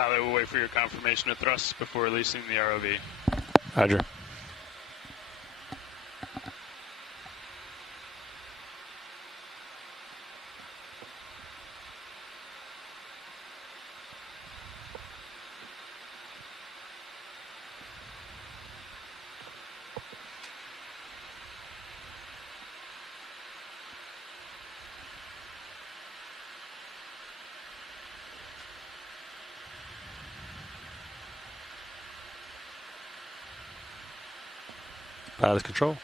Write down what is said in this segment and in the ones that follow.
Pilot will wait for your confirmation of thrust before releasing the ROV. Roger. Pilot's control.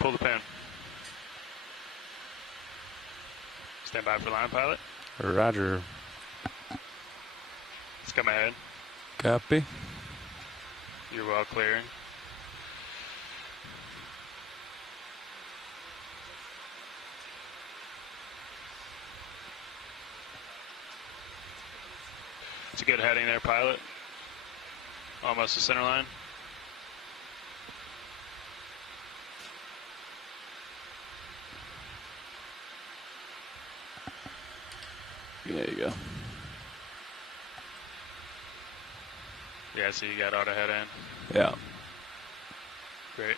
Pull the pin. Stand by for line, pilot. Roger. Let's come ahead. Copy. You're well clearing. It's a good heading there, pilot. Almost the center line. There you go. Yeah, so you got auto head in. Yeah. Great.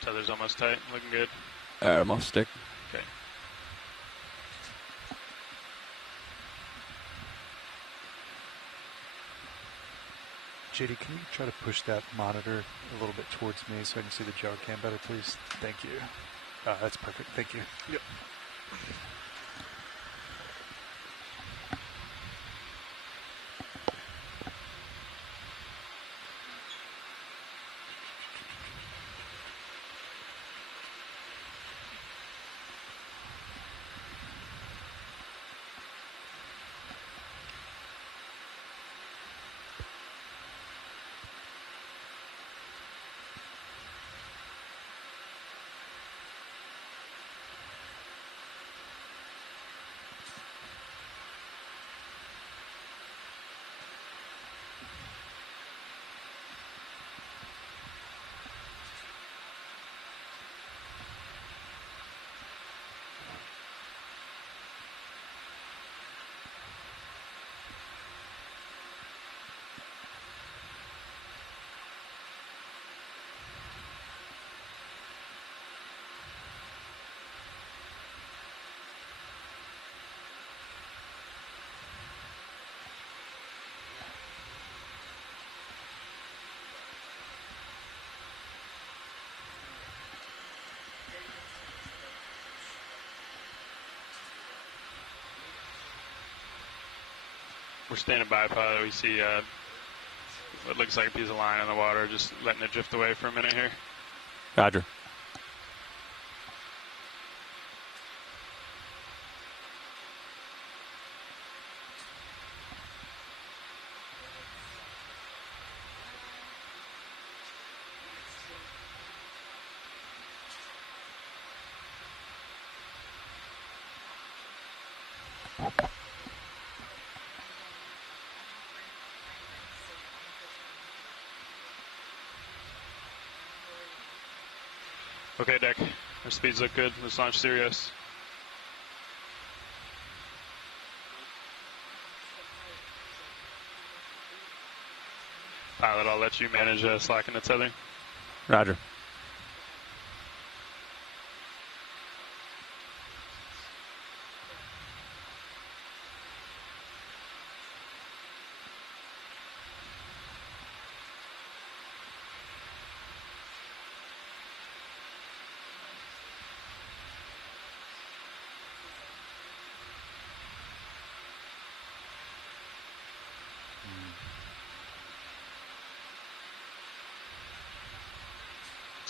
Tether's almost tight. Looking good. I'm off stick. Okay. JD, can you try to push that monitor a little bit towards me so I can see the gel cam better, please? Thank you. That's perfect. Thank you. Yep. We're standing by, pilot. We see what looks like a piece of line in the water, just letting it drift away for a minute here. Roger. Okay, deck. Our speeds look good. Let's launch Sirius. Pilot, I'll let you manage slacking the tether. Roger.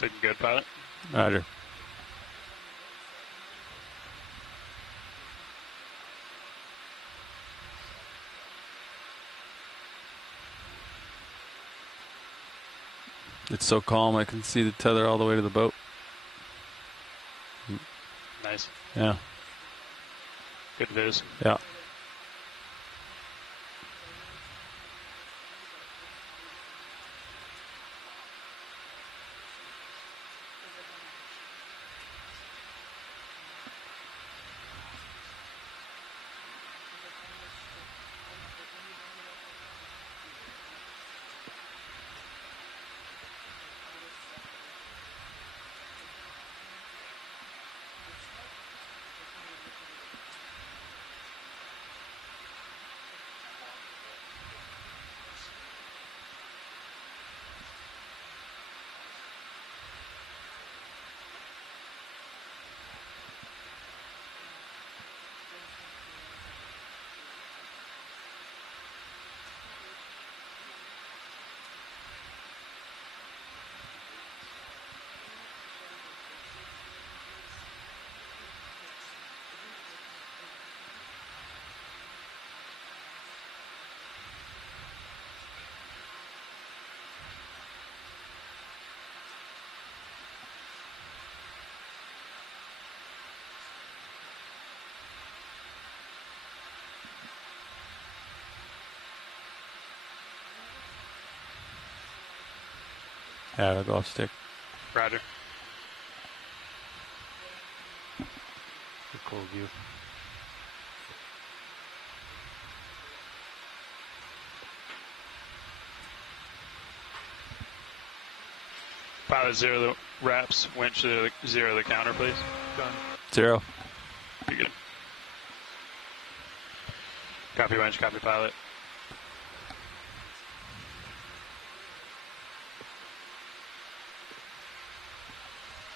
Looking good, pilot. Roger. It's so calm, I can see the tether all the way to the boat. Nice. Yeah. Good viz. Yeah. Yeah, I'll go off stick. Roger. Good call, you. Pilot 0 the wraps, winch 0 the counter, please. Done. 0. Be good. Copy winch, copy pilot.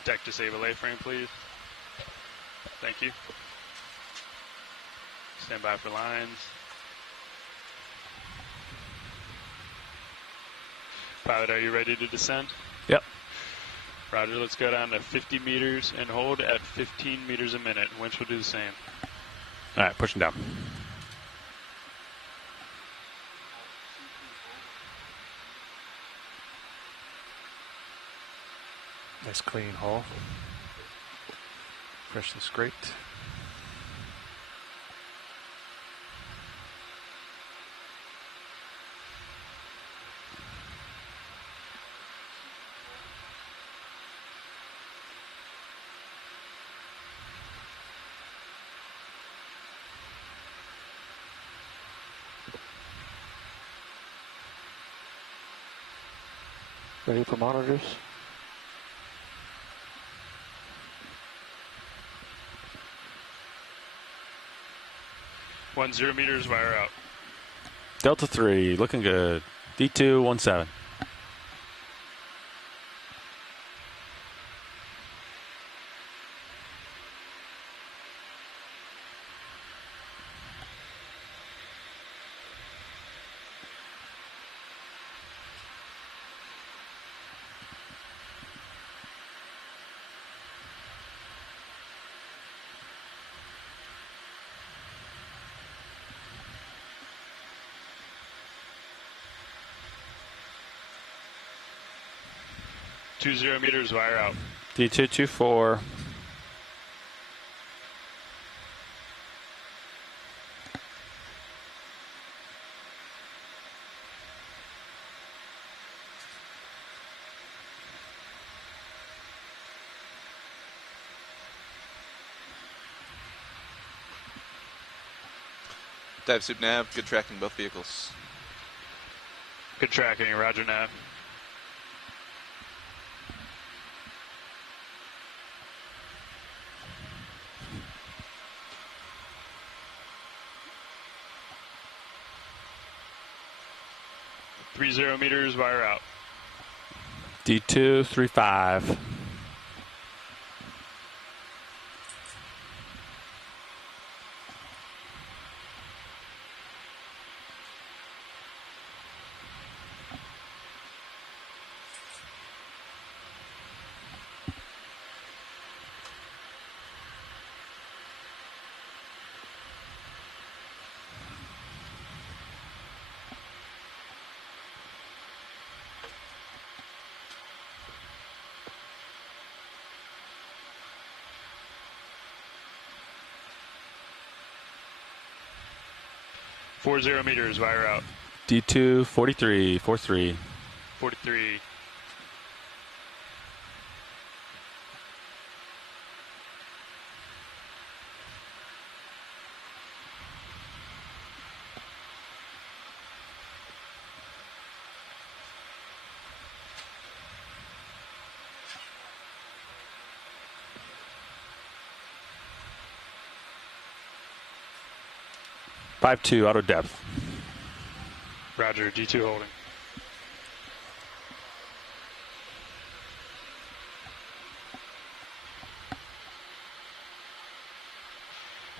Deck disable A-frame, please. Thank you. Stand by for lines. Pilot, are you ready to descend? Yep. Roger, let's go down to 50 meters and hold at 15 meters a minute. Winch will do the same. All right, pushing down. Nice clean hull. Freshly scraped. Ready for monitors? One 0 meters, wire out. Delta 3, looking good. D2, 17. Two 0 meters, wire out. D2, 24. Dive soup nav, good tracking both vehicles. Good tracking, roger nav. Three 0 meters, wire out. D2, 35. Four 0 meters, wire out. D2, 43, 43. 43. Five 2, auto depth. Roger, D2 holding.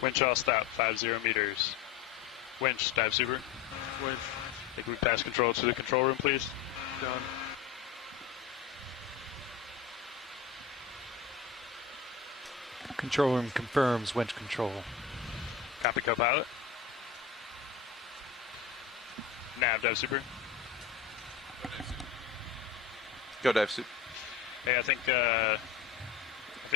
Winch all stop, 50 meters. Winch, dive super. Winch. I think we pass control to the control room, please. Done. Control room confirms winch control. Copy, co-pilot. Nav, dive super. Go dive soup. Hey, I think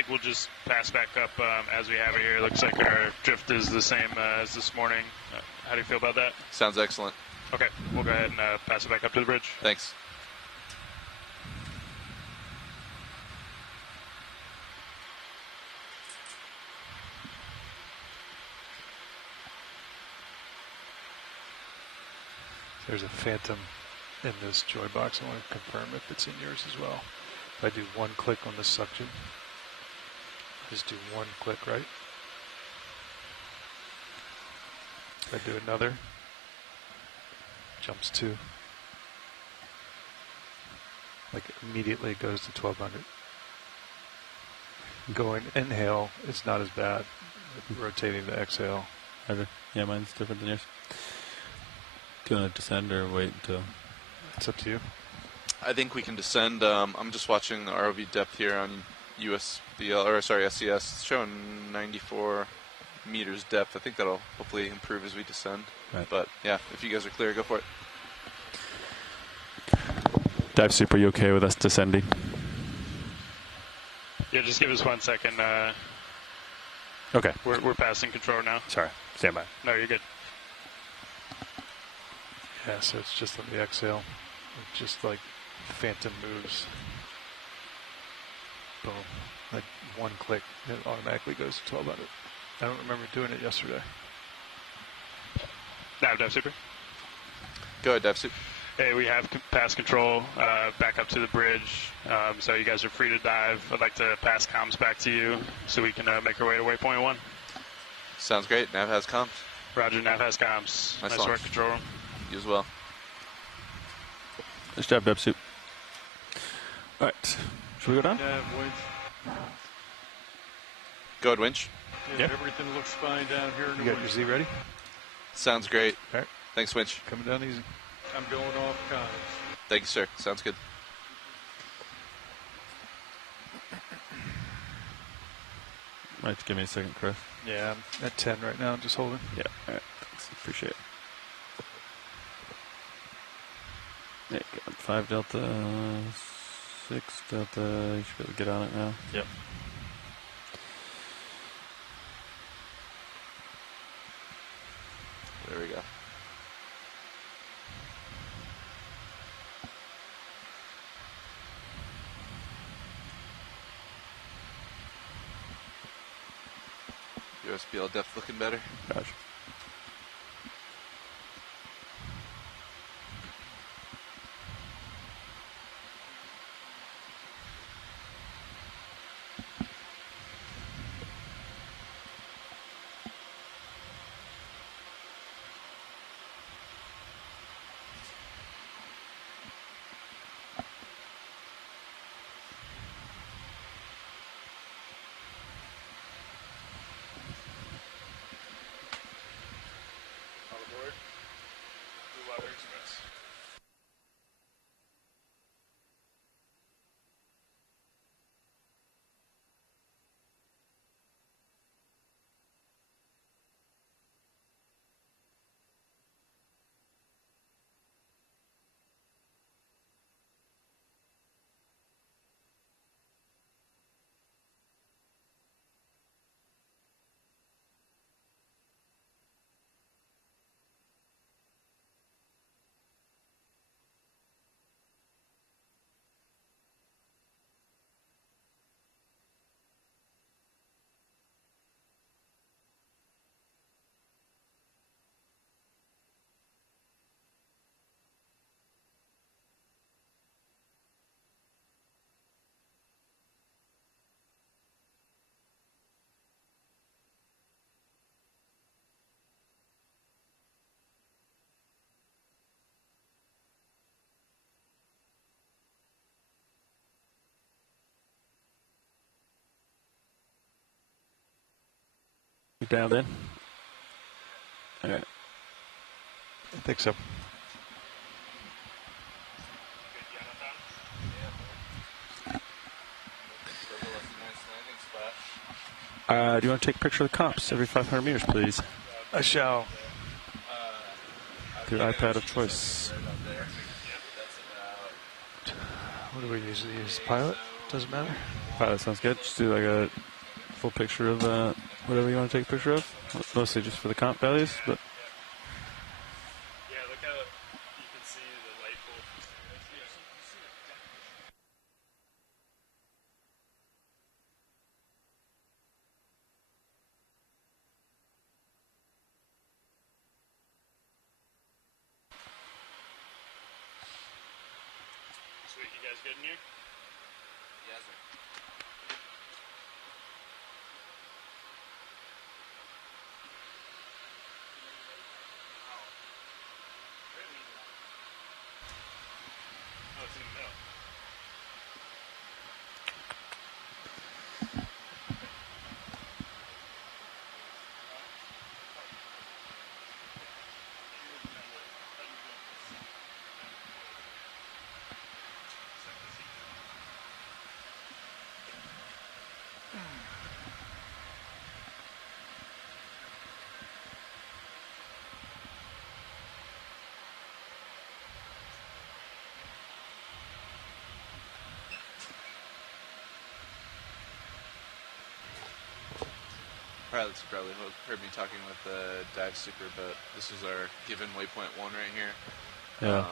we'll just pass back up as we have it here. Looks like our drift is the same as this morning. How do you feel about that? Sounds excellent. Okay, we'll go ahead and pass it back up to the bridge. Thanks. There's a phantom in this joy box. I want to confirm if it's in yours as well. If I do one click on this suction, just do one click, right? If I do another, jumps 2. Like immediately it goes to 1200. Going inhale is not as bad. Rotating to exhale. Okay. Yeah, mine's different than yours. Do you want to descend or wait until? It's up to you. I think we can descend. I'm just watching the ROV depth here on SCS. It's showing 94 meters depth. I think that'll hopefully improve as we descend. Right. But yeah, if you guys are clear, go for it. Dive Soup, are you okay with us descending? Yeah, just give us 1 second. Okay. We're passing control now. Sorry. Stand by. No, you're good. Yeah, so it's just on the exhale. It's just like phantom moves. Boom. Like one click, it automatically goes to 1200. I don't remember doing it yesterday. Nav Dev Super. Go ahead, Dive Soup. Hey, we have pass control back up to the bridge, so you guys are free to dive. I'd like to pass comms back to you so we can make our way to waypoint 1. Sounds great. Nav has comms. Roger, Nav has comms. Nice Nice launch. work, control room. You as well. Nice job, Dive Soup. All right. Should we go down? Go ahead, Winch. Yeah, Yeah. everything looks fine down here. You got your Z ready? Sounds great. All right. Thanks, Winch. Coming down easy. I'm going off comms. Thank you, sir. Sounds good. Might have to give me a second, Chris. Yeah, I'm at 10 right now, just holding. Yeah. All right. Thanks. Appreciate it. Yeah, got 5 Delta, 6 Delta. You should be able to get on it now. Yep. There we go. USBL depth looking better. Gotcha. All aboard. Blue Water Express. You dialed in? All right. I think so. Do you want to take a picture of the comps every 500 meters, please? I shall. Through iPad of choice. What do we usually use? Pilot? Doesn't matter. That sounds good. Just do like a full picture of whatever you want to take a picture of. Mostly just for the comp values, but Yeah, look how you can see the light bulb. Sweet, you guys good in here? Yes, sir. Oh, it's in the middle. Pilots probably heard me talking with Dive Super, but this is our given waypoint 1 right here. Yeah.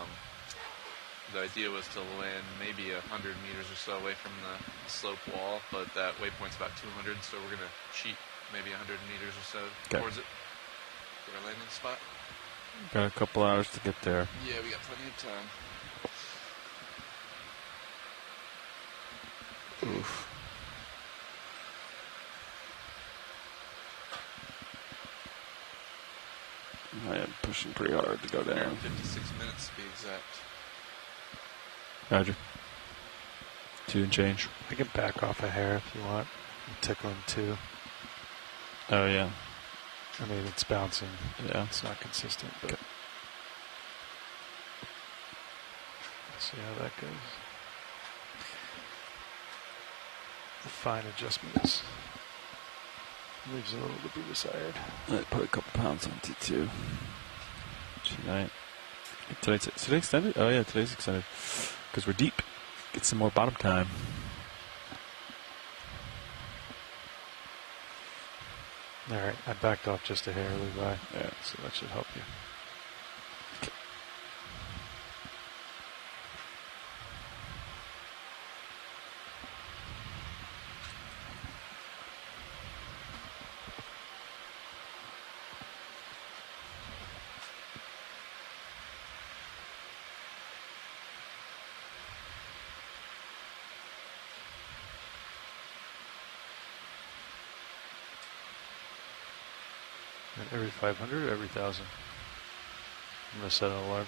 The idea was to land maybe 100 meters or so away from the slope wall, but that waypoint's about 200, so we're going to cheat maybe 100 meters or so towards it for our landing spot. Got a couple hours to get there. Yeah, we got plenty of time. Oof. I am pushing pretty hard to go down. 56 minutes to be exact. Roger. 2 and change. I can back off a hair if you want. I'm tickling 2. Oh, yeah. I mean, it's bouncing. Yeah. It's not consistent, but Okay. let's see how that goes. The fine adjustments leaves a little to be desired. I put a couple pounds on T2 tonight. Today extended? Oh, yeah, today's extended. Because we're deep. Get some more bottom time. All right, I backed off just a hair, Levi. Yeah. So that should help you. And every 500 or every 1,000? I'm going to set an alarm.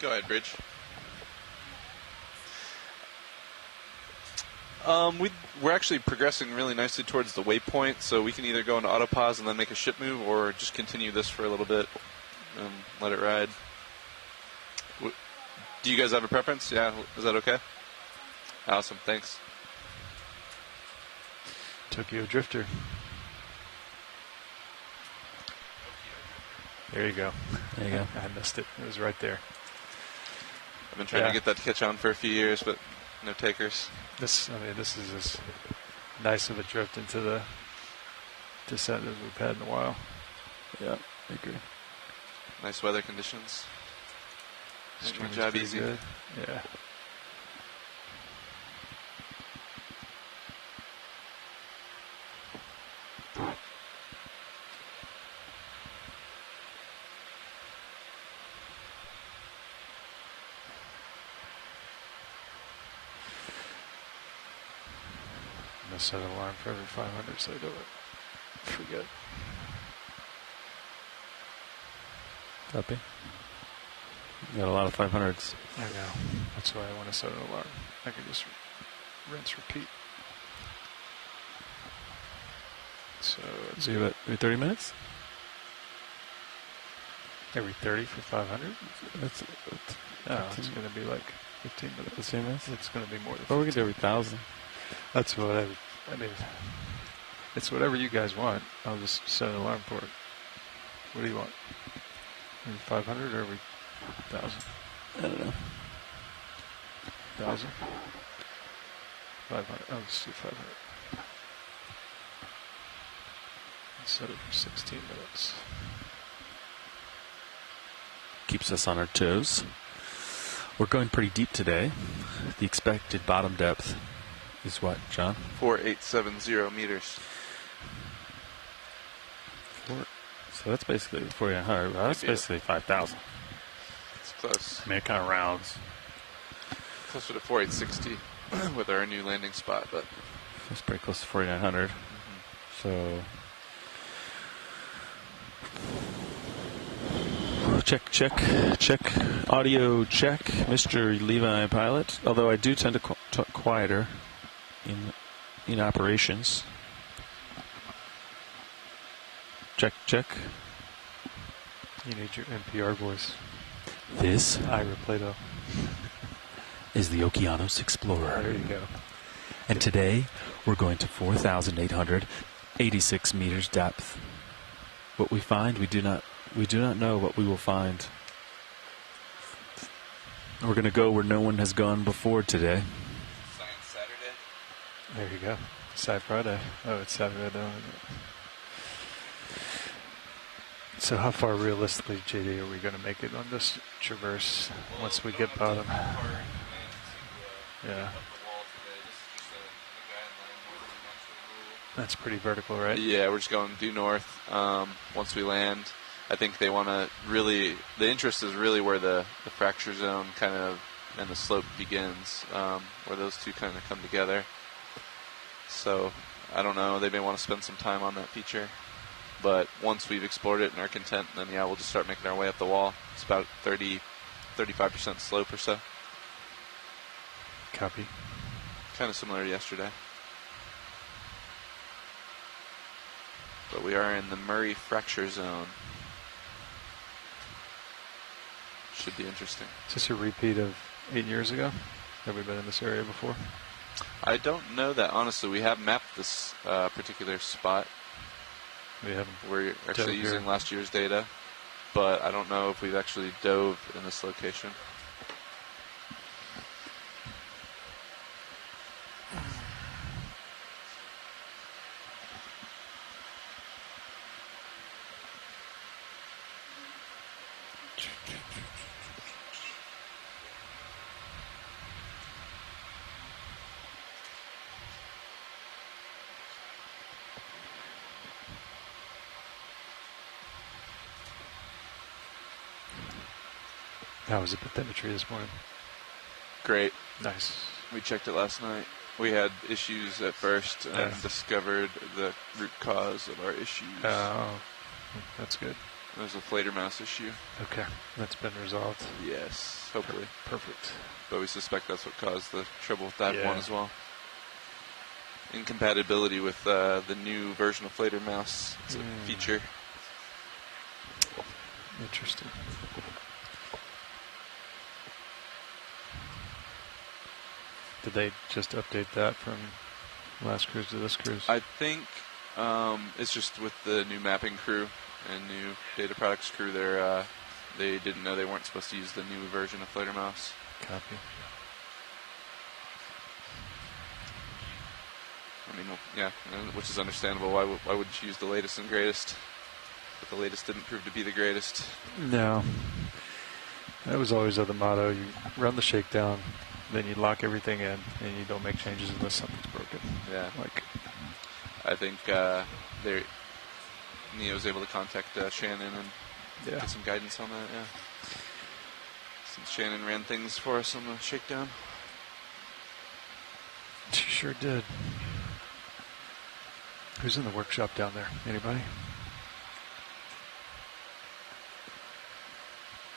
Go ahead, Bridge. We're actually progressing really nicely towards the waypoint, so we can either go into autopause and then make a ship move, or just continue this for a little bit and let it ride. Do you guys have a preference? Yeah, is that okay? Awesome, thanks. Tokyo Drifter. There you go. There you go. I missed it. It was right there. I've been trying to get that to catch on for a few years, but no takers. This is as nice of a drift into the descent as we've had in a while. Yeah, I agree. Nice weather conditions. Making my Streaming's job pretty easy. good. Yeah. I'm going to set an alarm for every 500 so I don't forget. Copy. You got a lot of 500s. I know. That's why I want to set an alarm. I can just rinse, repeat. So So you have every 30 minutes? every 30 for 500? That's No, it's going to be like 15 minutes. 15 minutes? It's going to be more than 15. Or we could do every 1,000. That's what I mean, it's whatever you guys want. I'll just set an alarm for it. What do you want? Every 500 or every 1,000? I don't know. 1,000? 500. I'll just do 500. Set it for 16 minutes. Keeps us on our toes. We're going pretty deep today. The expected bottom depth is what, John? 4870 meters. So that's basically 4,900. Well, that's basically 5,000. It's close. I mean, it kind of rounds. closer to 4860 with our new landing spot, but It's pretty close to 4,900. So check. Audio check, Mr. Levi Pilot. Although I do tend to talk quieter in operations. Check. You need your NPR voice. This Ira Plato. is the Okeanos Explorer. There you go. And today, we're going to 4,886 meters depth. What we find, we do not know what we will find. We're going to go where no one has gone before today. Science Saturday. There you go. Sci Friday. Oh, it's Saturday though. So how far realistically, JD, are we going to make it on this traverse once we get bottom? Yeah. That's pretty vertical, right? Yeah, we're just going due north. Once we land, I think they want to really, the interest is really where the fracture zone kind of and the slope begins, where those two kind of come together. So I don't know, they may want to spend some time on that feature. But once we've explored it and are content, then yeah, we'll just start making our way up the wall. It's about 35% slope or so. Copy. Kind of similar to yesterday. But we are in the Murray fracture zone. Should be interesting. Is this a repeat of 8 years ago? Have we been in this area before? I don't know that, honestly. We have mapped this particular spot. We haven't. We're actually Dove using here. last year's data, but I don't know if we've actually dove in this location. How was the bathymetry this morning? Great. Nice. We checked it last night. We had issues at first and Yeah. discovered the root cause of our issues. Oh, that's good. It was a flater mouse issue. Okay, that's been resolved. Yes, hopefully. Perfect. But we suspect that's what caused the trouble with that Yeah. one as well. Incompatibility with the new version of flater mouse. It's a feature. Interesting. Did they just update that from last cruise to this cruise? I think it's just with the new mapping crew and new data products crew. They didn't know they weren't supposed to use the new version of flater mouse. Copy. I mean, yeah, which is understandable. Why would you use the latest and greatest? But the latest didn't prove to be the greatest. No. That was always the motto. You run the shakedown, then you lock everything in, and you don't make changes unless something's broken. Yeah. Like, I think Neo was able to contact Shannon and get some guidance on that, yeah. Since Shannon ran things for us on the shakedown. she sure did. Who's in the workshop down there? Anybody?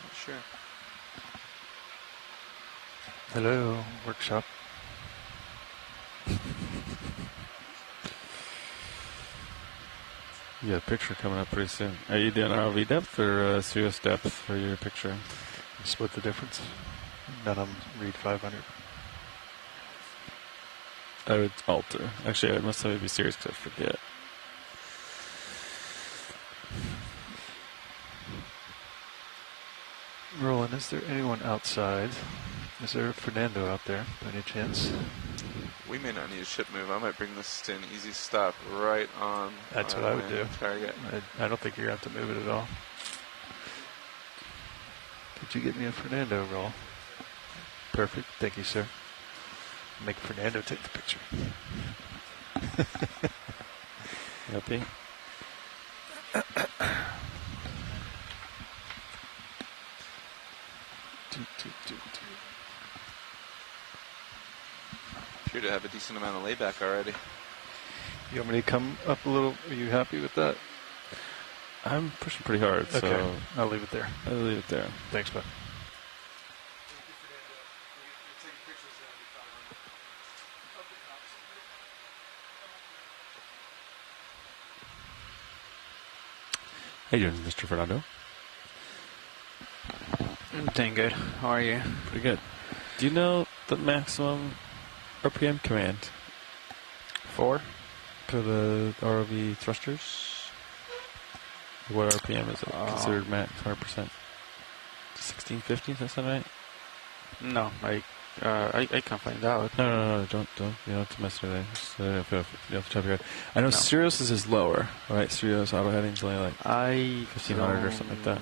Not sure. Hello, workshop. You got a picture coming up pretty soon. Are you doing ROV depth or serious depth for your picture? Split the difference. None of them read 500. I would alter. Actually, I must have be serious because I forget. Roland, is there anyone outside? Is there a Fernando out there by any chance? We may not need a ship move. I might bring this to an easy stop right on. That's what I would do. Target. I don't think you're going to have to move it at all. Could you get me a Fernando roll? Perfect. Thank you, sir. Make Fernando take the picture. Happy? appear to have a decent amount of layback already. You want me to come up a little? Are you happy with that? I'm pushing pretty hard, Okay. so I'll leave it there. I'll leave it there. Thanks, bud. How you doing, Mr. Fernando? I'm doing good. How are you? Pretty good. Do you know the maximum RPM command For? the ROV thrusters? What RPM is it considered max 100%? 1650, does that sound right? No, I can find out. No, don't. You don't have to mess with it. Just, if you have to top of your head. I know No. Sirius is lower, right? Sirius auto heading's only like I 1500 or something like that.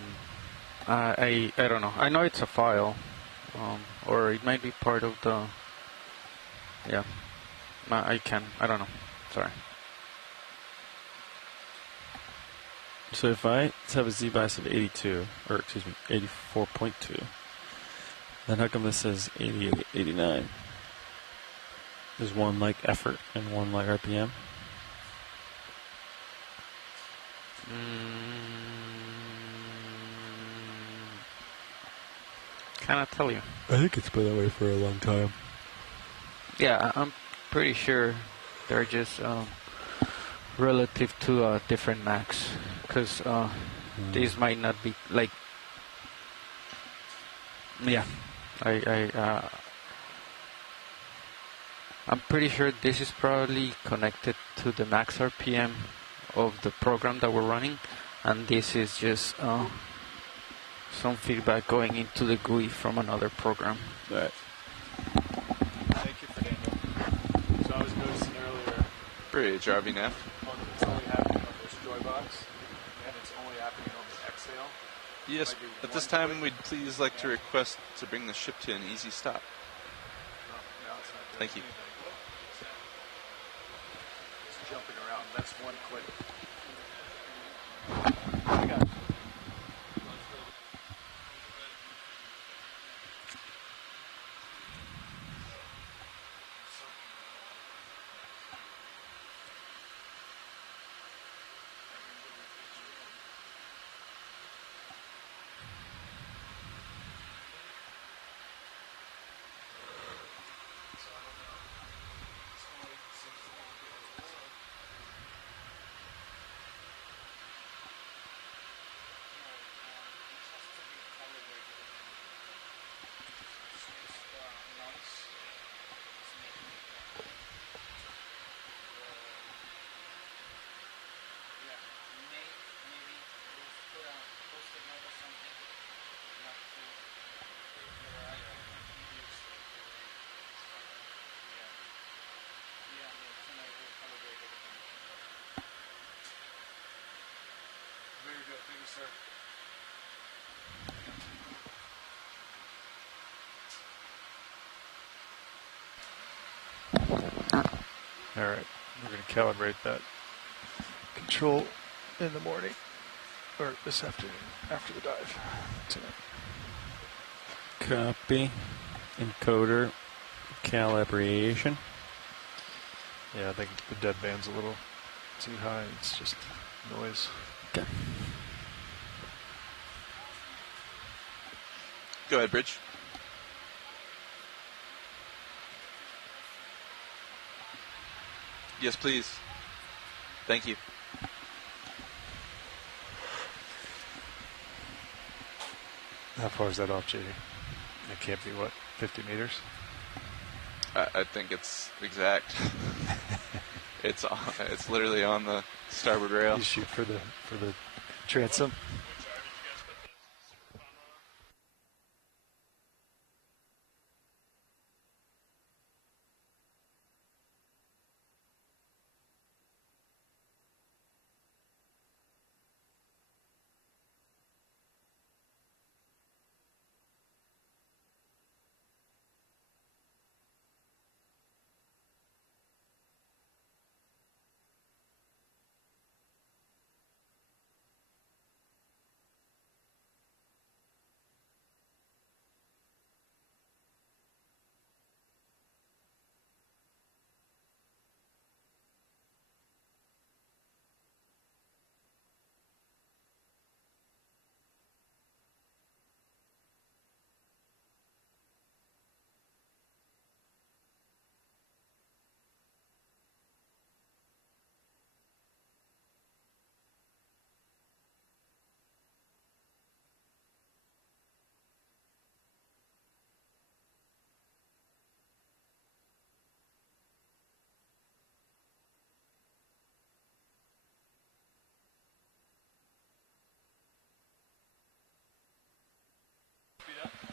I don't know. I know it's a file, or it might be part of the. Yeah, I don't know. Sorry. So if I have a Z-bias of 82, or excuse me, 84.2, then how come this says 88, 89? There's one like effort and one like RPM. Cannot tell you. I think it's been that way for a long time. Yeah, I'm pretty sure they're just relative to different max, because these might not be like. Yeah, I'm pretty sure this is probably connected to the max RPM of the program that we're running, and this is just some feedback going into the GUI from another program. Right. Thank you, Fernando. So I was noticing earlier, Bridge, RVNF. it's only happening on this Joybox, and it's only happening on the Exhale. Yes, at this time we'd please like to request to bring the ship to an easy stop. No, it's not doing Thank you. anything. It's jumping around. That's one click. I got it. Very good. Thank you, sir. All right. We're going to calibrate that control in the morning, or this afternoon, after the dive tonight. Copy. Encoder. Calibration. Yeah, I think the dead band's a little too high. It's just noise. Okay. Go ahead, Bridge. Yes, please. Thank you. How far is that off, JD? It can't be, what, 50 meters? I think it's exact. It's literally on the starboard rail. You shoot for the transom.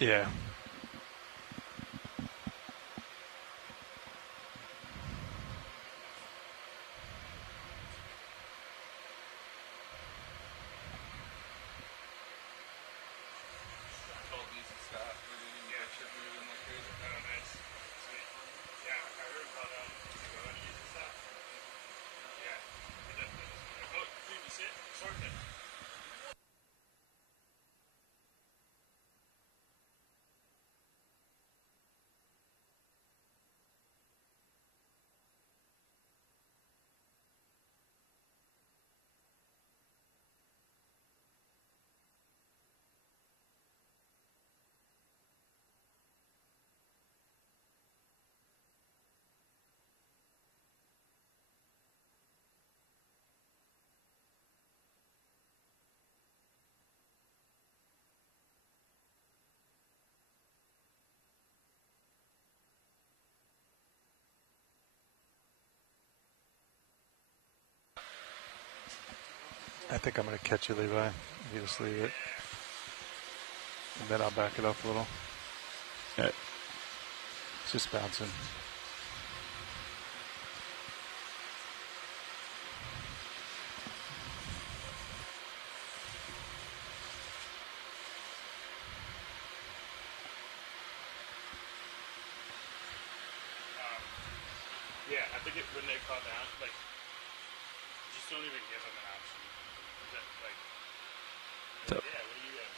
Yeah. I think I'm going to catch you, Levi. You just leave it. And then I'll back it up a little. All right. It's just bouncing. Yeah, I think when they call down, like, just don't even give them an option. Is that, like, So- yeah, what do you guys?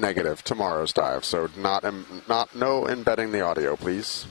negative tomorrow's dive. So no embedding the audio, please.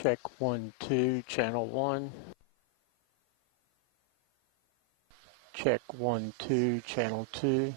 Check 1, 2, channel 1. Check 1, 2, channel 2.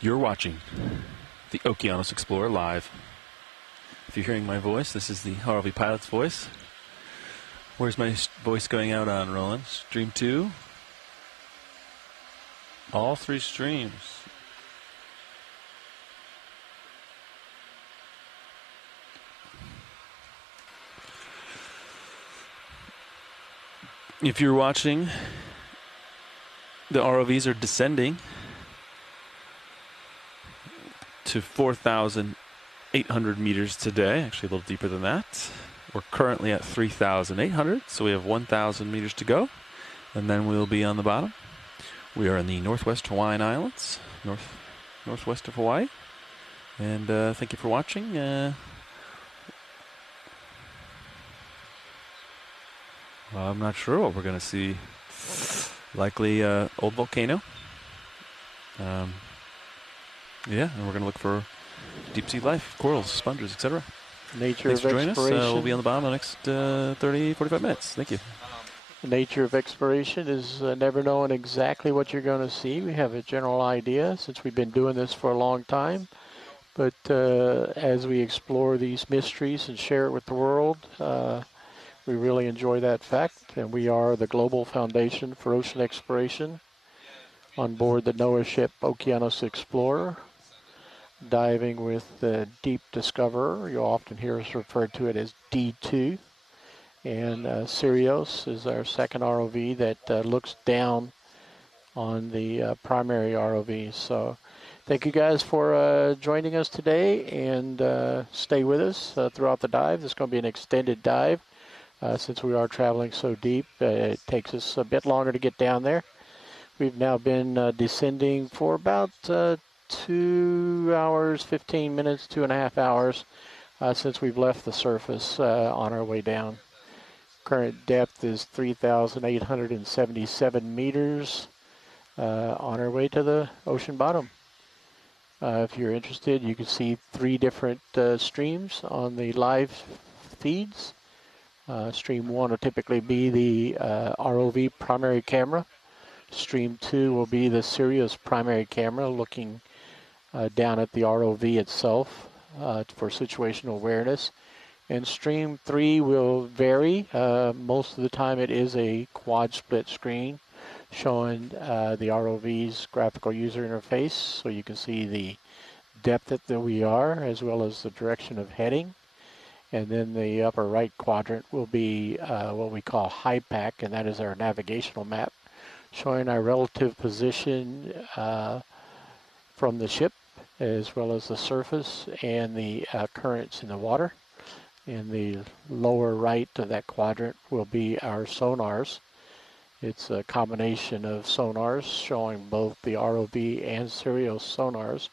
You're watching the Okeanos Explorer live. If you're hearing my voice, this is the ROV pilot's voice. Where's my voice going out on, Roland? Stream 2? All 3 streams. If you're watching, the ROVs are descending to 4,800 meters today, actually a little deeper than that. We're currently at 3,800, so we have 1,000 meters to go, and then we'll be on the bottom. We are in the Northwest Hawaiian Islands, northwest of Hawaii, and thank you for watching. I'm not sure what we're going to see. Likely old volcano. Yeah, and we're going to look for deep sea life, corals, sponges, etc. Nature Thanks of for joining us. exploration. We'll be on the bottom in the next 30, 45 minutes. Thank you. The nature of exploration is never knowing exactly what you're going to see. We have a general idea since we've been doing this for a long time. But as we explore these mysteries and share it with the world, we really enjoy that fact. And we are the Global Foundation for Ocean Exploration on board the NOAA ship Okeanos Explorer, diving with the Deep Discoverer. You'll often hear us refer to it as D2. And Sirius is our second ROV that looks down on the primary ROV. So thank you guys for joining us today, and stay with us throughout the dive. This is going to be an extended dive since we are traveling so deep. It takes us a bit longer to get down there. We've now been descending for about 2 hours, 15 minutes, 2.5 hours since we've left the surface on our way down. Current depth is 3,877 meters on our way to the ocean bottom. If you're interested, you can see 3 different streams on the live feeds. Stream 1 will typically be the ROV primary camera. Stream 2 will be the Sirius primary camera looking down at the ROV itself for situational awareness. And stream 3 will vary. Most of the time it is a quad split screen showing the ROV's graphical user interface, so you can see the depth that we are as well as the direction of heading. And then the upper right quadrant will be what we call HIPAC, and that is our navigational map showing our relative position from the ship as well as the surface and the currents in the water. In the lower right of that quadrant will be our sonars. It's a combination of sonars showing both the ROV and Sirius sonars,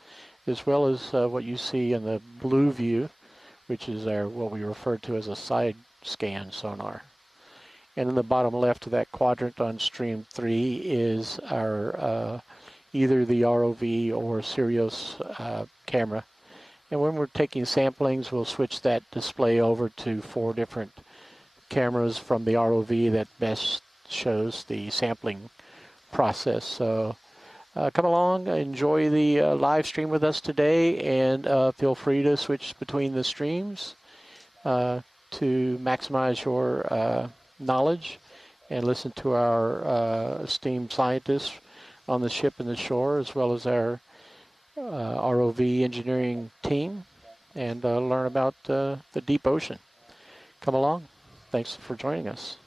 as well as what you see in the blue view, which is our what we refer to as a side scan sonar. And in the bottom left of that quadrant on stream 3 is our either the ROV or Sirius camera. And when we're taking samplings, we'll switch that display over to 4 different cameras from the ROV that best shows the sampling process. So come along, enjoy the live stream with us today, and feel free to switch between the streams to maximize your knowledge and listen to our esteemed scientists on the ship and the shore, as well as our ROV engineering team, and learn about the deep ocean. Come along. Thanks for joining us.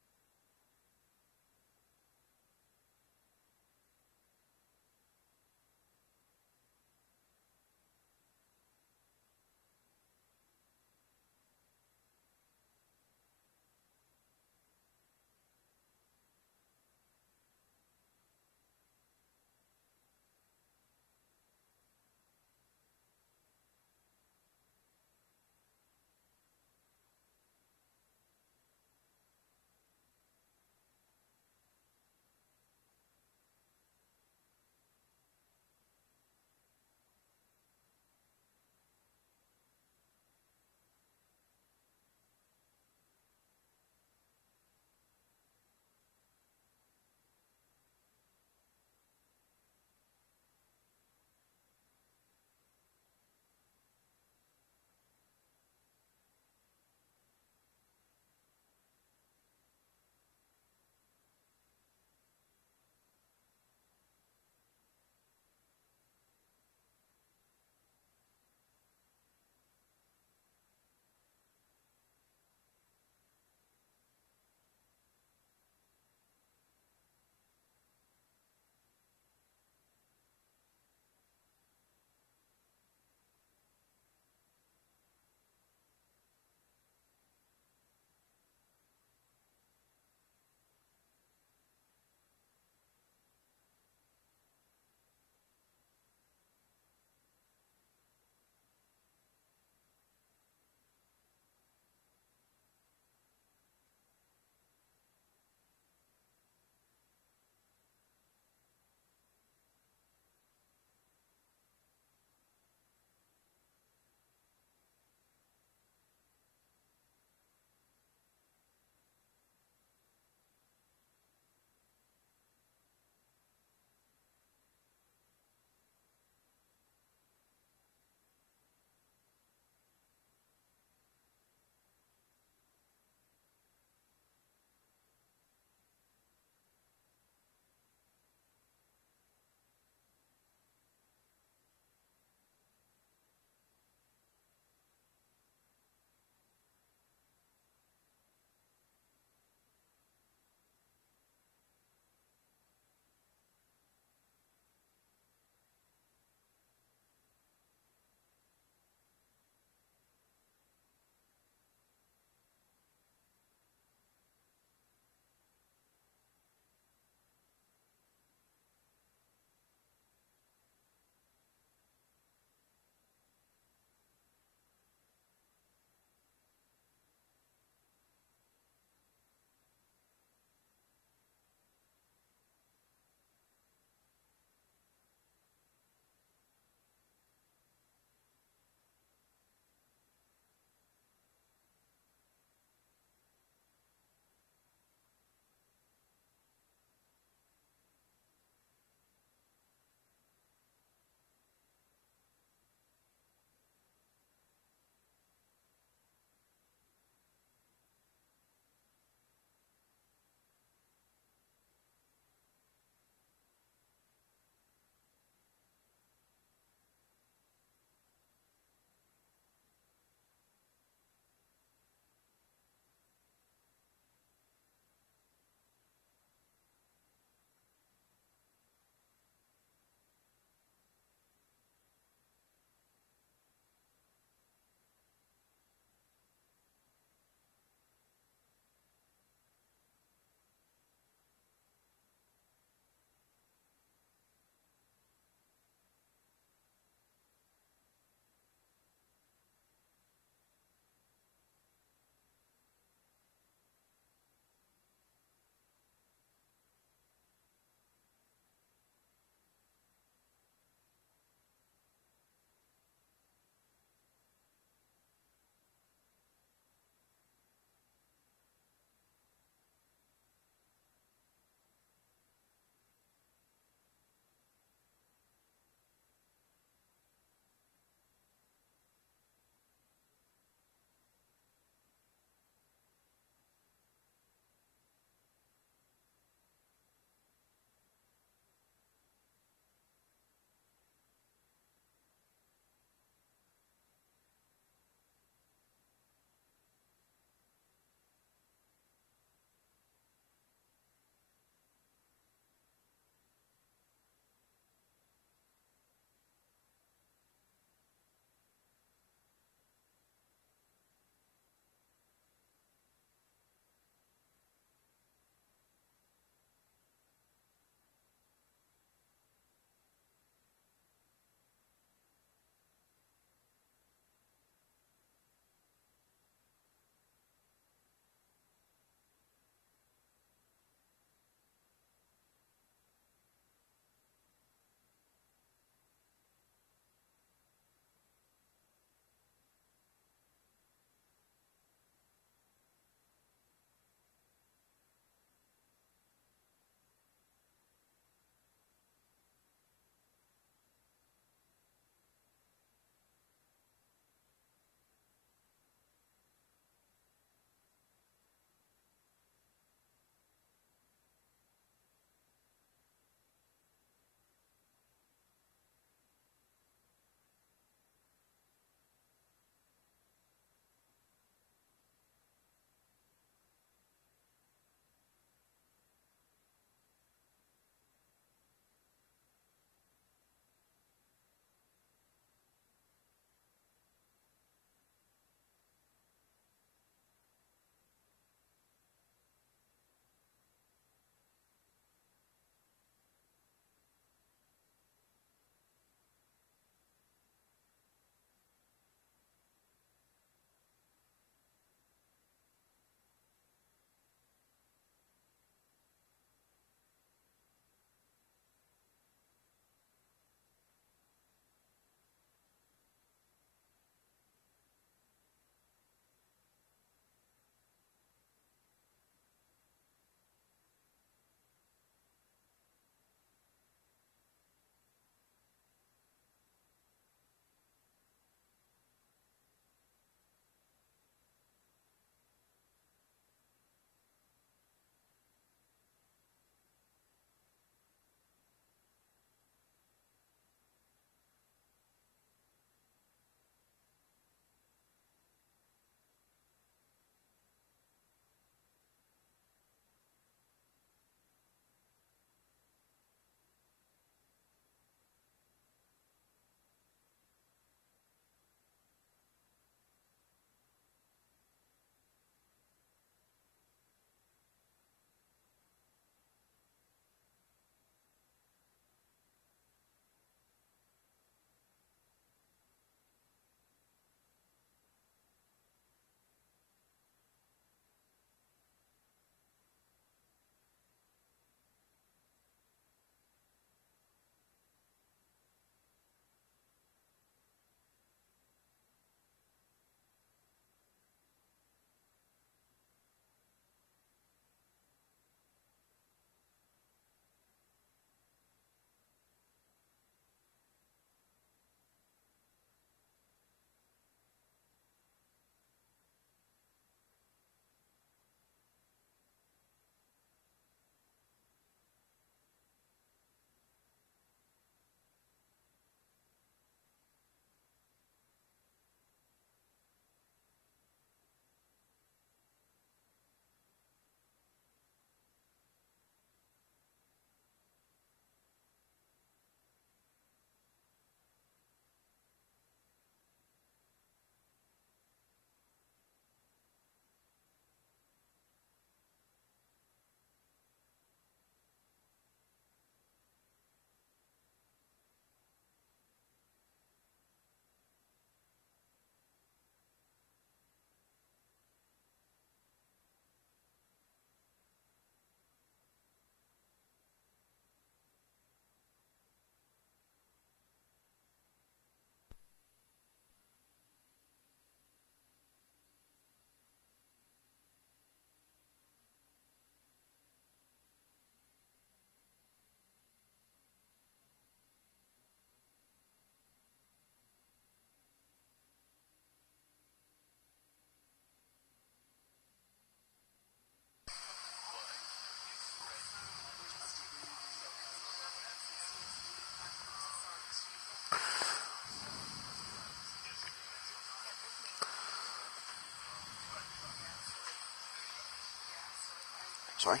this way.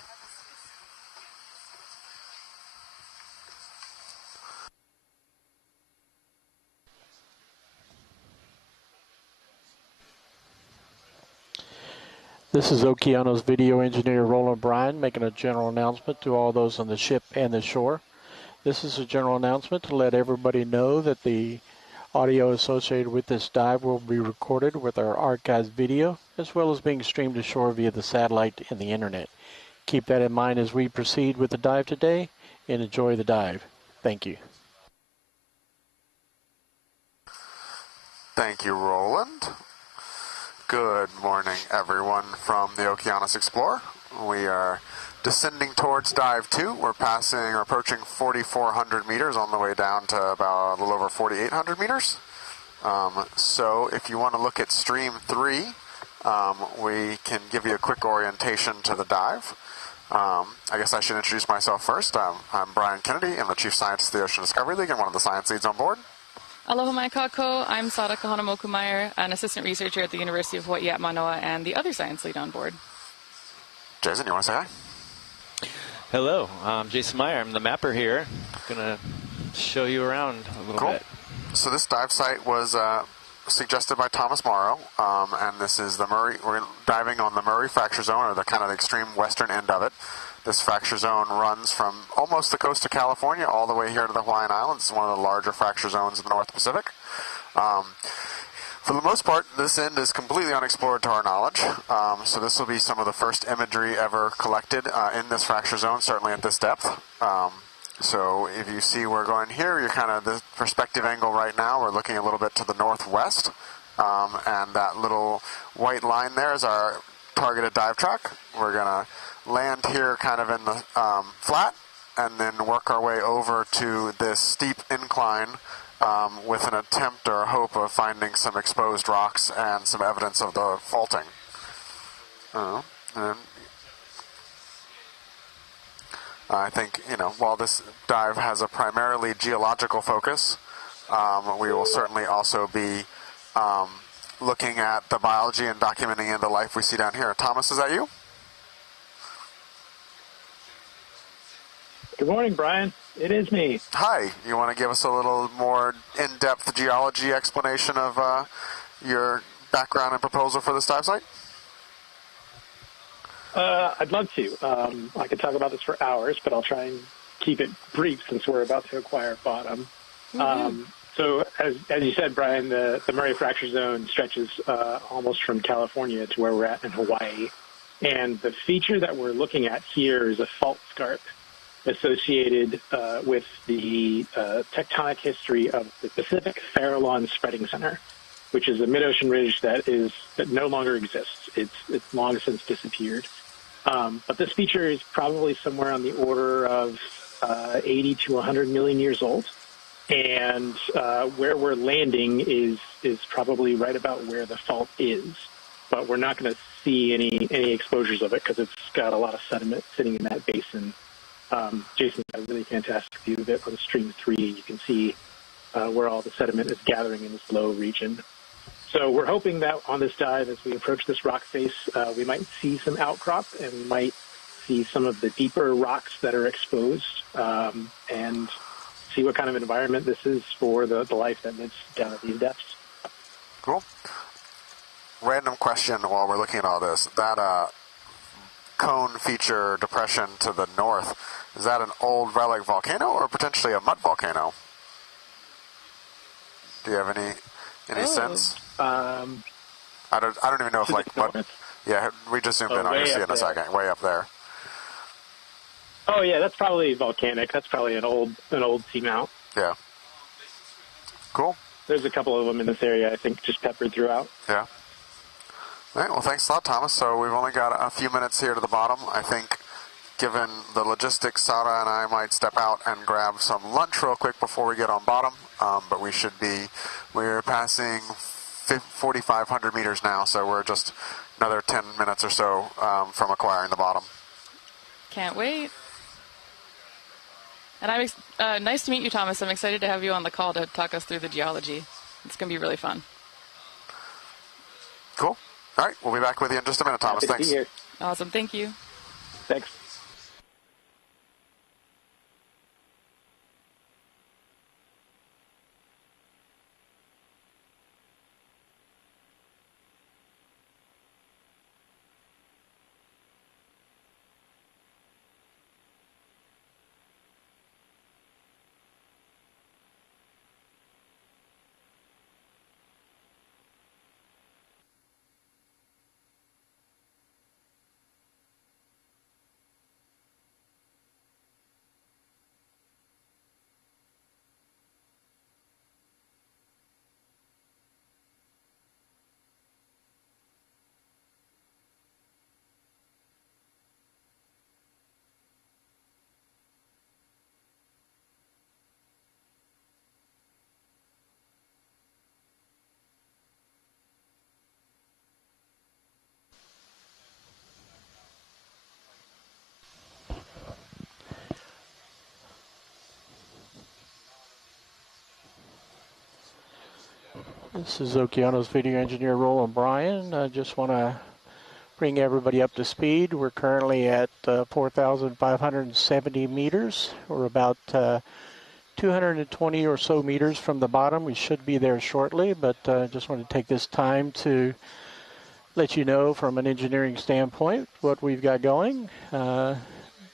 This is Okeanos video engineer Roland Bryan making a general announcement to all those on the ship and the shore. This is a general announcement to let everybody know that the audio associated with this dive will be recorded with our archived video, as well as being streamed ashore via the satellite and the internet. Keep that in mind as we proceed with the dive today, and enjoy the dive. Thank you. Thank you, Roland. Good morning, everyone from the Okeanos Explorer. We are descending towards dive 2. We're approaching 4,400 meters on the way down to about a little over 4,800 meters. So if you want to look at stream 3, we can give you a quick orientation to the dive. I guess I should introduce myself first. I'm Brian Kennedy. I'm the Chief Scientist of the Ocean Discovery League and one of the science leads on board. Aloha mai kākou. I'm Sada Kahanamoku-Meyer, an assistant researcher at the University of Hawaii at Manoa and the other science lead on board. Jason, you want to say hi? Hello, I'm Jason Meyer. I'm the mapper here. Going to show you around a little bit. So this dive site was suggested by Thomas Morrow, and this is the Murray. We're diving on the Murray fracture zone, or the kind of extreme western end of it. This fracture zone runs from almost the coast of California all the way here to the Hawaiian Islands. It's one of the larger fracture zones in the North Pacific. For the most part, this end is completely unexplored to our knowledge. So this will be some of the first imagery ever collected in this fracture zone, certainly at this depth. So if you see we're going here, you're kind of the perspective angle right now. We're looking a little bit to the northwest. And that little white line there is our targeted dive track. We're going to land here kind of in the flat and then work our way over to this steep incline with an attempt or hope of finding some exposed rocks and some evidence of the faulting. And I think, while this dive has a primarily geological focus, we will certainly also be looking at the biology and documenting the life we see down here. Thomas, is that you? Good morning, Brian. It is me. Hi. You want to give us a little more in-depth geology explanation of your background and proposal for this dive site? I'd love to. I could talk about this for hours, but I'll try and keep it brief since we're about to acquire bottom. So as you said, Brian, the Murray Fracture Zone stretches almost from California to where we're at in Hawaii. And the feature that we're looking at here is a fault scarp associated with the tectonic history of the Pacific Farallon Spreading Center, which is a mid-ocean ridge that no longer exists. It's long since disappeared. But this feature is probably somewhere on the order of 80 to 100 million years old. And where we're landing is probably right about where the fault is. But we're not going to see any exposures of it because it's got a lot of sediment sitting in that basin. Jason's got a really fantastic view of it on stream 3. You can see where all the sediment is gathering in this low region. So we're hoping that on this dive, as we approach this rock face, we might see some outcrop and we might see some of the deeper rocks that are exposed and see what kind of environment this is for the life that lives down at these depths. Cool. Random question while we're looking at all this. That cone feature depression to the north, is that an old relic volcano or potentially a mud volcano? Do you have any sense? I don't even know if like mud. Yeah, we just zoomed in on you. See in a second. Way up there. Oh yeah, that's probably volcanic. That's probably an old seamount. Yeah. Cool. There's a couple of them in this area, I think, just peppered throughout. Yeah. All right, well, thanks a lot, Thomas. So we've only got a few minutes here to the bottom. I think, given the logistics, Sada and I might step out and grab some lunch real quick before we get on bottom. But we're passing 4,500 meters now, so we're just another 10 minutes or so from acquiring the bottom. Can't wait. And I'm nice to meet you, Thomas. I'm excited to have you on the call to talk us through the geology. It's going to be really fun. Cool. All right, we'll be back with you in just a minute, Thomas. Thanks. Awesome. Thank you. Thanks. This is Okeanos video engineer Roland Bryan. I just want to bring everybody up to speed. We're currently at 4,570 meters. We're about 220 or so meters from the bottom. We should be there shortly, but just want to take this time to let you know from an engineering standpoint what we've got going.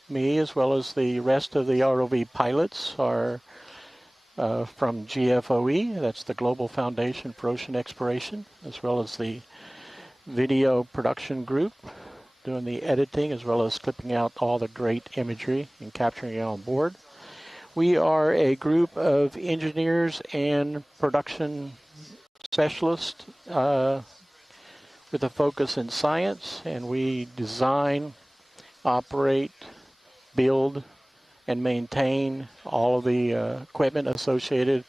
Me, as well as the rest of the ROV pilots, are from GFOE, that's the Global Foundation for Ocean Exploration, as well as the video production group, doing the editing as well as clipping out all the great imagery and capturing it on board. We are a group of engineers and production specialists with a focus in science, and we design, operate, build, and maintain all of the equipment associated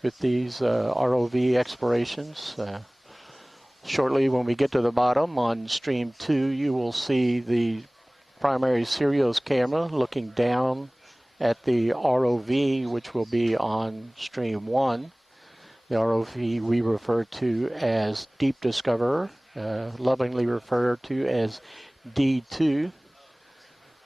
with these ROV explorations. Shortly, when we get to the bottom on stream 2, you will see the primary Sirius camera looking down at the ROV, which will be on stream 1. The ROV we refer to as Deep Discoverer, lovingly referred to as D2.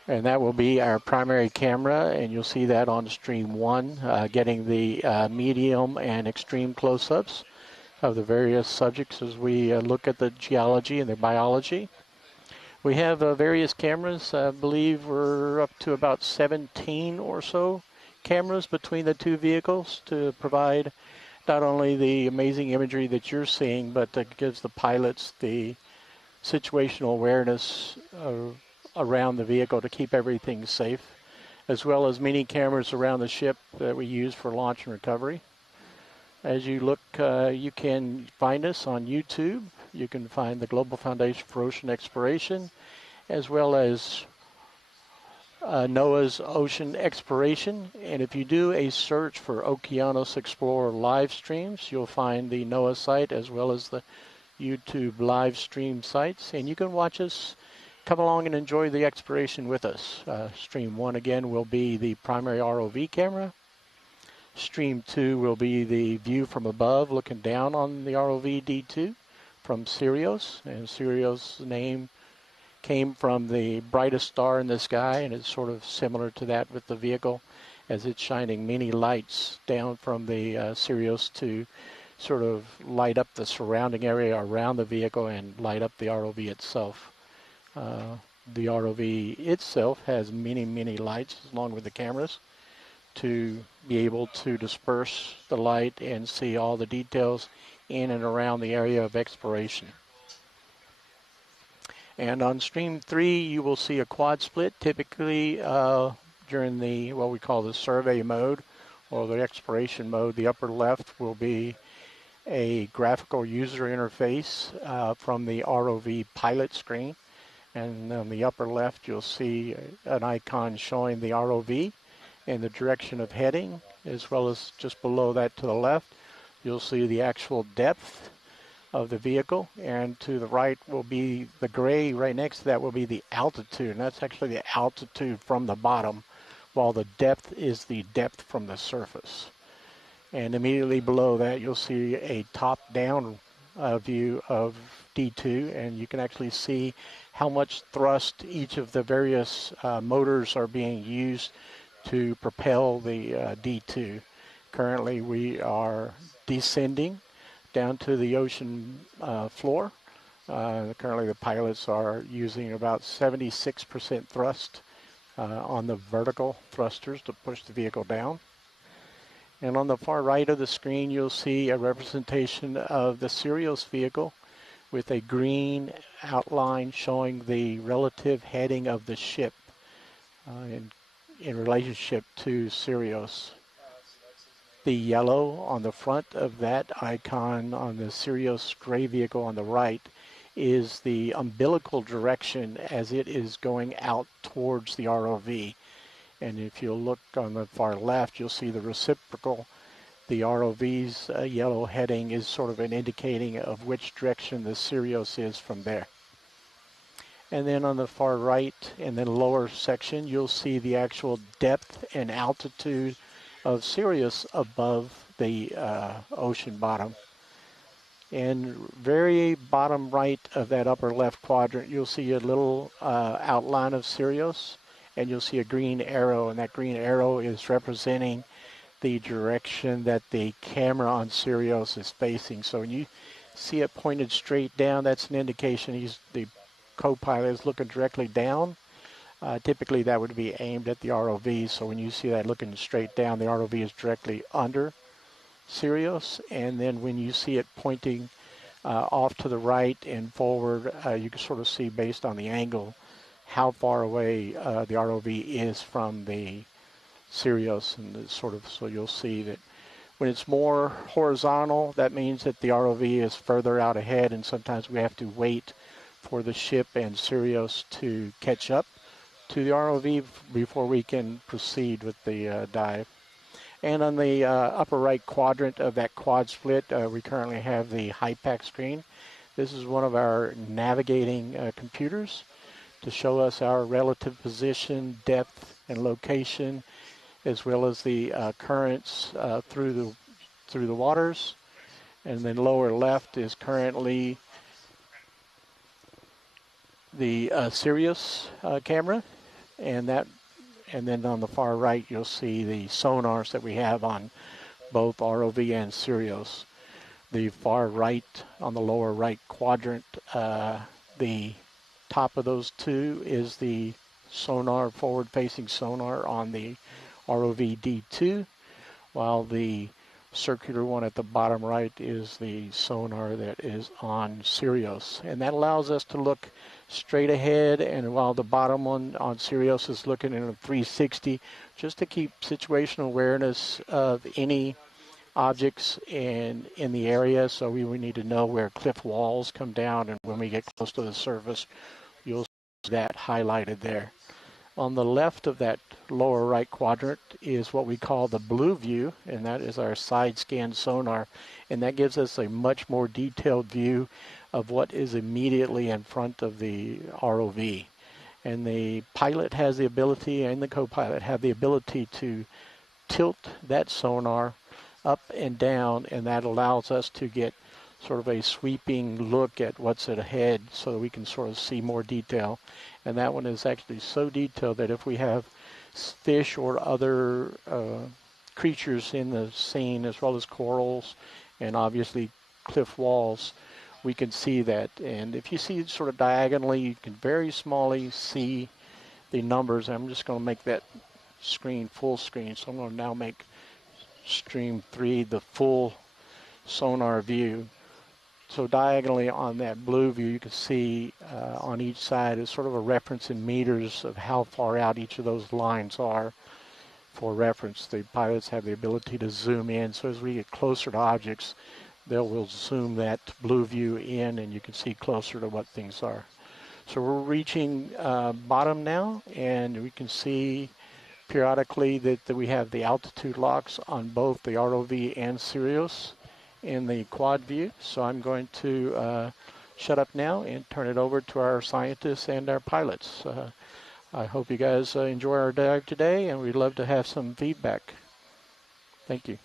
And that will be our primary camera, and you'll see that on stream 1, getting the medium and extreme close-ups of the various subjects as we look at the geology and the biology. We have various cameras. I believe we're up to about 17 or so cameras between the two vehicles to provide not only the amazing imagery that you're seeing, but that gives the pilots the situational awareness around the vehicle to keep everything safe, as well as many cameras around the ship that we use for launch and recovery. As you look, you can find us on YouTube. You can find the Global Foundation for Ocean Exploration, as well as NOAA's Ocean Exploration. And if you do a search for Okeanos Explorer live streams, you'll find the NOAA site as well as the YouTube live stream sites. And you can watch us come along and enjoy the exploration with us. Stream 1 again will be the primary ROV camera. Stream 2 will be the view from above looking down on the ROV D2 from Sirius. And Sirius' name came from the brightest star in the sky, and it's sort of similar to that with the vehicle as it's shining many lights down from the Sirius to sort of light up the surrounding area around the vehicle and light up the ROV itself. The ROV itself has many, many lights along with the cameras to be able to disperse the light and see all the details in and around the area of exploration. And on stream 3, you will see a quad split, typically during the what we call the survey mode or the exploration mode. The upper left will be a graphical user interface from the ROV pilot screen. And on the upper left, you'll see an icon showing the ROV and the direction of heading, as well as just below that to the left, you'll see the actual depth of the vehicle. And to the right will be the gray, right next to that will be the altitude. And that's actually the altitude from the bottom, while the depth is the depth from the surface. And immediately below that, you'll see a top-down view of D2, and you can actually see how much thrust each of the various motors are being used to propel the D2. Currently, we are descending down to the ocean floor. Currently, the pilots are using about 76% thrust on the vertical thrusters to push the vehicle down. And on the far right of the screen, you'll see a representation of the Sirius vehicle with a green outline showing the relative heading of the ship in relationship to Sirius. The yellow on the front of that icon on the Sirius gray vehicle on the right is the umbilical direction as it is going out towards the ROV. And if you look on the far left, you'll see the reciprocal. The ROV's yellow heading is sort of an indicating of which direction the Sirius is from there. And then on the far right and then lower section, you'll see the actual depth and altitude of Sirius above the ocean bottom. And very bottom right of that upper left quadrant, you'll see a little outline of Sirius, and you'll see a green arrow, and that green arrow is representing the direction that the camera on Sirius is facing. So when you see it pointed straight down, that's an indication the co-pilot is looking directly down. Typically that would be aimed at the ROV, so when you see that looking straight down, the ROV is directly under Sirius, and then when you see it pointing off to the right and forward, you can sort of see based on the angle how far away the ROV is from the Sirius, and it's sort of, so you'll see that when it's more horizontal, that means that the ROV is further out ahead, and sometimes we have to wait for the ship and Sirius to catch up to the ROV before we can proceed with the dive. And on the upper right quadrant of that quad split, we currently have the HIPAC screen. This is one of our navigating computers to show us our relative position, depth, and location, as well as the currents through the waters. And then lower left is currently the Sirius camera, and then on the far right you'll see the sonars that we have on both ROV and Sirius. The far right, on the lower right quadrant, the top of those two is the sonar, forward-facing sonar on the ROV D2, while the circular one at the bottom right is the sonar that is on Sirius. And that allows us to look straight ahead, and while the bottom one on Sirius is looking in a 360, just to keep situational awareness of any objects in the area. So we need to know where cliff walls come down, and when we get close to the surface, you'll see that highlighted there. On the left of that lower right quadrant is what we call the blue view, and that is our side scan sonar, and that gives us a much more detailed view of what is immediately in front of the ROV. And the pilot has the ability, and the co-pilot have the ability to tilt that sonar up and down, and that allows us to get sort of a sweeping look at what's ahead so that we can sort of see more detail. And that one is actually so detailed that if we have fish or other creatures in the scene, as well as corals and obviously cliff walls, we can see that. And if you see sort of diagonally, you can very smallly see the numbers. I'm just going to make that screen full screen. So I'm going to now make stream 3 the full sonar view. So diagonally on that blue view, you can see on each side is sort of a reference in meters of how far out each of those lines are for reference. The pilots have the ability to zoom in, so as we get closer to objects, they will zoom that blue view in, and you can see closer to what things are. So we're reaching bottom now, and we can see periodically that we have the altitude locks on both the ROV and Sirius in the quad view. So I'm going to shut up now and turn it over to our scientists and our pilots. I hope you guys enjoy our dive today, and we'd love to have some feedback. Thank you.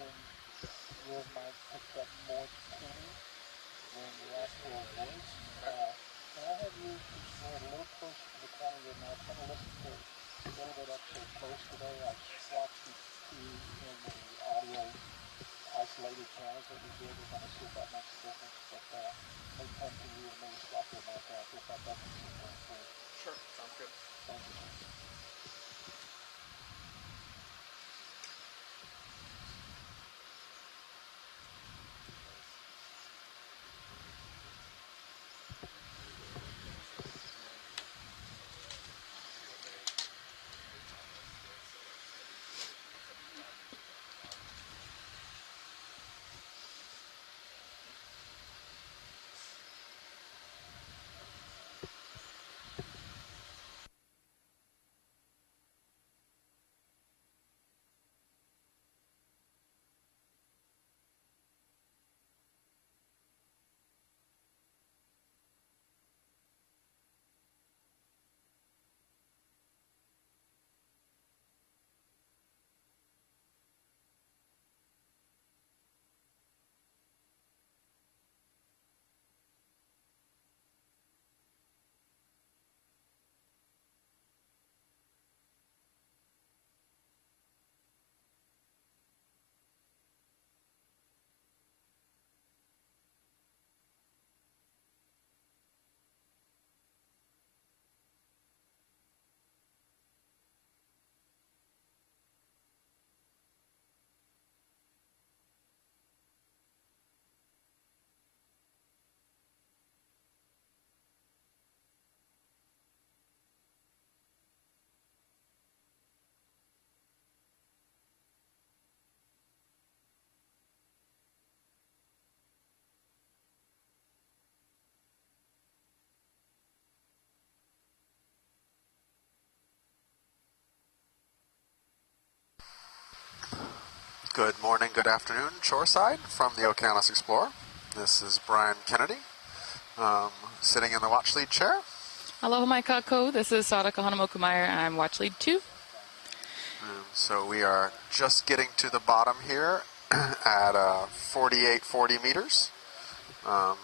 then your mic picked up more clearly when the actual voice. Can I have you just go a little closer to the corner of your mouth? Try to listen to a little bit up so close today. I swapped the key in the audio isolated channels that we did. We're going to see if that makes a difference. But they come to you and maybe swap your mic out if that doesn't seem very clear. Sure, sounds good. Thank you. Good morning, good afternoon, shoreside from the Okeanos Explorer. This is Brian Kennedy, sitting in the watch lead chair. Aloha mai kākou. This is Sadaka Hanamoku-Meyer. I'm watch lead 2. So we are just getting to the bottom here at 4840 meters. The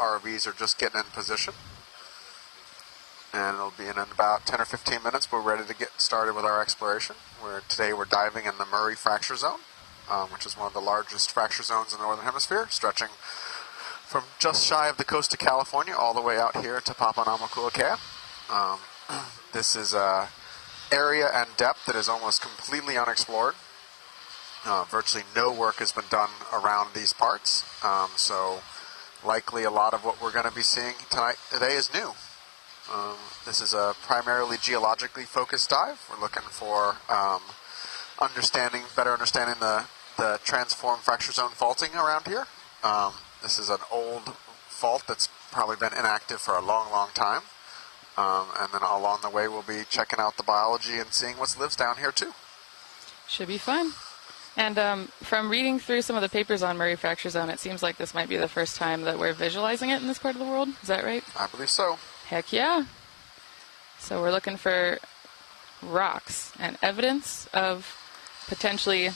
ROVs are just getting in position. And it'll be in about 10 or 15 minutes. We're ready to get started with our exploration. Today we're diving in the Murray Fracture Zone, which is one of the largest fracture zones in the Northern Hemisphere, stretching from just shy of the coast of California all the way out here to Papanamakuakea. This is an area and depth that is almost completely unexplored. Virtually no work has been done around these parts, so likely a lot of what we're going to be seeing today is new. This is a primarily geologically focused dive. We're looking for better understanding the transform fracture zone faulting around here. This is an old fault that's probably been inactive for a long, long time. And then along the way, we'll be checking out the biology and seeing what lives down here too. Should be fun. And from reading through some of the papers on Murray Fracture Zone, it seems like this might be the first time that we're visualizing it in this part of the world. Is that right? I believe so. Heck yeah. So we're looking for rocks and evidence of potentially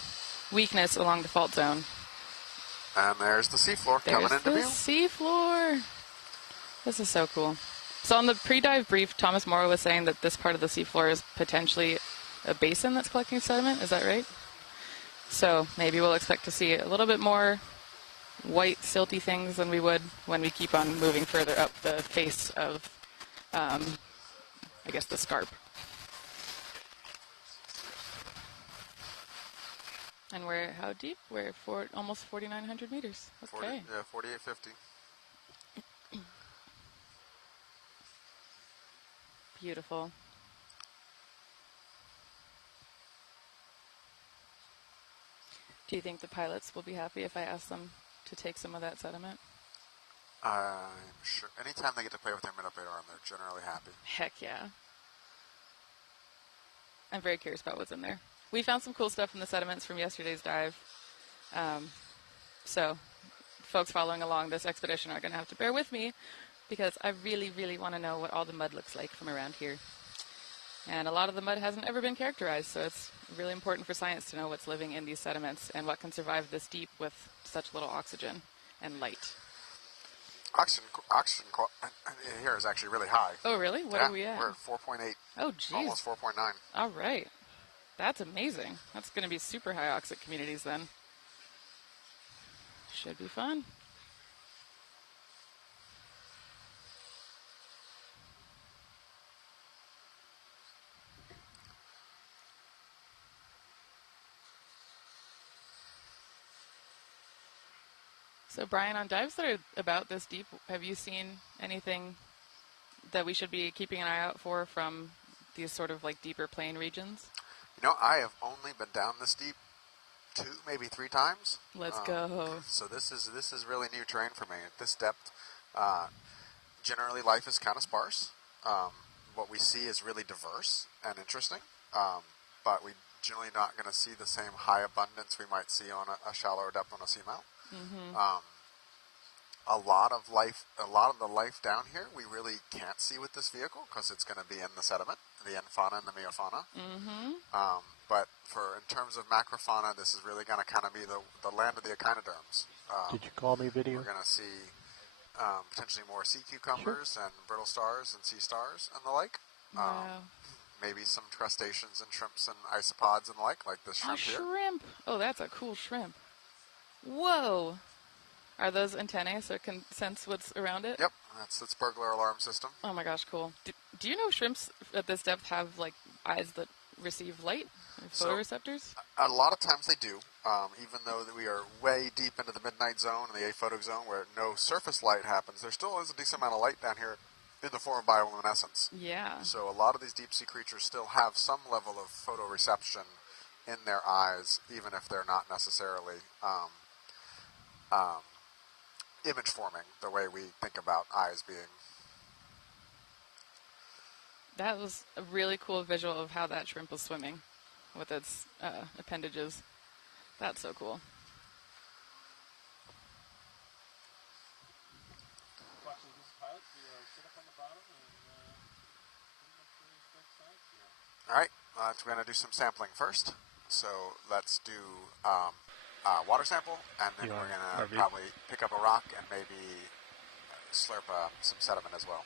weakness along the fault zone. And there's the seafloor coming into view. Seafloor. This is so cool. So on the pre-dive brief, Thomas Morrow was saying that this part of the seafloor is potentially a basin that's collecting sediment. Is that right? So maybe we'll expect to see a little bit more white, silty things than we would when we keep on moving further up the face of, I guess, the scarp. And we're how deep? We're almost 4,900 meters. Okay. 4850. Beautiful. Do you think the pilots will be happy if I ask them to take some of that sediment? I'm sure. Anytime they get to play with their minnow-bait arm, they're generally happy. Heck yeah. I'm very curious about what's in there. We found some cool stuff in the sediments from yesterday's dive. So folks following along this expedition are going to have to bear with me because I really, really want to know what all the mud looks like from around here. And a lot of the mud hasn't ever been characterized, so it's really important for science to know what's living in these sediments and what can survive this deep with such little oxygen and light. Oxygen here is actually really high. Oh, really? What are we at? We're at 4.8. Oh, geez. Almost 4.9. All right. That's amazing. That's going to be super high oxic communities then. Should be fun. So, Brian, on dives that are about this deep, have you seen anything that we should be keeping an eye out for from these sort of like deeper plain regions? You know, I have only been down this deep 2, maybe 3 times. Let's go. So this is really new terrain for me at this depth. Generally, life is kind of sparse. What we see is really diverse and interesting, but we're generally not going to see the same high abundance we might see on a shallower depth on a seamount. Mm-hmm. A lot of the life down here we really can't see with this vehicle because it's going to be in the sediment, the enfauna and the meiofauna. Mm-hmm. But in terms of macrofauna, this is really going to kind of be the land of the echinoderms. Did you call me video? We're going to see potentially more sea cucumbers and brittle stars and sea stars and the like. Wow. Maybe some crustaceans and shrimps and isopods and the like this shrimp here. Shrimp! Oh, that's a cool shrimp. Whoa! Are those antennae so it can sense what's around it? Yep, that's its burglar alarm system. Oh my gosh, cool. Do you know shrimps at this depth have like eyes that receive light? Photoreceptors? A lot of times they do, even though that we are way deep into the midnight zone and the aphotic zone where no surface light happens, there still is a decent amount of light down here in the form of bioluminescence. Yeah. So a lot of these deep sea creatures still have some level of photoreception in their eyes, even if they're not necessarily image forming the way we think about eyes being. That was a really cool visual of how that shrimp was swimming with its appendages. That's so cool. All right, we're going to do some sampling first. So let's do water sample, and then we're going to probably pick up a rock and maybe slurp some sediment as well.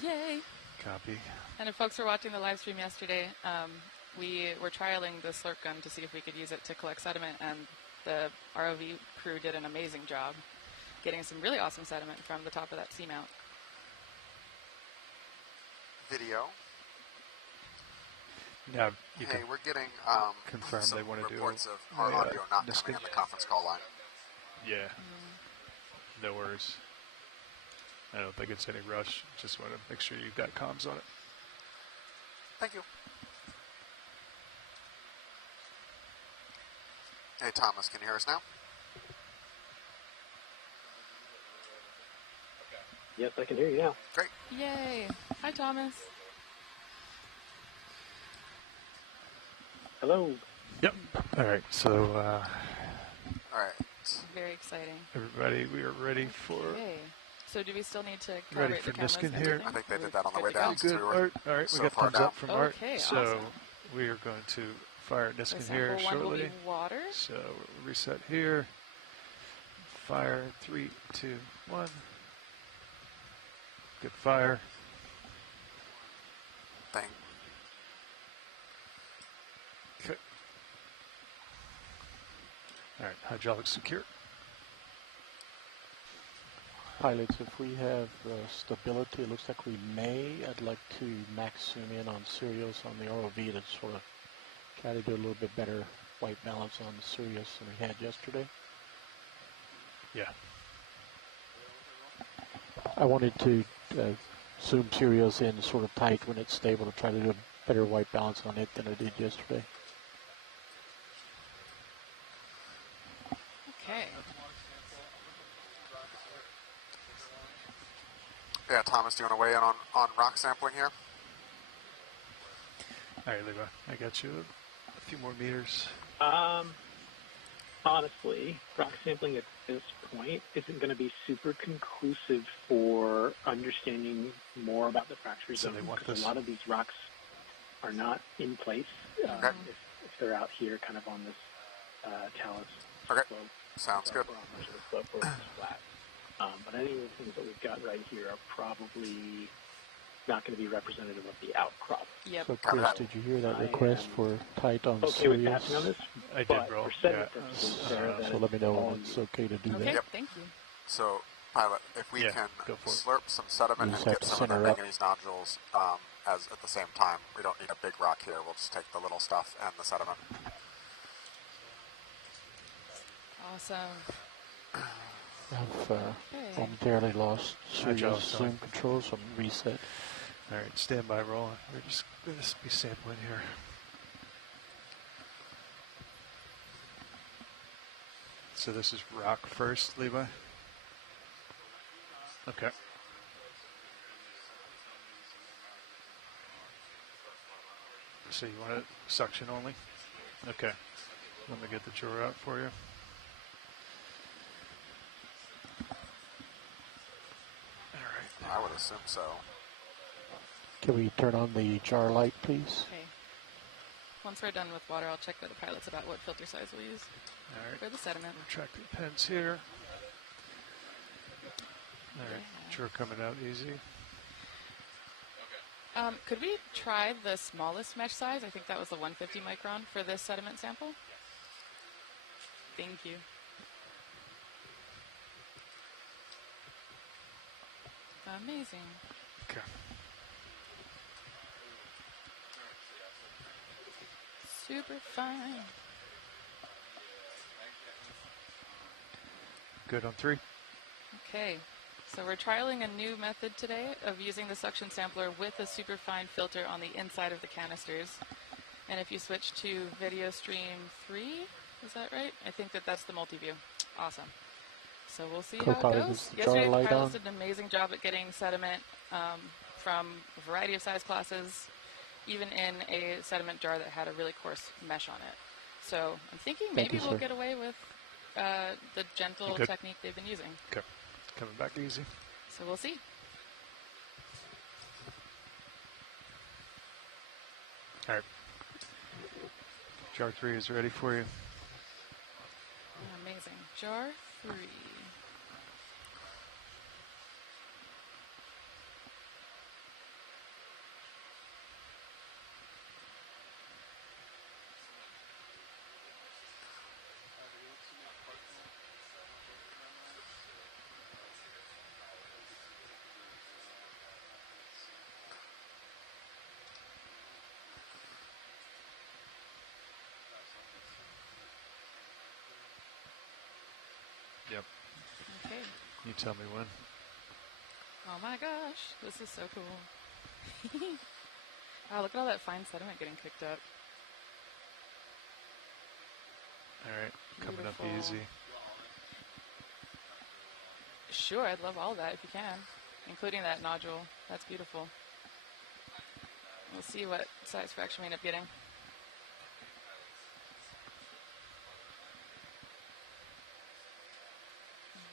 Yay! Copy. And if folks were watching the live stream yesterday, we were trialing the slurp gun to see if we could use it to collect sediment, and the ROV crew did an amazing job getting some really awesome sediment from the top of that seamount. Video. Now we're getting confirm some they want to do reports of our audio not coming on the conference call line. Yeah. No worries. I don't think it's any rush. Just want to make sure you've got comms on it. Thank you. Hey, Thomas, can you hear us now? Yes, I can hear you now. Great. Yay! Hi, Thomas. Hello. Yep. All right. So. All right. Very exciting. Everybody, we are ready for. Okay. So do we still need to Ready calibrate for the cameras? Niskin here? I think they did that on the way down. Good. Art. All right, we got thumbs up from Art. Okay, so awesome. we are going to fire Niskin So here sample one will shortly. be water. So we'll reset here. Fire 3, 2, 1. Good fire. Bang. Okay. All right, hydraulic secure. Pilots, if we have stability, it looks like we may. I'd like to max zoom in on Sirius on the ROV to sort of try to do a little bit better white balance on the Sirius than we had yesterday. Yeah. I wanted to zoom Sirius in sort of tight when it's stable to try to do a better white balance on it than I did yesterday. Okay. Yeah, Thomas, do you want to weigh in on rock sampling here? All right, Levi, I got you a few more meters. honestly, rock sampling at this point isn't going to be super conclusive for understanding more about the fracture So zone, they want because this. a lot of these rocks are not in place if they're out here kind of on this talus Okay. slope. Sounds good. Or on much of the slope where it's flat. But any of the things that we've got right here are probably not going to be representative of the outcrop. Yep. So, Chris, did you hear that request for tight on okay with serious? passing on this? I did, but bro. for sediment purposes, So let me know when it's okay to do Okay, that. Yep. thank you. So, pilot, if we can slurp some sediment You and just have get to some of the center up. manganese nodules as at the same time. We don't need a big rock here. We'll just take the little stuff and the sediment. Awesome. I've momentarily lost serious zoom control, so I'm reset. All right, stand by, Roland. We're just going to be sampling here. So this is rock first, Levi? Okay. So you want it suction only? Okay. Let me get the drawer out for you. I would assume so. Can we turn on the jar light, please? Okay. Once we're done with water, I'll check with the pilots about what filter size we'll use for the sediment. Retracting pens here. All right, drawer coming out easy. Could we try the smallest mesh size? I think that was the 150 micron for this sediment sample. Thank you. Amazing. Okay. Super fine. Good on 3. Okay, so we're trialing a new method today of using the suction sampler with a superfine filter on the inside of the canisters. And if you switch to video stream 3, is that right? I think that's the multi-view. Awesome. So we'll see how it goes. Yesterday, the pilots did an amazing job at getting sediment from a variety of size classes, even in a sediment jar that had a really coarse mesh on it. So I'm thinking maybe we'll get away with the gentle technique they've been using. Okay. Coming back easy. So we'll see. All right. Jar 3 is ready for you. Amazing. Jar 3. Yep. Okay. You tell me when. Oh my gosh, this is so cool. Wow, look at all that fine sediment getting kicked up. All right, coming up easy. Sure, I'd love all that if you can, including that nodule. That's beautiful. We'll see what size fracture we end up getting.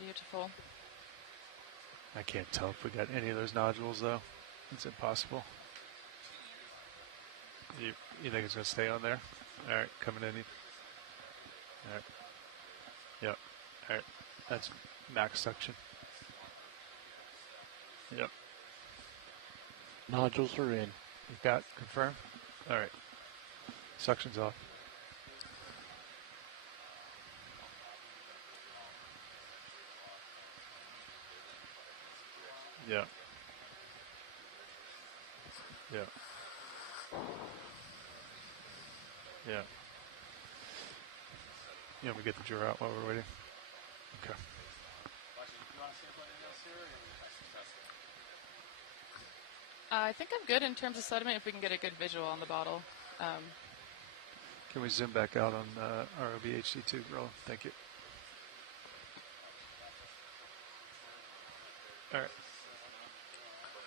Beautiful. I can't tell if we got any of those nodules, though. It's impossible. You think it's going to stay on there? All right, coming in. All right. Yep. All right. That's max suction. Yep. Nodules are in. You got confirmed? All right. Suction's off. Yeah. Yeah. Yeah. Yeah, we get the drawer out while we're waiting. Okay. I think I'm good in terms of sediment if we can get a good visual on the bottle. Can we zoom back out on ROB HD2, Roland? Thank you. All right.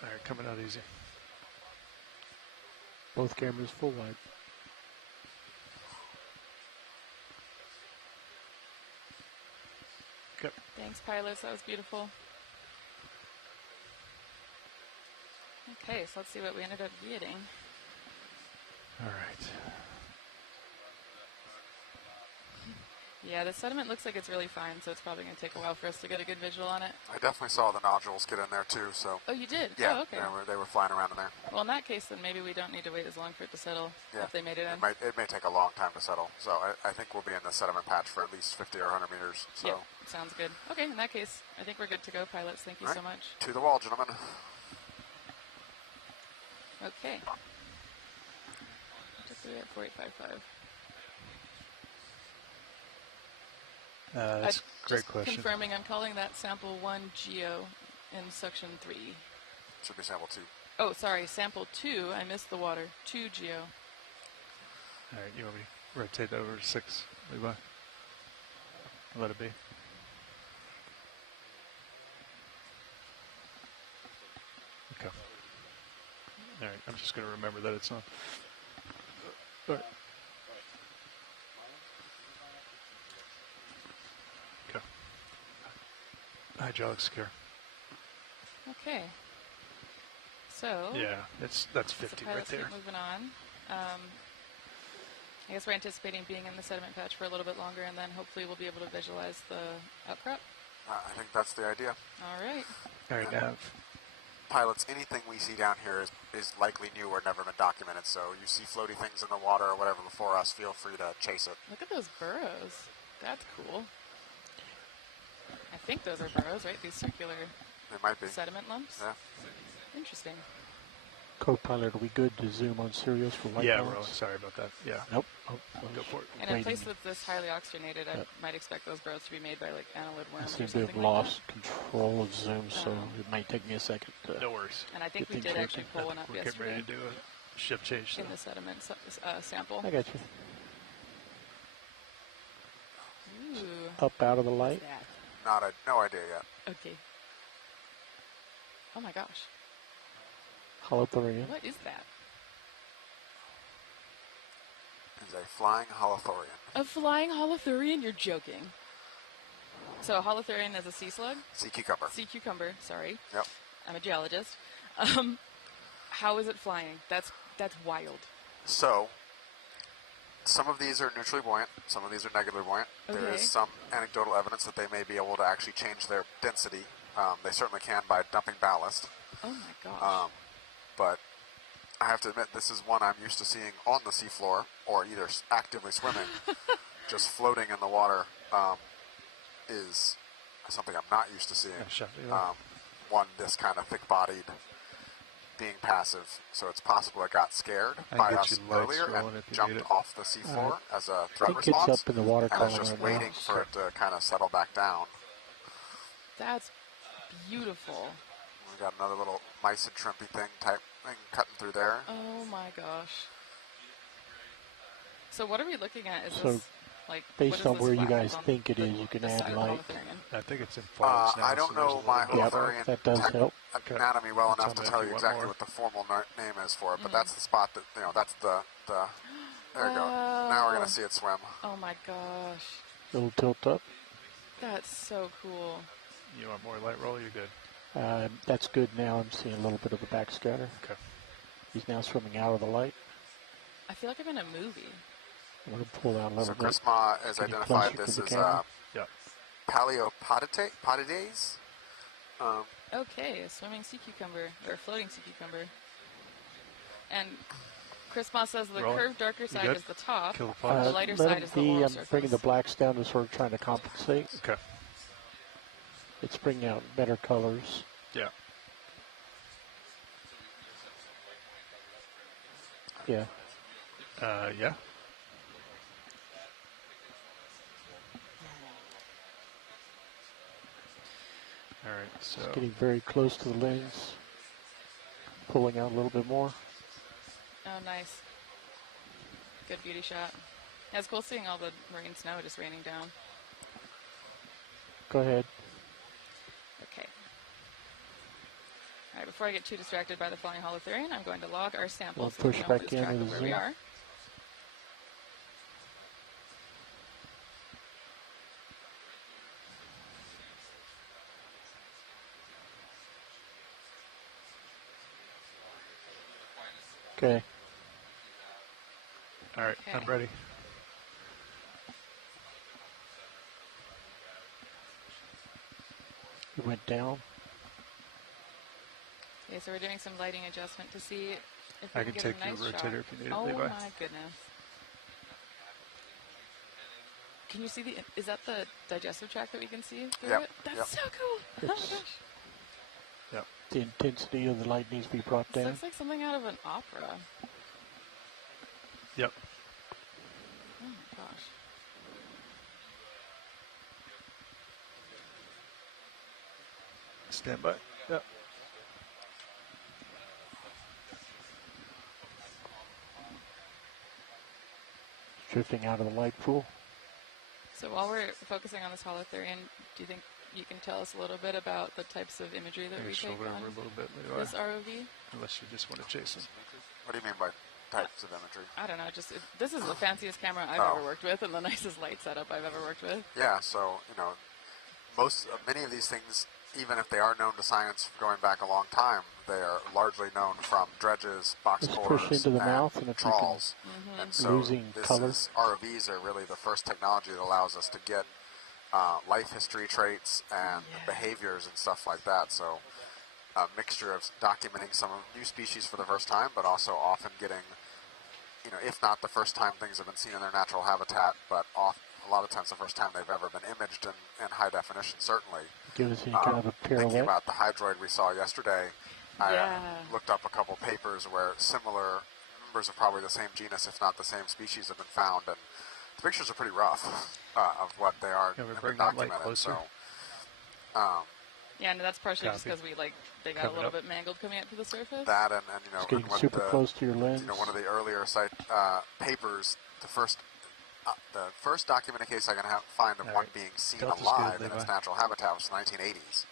All right, coming out easy. Both cameras full wide. Okay. Thanks, pilots. That was beautiful. Okay, so let's see what we ended up getting. All right. Yeah, the sediment looks like it's really fine, so it's probably going to take a while for us to get a good visual on it. I definitely saw the nodules get in there too. So. Oh, you did? Yeah. Oh, okay. They were flying around in there. Well, in that case, then maybe we don't need to wait as long for it to settle if they made it in. It may take a long time to settle. So I think we'll be in the sediment patch for at least 50 or 100 meters. So. Yep, sounds good. Okay, in that case, I think we're good to go, pilots. Thank you so much. To the wall, gentlemen. Okay. Just at 4.855. That's a great question. Confirming, I'm calling that sample 1 geo in section 3. Should be sample 2. Oh, sorry, sample 2. I missed the water. 2 geo. All right, you want me to rotate that over to 6, Levi? Let it be. Okay. All right, I'm just going to remember that it's on. All right. Okay. Hydraulic secure. Okay. So. Yeah, that's 50 right there. Keep moving on. I guess we're anticipating being in the sediment patch for a little bit longer, and then hopefully we'll be able to visualize the outcrop. I think that's the idea. All right. All right, now. Pilots, anything we see down here is likely new or never been documented. So you see floaty things in the water or whatever before us, feel free to chase it. Look at those burrows. That's cool. I think those are burrows, right? These circular they might be. Sediment lumps? Yeah. Interesting. Co-pilot, are we good to zoom on serials for white Yeah, balance? sorry about that. Yeah. Nope. Go for it. And in a place that's this highly oxygenated, I might expect those burrows to be made by like annelid I worms seem or to have something lost control of zoom, so it might take me a second to No worries. And I think we get did things actually working. pull one up We're yesterday. getting ready to do a shift change. In the sediment sample. I got you. Ooh. Up out of the light. No idea yet. Okay. Oh my gosh. Holothurian. What is that? Is a flying holothurian. A flying holothurian? You're joking. So a holothurian is a sea slug? Sea cucumber. Sea cucumber, sorry. Yep. I'm a geologist. How is it flying? That's wild. So, some of these are neutrally buoyant, some of these are negatively buoyant. Okay. There is some anecdotal evidence that they may be able to actually change their density. They certainly can by dumping ballast. Oh my gosh. But I have to admit, this is one I'm used to seeing on the seafloor, or either actively swimming. Just floating in the water is something I'm not used to seeing. One this kind of thick-bodied, being passive, so it's possible it got scared by us earlier and jumped off the seafloor as a threat response. I think it's up in the water and is column just right waiting now. for it to kind of settle back down. That's beautiful. We got another little mysid shrimpy thing type thing cutting through there. Oh my gosh. So what are we looking at? Is So this like based on where you guys on think it is, you can add light. I think it's in flags now. I don't know my holothurian that does help. anatomy well enough to tell you want exactly more. what the formal name is for it, but that's the spot that, that's the there we go. Now we're going to see it swim. Oh my gosh. Little tilt up. That's so cool. You want more light roll? You're good. That's good now. I'm seeing a little bit of a backscatter. Okay. He's now swimming out of the light. I feel like I'm in a movie. I'm going to pull out a little So bit. Chris Ma has Getting identified closer this to the as camera. Paleopodides. Okay, a swimming sea cucumber, or a floating sea cucumber. And Chris Moss says the curved darker side good? is the top, Kill the the pause. lighter Let side him is the be. oral I'm surface. bringing the blacks down to sort of trying to compensate. Okay. It's bringing out better colors. Yeah. Yeah. Yeah. All right, so It's getting very close to the lens. Pulling out a little bit more. Oh, nice. Good beauty shot. Yeah, it's cool seeing all the marine snow just raining down. Go ahead. Okay. All right, before I get too distracted by the flying holothurian, I'm going to log our samples so We'll push we don't back lose track in of with where we zoom. are. Okay. All right, Okay. I'm ready. It went down. Okay, so we're doing some lighting adjustment to see if we I can can get take a nice your shot. rotator if you need it, Oh Levi. my goodness. Can you see the, is that the digestive tract that we can see through Yep, it? That's yep. so cool. Oh my It's- gosh. Yep. The intensity of the light needs to be brought This down. looks like something out of an opera. Yep. Oh my gosh. Stand by. Yep. Drifting out of the light pool. So while we're focusing on this Holothurian, do you think you can tell us a little bit about the types of imagery that Bring we your take shoulder on over a little bit, Levi. this ROV? Unless you just want to chase him. What do you mean by types of imagery? I don't know, just this is the fanciest camera I've Oh. ever worked with and the nicest light setup I've ever worked with. Yeah, so, you know, many of these things, even if they are known to science going back a long time, they are largely known from dredges, box Let's cores, push into the mouth, and if you can- trawls. And so Losing color. ROVs are really the first technology that allows us to get life history traits and behaviors and stuff like that. So a mixture of documenting some new species for the first time, but also often getting, you know, if not the first time things have been seen in their natural habitat, but a lot of times the first time they've ever been imaged in high definition, certainly. Give us any kind of a Thinking pirouette. about the hydroid we saw yesterday, I looked up a couple papers where similar members of probably the same genus, if not the same species, have been found, and the pictures are pretty rough of what they are Can we and bring they're that light documented. closer? So, Yeah, and that's partially just Copy. because they got Coming a little up. bit mangled coming up to the surface. that and you know, It's getting and what super close to your lens. You know, one of the earlier papers, the first documented case I can find of All one right. being seen Delta's alive good, in its Levi. natural habitat was the 1980s.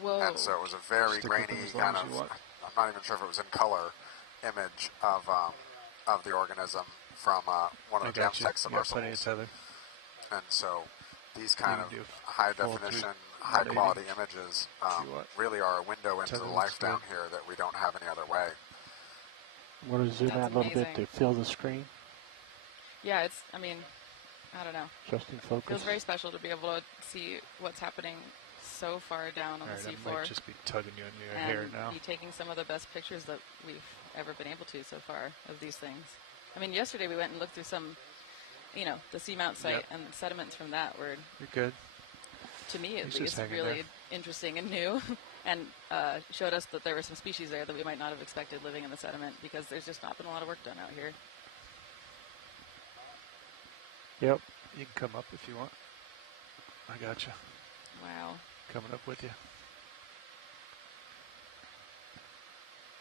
Whoa. And so it was a very Stick with them grainy as long kind as of, you want. I'm not even sure if it was in color, image of the organism from one I of the got you. Jamstack You got plenty of submersibles. tether. And so these kind You of can do high full definition, 3 high 180 quality images if you want. really are a window into Tether the looks life down good. here that we don't have any other way. Want to zoom That's out a little bit amazing. to fill the screen? Yeah, it's, I mean, I don't know. Just in It focus. feels very special to be able to see what's happening so far down on All right, the I seafloor might just be tugging you on your and hair now. be taking some of the best pictures that we've ever been able to so far of these things. I mean, yesterday we went and looked through some, you know, the seamount site Yep. and sediments from that were, You're good. to me at He's just least, hanging really there. interesting and new, and showed us that there were some species there that we might not have expected living in the sediment because there's just not been a lot of work done out here. Yep. You can come up if you want. I got you. Wow, Coming up with you.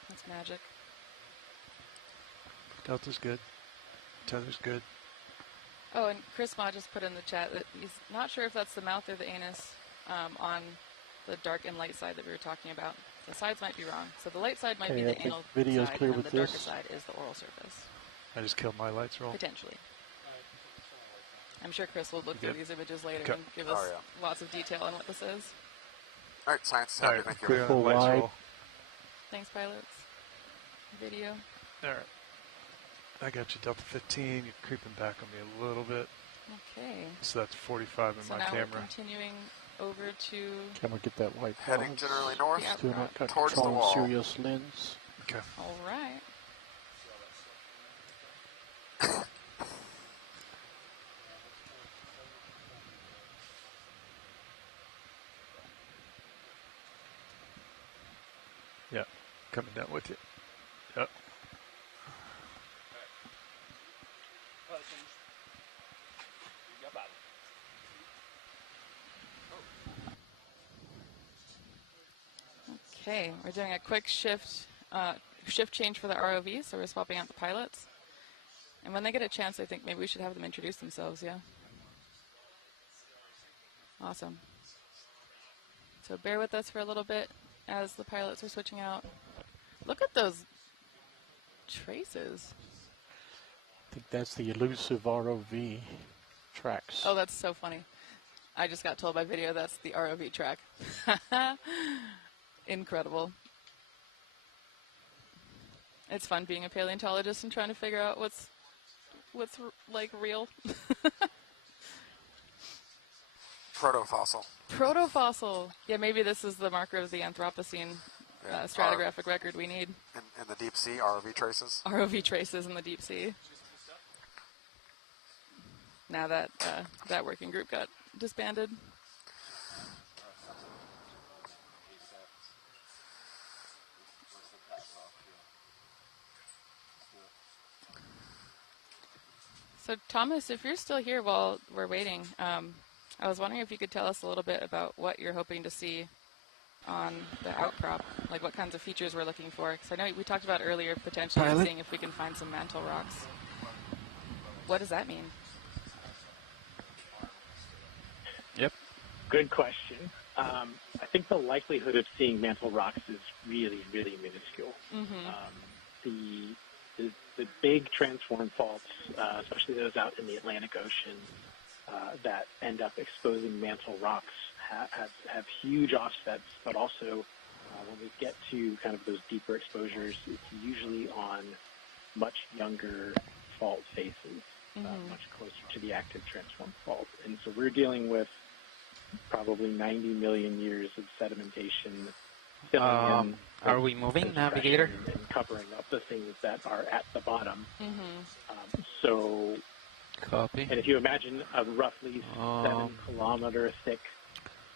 that's magic. Delta's good. Tether's good. Oh, and Chris Ma just put in the chat that he's not sure if that's the mouth or the anus on the dark and light side that we were talking about. The sides might be wrong. So the light side might Okay, be I the think anal video's side, clear and with the darker this. side is the oral surface, I just killed my lights roll. potentially. I'm sure Chris will look You through good? these images later Okay. and give us Oh, yeah. lots of detail on what this is. All right, science is All happy. right, Thank you. clear on Full the lights wide. roll. Thanks, pilots. Video. All right. I got you, Delta 15. You're creeping back on me a little bit. Okay. So that's 45 in So my now we're camera. continuing over to. Can we get that white Heading balance? generally north. Yeah. Do not cut Towards the control wall. serious lens. Okay. All right. Yeah. Coming down with you. Yep. Okay, we're doing a quick shift change for the ROV, so we're swapping out the pilots. And when they get a chance, I think maybe we should have them introduce themselves, yeah? Awesome. So bear with us for a little bit as the pilots are switching out. Look at those traces. I think that's the elusive ROV tracks. Oh, that's so funny. I just got told by video that's the ROV track. Incredible. It's fun being a paleontologist and trying to figure out what's like real. Protofossil. Protofossil. Yeah, maybe this is the marker of the Anthropocene stratigraphic record we need. In the deep sea, ROV traces. ROV traces in the deep sea. Now that that working group got disbanded. So Thomas, if you're still here while we're waiting, I was wondering if you could tell us a little bit about what you're hoping to see on the outcrop, like what kinds of features we're looking for. Because I know we talked about earlier potentially seeing if we can find some mantle rocks. What does that mean? Yep. Good question. I think the likelihood of seeing mantle rocks is really, really minuscule. The big transform faults, especially those out in the Atlantic Ocean, that end up exposing mantle rocks have huge offsets, but also when we get to kind of those deeper exposures, it's usually on much younger fault faces, much closer to the active transform fault. And so we're dealing with probably 90 million years of sedimentation. Are we moving, Navigator? And covering up the things that are at the bottom. So, copy. And if you imagine a roughly 7-kilometer thick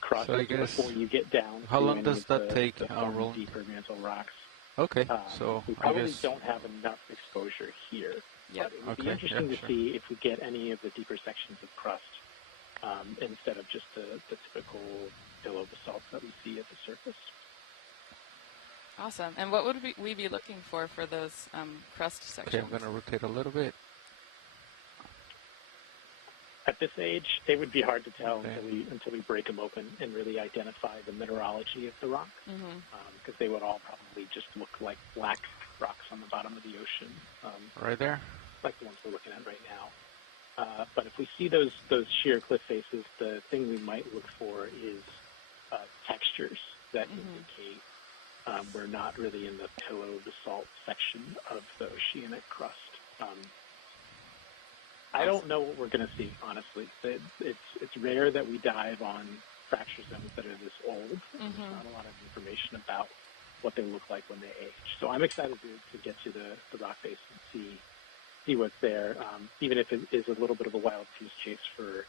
crust before you get down, how long does that take? The deeper mantle rocks. Okay, so we probably don't have enough exposure here. But it would be interesting to see if we get any of the deeper sections of crust instead of just the typical pillow basalts that we see at the surface. Awesome. And what would we be looking for those crust sections? Okay, I'm going to rotate a little bit. At this age, it would be hard to tell until we break them open and really identify the mineralogy of the rock, because they would all probably just look like black rocks on the bottom of the ocean. Right there? Like the ones we're looking at right now. But if we see those sheer cliff faces, the thing we might look for is textures that indicate we're not really in the pillow basalt section of the oceanic crust. I don't know what we're going to see, honestly. It's rare that we dive on fracture zones that are this old. There's not a lot of information about what they look like when they age. So I'm excited to get to the rock face and see what's there. Even if it is a little bit of a wild goose chase for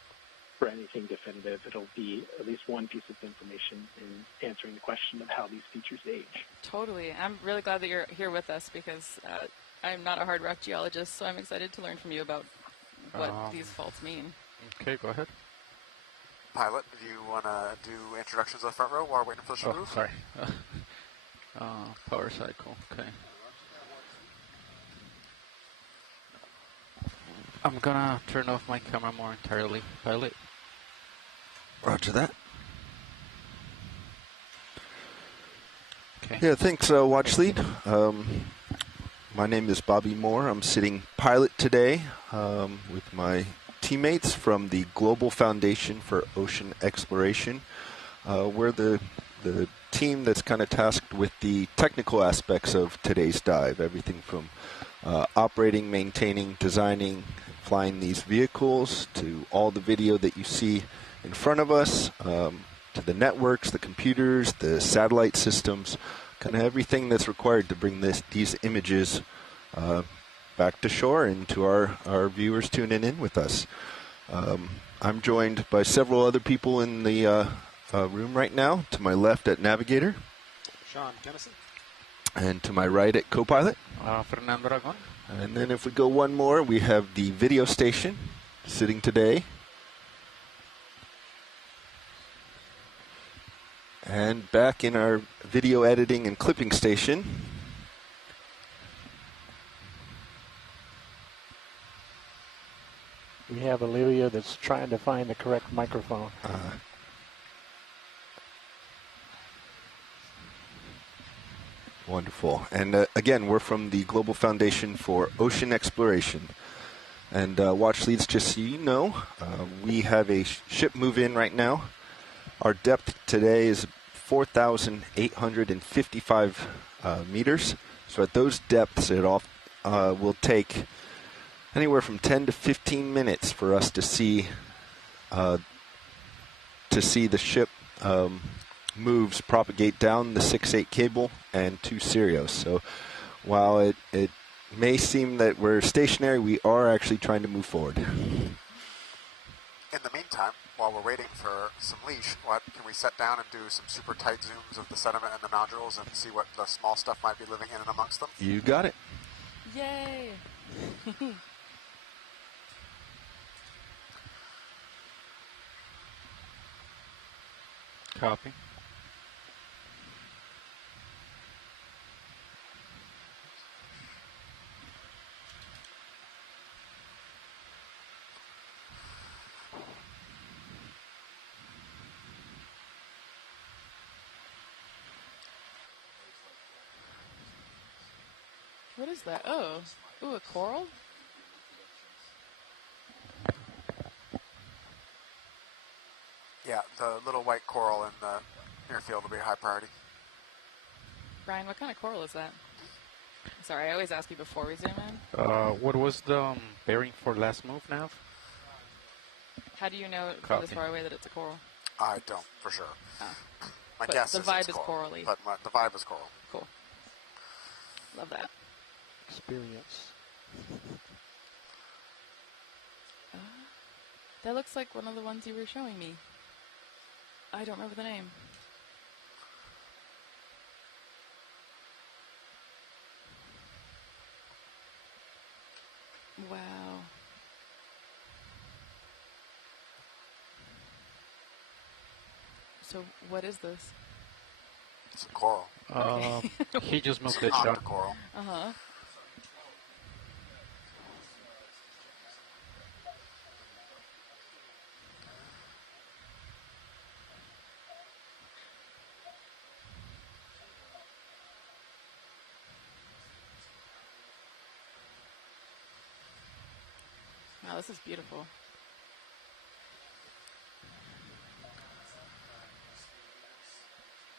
anything definitive, it'll be at least one piece of information in answering the question of how these features age. Totally. I'm really glad that you're here with us because I'm not a hard rock geologist, so I'm excited to learn from you about what these faults mean. Okay, go ahead. Pilot, do you want to do introductions on the front row while we're waiting for the show? Oh, sorry. Power cycle, okay. I'm gonna turn off my camera more entirely. Pilot. Roger that. Okay. Yeah, thanks, Watch Lead. My name is Bobby Moore. I'm sitting pilot today with my teammates from the Global Foundation for Ocean Exploration. We're the team that's kind of tasked with the technical aspects of today's dive, everything from operating, maintaining, designing, flying these vehicles, to all the video that you see in front of us, to the networks, the computers, the satellite systems, kind of everything that's required to bring these images back to shore and to our viewers tuning in with us. I'm joined by several other people in the room right now. To my left at Navigator, Sean Kennison. And to my right at Co-Pilot, Fernando Aragon. And then if we go one more, we have the video station sitting today. And back in our video editing and clipping station, we have Olivia that's trying to find the correct microphone. Wonderful. And again, we're from the Global Foundation for Ocean Exploration. And Watch Leads, just so you know, we have a ship move in right now. Our depth today is 4,855 meters. So at those depths, it will take anywhere from 10 to 15 minutes for us to see the ship moves propagate down the 6/8 cable and to Sirius. So while it may seem that we're stationary, we are actually trying to move forward. In the meantime, while we're waiting for some leash, can we set down and do some super tight zooms of the sediment and the nodules and see what the small stuff might be living in and amongst them? You got it. Yay! Copy. What is that? Oh, ooh, a coral? Yeah, the little white coral in the near field will be a high priority. Brian, what kind of coral is that? Sorry, I always ask you before we zoom in. What was the bearing for last move, Nav? How do you know from this far away that it's a coral? I don't, for sure. Oh. My But guess the is vibe it's is coral, corally. but the vibe is coral. Cool. Love that. Experience. That looks like one of the ones you were showing me. I don't remember the name. Wow. So what is this? It's a coral. Okay. He just moved It's the an shot. octocoral. Uh-huh. Wow, this is beautiful.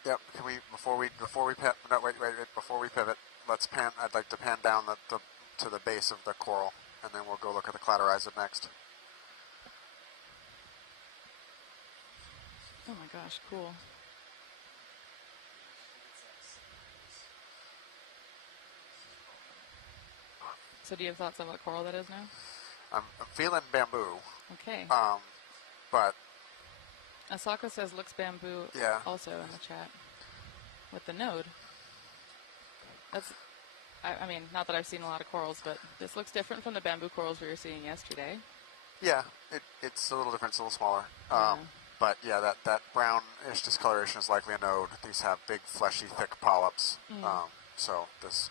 Yep. Can we before we pivot, let's pan. I'd like to pan down to the base of the coral, and then we'll go look at the cladorhiza next. Oh my gosh, cool. So do you have thoughts on what coral that is now? I'm feeling bamboo. Okay. But Asako says looks bamboo Yeah. also in the chat with the node. That's, I mean, not that I've seen a lot of corals, but this looks different from the bamboo corals we were seeing yesterday. yeah, it's a little different. It's a little smaller. Yeah. But yeah, that brownish discoloration is likely a node. These have big, fleshy, thick polyps. So this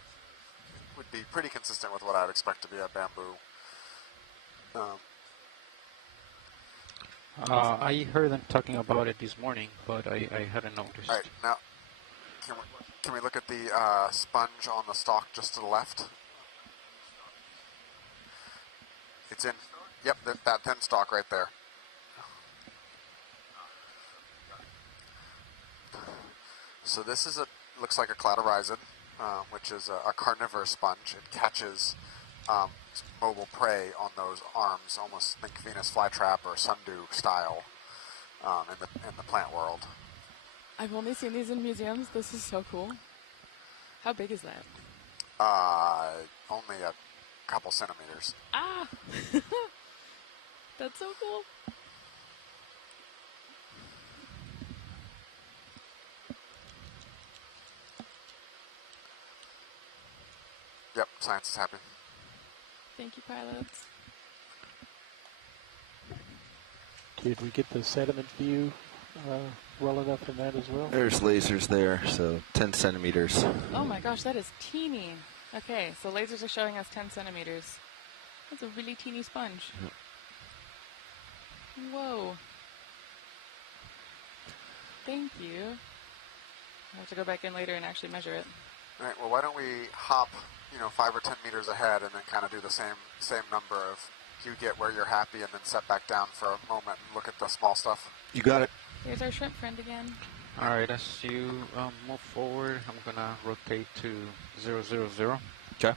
would be pretty consistent with what I'd expect to be a bamboo. I heard them talking about it this morning, but I hadn't noticed. All right, now can we look at the sponge on the stalk just to the left? It's in. Yep, that thin stalk right there. So this is looks like a cladorhizid, which is a carnivorous sponge. It catches mobile prey on those arms, almost think Venus flytrap or sundew style in the plant world. I've only seen these in museums. This is so cool. How big is that? Only a couple centimeters. Ah! That's so cool. Yep, science is happy. Thank you, pilots. Did we get the sediment view well enough in that as well? There's lasers there, so 10 centimeters. Oh my gosh, that is teeny. Okay, so lasers are showing us 10 centimeters. That's a really teeny sponge. Whoa. Thank you. I'll have to go back in later and actually measure it. All right, well, why don't we hop, 5 or 10 meters ahead and then kind of do the same number of you get where you're happy and then set back down for a moment and look at the small stuff. You got it. Here's our shrimp friend again. Alright, as you move forward, I'm going to rotate to 000. Okay.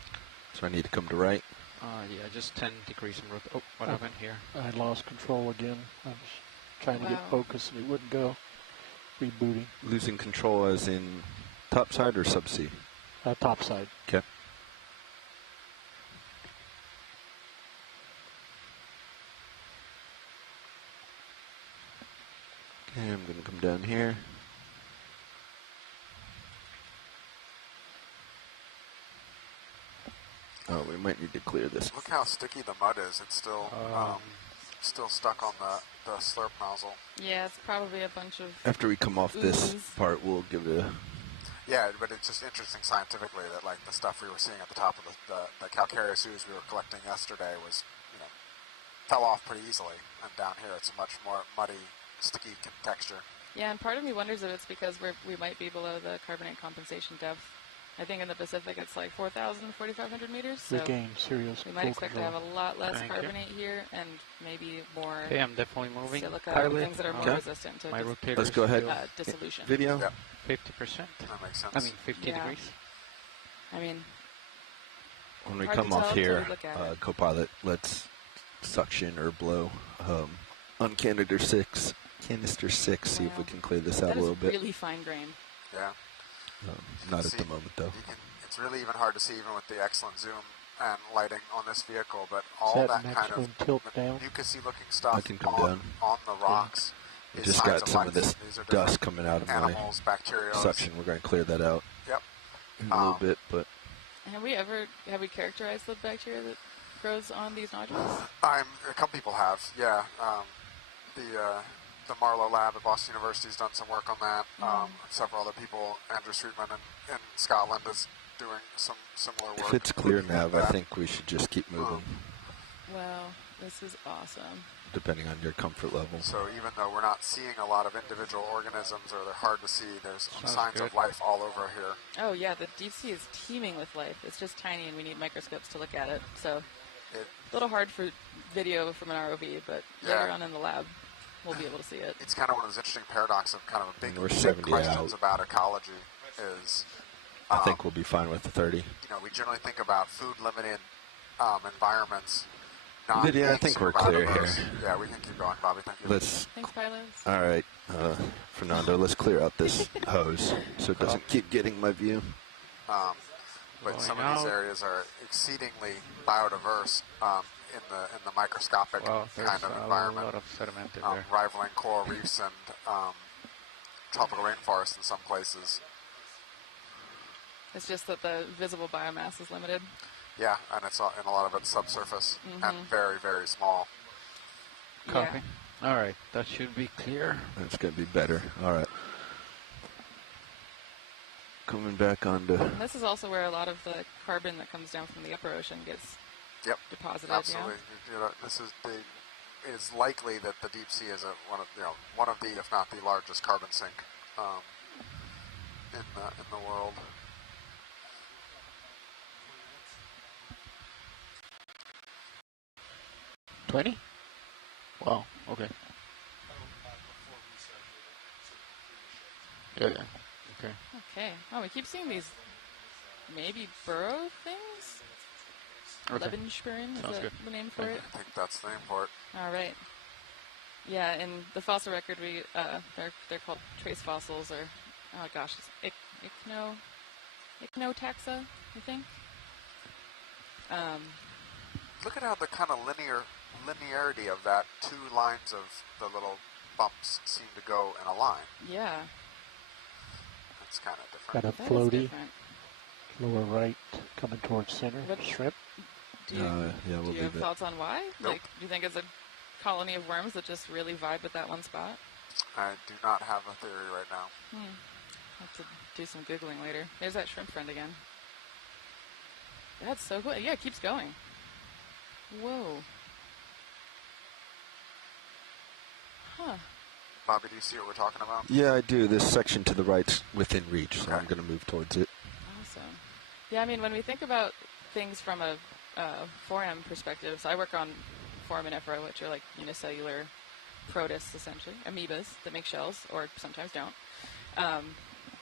So I need to come to right. Yeah, just 10 degrees and rotate. Oh, what happened here? I lost control again. I was trying to get focus and it wouldn't go. Rebooting. Losing control as in topside or subsea? Topside. Okay. Okay, I'm going to come down here. Oh, we might need to clear this. Look how sticky the mud is. It's still still stuck on the slurp nozzle. Yeah, it's probably a bunch of... After we come off this part, we'll give it a... Yeah, but it's just interesting scientifically that like the stuff we were seeing at the top of the calcareous ooze we were collecting yesterday was, you know, fell off pretty easily. And down here it's a much more muddy, sticky texture. Yeah, and part of me wonders if it's because we might be below the carbonate compensation depth. I think in the Pacific it's like 4,000, 4,500 meters. So Regain serious we might expect to have a lot less carbonate here and maybe more Okay, I'm definitely moving. silica, things that are more resistant to Let's go ahead. dissolution. Video. Yep. 50%. That makes sense. I mean, 50 degrees. I mean, when we hard come to off tell here, until we look at it. Copilot, let's suction or blow on canister 6, see if we can clear this out a little bit. Really fine grain. Yeah. Not at the moment, though. It's really even hard to see, even with the excellent zoom and lighting on this vehicle. But all that kind of mucousy-looking stuff I can come down. on the rocks. I just got some of this dust coming out of animals, my bacteria suction. We're going to clear that out. Yep. In a little bit, but. Have we characterized the bacteria that grows on these nodules? A couple people have, yeah. The Marlowe lab at Boston University has done some work on that. Several other people, Andrew Sweetman in Scotland is doing some similar work. If it's clear now, I think we should just keep moving. Wow, this is awesome. Depending on your comfort level. So even though we're not seeing a lot of individual organisms, or they're hard to see, there's signs of life all over here. Oh yeah, the deep sea is teeming with life. It's just tiny and we need microscopes to look at it. So a little hard for video from an ROV, but later on in the lab, we'll be able to see it. It's kind of one of those interesting paradoxes of kind of a big out. questions about ecology is... I think we'll be fine with the 30. You know, we generally think about food-limited environments. Yeah, I think we're clear here. Yeah, we can keep going, Bobby. Thank you. Thanks, pilots. All right, Fernando, let's clear out this hose so it doesn't keep getting my view. But some of these areas are exceedingly biodiverse in the microscopic kind of environment, a lot of sediment in there. rivaling coral reefs and tropical rainforests in some places. It's just that the visible biomass is limited. Yeah, and and a lot of it's subsurface and very, very small. Copy. All right, that should be clear. That's going to be better. All right. Coming back onto... And this is also where a lot of the carbon that comes down from the upper ocean gets deposited. Absolutely. You know, it is likely that the deep sea is one of the, if not the largest carbon sink in the world. $20? Wow. Okay. Yeah. Okay. Okay. Oh, we keep seeing these maybe burrow things? Okay. Lebenspuren, is that the name for it? I think that's the name for it. All right. Yeah, in the fossil record, they're called trace fossils, or oh gosh, it's Ichnotaxa, I think. Look at how the kind of linearity of that two lines of the little bumps seem to go in a line. Yeah. It's kind of different. Got a floaty, lower right, coming towards center, shrimp. Do you have thoughts on why? Nope. Like, do you think it's a colony of worms that just really vibe with that one spot? I do not have a theory right now. I'll have to do some Googling later. There's that shrimp friend again. That's so cool. Yeah, it keeps going. Whoa. Huh. Bobby, do you see what we're talking about? Yeah, I do. This section to the right's within reach, so I'm going to move towards it. Awesome. Yeah, I mean, when we think about things from a 4M perspective, so I work on foraminifera, which are like unicellular protists, essentially, amoebas that make shells, or sometimes don't.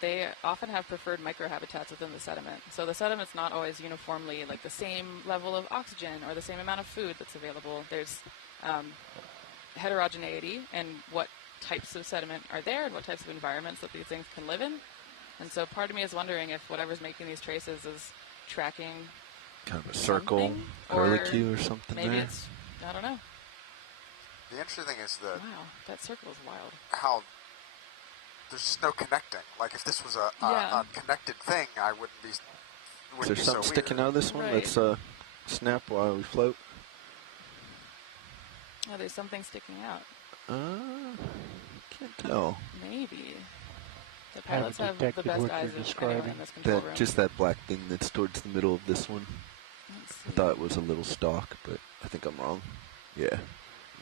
they often have preferred microhabitats within the sediment. So the sediment's not always uniformly like the same level of oxygen or the same amount of food that's available. There's heterogeneity in what types of sediment are there and what types of environments that these things can live in. And so part of me is wondering if whatever's making these traces is tracking kind of a circle, curlicue or something maybe there. It's, I don't know. The interesting thing is that Wow, that circle is wild. how there's just no connecting. Like if this was a connected thing, I wouldn't be. Is there something so sticking out of this one? Right. Let's snap while we float. Oh, there's something sticking out. Can't tell. Maybe. The Haven't pilots have detected the best what eyes you're of anyone describing. in this control room. Just that black thing that's towards the middle of this one. Let's see. I thought it was a little stalk, but I think I'm wrong. Yeah,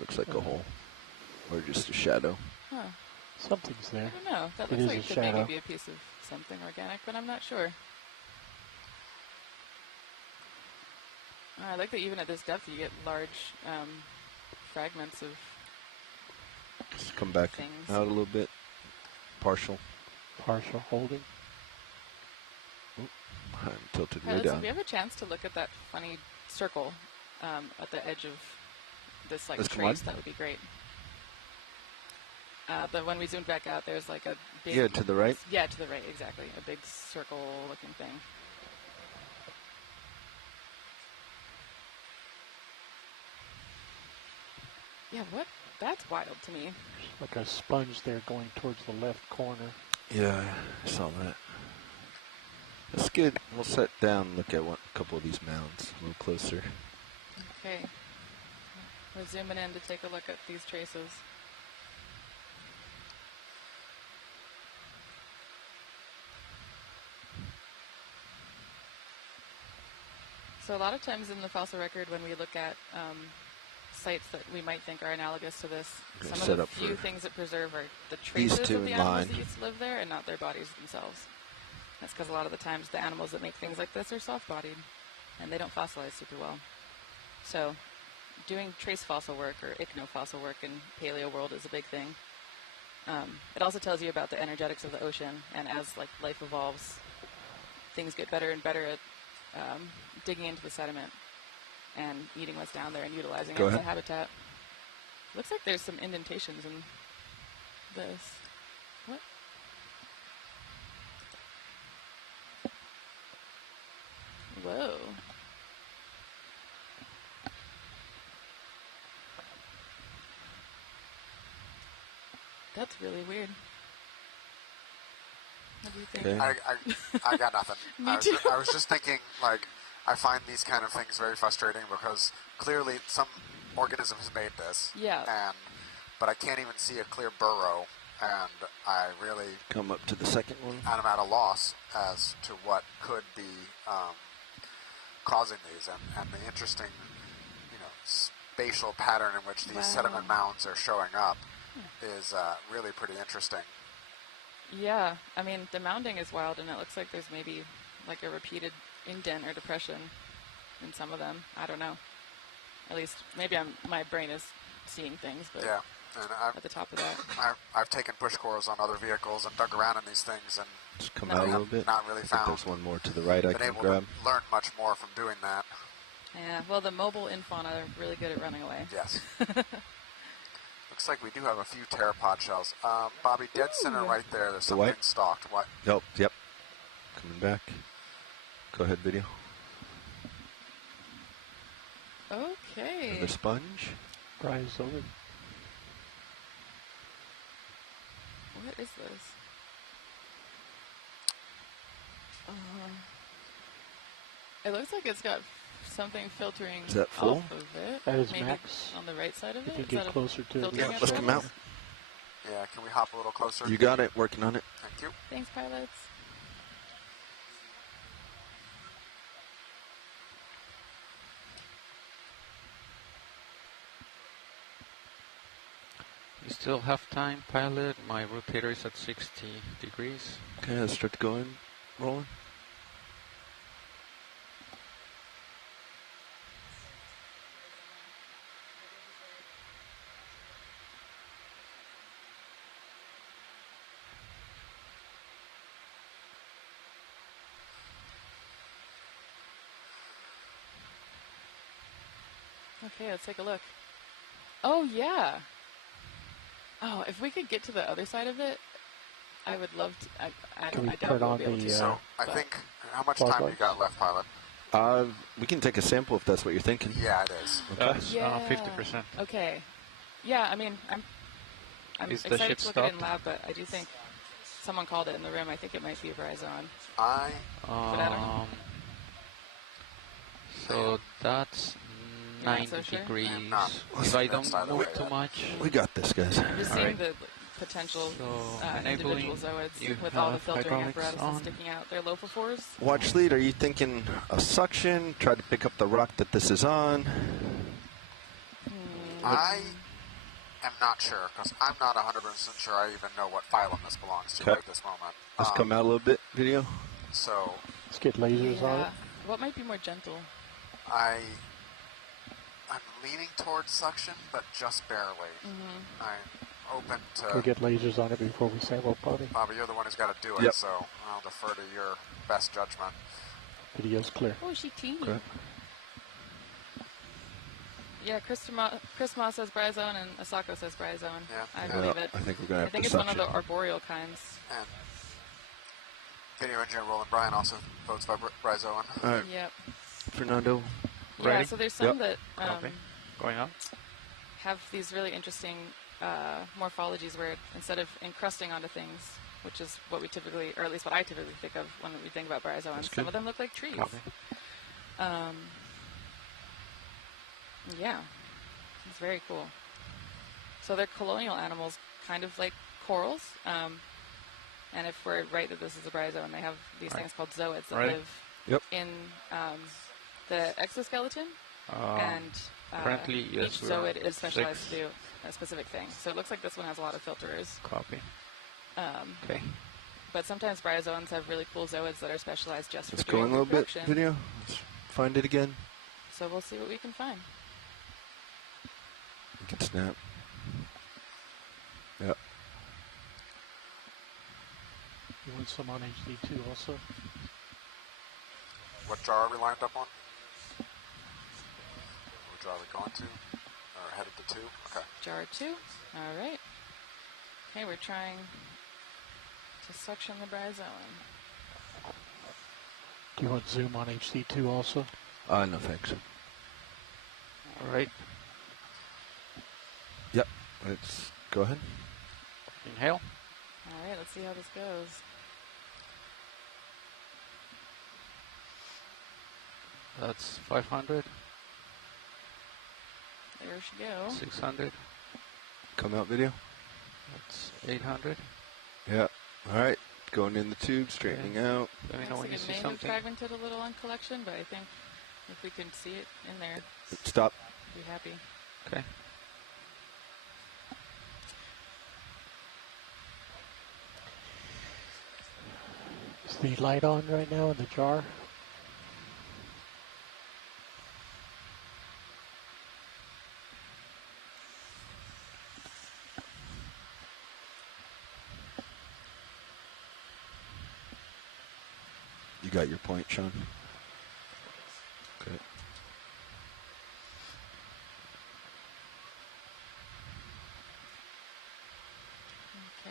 looks like a hole, or just a shadow. Huh. Something's there. I don't know. That It looks is like a it could shadow. maybe be a piece of something organic, but I'm not sure. I like that even at this depth you get large fragments of Just come back things. out a little bit. Partial. Partial holding. I'm tilted way Pilots, down. if you have a chance to look at that funny circle at the edge of this like Let's come trace, on. that would be great. But when we zoomed back out, there's like a big... Yeah, to the right? Yeah, to the right, exactly. A big circle-looking thing. Yeah, what? That's wild to me. Like a sponge there going towards the left corner. Yeah, I saw that. That's good. We'll sit down and look at a couple of these mounds a little closer. Okay. We're zooming in to take a look at these traces. So a lot of times in the fossil record when we look at sites that we might think are analogous to this, some of the few things that preserve are the traces of the animals that used to live there and not their bodies themselves. That's because a lot of the times the animals that make things like this are soft-bodied and they don't fossilize super well. So doing trace fossil work or ichno-fossil work in paleo world is a big thing. It also tells you about the energetics of the ocean, and as like life evolves, things get better and better at digging into the sediment and eating what's down there and utilizing it as a habitat. Looks like there's some indentations in this. What? Whoa. That's really weird. What do you think? Okay. I got nothing. Me too. I was just thinking, like, I find these kind of things very frustrating because clearly some organism has made this. Yeah. But I can't even see a clear burrow, and I really come up to the second one. And I'm at a loss as to what could be causing these, and the interesting, spatial pattern in which these sediment mounds are showing up is really pretty interesting. Yeah, I mean, the mounding is wild, and it looks like there's maybe like a repeated indent or depression in some of them. I don't know. At least, maybe my brain is seeing things, but yeah. And at the top of that. I've taken push cores on other vehicles and dug around in these things and just come out a little bit. Not really found. There's one more to the right I been can able grab. to learn much more from doing that. Yeah, well, the mobile infauna are really good at running away. Yes. Looks like we do have a few pteropod shells. Bobby, dead center right there. There's something stalked. What? Nope. Yep. Coming back. Go ahead, video. Okay. Another sponge. Rise over. What is this? It looks like it's got something filtering Is that full? off of it. That is maybe max. on the right side of If it. you Is get that closer to it. filtering Yeah, let's come out. Yeah, can we hop a little closer? You got it. Working on it. Thank you. Thanks, pilots. You still have time, pilot. My rotator is at 60 degrees. Okay, let's start going. Rolling. Okay, let's take a look. Oh, yeah. Oh, if we could get to the other side of it, I would love to. I doubt we'll be able to. So, I think, how much time you got left, Pilot? We can take a sample if that's what you're thinking. Yeah, it is. Okay. Yeah. 50%. Okay. Yeah, I mean, I'm Is the excited ship to look at it in stopped? lab, but I do think someone called it in the room. I think it might be a Verizon. I But I don't know. So that's You're not 90 so sure? degrees. not If I don't side of the move way too yet. much. We got this, guys. I'm just seeing Alright. the potential So, individual enabling, zoids you with all the have filtering hydraulics apparatus on. sticking out. They're lophivores. Watch lead, are you thinking a suction? Try to pick up the rock that this is on? I am not sure, because I'm not 100% sure I even know what phylum this belongs to Okay. at this moment. Let's come out a little bit, video. So, Let's get lasers on it. What might be more gentle? I'm leaning towards suction, but just barely. I'm open We'll to... get lasers on it before we sample, Bobby. Bobby, you're the one who's got to do it, Yep. so I'll defer to your best judgment. Video's clear. Oh, is she teeny? Okay. Yeah, Chris Moss says Bryzone and Asako says Bryzone. Yeah. I believe it. I think we're going to have I think to it's one of suction. the arboreal kinds. And video engineer Roland Bryan also votes by Bryzoan. All right. Yep. Fernando, Yeah, ready? so there's some that Copy. Going up. have these really interesting morphologies where instead of encrusting onto things, which is what we typically, or at least what I typically think of when we think about Bryzoans, That's some good. of them look like trees. Copy. Yeah, it's very cool. So they're colonial animals, kind of like corals. And if we're right that this is a bryozoan, they have these things called zooids that Ready? live in the exoskeleton. And currently, yes, each we're zooid is specialized 6. to do a specific thing. So it looks like this one has a lot of filters. Copy. Okay. But sometimes bryozoans have really cool zooids that are specialized just Let's for go doing in a little bit, reproduction. video. Let's find it again. So we'll see what we can find. You can snap. Yep. You want some on HD2 also? What jar are we lined up on? What jar are we going to? Or headed to 2? Okay. Jar 2. All right. Okay, we're trying to suction the bryozoan. Do you want zoom on HD2 also? No thanks. All right. Yep. Let's go ahead. Inhale. All right, let's see how this goes. That's 500. There she goes. 600. Come out, video. That's 800. Yeah. All right. Going in the tube, straightening out. Let me know when you It see may have something. fragmented a little on collection, but I think if we can see it in there, Stop. be happy. Okay. Is the light on right now in the jar? You got your point, Sean. Okay. Okay.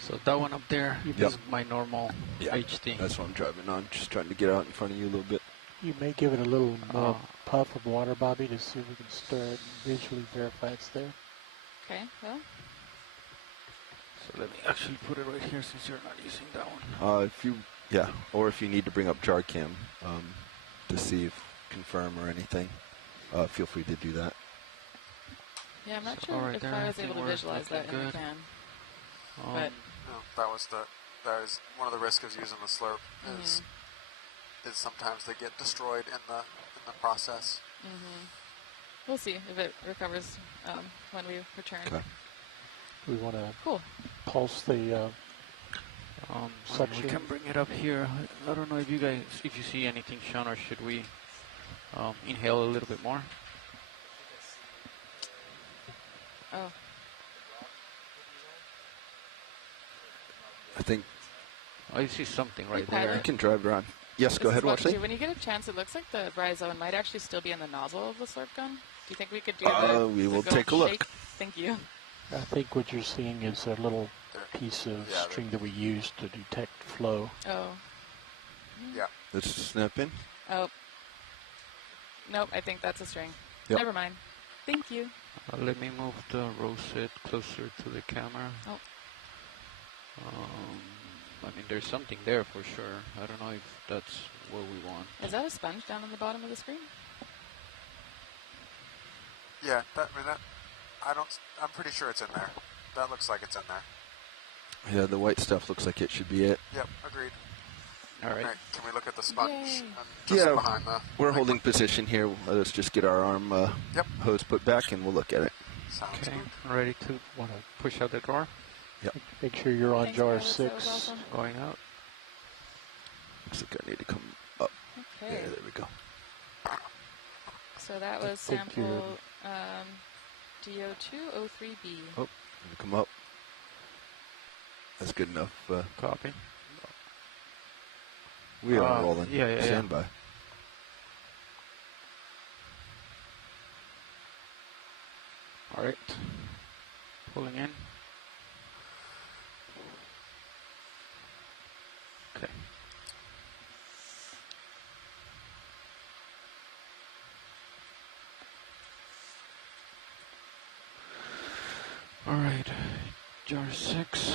So that one up there Yep. is my normal HD. That's what I'm driving on. Just trying to get out in front of you a little bit. You may give it a little more puff of water, Bobby, to see if we can stir it and visually verify it's there. Okay, well, So let me actually put it right here since you're not using that one. If you, or if you need to bring up JarCam to see if confirm or anything, feel free to do that. yeah, I'm not So sure right if there, I was I able think to we're visualize that looking in the good. can. Um, But No, that is one of the risks of using the slurp is sometimes they get destroyed in the process. we'll see if it recovers when we return. Okay. We want to Cool. pulse the we suction. can bring it up here. I don't know if you guys, if you see anything, Sean, or should we inhale a little bit more? Oh, I think I see something right pilot. there. you can drive around. Yes, go ahead, Wesley. When you get a chance, it looks like the rhizome might actually still be in the nozzle of the slurp gun. Do you think we could do we will good take a old look. shake? Thank you. I think what you're seeing is a little piece of string that we use to detect flow. Oh. Yeah. Let's snap in. Oh. Nope, I think that's a string. Yep. Never mind. Thank you. Let me move the roll set closer to the camera. Oh. I mean, there's something there for sure. I don't know if that's what we want. Is that a sponge down on the bottom of the screen? Yeah, I'm pretty sure it's in there. That looks like it's in there. Yeah, the white stuff looks like it should be it. Yep, agreed. All right. Can we look at the sponge? Yeah, behind the we're holding position here. Let us just get our arm hose put back, and we'll look at it. Sounds Okay, good. ready to want to push out the drawer? Yep. Make sure you're on Thanks, jar Violet, that 6. was awesome. Going out. Looks like I need to come up. Okay. Yeah, there we go. So that was think sample DO203B. Oh, come up. That's good enough. Copy. We are rolling. Yeah. Stand by. All right. Pulling in. Okay. All right. Jar 6.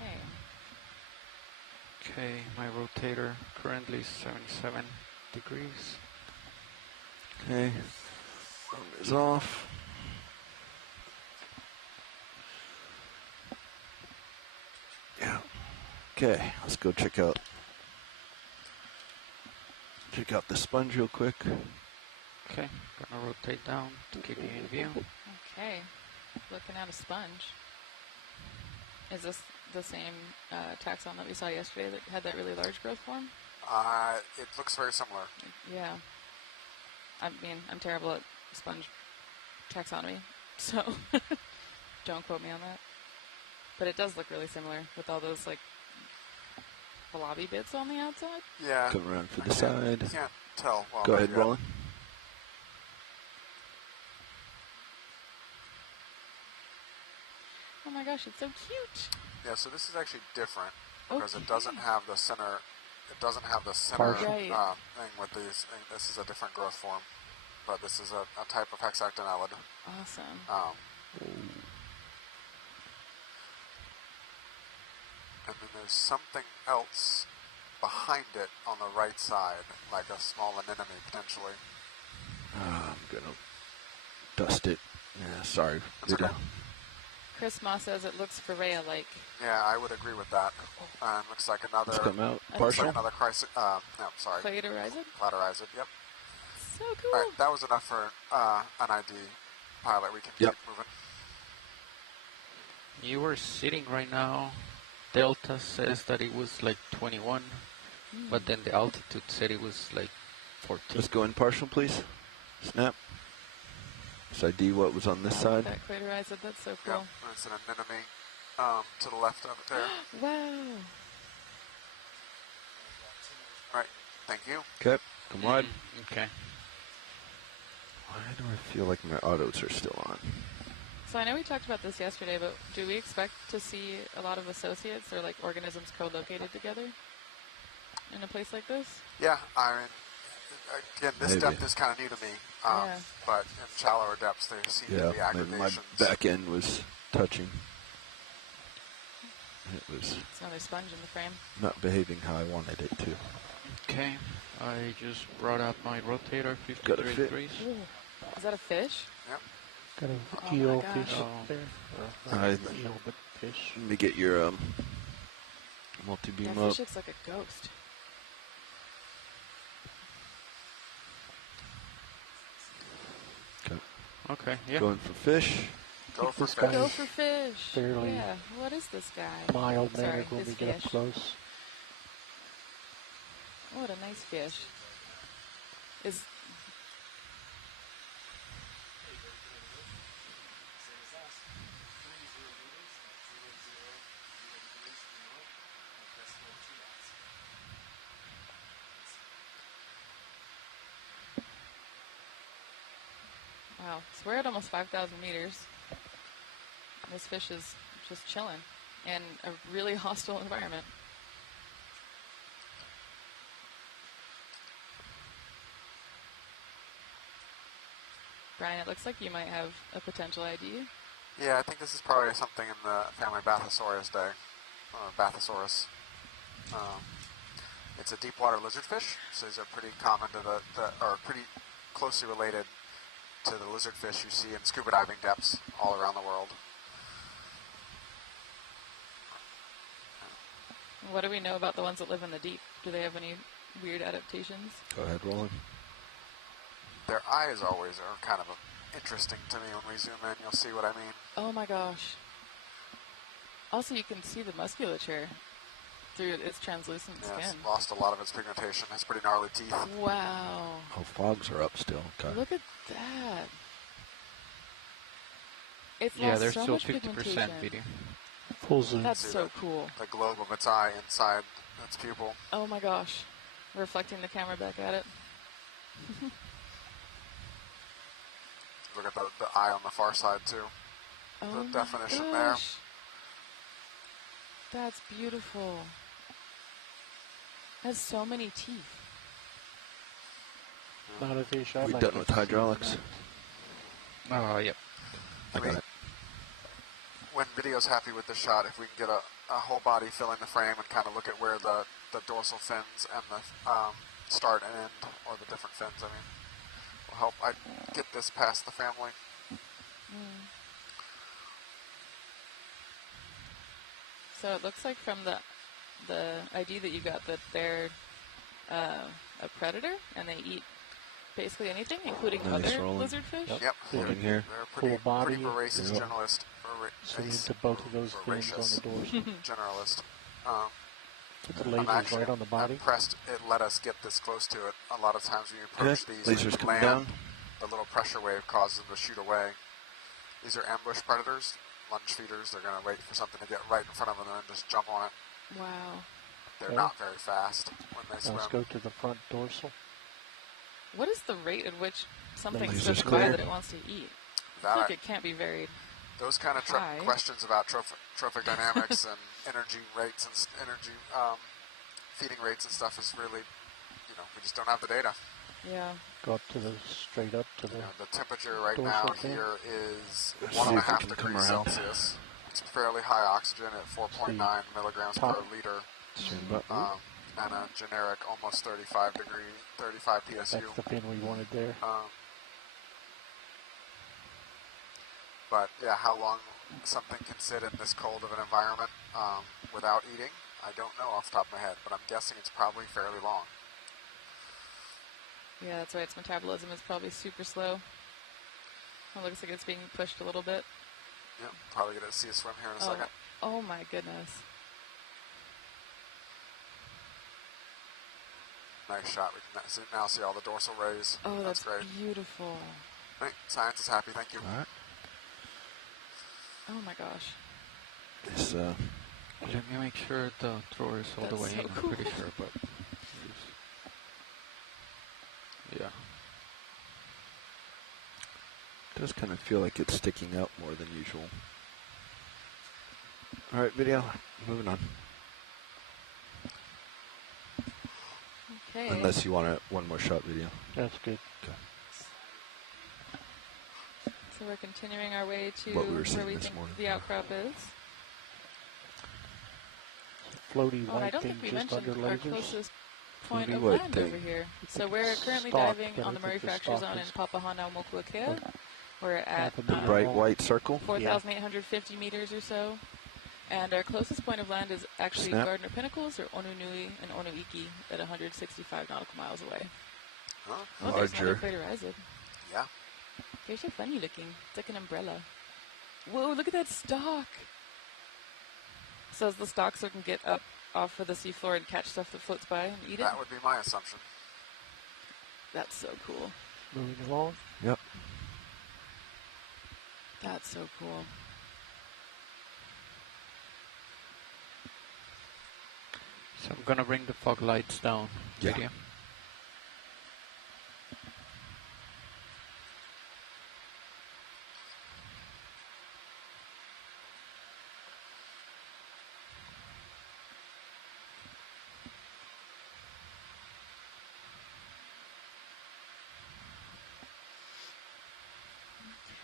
Okay. Okay, my rotator currently is 77 degrees. Okay. Arm is off. Yeah. Okay, let's go check out the sponge real quick. Okay, gonna rotate down to keep you in view. Okay. Looking at a sponge. Is this the same taxon that we saw yesterday that had that really large growth form? It looks very similar. Yeah. I mean, I'm terrible at sponge taxonomy, so don't quote me on that. But it does look really similar with all those, like, blobby bits on the outside. Yeah. Come around for the side. Can't tell. Well, Go ahead, Roland. Oh my gosh, it's so cute. Yeah, so this is actually different because Okay. it doesn't have the center. It doesn't have the center Right. thing with these. This is a different growth form, but this is a type of hexactinellid. Awesome. And then there's something else behind it on the right side, like a small anemone potentially. I'm gonna dust it. Yeah, sorry. It's okay. Chris Moss says it looks Pharrea-like. Yeah, I would agree with that. Looks like another. Let's come out. Looks Partial. Like another crisis. No, sorry. Cladorized? Cladorized. Yep. So cool. All right, that was enough for an ID pilot. We can Yep. keep moving. You were sitting right now. Delta says that it was like 21, but then the altitude said it was like 14. Let's go in partial, please. Snap. Let's ID what was on this side. That cladorized, that's so cool. Yep, that's an anemone to the left of it there. Wow. All right, thank you. Okay, come wide. Okay. Why do I feel like my autos are still on? So I know we talked about this yesterday, but do we expect to see a lot of associates or like organisms co-located together in a place like this? Yeah, I mean, again, this Maybe. depth is kind of new to me, Yeah. but in shallower depths there seem to be Yeah, maybe my aggregations. back end was touching. It was It's another sponge in the frame. not behaving how I wanted it to. Okay. I just brought up my rotator, Got a 53 fit. degrees. Ooh. Is that a fish? Yep. Got a Oh eel my gosh. fish Oh. there. All right. Eel, but fish. Let me get your multi-beam That up. fish looks like a ghost. Okay. Okay, yeah. Going for fish. Go for This fish. guy Go for fish. fairly Yeah. What is this guy? mild Sorry, mannered when this we get up fish. close. What a nice fish. Is Wow. So we're at almost 5,000 meters. This fish is just chilling in a really hostile environment. Brian, it looks like you might have a potential ID. Yeah, I think this is probably something in the family Bathysaurus Bathysaurus. It's a deep water lizardfish, so these are pretty common to or pretty closely related to the lizardfish you see in scuba diving depths all around the world. What do we know about the ones that live in the deep? Do they have any weird adaptations? Go ahead, Roland. Their eyes always are kind of interesting to me when we zoom in. You'll see what I mean. Oh my gosh. Also, you can see the musculature through its translucent Yeah, skin. it's lost a lot of its pigmentation. Has pretty gnarly teeth. Wow. Oh, fogs are up still. Okay. Look at that. It's Yeah, lost there's so still much 50% pigmentation. video. Full zoom. That's See so cool. The globe of its eye inside its pupil. Oh my gosh. Reflecting the camera back at it. Look at the eye on the far side too. Oh The my definition there. gosh. That's beautiful. Has so many teeth. Not a fish I We like done to with see. hydraulics? Oh, yep. I got it. When video's happy with the shot, if we can get a whole body filling the frame and kind of look at where the dorsal fins and the start and end, or the different fins, I mean, will help I get this past the family. So it looks like from the ID that you got that they're a predator and they eat basically anything, including Nice, other Roland. lizardfish. Yep. Holding here. They're a Full pretty body. voracious Yep. generalist. Zoom into both of those fins on the dorsal. Generalist. Put the lasers right on the body. I'm impressed it let us get this close to it. A lot of times when you approach Okay, these lasers and coming land, down. the little pressure wave causes them to shoot away. These are ambush predators, lunge feeders. They're going to wait for something to get right in front of them and then just jump on it. Wow. They're Okay. not very fast when they swim. Let's go to the front dorsal. What is the rate at which something Lasers slips by clear. that it wants to eat? I That feel like it can't be very those kind of high. questions about trophic dynamics and energy rates and energy feeding rates and stuff is really, we just don't have the data. Yeah. Go up to the straight up to the. The temperature right dorsal now fin. here is Let's one see and a if we half can come degrees around. Celsius. It's fairly high oxygen at 4.9 milligrams per top. liter, Stream button. and a generic almost 35 PSU. That's the fin we wanted there. But yeah, how long something can sit in this cold of an environment without eating, I don't know off the top of my head, but I'm guessing it's probably fairly long. Yeah, that's right. Its metabolism is probably super slow. It looks like it's being pushed a little bit. Yeah, probably going to see a swim here in a second. Oh my goodness. Nice shot. We can now see all the dorsal rays. Oh, that's great. beautiful. Right, science is happy. Thank you. All right. Oh my gosh. This, Let me make sure the thrower is all the That's way so in. cool. I'm pretty sure, but yeah. does kind of feel like it's sticking out more than usual. All right, video. Moving on. Okay. Unless you want one more shot video. That's good. Okay. So we're continuing our way to What we were where seeing we this think morning. the outcrop is. Floaty Oh, and I white don't thing think we just under mentioned our lasers. closest point Floaty of white land thing. over here. So we're currently Stalk, diving but on I the Murray think the Fracture stalk Zone in is Papahānaumokuākea. We're at half a The meter bright long. white circle. 4,850 meters or so. And our closest point of land is actually Snap. Gardner Pinnacles or Onunui and Onuiki at 165 nautical miles away. Huh? Oh, there's another Larger. crater islet. Yeah. They're so funny looking. It's like an umbrella. Whoa, look at that stalk. So the stalk so it can get up off of the seafloor and catch stuff that floats by and eat it? That would be my assumption. That's so cool. Moving along. Yep. That's so cool. So I'm gonna bring the fog lights down. Yeah. Video.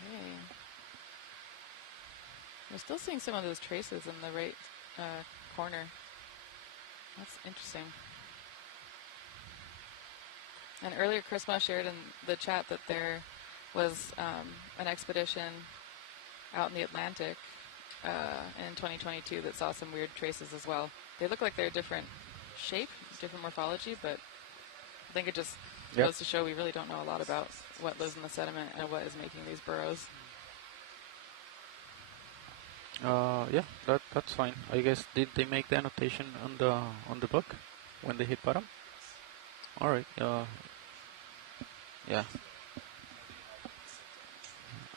Okay. We're still seeing some of those traces in the right corner. That's interesting. And earlier, Chrisma shared in the chat that there was an expedition out in the Atlantic in 2022 that saw some weird traces as well. They look like they're a different shape, different morphology, but I think it just goes to show we really don't know a lot about what lives in the sediment and what is making these burrows. Yeah, that's fine. I guess did they make the annotation on the book when they hit bottom? All right. Yeah.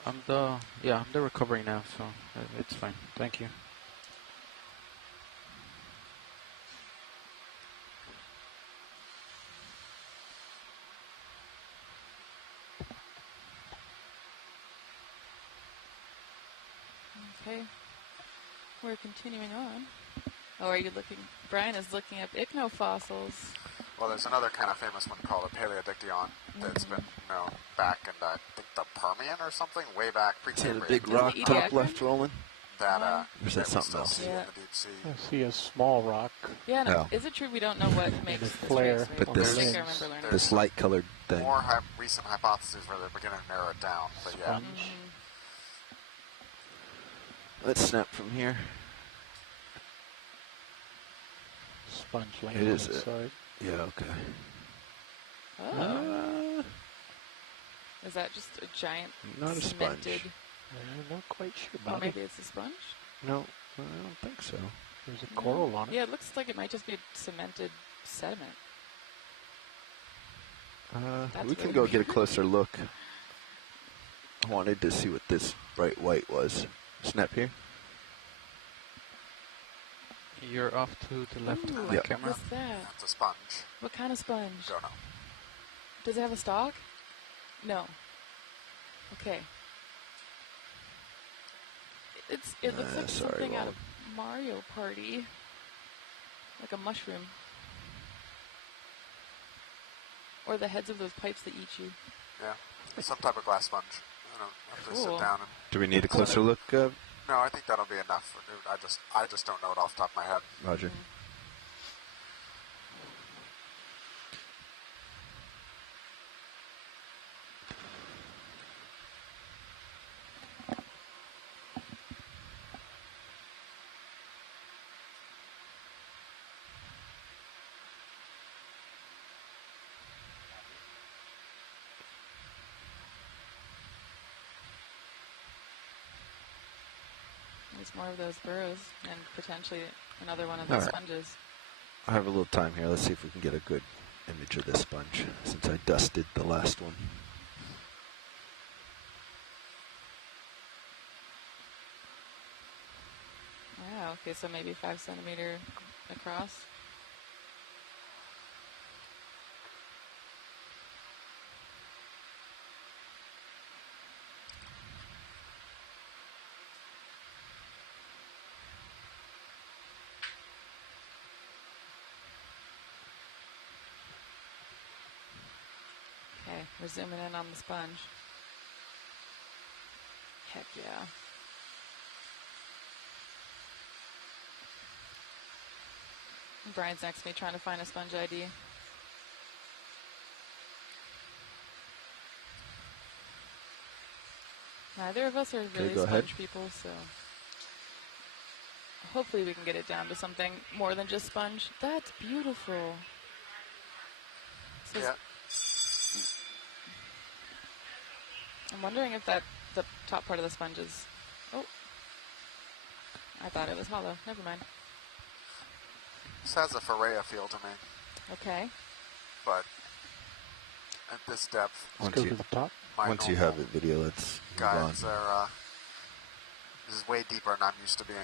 I'm the recovery now, so it's fine. Thank you. Okay. We're continuing on. Oh, are you looking? Brian is looking up ichnofossils. Well, there's another kind of famous one called a paleodictyon that's been known back in, I think, the Permian or something, way back pre-Cambrian. The big rock top left rolling? That, or is that something else? See in the deep sea. I see a small rock. Yeah, no. Is it true we don't know what makes the flare? Trace, right? But this, I think I remember learning this light-colored thing. More recent hypotheses where they're beginning to narrow it down, but yeah. Let's snap from here. Sponge laying It on is its side. Yeah, okay. Oh. Is that just a giant Not a cemented... sponge. I'm not quite sure Or about maybe it. it's a sponge? No, I don't think so. There's a coral on it. Yeah, it looks like it might just be cemented sediment. We can go get a closer look. I wanted to see what this bright white was. Snap here. You're off to the left of my camera. What's that? It's a sponge. What kind of sponge? Don't know. Does it have a stalk? No. Okay. It looks like something out of Mario Party. Like a mushroom. Or the heads of those pipes that eat you. Yeah, it's some type of glass sponge. I don't have to sit down and... Do we need a closer look? No, I think that'll be enough. I just don't know it off the top of my head. Roger. There's more of those burrows and potentially another one of those sponges. I have a little time here. Let's see if we can get a good image of this sponge since I dusted the last one. Wow, okay, so maybe 5 centimeter across. Okay, we're zooming in on the sponge. Heck yeah. Brian's next to me trying to find a sponge ID. Neither of us are really sponge people, so hopefully we can get it down to something more than just sponge. That's beautiful. Yeah. I'm wondering if the top part of the sponge is... Oh. I thought it was hollow. Never mind. This has a Ferrea feel to me. Okay. But at this depth... Let's go to the top. Once you have it video, let's guides are... this is way deeper than I'm used to being,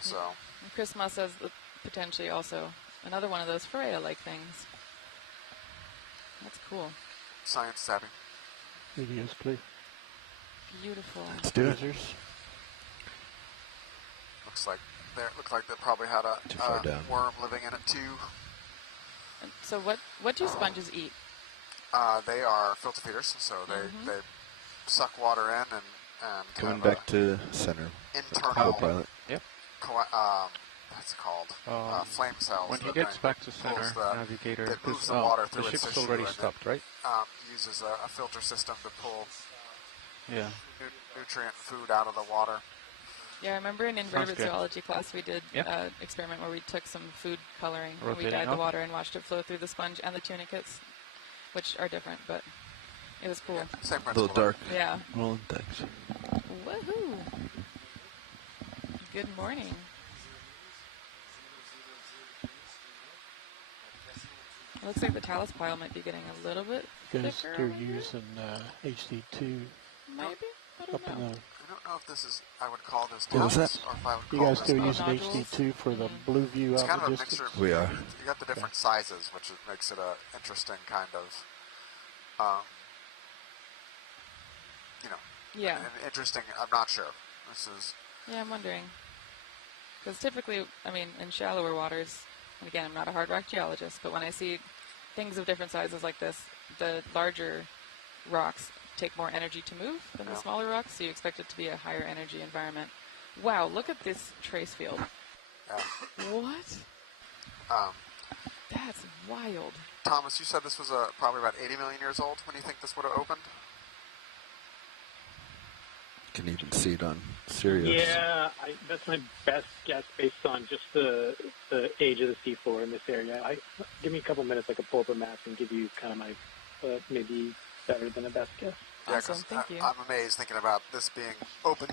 so... And Chris Ma says that potentially also another one of those Ferrea-like things. That's cool. Science savvy. Video's clear. Beautiful. Let's do it. Looks like they probably had a worm living in it too. And so what do sponges eat? They are filter feeders, so they suck water in and and Coming have back to center. internal. Pilot. Yep. What's it called? Flame cells. When he that gets then back to center, pulls the, navigator, that moves the oh, water the through its ship's tissue already and stopped, then, right? uses a filter system to pull Yeah. nutrient food out of the water. Yeah, I remember in invertebrate good. zoology class we did Yep. an experiment where we took some food coloring and we Rotating dyed the up. water and watched it flow through the sponge and the tunicates, which are different, but it was cool. Yeah, same A principle. little dark. Yeah. Rolling, thanks. Woohoo! Good morning. It looks like the talus pile might be getting a little bit Because thicker. they're over here. using HD2 Maybe? I don't up in know. the. I don't know if this is, I would call this What was talus, that? or if I would You call guys this still a- using nodules? HD2 for the blue view It's out kind in of the a distance? mixture. We are. You got the different sizes, which makes it a interesting kind of, Yeah. an interesting. I'm not sure. This is Yeah, I'm wondering. Because typically, I mean, in shallower waters, and again, I'm not a hard rock geologist, but when I see things of different sizes like this, the larger rocks take more energy to move than the Yeah. smaller rocks, so you expect it to be a higher energy environment. Wow, look at this trace field. What? That's wild. Thomas. You said this was probably about 80 million years old. When do you think this would have opened? You can even see it on Sirius. Yeah, that's my best guess based on just the age of the seafloor in this area. Give me a couple minutes, I could pull up a map and give you kind of my maybe better than a best guess. Yeah, Awesome, 'cause thank you. I'm amazed thinking about this being open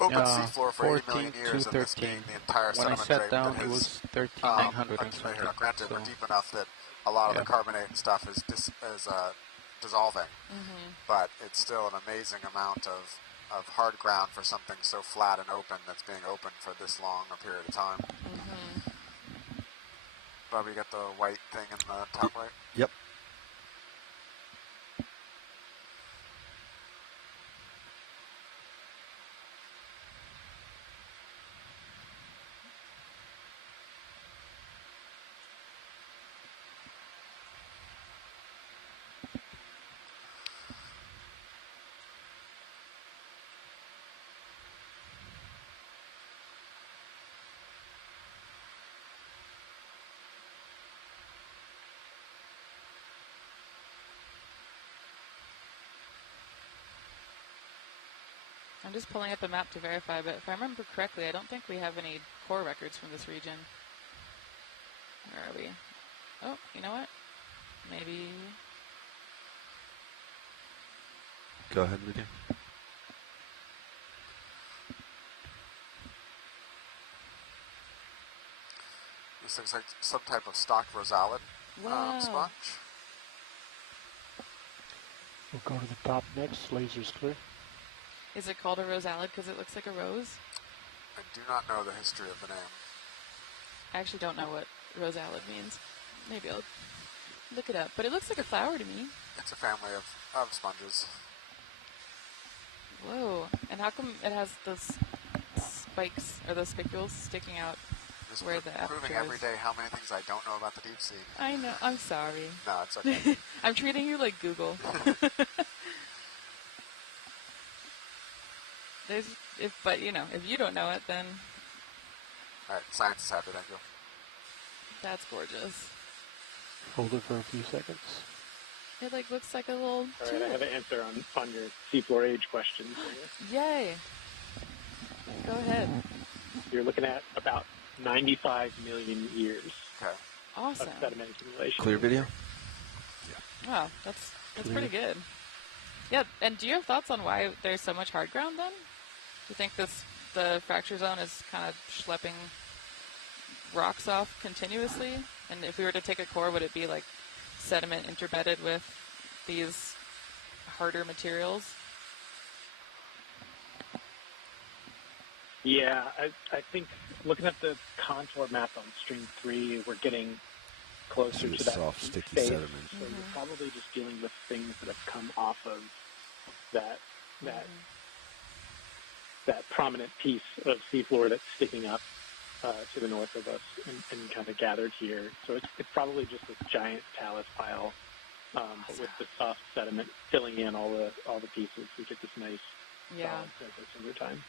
seafloor for 80 million 14 years, to and this 13. being the entire When I sediment sat drape down, that it has, was 13,900 and accumulated. something. Granted, we're So, deep enough that a lot of Yeah. the carbonate and stuff is dissolving, but it's still an amazing amount of hard ground for something so flat and open that's being open for this long a period of time. Bob, you got the white thing in the top right? Yep. I'm just pulling up a map to verify, but if I remember correctly, I don't think we have any core records from this region. Where are we? Oh, you know what? Maybe. Go ahead, Lydia. This looks like some type of stock rosalid Wow. sponge. We'll go to the top next. Laser's clear. Is it called a rosalid because it looks like a rose? I do not know the history of the name. I actually don't know what rosalid means. Maybe I'll look it up. But it looks like a flower to me. It's a family of sponges. Whoa. And how come it has those spikes or those spicules sticking out Just where the proving aperture every is? day how many things I don't know about the deep sea. I know. I'm sorry. No, it's okay. I'm treating you like Google. But if you don't know it, then All right, science is happy. Thank you. that's gorgeous. Hold it for a few seconds. It looks like a little All right, I have an answer on your seafloor age question. Yay. Go ahead. You're looking at about 95 million years Okay. Awesome. of sediment accumulation. Clear video? Wow, that's pretty good. Yeah, and do you have thoughts on why there's so much hard ground then? Do you think the fracture zone is kind of schlepping rocks off continuously? And if we were to take a core, would it be like sediment interbedded with these harder materials? Yeah, I think looking at the contour map on stream 3, we're getting closer Some to that soft, sticky phase. sediment. So you're probably just dealing with things that have come off of that prominent piece of seafloor that's sticking up to the north of us and kind of gathered here. So it's probably just this giant talus pile, but with the soft sediment filling in all the pieces. We get this nice Yeah. solid surface over time.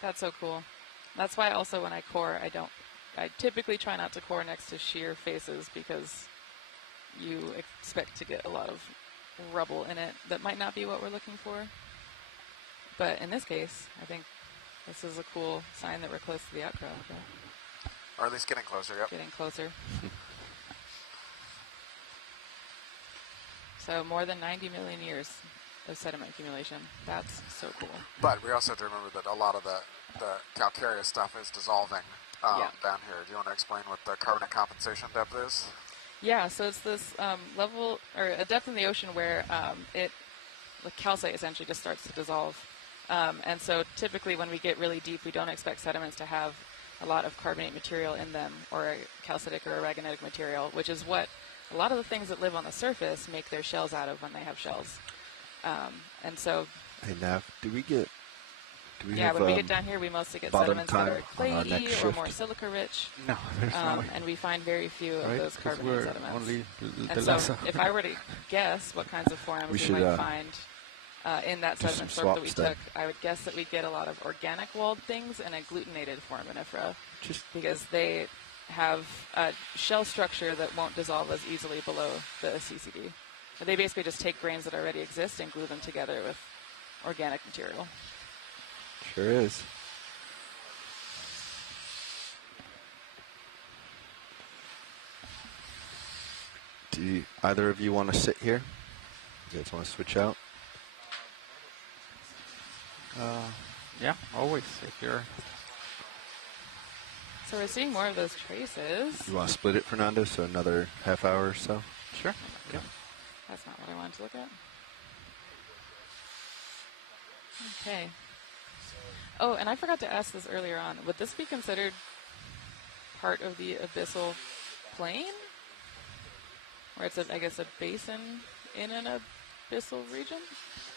That's so cool. That's why also when I core, I typically try not to core next to sheer faces because you expect to get a lot of rubble in it that might not be what we're looking for. But in this case, I think this is a cool sign that we're close to the outcrop. Or at least getting closer, yep. Getting closer. So more than 90 million years of sediment accumulation. That's so cool. But we also have to remember that a lot of the calcareous stuff is dissolving down here. Do you want to explain what the carbonate compensation depth is? Yeah, so it's this level, or a depth in the ocean where the calcite essentially just starts to dissolve. And so typically when we get really deep, we don't expect sediments to have a lot of carbonate material in them, or a calcitic or aragonite material, which is what a lot of the things that live on the surface make their shells out of when they have shells. And so... Hey, Nav, do we yeah, have, when we get down here, we mostly get bottom sediments that time are on our clayey next or shift? more silica-rich. No, there's not. And we find very few of Right, those 'cause carbonate we're sediments. only And so if I were to guess what kinds of forms we might find in that do sediment some slope that we swaps then. took, I would guess that we'd get a lot of organic walled things and agglutenated foraminifera, because they have a shell structure that won't dissolve as easily below the CCD. But they basically just take grains that already exist and glue them together with organic material. Sure is. Do either of you want to sit here? You guys want to switch out? Yeah, always if you're... So we're seeing more of those traces. You want to split it, Fernando, so another half hour or so? Sure. Yeah. That's not what I wanted to look at. Okay. Oh, and I forgot to ask this earlier on. Would this be considered part of the abyssal plain? Or it's, I guess, a basin in an abyssal region?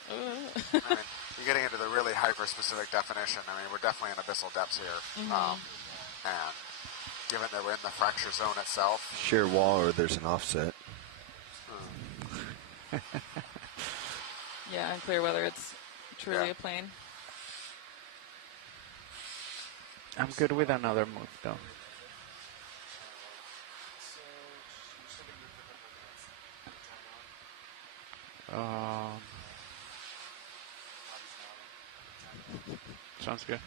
I mean, you're getting into the really hyper-specific definition. I mean, we're definitely in abyssal depths here. Mm-hmm. And given that we're in the fracture zone itself. Sheer wall or there's an offset. Yeah, unclear whether it's truly a plain. I'm good with another move, though. Sounds good.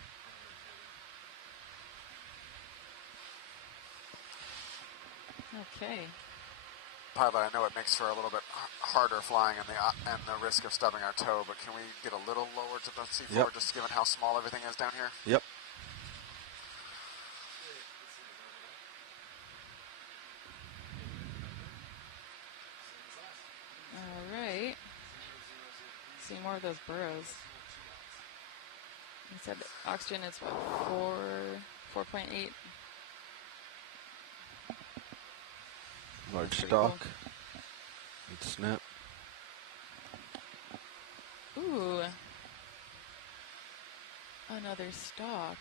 Okay. Pilot, I know it makes for a little bit harder flying and the risk of stubbing our toe, but can we get a little lower to the seafloor, just given how small everything is down here? Yep. All right. See more of those burrows. You said oxygen is what, 4.8? Large Pretty stock. Good snap. Ooh. Another stalk.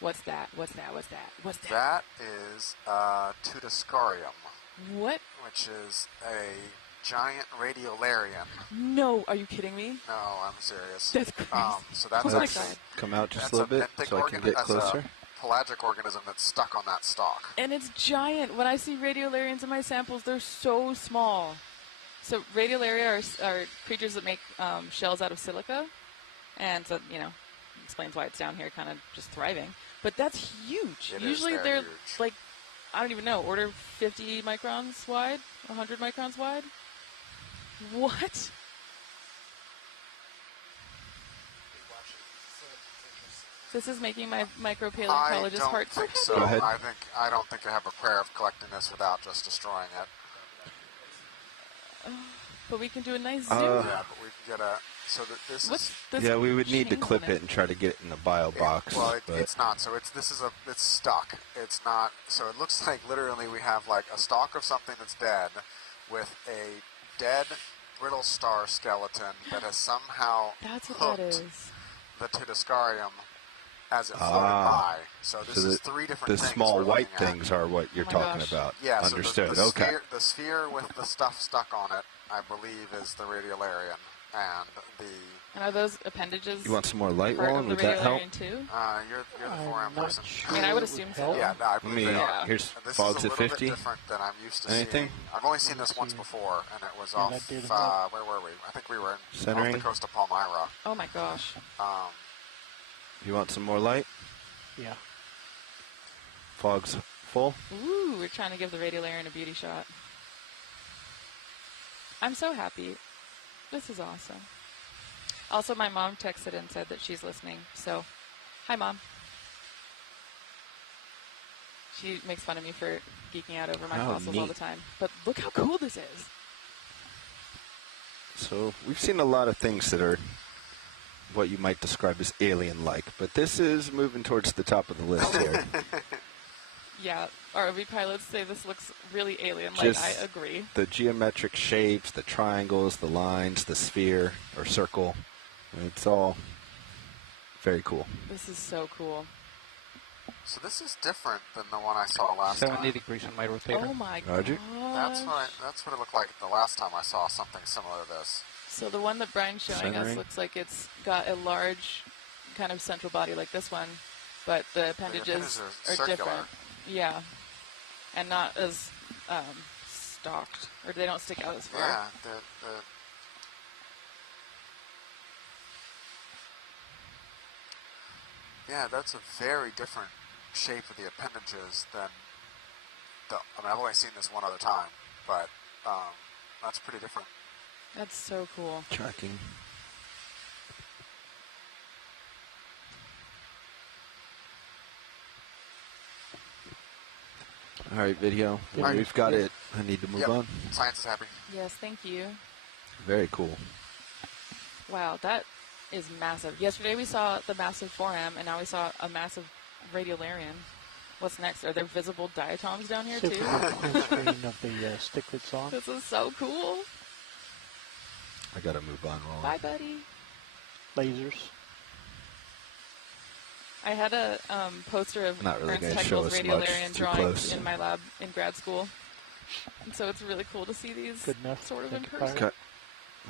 What's that? What's that? What's that? What's that? That is Tudoscarium. What? Which is a giant radiolarian. No, are you kidding me? No, I'm serious. That's crazy. So that's Oh my God. Come out just that's a little bit benthic so I can get that's closer. a pelagic organism that's stuck on that stalk. And it's giant. When I see radiolarians in my samples, they're so small. So radiolaria are creatures that make shells out of silica. And so, you know, explains why it's down here kind of just thriving. But that's huge. Usually they're huge. like, I don't even know, order 50 microns wide, 100 microns wide? What? This is making my micropaleontologist heart I don't think so. Go ahead. I don't think I have a prayer of collecting this without just destroying it. But we can do a nice zoom. Yeah, but we can get a. So that this What's is. this Yeah, we would need to chain clip on it and try to get it in the bio box. Well, but it's not. So it's stuck. It's not. So it looks like literally we have like a stalk of something that's dead, with a dead brittle star skeleton that has somehow That's what hooked that is. the Tudoscarium as it floated by. So this is three different the things. small we're white looking at. things are what you're my talking gosh. about. Yeah, Understood. So okay. the sphere with the stuff stuck on it, I believe, is the Rediolarian. and the. And are those appendages? You want some more light, part Wallen? of the Would that help? Radiolarian too? You're the 4M person. I mean, I would assume so. Yeah, no, I believe they are. Here's This fogs is a at little 50. bit different than I'm used to Anything? seeing. I've only seen this once before, and it was Yeah, off. that did it. Where were we? I think we were off Centering. the coast of Palmyra. Oh my gosh. You want some more light? Yeah. Fog's full. Ooh, we're trying to give the Radiolarian a beauty shot. I'm so happy. This is awesome. Also, my mom texted and said that she's listening. So, hi, Mom. She makes fun of me for geeking out over my fossils all the time. But look how cool this is. So we've seen a lot of things that are what you might describe as alien-like, but this is moving towards the top of the list here. Yeah, ROV pilots say this looks really alien-like. I agree. The geometric shapes, the triangles, the lines, the sphere or circle. It's all very cool. This is so cool. So this is different than the one I saw last 70 time. degrees on my rotator. Oh my Roger. gosh. That's what it looked like the last time I saw something similar to this. So the one that Brian's showing us Centering. looks like it's got a large kind of central body like this one, but the appendages are circular. different. Yeah. And not as stalked, or they don't stick out as far. Yeah, yeah, that's a very different shape of the appendages than I've only seen this one other time, but that's pretty different. That's so cool. Tracking. All right, video. All right. We've got it. I need to move on. Science is happy. Yes, thank you. Very cool. Wow, that is massive. Yesterday we saw the massive 4M, and now we saw a massive Radiolarian. What's next? Are there visible diatoms down here, too? Full screen of the sticklets on. This is so cool. I got to move on, Roland. Bye, buddy. Lasers. I had a poster of Not really Ernst gonna show Haeckel's us much. Radiolarian Too drawings close. in my lab in grad school. And so it's really cool to see these Good enough. sort of in Thank you, person. Okay.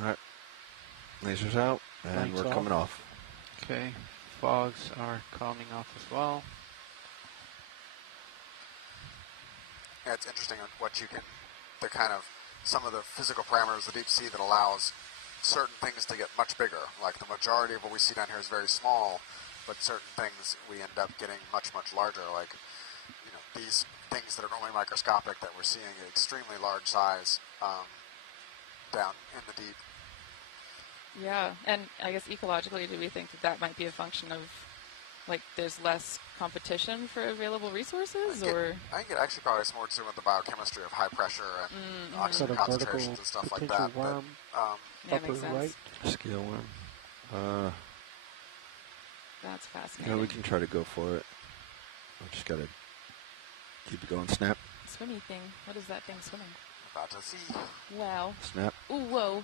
All right. Lasers out, and Lights we're off. coming off. Okay, fogs are coming off as well. Yeah, it's interesting what you can, some of the physical parameters of the deep sea that allows certain things to get much bigger. Like the majority of what we see down here is very small, but certain things we end up getting much, much larger. Like, these things that are normally microscopic that we're seeing at extremely large size down in the deep. Yeah, and I guess ecologically, do we think that that might be a function of, like, there's less competition for available resources, or? I think it actually probably has more to do with the biochemistry of high pressure and oxygen Sort of concentrations vertical and stuff like potential that. worm. Yeah, upper makes sense. right. Scale worm. That's Yeah, fascinating. we can try to go for it. I just got to keep it going. Snap. Swimmy thing. What is that thing swimming? About to see. Wow. Snap. Ooh, whoa.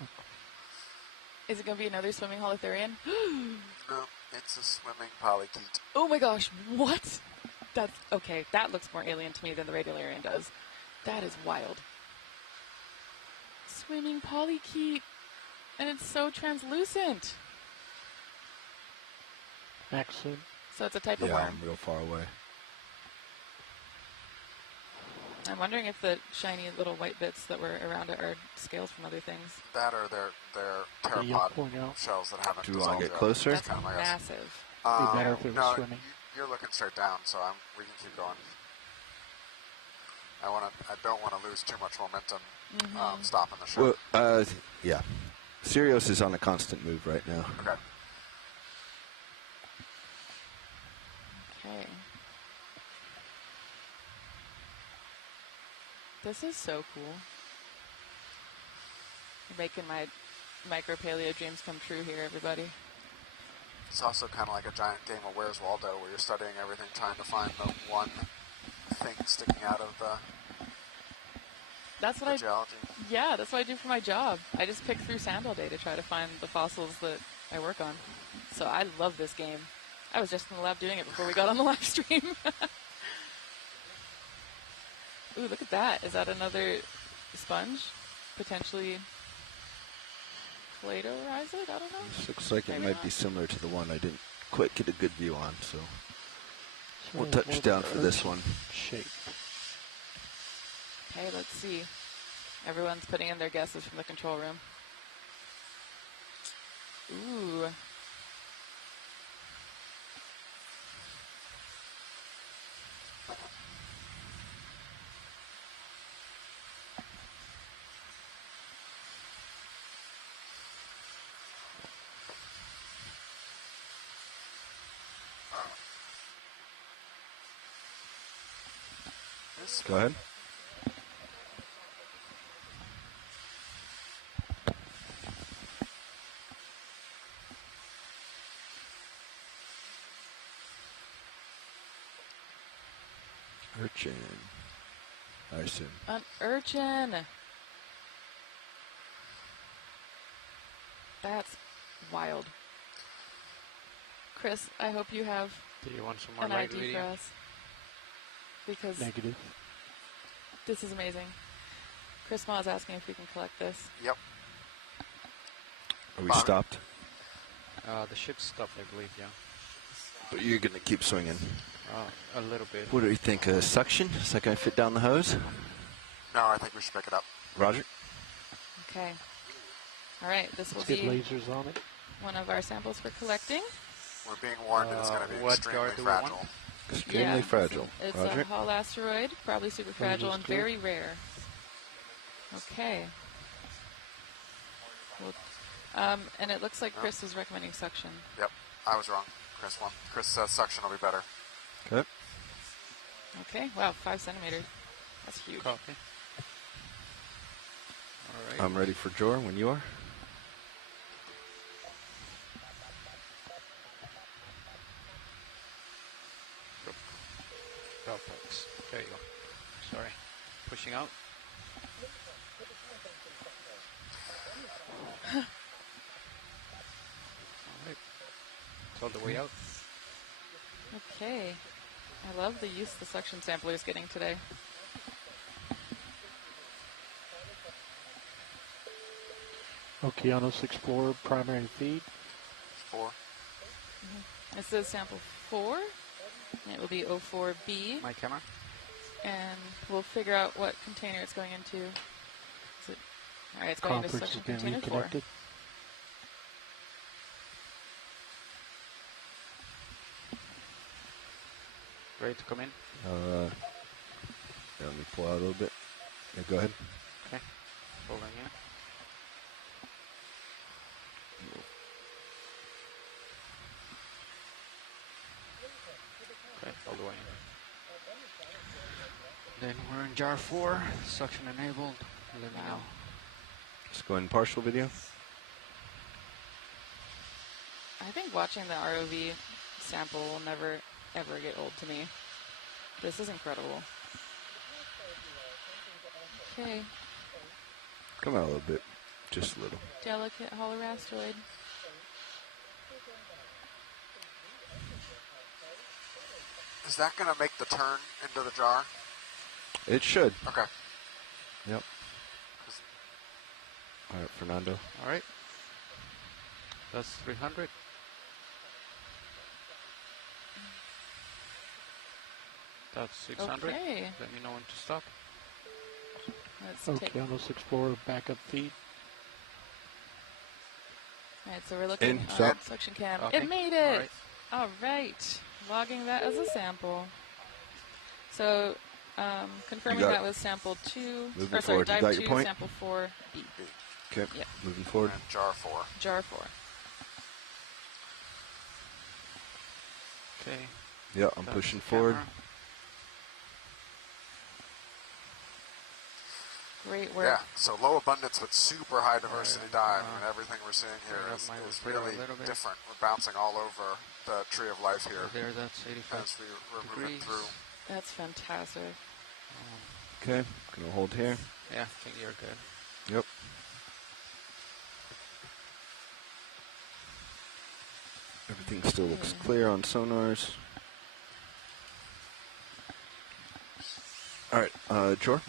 Is it going to be another swimming holothurian? No, it's a swimming polychaete. Oh my gosh, what? That's, okay, that looks more alien to me than the Radiolarian does. That is wild. Swimming polychaete. And it's so translucent. Maxim. So it's a type of Yeah, worm. I'm real far away. I'm wondering if the shiny little white bits that were around it are scales from other things. That or they're you'll pteropod point out. shells that haven't Do you want dissolved to get yet. closer? That's Kinda my guess. massive. It'd be better if it was no, swimming. You're looking straight down, so we can keep going. I don't want to lose too much momentum stopping the show. Well, yeah. Sirius is on a constant move right now. Okay. Okay. This is so cool. You're making my micro paleo dreams come true here, everybody. It's also kind of like a giant game of Where's Waldo, where you're studying everything, trying to find the one thing sticking out of the That's what geology. Yeah, that's what I do for my job. I just pick through sand all day to try to find the fossils that I work on. So I love this game. I was just in the lab doing it before we got on the live stream. Ooh, look at that. Is that another sponge? Potentially. deflatorize it? I don't know. This looks like it Maybe might not. be similar to the one I didn't quite get a good view on, so we'll So touch more down for this Earth one. shape. Okay, let's see. Everyone's putting in their guesses from the control room. Ooh. Go ahead. Urchin, I assume. An urchin. That's wild. Chris, I hope you have Do you want some more an light ID for video? us. Because Negative. this is amazing. Chris Ma is asking if we can collect this. Yep. Are we stopped? The ship's stopped, I believe, yeah. But you're going to keep swinging. A little bit. What do you think? Suction? Is that going to fit down the hose? No, I think we should pick it up. Roger. Okay. All right, this will Let's get be lasers on it. one of our samples for collecting. We're being warned that it's going to be what extremely jar do we want? fragile. Extremely fragile. It's Roger. a Hall asteroid, probably super fragile and good. very rare. Okay. Well, and it looks like Chris is recommending suction. Yep, I was wrong. Chris won. Chris says suction will be better. Okay. Okay, wow, 5 centimeters. That's huge. Copy. All right. I'm ready for Jor when you are. Drop box. There you go. Sorry. Pushing out. All right. It's all the way out. Okay. I love the use the suction sampler is getting today. Okeanos Explorer primary feed. 4. This is sample 4. And it will be 04B. My camera. And we'll figure out what container it's going into. All right, it's going into Conference suction has been container 4. reconnected. Ready to come in? Let me pull out a little bit. Yeah, go ahead. Okay. Pulling in. Okay, all the way in. Then we're in jar 4, suction enabled. Let me know. Let's go in partial video. I think watching the ROV sample will never, ever get old to me. This is incredible. Okay. Come out a little bit. Just a little. Delicate hollorastoid. Is that going to make the turn into the jar? It should. Okay. Yep. All right, Fernando. All right. That's 300. That's 600. Okay. Let me know when to stop. Let's take. Okeanos Explorer backup feed. All right, so we're looking In, at stop. suction cam. Okay. It made it. All right. Logging that as a sample. So confirming You got that it. was sample 2. Moving Or sorry, forward. You dive got 2, your point? sample 4B. Okay. Yep. Moving forward. And jar 4. Jar 4. Okay. Yeah, I'm That's pushing the forward. camera. Great work. Yeah, so low abundance but super high diversity dive. uh, And everything we're seeing here bring is up my is window really a little bit. different. We're bouncing all over the tree of life here There, that's 85 as we're moving degrees. through. That's fantastic. Okay. Gonna hold here. Yeah, I think you're good. Yep. Everything still looks clear on sonars. All right, Jor.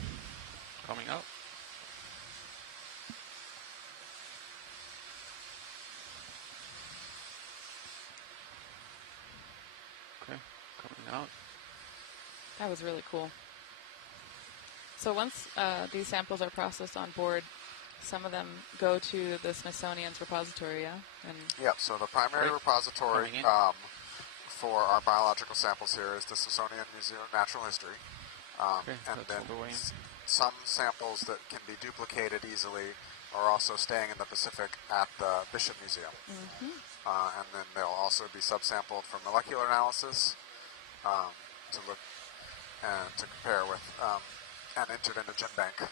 Coming out. Okay, coming out. That was really cool. So once these samples are processed on board, some of them go to the Smithsonian's repository, yeah? And Yep, so the primary repository for our biological samples here is the Smithsonian Museum of Natural History. And then some samples that can be duplicated easily are also staying in the Pacific at the Bishop Museum. And then they'll also be subsampled for molecular analysis to look and to compare with and entered into GenBank.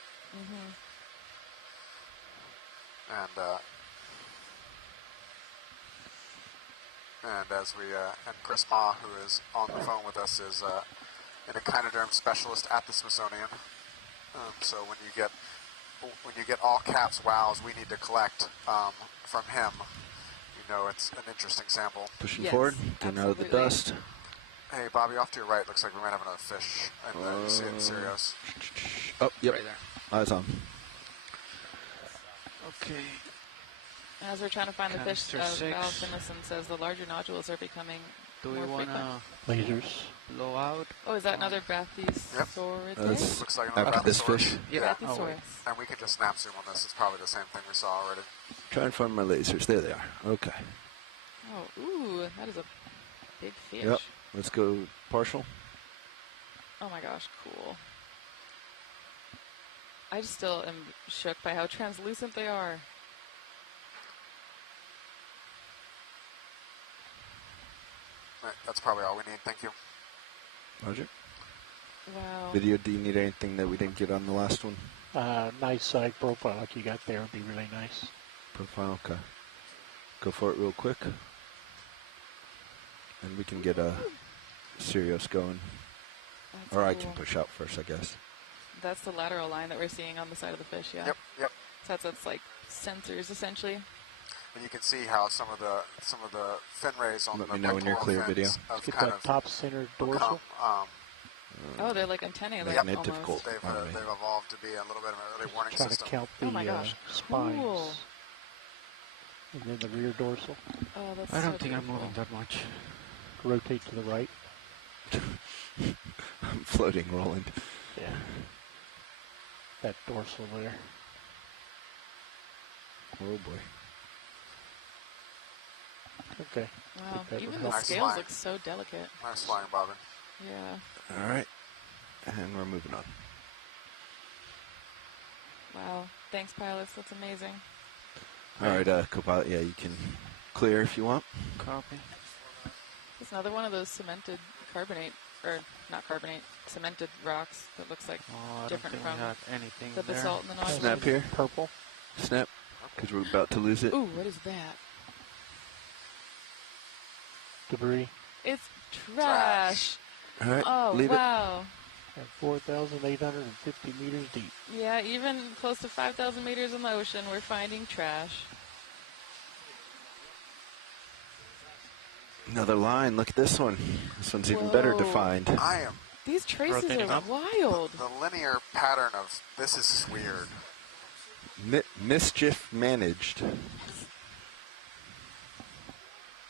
And as we and Chris Ma, who is on the phone with us, is an echinoderm specialist at the Smithsonian. So when you get all caps wows we need to collect from him, you know it's an interesting sample. Pushing forward, getting out of the dust. Hey, Bobby, off to your right. Looks like we might have another fish in the Sirius. Oh, yep. Right there. Eyes on. Okay. As we're trying to find the fish, Canister Val 6. Finlayson says the larger nodules are becoming Do we more want frequent. to Lasers. blow out? Oh, is that another Bathysaurus? Looks like another after this Bathysaurus. fish. Yeah. Bathysaurus. And we can just snap zoom on this. It's probably the same thing we saw already. Try and find my lasers. There they are. Okay. Oh, ooh, that is a big fish. Yep. Let's go partial. Oh my gosh, cool. I just still am shook by how translucent they are. Right, that's probably all we need. Thank you. Roger. Wow. Video, do you need anything that we didn't get on the last one? Nice side profile like you got there would be really nice. Profile, okay. Go for it real quick. And we can get a Sirius going. That's or I cool. can push out first, I guess. That's the lateral line that we're seeing on the side of the fish, yeah? Yep. So that's like sensors, essentially. And you can see how some of the fin rays on Let the me know when you're clear, video. have Get kind that of top center become, dorsal. Oh, they're like antennae, like almost. They've evolved to be a little bit of an early warning Try system. to count the Oh my gosh, spines. cool. And then the rear dorsal. Oh, that's I so don't think I'm beautiful. moving that much. Rotate to the right. I'm floating, Roland. Yeah. That dorsal there. Oh boy. Okay. Wow, That even would the help. scales look so delicate. Nice flying, Bobbin. Yeah. All right. And we're moving on. Wow. Thanks, pilots. That's amazing. All right, co-pilot, yeah, you can clear if you want. Copy. It's another one of those cemented carbonate, or not carbonate, cemented rocks that looks like Oh, I different don't think from we have anything the there. basalt and the nodule. Snap here. Purple. Snap. Because we're about to lose it. Ooh, what is that? Debris. It's trash. All right, Oh, leave wow. At 4,850 meters deep. Yeah, even close to 5,000 meters in the ocean, we're finding trash. it. Another line. Look at this one. This one's even better Whoa. defined. I am. These traces Rotating are up. wild. The linear pattern of this is weird. Mischief managed.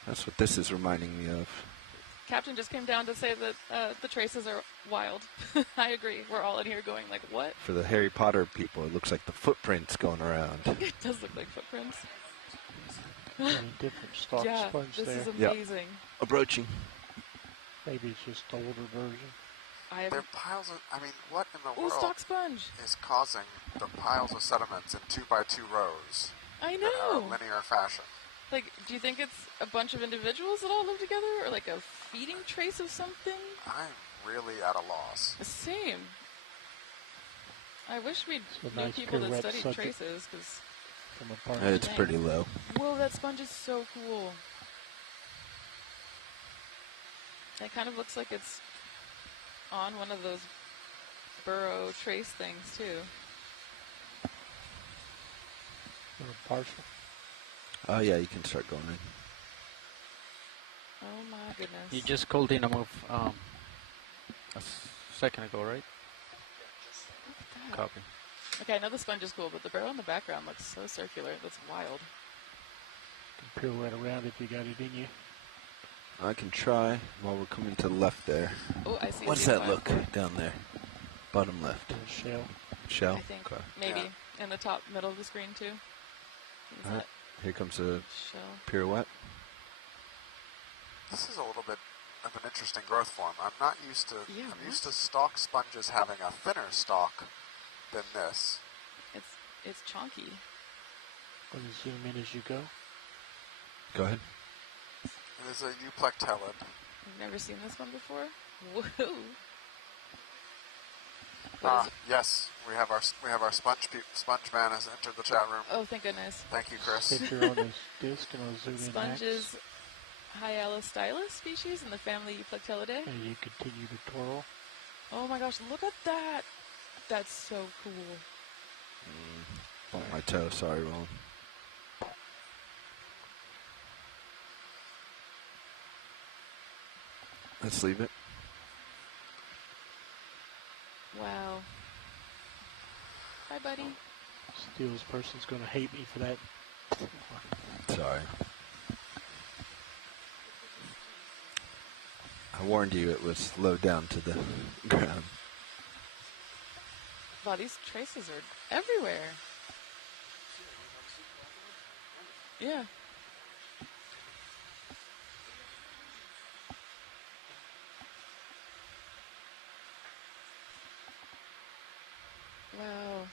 That's what this is reminding me of. Captain just came down to say that the traces are wild. I agree. We're all in here going like, what? For the Harry Potter people, it looks like the footprints going around. It does look like footprints. Many different stalk Yeah, sponge this there. is amazing. Approaching. Maybe it's just the older version. There are piles of. I mean, what in the Ooh, world stock sponge. is causing the piles of sediments in 2x2 rows I in a know. linear fashion? Like, do you think it's a bunch of individuals that all live together, or like a feeding trace of something? I'm really at a loss. Same. I wish we So knew nice people that pirouette studied subject. traces, because From a part It's pretty low. whoa, that sponge is so cool. It kind of looks like it's on one of those burrow trace things too. partial. Oh, yeah, you can start going in. Oh my goodness. You just called in a move second ago, right? God. Copy. Okay, I know the sponge is cool, but the barrel in the background looks so circular. That's wild. Pirouette around if you got it in you. I can try while we're coming to the left there. Oh, I see. What does that look down there? Bottom left. Shell. Shell? I think Okay. maybe in the top middle of the screen too. Is All right. Here comes a shell pirouette. This is a little bit of an interesting growth form. I'm not used to. Yeah, I'm used to stalk sponges having a thinner stalk than this. It's chunky. Want to zoom in as you go? Go ahead. It is a euplectellid. I've never seen this one before. Whoa. Yes, we have our sponge man has entered the chat room. Oh, thank goodness. Thank you, Chris. Picture on this disc, and I'll zoom in. Sponges, Hyalostylus species in the family Euplectellidae. And you continue to twirl. Oh my gosh, look at that! That's so cool. Bumped my toe. Sorry, Roland. Let's leave it. Wow. Hi, buddy. Steel's person's going to hate me for that. Sorry. I warned you it was low down to the ground. Wow, these traces are everywhere. Yeah. Wow.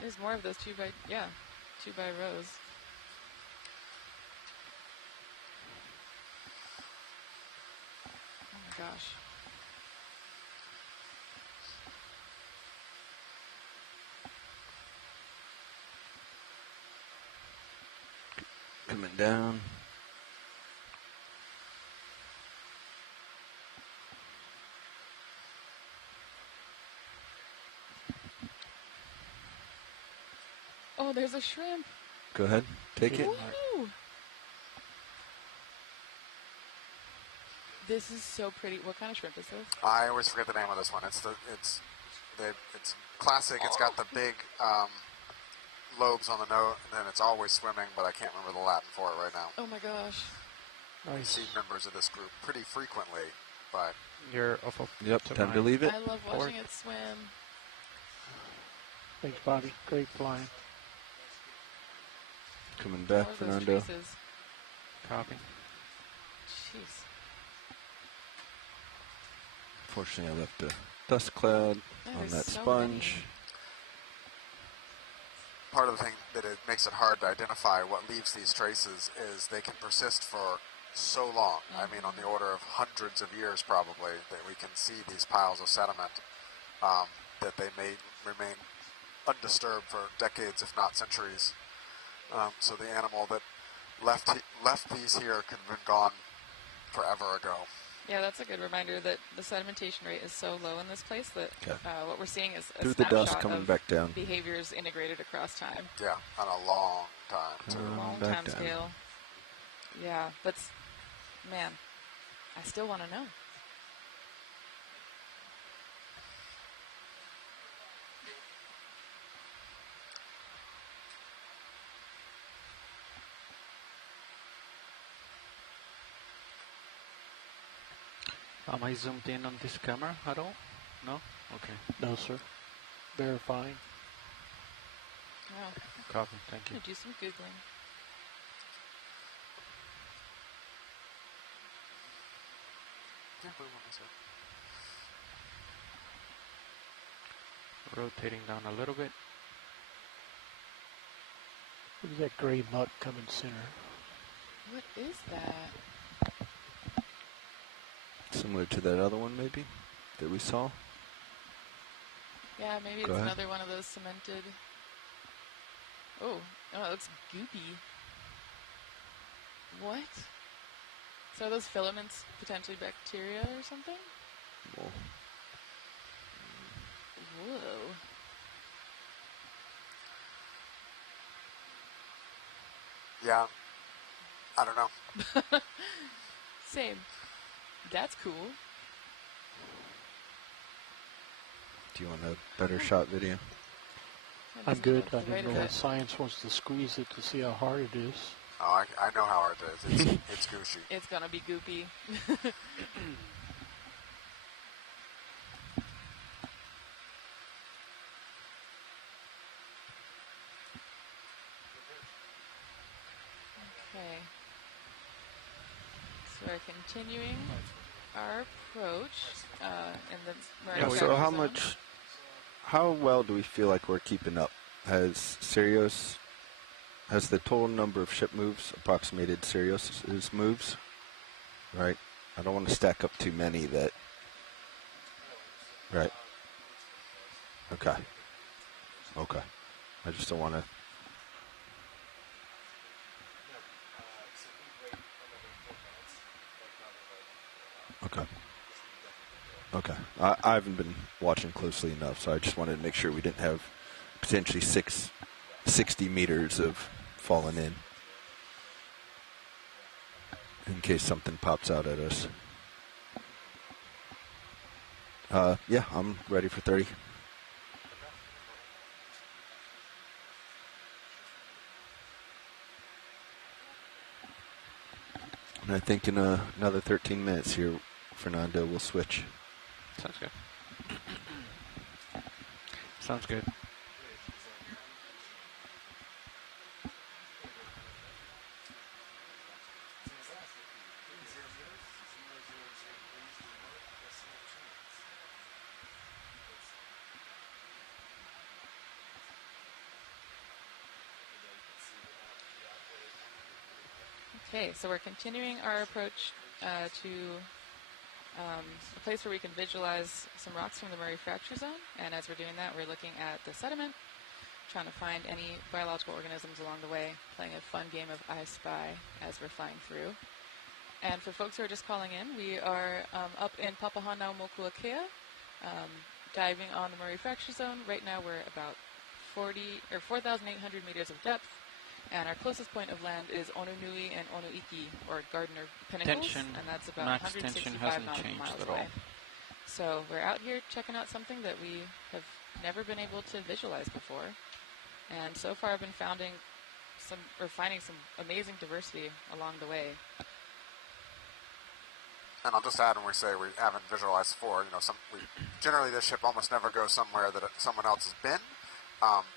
There's more of those 2 by rows. Oh my gosh. Coming down. Oh, there's a shrimp. Go ahead. Take it. Woo! This is so pretty. What kind of shrimp is this? I always forget the name of this one. It's classic. It's got the big lobes on the nose, and then it's always swimming, but I can't remember the Latin for it right now. Oh my gosh. I see members of this group pretty frequently, but You're off of. Yep, time to leave it. I love watching it swim. Thanks, Bobby. Great flying. Coming back, More of those Fernando. traces. Copy. Jeez. Fortunately, I left a dust cloud on There's that so sponge. part of the thing that it makes it hard to identify what leaves these traces is they can persist for so long. I mean, on the order of hundreds of years probably, that we can see these piles of sediment that they may remain undisturbed for decades, if not centuries. So the animal that left these here could have been gone forever ago. Yeah, that's a good reminder that the sedimentation rate is so low in this place that what we're seeing is a Through the dust snapshot coming of back down. behaviors integrated across time. Yeah, on a long time too. Long back time down. scale. Yeah, but man, I still want to know. Am I zoomed in on this camera at all? No? Okay. No, sir. Verifying. Wow. Copy. Thank I'm you. going to do some Googling. Rotating down a little bit. Look at that gray muck coming center. What is that? Similar to that other one, maybe, that we saw. Yeah, maybe Go it's ahead. another one of those cemented. Oh, it looks goopy. What? So are those filaments potentially bacteria or something? Well, Whoa. Yeah, I don't know. Same. That's cool. do you want a better shot video? I'm good. I Right didn't know of what it. science wants to squeeze it to see how hard it is. Oh, I know how hard it is. It's gooshy. It's gonna be goopy. Okay. So we're continuing our approach in the Murray So Fracture how Zone. much, how well do we feel like we're keeping up? Has the total number of ship moves approximated Sirius's moves? Right. I don't want to stack up too many that. Right. Okay. Okay. I just don't want to. Okay. Okay. I haven't been watching closely enough, so I just wanted to make sure we didn't have potentially 60 meters of falling in case something pops out at us. Yeah, I'm ready for 30. And I think in another 13 minutes here, Fernando will switch. Sounds good. Sounds good. Okay, so we're continuing our approach to a place where we can visualize some rocks from the Murray Fracture Zone. And as we're doing that, we're looking at the sediment, trying to find any biological organisms along the way, playing a fun game of I Spy as we're flying through. And for folks who are just calling in, we are up in Papahanaumokuakea, diving on the Murray Fracture Zone. Right now we're about 4,800 meters of depth. And our closest point of land is Onunui and Onuiki, or Gardner Pinnacles, Tension, and that's about max 165 tension hasn't nautical changed miles at away. all. So we're out here checking out something that we have never been able to visualize before. And so far I've been finding some amazing diversity along the way. And I'll just add when we say we haven't visualized before, generally this ship almost never goes somewhere that someone else has been,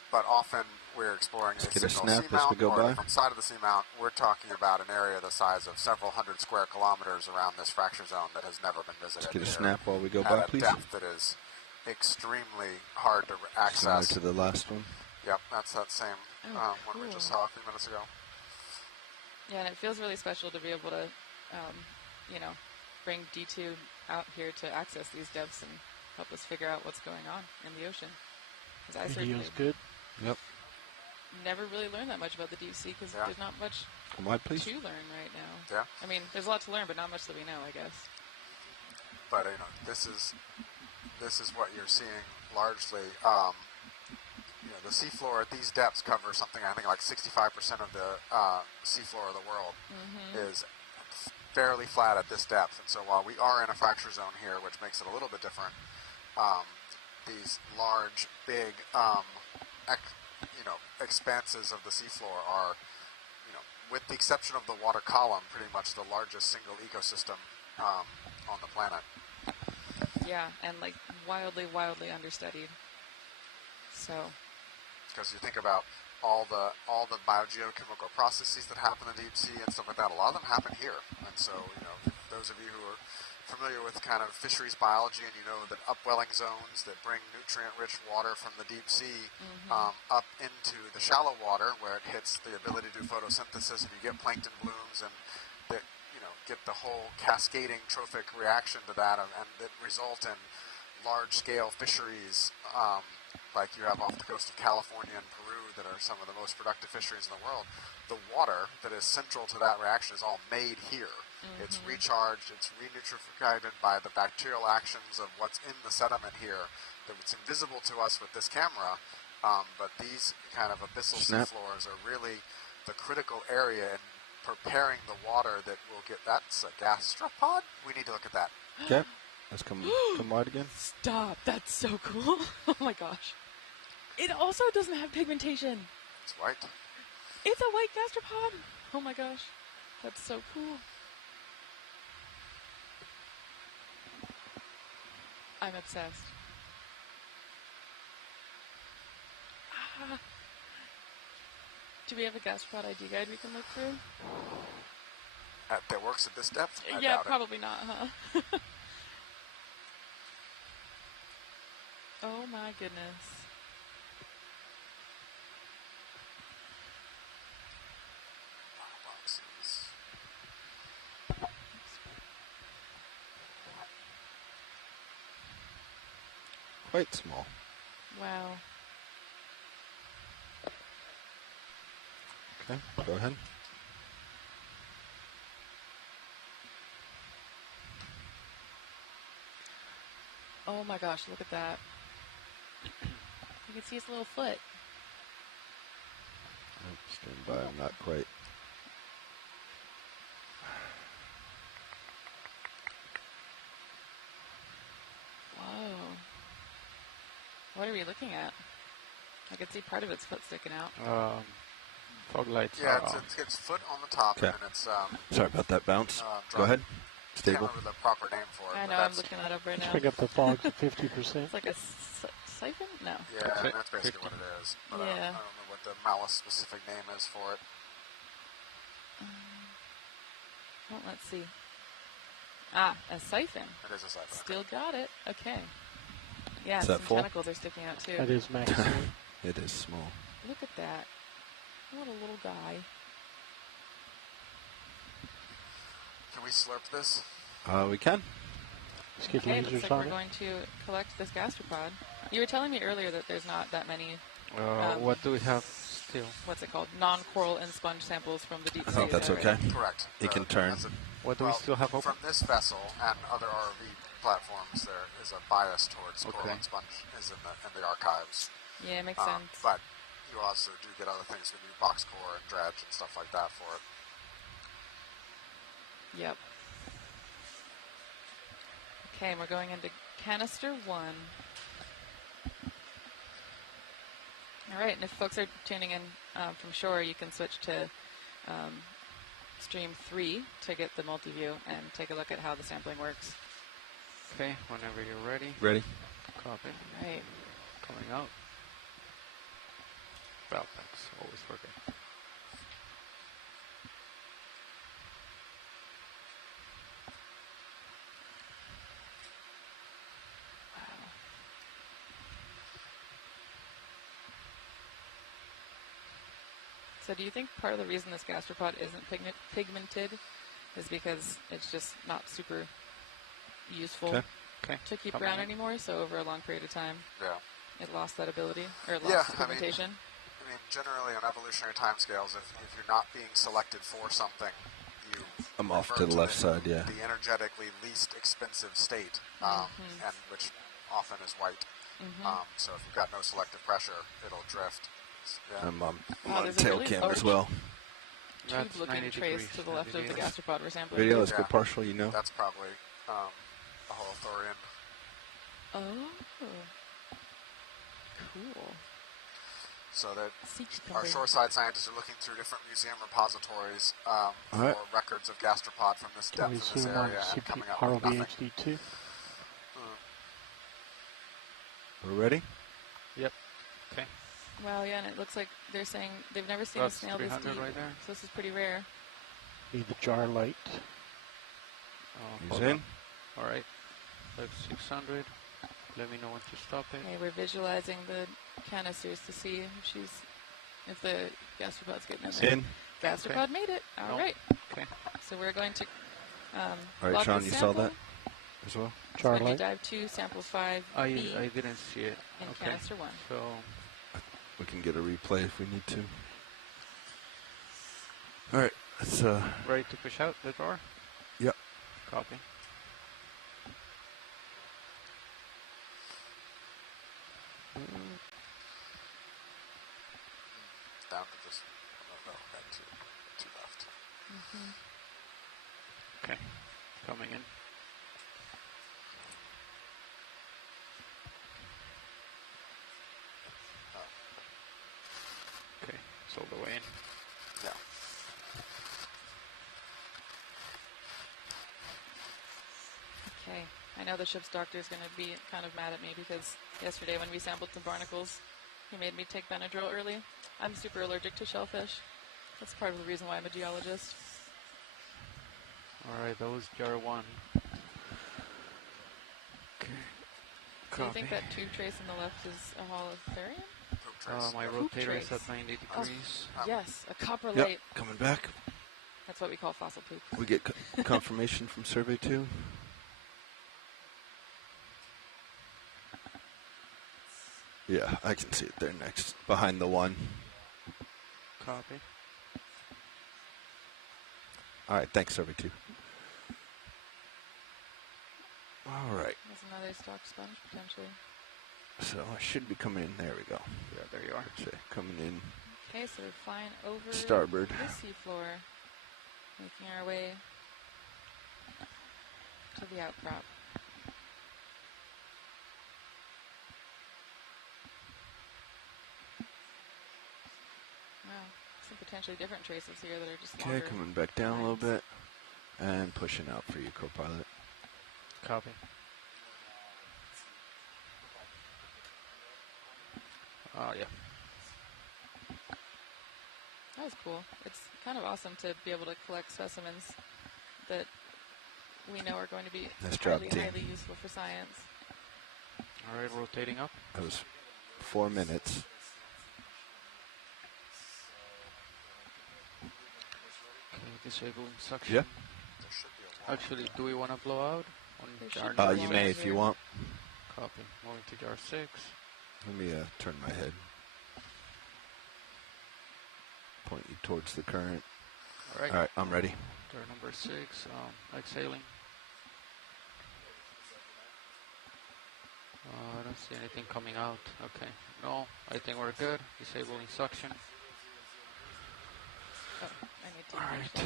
but often we're exploring a single seamount, or from side of the seamount, we're talking about an area the size of several hundred square kilometers around this fracture zone that has never been visited. Let's get a snap while we go by, at a please. depth that is extremely hard to access. Similar to the last one. Yep, that's that same one we just saw a few minutes ago. Yeah, and it feels really special to be able to, bring D2 out here to access these depths and help us figure out what's going on in the ocean. Because I certainly good. Yep. never really learned that much about the deep sea because there's not much to learn right now. Yeah. I mean, there's a lot to learn, but not much that we know, I guess. But this is what you're seeing largely. The seafloor at these depths covers something I think like 65% of the seafloor of the world is fairly flat at this depth. And so while we are in a fracture zone here, which makes it a little bit different, these large, big, expanses of the seafloor are, with the exception of the water column, pretty much the largest single ecosystem on the planet. Yeah, and like wildly, wildly understudied. So, because you think about all the biogeochemical processes that happen in the deep sea and stuff like that, a lot of them happen here. And so, those of you who are familiar with kind of fisheries biology, and that upwelling zones that bring nutrient-rich water from the deep sea up into the shallow water, where it hits the ability to do photosynthesis, and you get plankton blooms, and that get the whole cascading trophic reaction to that, and that result in large-scale fisheries like you have off the coast of California and Peru that are some of the most productive fisheries in the world. The water that is central to that reaction is all made here. It's recharged, it's renutrified by the bacterial actions of what's in the sediment here. It's invisible to us with this camera, but these kind of abyssal seafloors are really the critical area in preparing the water that will get. That's a gastropod? We need to look at that. Okay. Let's come wide again. Stop. That's so cool. Oh my gosh. It also doesn't have pigmentation. It's white. It's a white gastropod. Oh my gosh, that's so cool. I'm obsessed. Ah. Do we have a gastropod ID guide we can look through? That works at this depth? I Yeah, doubt it. probably not, huh? Oh my goodness. Boxes. Quite small. Wow. Okay, go ahead. Oh my gosh, look at that. You can see his little foot. Stand by, I'm not quite. Whoa. What are we looking at? I can see part of its foot sticking out. Fog lights Yeah, are on. it's foot on the top, Okay. and it's Sorry about that bounce. Go ahead. Can't Stable. remember the proper name for it. I but know, I'm that's, looking that up right now. Pick up the fogs at 50%. It's like a siphon? No. Yeah, I mean, that's basically what it is. But I Yeah. don't know what the Malice specific name is for it. Well, let's see. Ah, a siphon. It is a siphon. Still got it. Okay. Yeah, Is some that full? tentacles are sticking out too. That is maximum. It is small. Look at that. What a little guy. Can we slurp this? We can. Let's get Okay, looks lasers like on we're it. going to collect this gastropod. You were telling me earlier that there's not that many, What do we have still? what's it called, non-coral and sponge samples from the deep I sea. think that's is that okay. right? Correct. It can turn. What do we still have open? From this vessel and other ROV platforms, there is a bias towards coral and sponge is in the archives. Yeah, it makes sense. But you also do get other things when you box core and dredge and stuff like that for it. Yep. Okay, and we're going into canister 1. All right, and if folks are tuning in from shore, you can switch to stream 3 to get the multi-view and take a look at how the sampling works. Okay, whenever you're ready. Ready? Copy. Right. Coming out. Bell packs, always working. So do you think part of the reason this gastropod isn't pigmented is because it's just not super useful to keep around anymore? So over a long period of time, it lost that ability, or it lost pigmentation? I mean, generally on evolutionary timescales, if you're not being selected for something, you I'm off revert to the left side, yeah. the energetically least expensive state, and which often is white. So if you've got no selective pressure, it'll drift. Yeah. I'm on there's a tail really cam large as well. tube-looking trace to the left of the gastropod we're sampling. Video, let's go partial, you know. That's probably a holothorian. Oh. Cool. So that Sea cucumber. our shoreside scientists are looking through different museum repositories for records of gastropod from this Can depth we in this zoom on area and coming up with nothing. ROV HD2? We're ready? Yep. Okay. Wow, yeah, and it looks like they're saying they've never seen That's a snail this 300 deep. right there. So this is pretty rare. Need the jar light. He's in. All right. That's 600. Let me know when to stop it. Okay, we're visualizing the canisters to see if the gastropod's getting in there. In. Gastropod made it. All right. Okay. So we're going to All right, log Sean, the you saw sample. that as well? So when you dive 2, sample 5, I B didn't see it. in Okay. canister 1. So We can get a replay if we need to. All right, let's ready to push out the drawer? Yep. Copy. Down to just back to left. Okay. Coming in. Okay. It's all the way in. Yeah. Okay. I know the ship's doctor is going to be kind of mad at me because yesterday when we sampled some barnacles, he made me take Benadryl early. I'm super allergic to shellfish. That's part of the reason why I'm a geologist. All right, that was jar 1. Okay. So you think that tube trace on the left is a holothurian? My rotator is at 90 degrees. Yes, a copper Yep, light. coming back. That's what we call fossil poop. We get confirmation from survey 2. Yeah, I can see it there next, behind the 1. Copy. All right, thanks, survey 2. All right. There's another stock sponge, potentially. So I should be coming in. There we go. Yeah, there you are. Okay, coming in. Okay, so we're flying over Starboard. the seafloor, making our way to the outcrop. Wow, some potentially different traces here that are just Okay, longer coming back down a little lines. bit. And pushing out for you, co-pilot. Copy. Yeah. That was cool. It's kind of awesome to be able to collect specimens that we know are going to be Nice job, team. highly useful for science. All right, rotating up. That was 4 minutes. Okay, disabling suction. Yeah. Actually, do we want to blow out on jar You may if you want. Copy. Moving to jar 6. Let me turn my head. Point you towards the current. All right. All right, I'm ready. Jar number 6, exhaling. I don't see anything coming out. Okay. No, I think we're good. Disabling suction. Oh, I need to All right.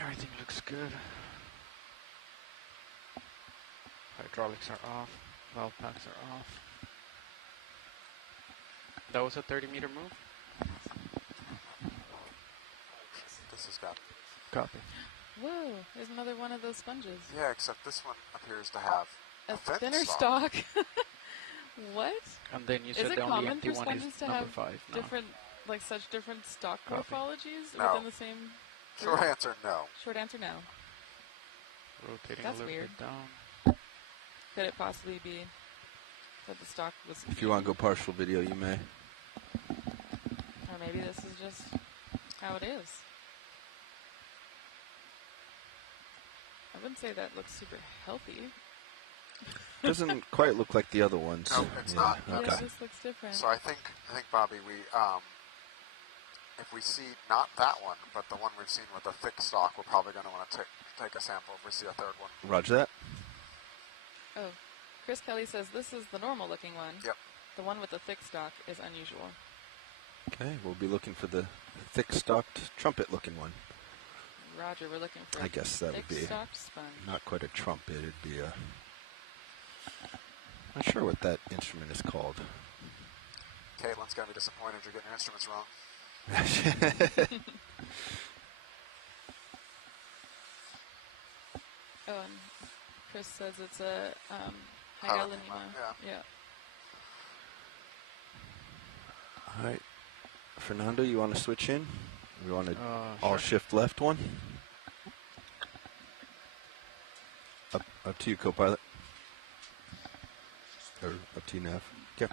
Everything looks good. Hydraulics are off. Valve packs are off. That was a 30-meter move? This has got. Copy. Whoa, there's another one of those sponges. Yeah, except this one appears to have A thin thinner stalk. stock. What? And then you Is said it the only common empty for one is sponges to number have 5 now. different, like such different stock Copy. morphologies No. within the same Short group? answer, no. Short answer, no. Rotating That's a little weird. bit down. Could it possibly be that the stock was... If you want to go partial video, you may. Or maybe this is just how it is. I wouldn't say that looks super healthy. Doesn't quite look like the other ones. No, it's not. Yeah, Okay. it just looks different. So I think Bobby, we if we see not that one, but the one we've seen with the thick stalk, we're probably going to want to take a sample if we see a third one. Roger that. Oh, Chris Kelly says this is the normal looking one. Yep. The one with the thick stalk is unusual. Okay, we'll be looking for the thick-stalked, trumpet-looking one. Roger, we're looking for I guess that would be thick-stalked sponge. not quite a trumpet. It'd be a... Not sure what that instrument is called. Caitlin's going to be disappointed you're getting your instruments wrong. Oh, and Chris says it's a Hyalonema, Hyalonema. Yeah. All right. Fernando, you want to switch in? We want to all Sure. shift left one? Up to you, co-pilot. Or up to you, Nav. Okay.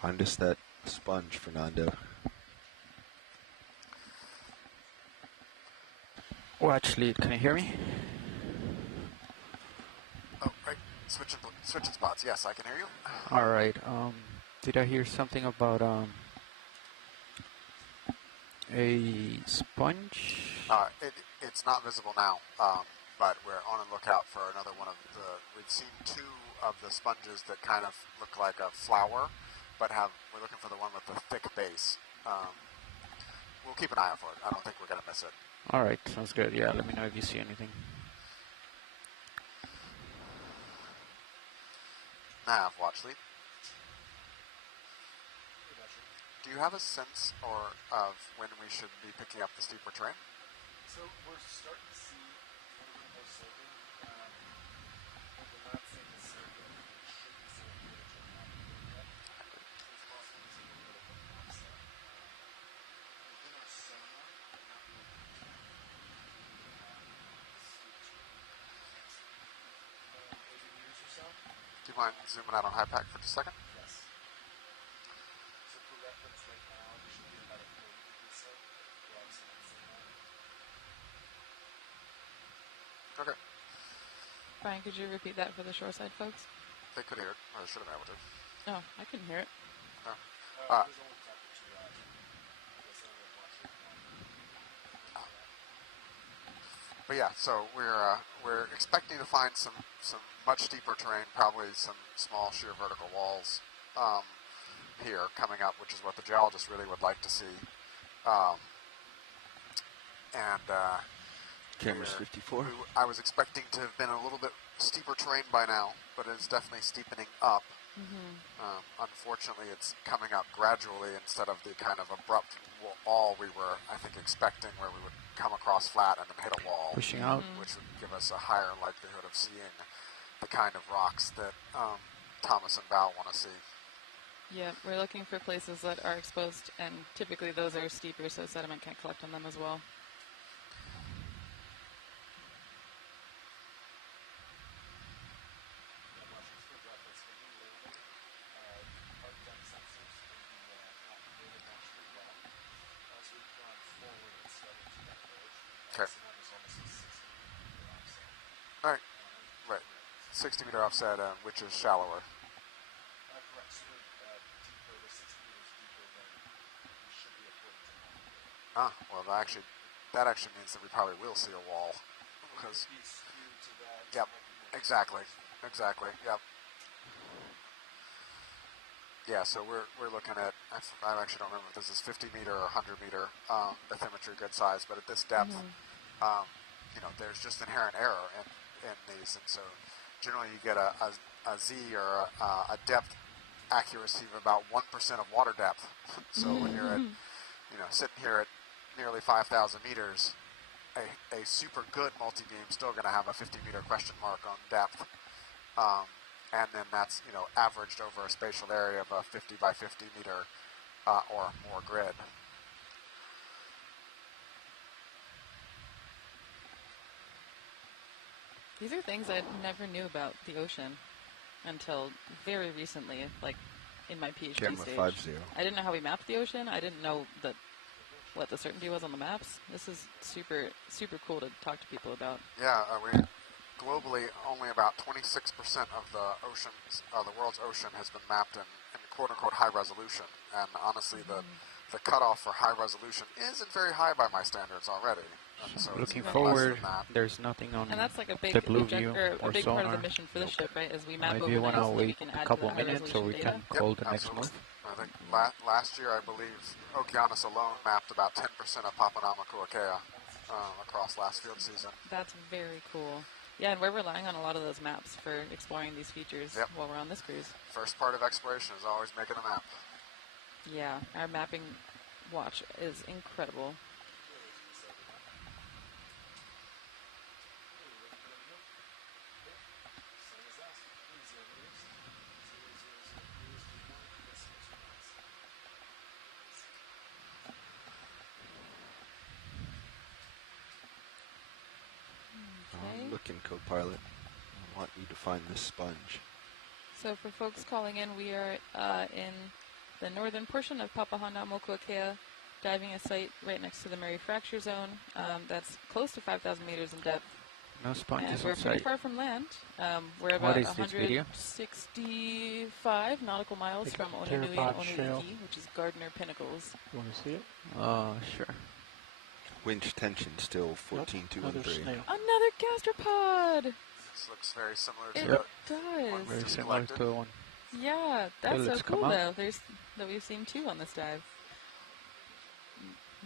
Find us that sponge, Fernando. Oh, actually, can you hear me? Oh, right. Switching spots. Yes, I can hear you. All right. Did I hear something about a sponge? It's not visible now. but we're on the lookout for another one of the. We've seen two of the sponges that kind of look like a flower, but we're looking for the one with the thick base. We'll keep an eye out for it. I don't think we're going to miss it. All right, sounds good. Yeah, let me know if you see anything. Nav, watch lead. Do you have a sense of when we should be picking up the steeper terrain? So we're starting to see a little bit more sloping. We're not seeing the circle. We should be seeing a little bit more yet. It's possible to see a little bit more offset. Within our sonar, we're not really steep terrain. 80 meters or so. Do you mind zooming out on high pack for just a second? Yes. So for reference right now, we should be about a 40-degree slope. We're obviously not seeing that. Okay. Brian, could you repeat that for the shoreside folks? They could hear it, or they should have been able to. Oh, I couldn't hear it. No. There's only temperature I guess I would watch it. But yeah, so we're expecting to find some much steeper terrain, probably some small sheer vertical walls here coming up, which is what the geologists really would like to see. Camera's 54. I was expecting to have been a little bit steeper terrain by now, but it's definitely steepening up. Unfortunately, it's coming up gradually instead of the kind of abrupt wall we were, I think, expecting, where we would come across flat and then hit a wall. Pushing out. Which would give us a higher likelihood of seeing the kind of rocks that Thomas and Val want to see. Yeah, we're looking for places that are exposed, and typically those are steeper, so sediment can't collect on them as well. Okay. All right. Right. 60 meter offset, which is shallower. Correct. So we're deeper, we're 60 meters deeper than we should be according to Well, that actually means that we probably will see a wall. Because, be skewed to that. yep, exactly. Yep. Yeah, so we're looking at, I actually don't remember if this is 50 meter or 100 meter bathymetry, good size, but at this depth, there's just inherent error in these, and so generally you get a Z or a depth accuracy of about 1% of water depth. So when you're at, sitting here at nearly 5,000 meters, a super good multi-beam still going to have a 50 meter question mark on depth. And then that's, averaged over a spatial area of a 50 by 50 meter or more grid. These are things I never knew about the ocean until very recently, like in my PhD Camera stage. 50. I didn't know how we mapped the ocean. I didn't know what the certainty was on the maps. This is super, super cool to talk to people about. Yeah, globally, only about 26% of the world's ocean has been mapped in quote-unquote high resolution. And honestly, the cutoff for high resolution isn't very high by my standards already. So looking forward, there's nothing on and that's like a big the blue view a or big sonar. part of the mission for the ship, right? Is we map If over you the want night to so that we wait can a add couple to the minutes so we high-resolution can data. call the next absolutely. move. I think last year, I believe, Okeanos alone mapped about 10% of Papanamakuakea across last field season. That's very cool. Yeah, and we're relying on a lot of those maps for exploring these features while we're on this cruise. First part of exploration is always making a map. Yeah, our mapping watch is incredible. I'm looking, co-pilot. I want you to find this sponge. So for folks calling in, we are in the northern portion of Papahanaumokuakea, diving a site right next to the Murray Fracture Zone. That's close to 5,000 meters in depth. No sponges And we're on pretty site. far from land. We're What about is this video? 165 nautical miles Like from a Ononui pteropod shell. Onuliki, which is Gardner Pinnacles. You want to see it? Oh, sure. Winch tension still Nope, 14,213. another snail. Another gastropod. This looks very similar to It the does. one we Very just similar collected. to the one. Yeah, that's so let's cool come up. though. There's that we've seen two on this dive.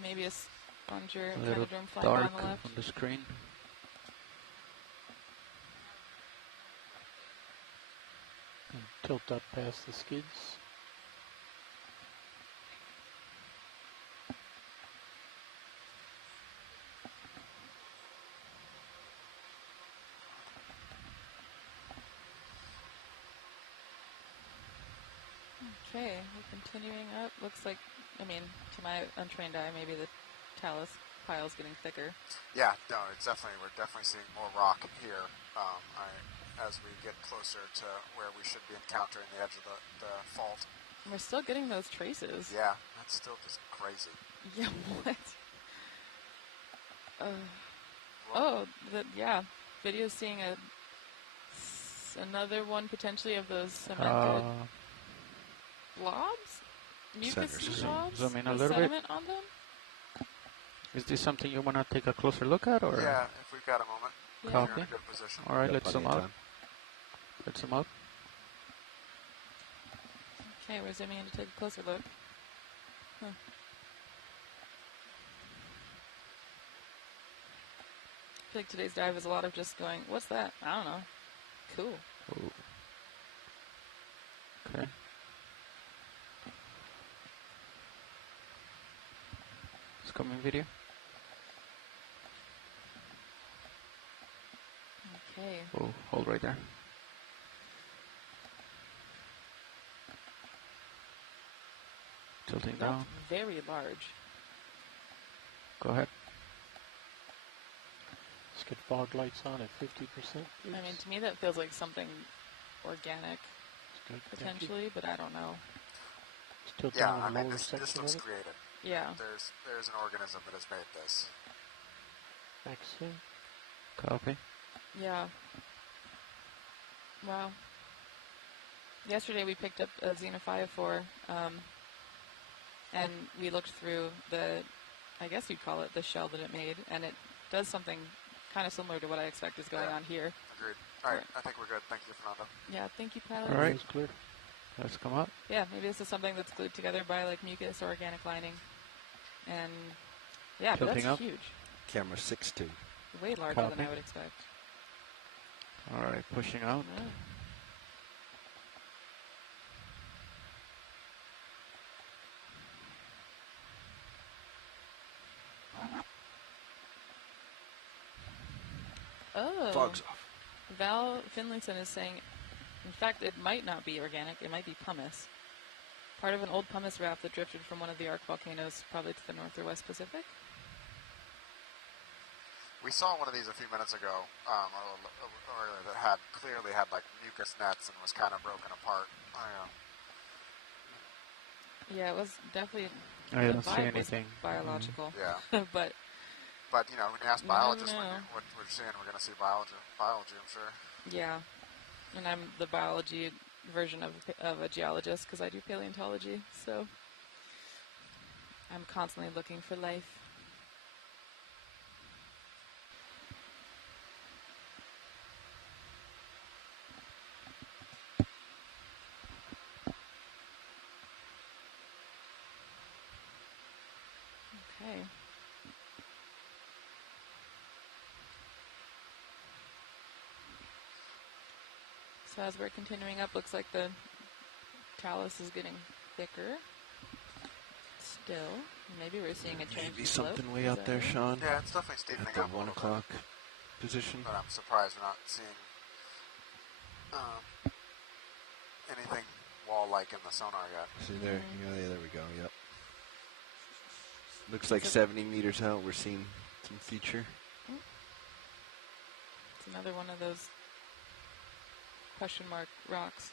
Maybe a sponger A little echinoderm flying by on dark the left. on the screen. And tilt up past the skids. Okay, we're continuing up. Looks like, I mean, to my untrained eye, maybe the talus pile's getting thicker. Yeah, no, we're definitely seeing more rock here as we get closer to where we should be encountering the edge of the fault. And we're still getting those traces. Yeah, that's still just crazy. Yeah, what? Oh, yeah. Video's seeing another one potentially of those cemented blobs? Mucus Centers. blobs? Zoom in a with little bit. sediment on them? Is this something you want to take a closer look at, or? Yeah, if we've got a moment. Yeah. We're Copy. in a good position. All right, Got let's plenty zoom of out. time. Let's zoom out. Okay, we're zooming in to take a closer look. Huh. I feel like today's dive is a lot of just going, what's that? I don't know. Cool. Ooh. Okay. It's coming video. Okay. Oh, hold right there. Tilting down. That's very large. Go ahead. Let's get fog lights on at 50%. Please. I mean, to me that feels like something organic, It's good. Thank you. potentially, but I don't know. Let's tilt Yeah, down I the mean, lower this section looks of it. created. Yeah. There's an organism that has made this. Vaccine. Copy. Yeah. Wow. Yesterday we picked up a xenophyophore, and we looked through I guess you'd call it the shell that it made, and it does something kind of similar to what I expect is going on here. Agreed. All right, I think we're good. Thank you, Fernando. Yeah, thank you, pilot. All right. It's clear. Let's come up. Yeah, maybe this is something that's glued together by like mucus or organic lining. And yeah, but Tilting that's up. huge. Camera 6.2. Way larger Copy. than I would expect. All right, pushing out. Yeah. Oh. Fog's off. Val Finlayson is saying, in fact, it might not be organic. It might be pumice. Part of an old pumice raft that drifted from one of the arc volcanoes, probably to the north or west Pacific. We saw one of these a few minutes ago, earlier, that clearly had like mucus nets and was kind of broken apart. Yeah, it was definitely. I the don't see vibe was anything. biological. Yeah. But But you know, when you ask I biologists don't know. what we're seeing, we're going to see biology. I'm sure. yeah, and I'm the biology version of a geologist because I do paleontology. So I'm constantly looking for life. Okay. So as we're continuing up, looks like the talus is getting thicker. Still, maybe we're seeing a change. Maybe in slope. something way Is out that there, right? Sean. Yeah, it's definitely steepening At the up a 1 little o'clock position. But I'm surprised we're not seeing anything wall-like in the sonar yet. See there? Yeah, there we go. Yep. Looks like 70 meters out. We're seeing some feature. It's another one of those question mark rocks.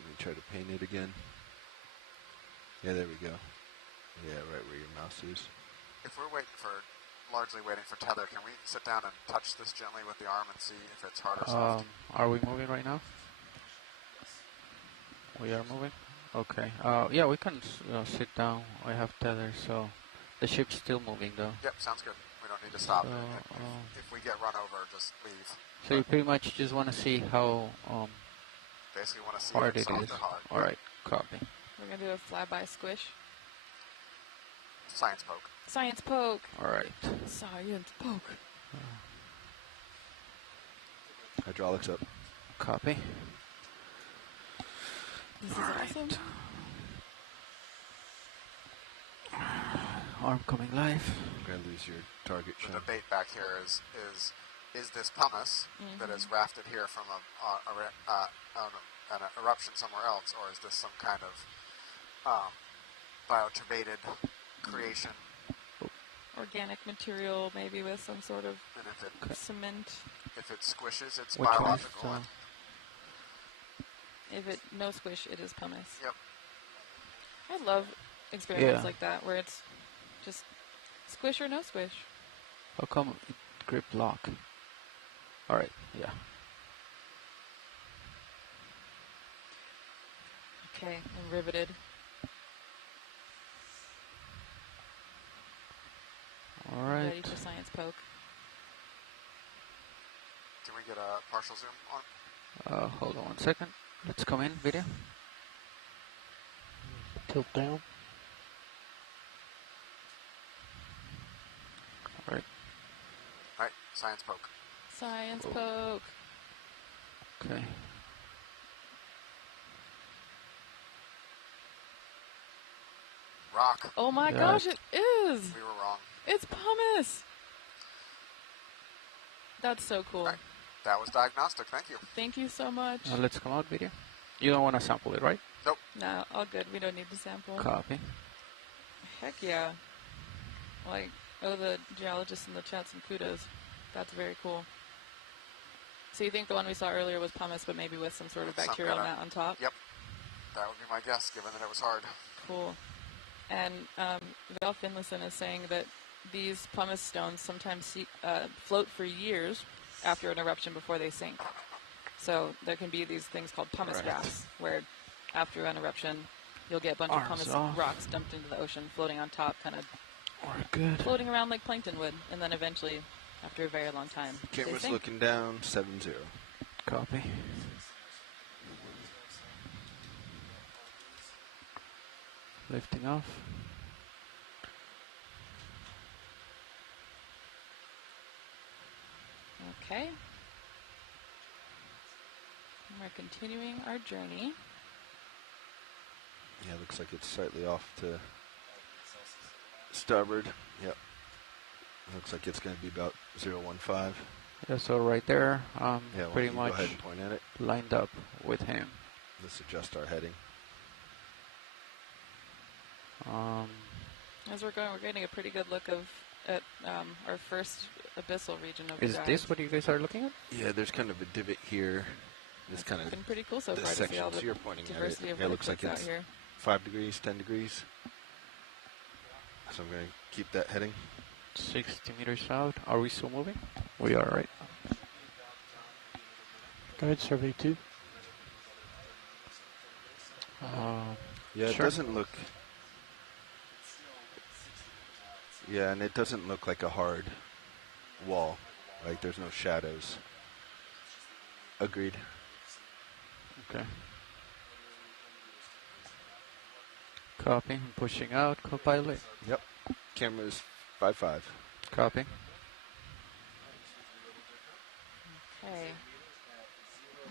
Let me try to paint it again. Yeah, there we go. Yeah, right where your mouse is. If we're largely waiting for tether, can we sit down and touch this gently with the arm and see if it's hard or soft? Are we moving right now? We are moving. Okay. Yeah, we can sit down. I have tether, so the ship's still moving though. Yep, sounds good. We don't need to stop. So, If we get run over, just leave. So you pretty much just want to see how Basically want to see hard if it soft is. or hard. All right, copy. We're going to do a flyby squish. Science poke. Science poke. All right. Science poke. Hydraulics up. Copy. This is awesome. Arm coming live. You're going to lose your target, The Sean. debate back here is this pumice that is rafted here from an eruption somewhere else, or is this some kind of bioturbated creation? Organic material, maybe with some sort of And if it cement. if it squishes, it's Which one? biological. If it no squish, it is pumice. Yep. I love experiments Yeah. like that where it's just squish or no squish. How come it grip lock? All right. Yeah. Okay, I'm riveted. All Ready right. for science poke. Can we get a partial zoom on? Hold on 1 second. Let's come in video. Tilt down. All right. All right, science poke. Science poke. Okay. Rock. Oh my Yeah. gosh, it is! We were wrong. It's pumice! That's so cool. Right. That was diagnostic. Thank you. Thank you so much. Let's come out video. You don't want to sample it, right? Nope. No, all good. We don't need to sample. Copy. Heck yeah. Like, the geologists in the chat, some kudos. That's very cool. So you think the one we saw earlier was pumice, but maybe with some sort of Some bacterial kinda- mat on top? Yep. That would be my guess, given that it was hard. Cool. And Val Finlayson is saying that these pumice stones sometimes float for years after an eruption before they sink. So there can be these things called pumice Right. rafts, where after an eruption, you'll get a bunch of Arms pumice off. rocks dumped into the ocean, floating on top, kind of We're good. floating around like plankton would, and then eventually, after a very long time, they Camera's sink. looking down, 7-0. Copy. Lifting off. Okay. And we're continuing our journey. Yeah, looks like it's slightly off to starboard. Yep. Looks like it's going to be about 015. Yeah, so right there, Yeah, why don't pretty you much go ahead and point at it. lined up with him. Let's adjust our heading. As we're going, we're getting a pretty good look at our first abyssal region of the Is dive. this what you guys are looking at? Yeah, there's kind of a divot here. This kind of It's been pretty cool so this far to see section. all So the you're pointing at it. diversity of Yeah, it looks like out it's here. 5 degrees, 10 degrees. So I'm going to keep that heading. 60 meters out. Are we still moving? We are, right? Go ahead, survey 2. Yeah, it Sure. doesn't look. Yeah, and it doesn't look like a hard wall. Like there's no shadows. Agreed. Okay. Copy. I'm pushing out. Copilot. Yep. Camera's 5.5. Copy. Okay.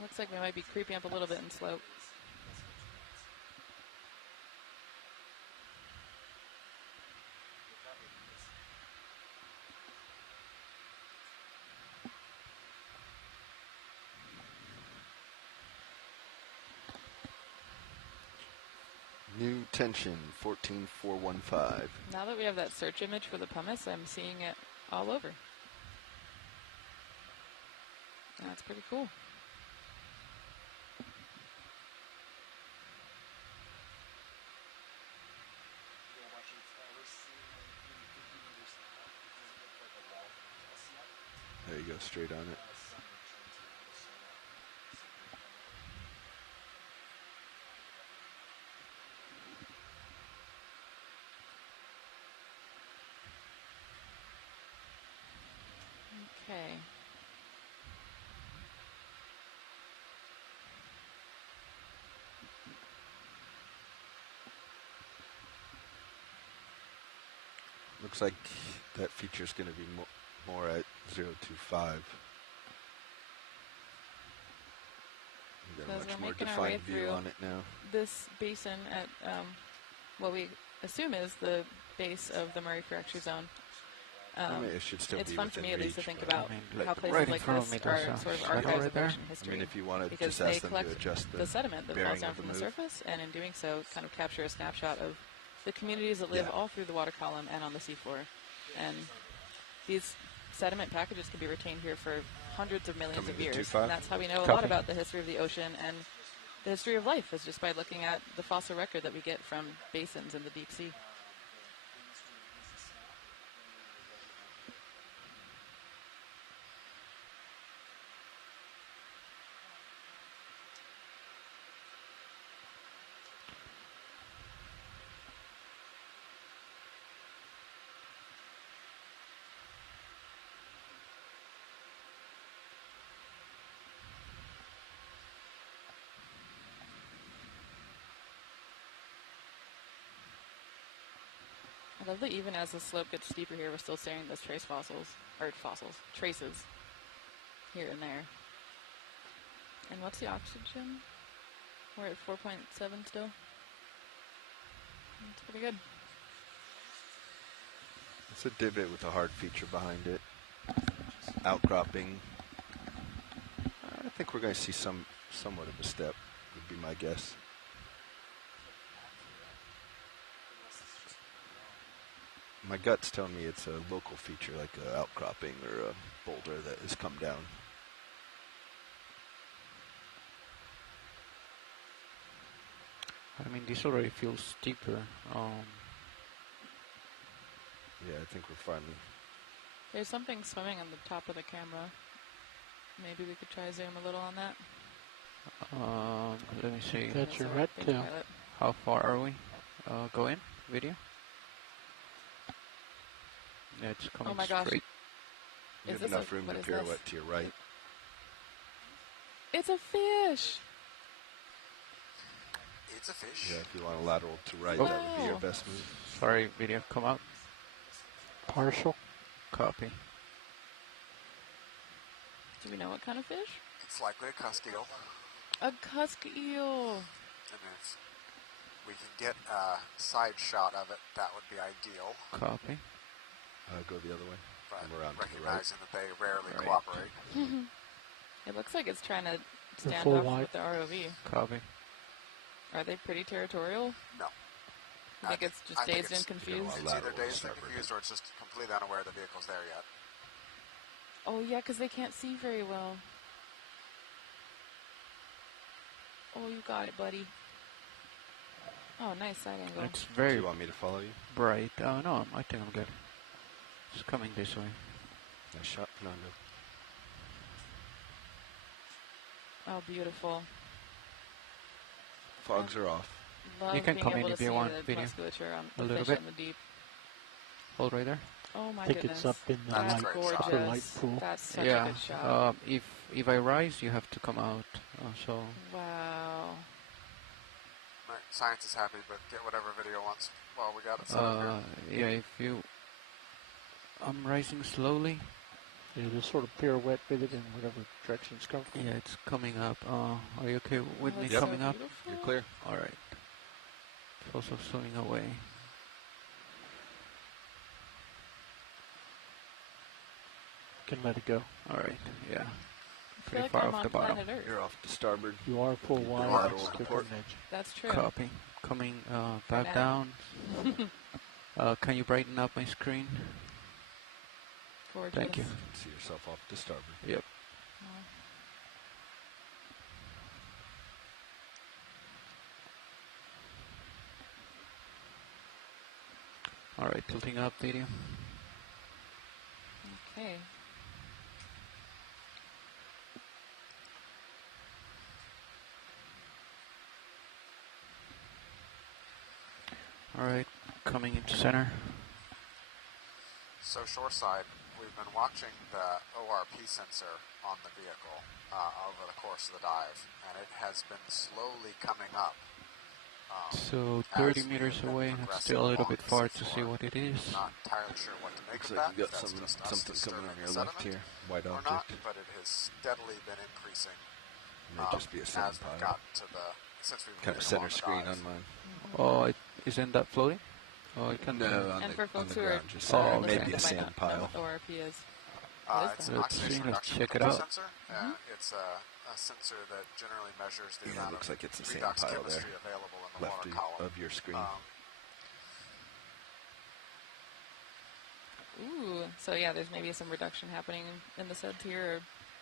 Looks like we might be creeping up a little bit in slope. New tension 14,415. Now that we have that search image for the pumice, I'm seeing it all over. That's pretty cool. There you go, straight on it. Okay. Looks like that feature is going to be more at 025. We've got So a as much we're more making our way defined view through on it now. this basin at what we assume is the base of the Murray Fracture Zone. I mean, it should still it's be fun for me within at least to reach, think but- about I mean, how like, places right in like front of this me, there's are a sort of shadow archives right of there. ocean I history. mean, if you wanna because just ask they them to collect adjust the the sediment that bearing falls down of the from the move. surface, and in doing so, kind of capture a snapshot of the communities that live Yeah. all through the water column and on the seafloor. And these sediment packages can be retained here for hundreds of millions Coming of to years. 25. And that's how we know a lot Copy. about the history of the ocean and the history of life, is just by looking at the fossil record that we get from basins in the deep sea. I love that even as the slope gets steeper here, we're still seeing those traces here and there. And what's the oxygen? We're at 4.7 still. That's pretty good. It's a divot with a hard feature behind it. Outcropping. I think we're going to see somewhat of a step, would be my guess. My gut's telling me it's a local feature, like an outcropping or a boulder that has come down. I mean, this already feels steeper. Yeah, I think we're finally... There's something swimming on the top of the camera. Maybe we could try zoom a little on that. Let me see. That's your red tail. How far are we? Go in, video. Yeah, it's coming Oh my gosh. straight. You Is have this enough room what to is pirouette this? to your right. It's a fish! It's a fish. Yeah, if you want a lateral to right, Oh. that would be your Wow. best move. Sorry, video, come out. Partial. Copy. Do we know what kind of fish? It's likely a cusk eel. A cusk eel. And if we can get a side shot of it, that would be ideal. Copy. Go the other way. But I'm around to the right. recognizing that they rarely Right. cooperate. It looks like it's trying to stand full off wide. with the ROV. Copy. Are they pretty territorial? No. I think it's just I think dazed and it's- confused. It's either dazed and confused or it's just completely unaware the vehicle's there yet. Oh yeah, because they can't see very well. Oh, you got it, buddy. Oh, nice side angle. It's Do very you want me to follow you? bright. No, I think I'm good. It's coming this way. Nice shot, Fernando. Oh, beautiful. Fogs are off. Love You can being come in able if to you see want the video. musculature on A the little fish bit. in the deep. Hold right there. Oh my I think goodness. it's up in the That's light, gorgeous. upper light pool. That's such yeah. a good shot. If I rise, you have to come out. So Wow. Right, science is happy, but get whatever video wants while we got it set up here. yeah, if you. I'm rising slowly. Yeah, just sort of pirouette with it in whatever direction it's coming from. Yeah, it's coming up. Are you okay with Oh, me it's so coming up? beautiful. You're clear. All right. It's also swimming away. Can let it go. All right. Yeah. I feel Pretty like far I'm off on the bottom. planet Earth. You're off to starboard. You are full wide. lateral It's to different port. edge. That's true. Copy. Coming back now. down. Can you brighten up my screen? Gorgeous. Thank you. See yourself off to starboard. Yep. All right, tilting up video. Okay. All right, coming into center. So shore side, we've been watching the ORP sensor on the vehicle over the course of the dive, and it has been slowly coming up. So 30 meters away, it's still a little bit far to see what it is. Not entirely sure what to make Looks of like that. you got That's something just us coming on disturbing your the left sediment here. White or object. not, but it has steadily been increasing. May just be a as sediment we've pile. got to since we've Kind of moved along center the screen dive. on mine. Oh, isn't that floating? Oh, it can. No, on And for the folks the who are ground. Just Oh, listening maybe a that might sand not know pile. what ORP is. It's What an is Let's oxidation see, let's reduction check it potential out. sensor. It's a sensor that generally measures the Yeah, it amount looks of like it's a sand redox pile chemistry there. available in the Left water column. of your screen. Ooh, so yeah, there's maybe some reduction happening in the seds here.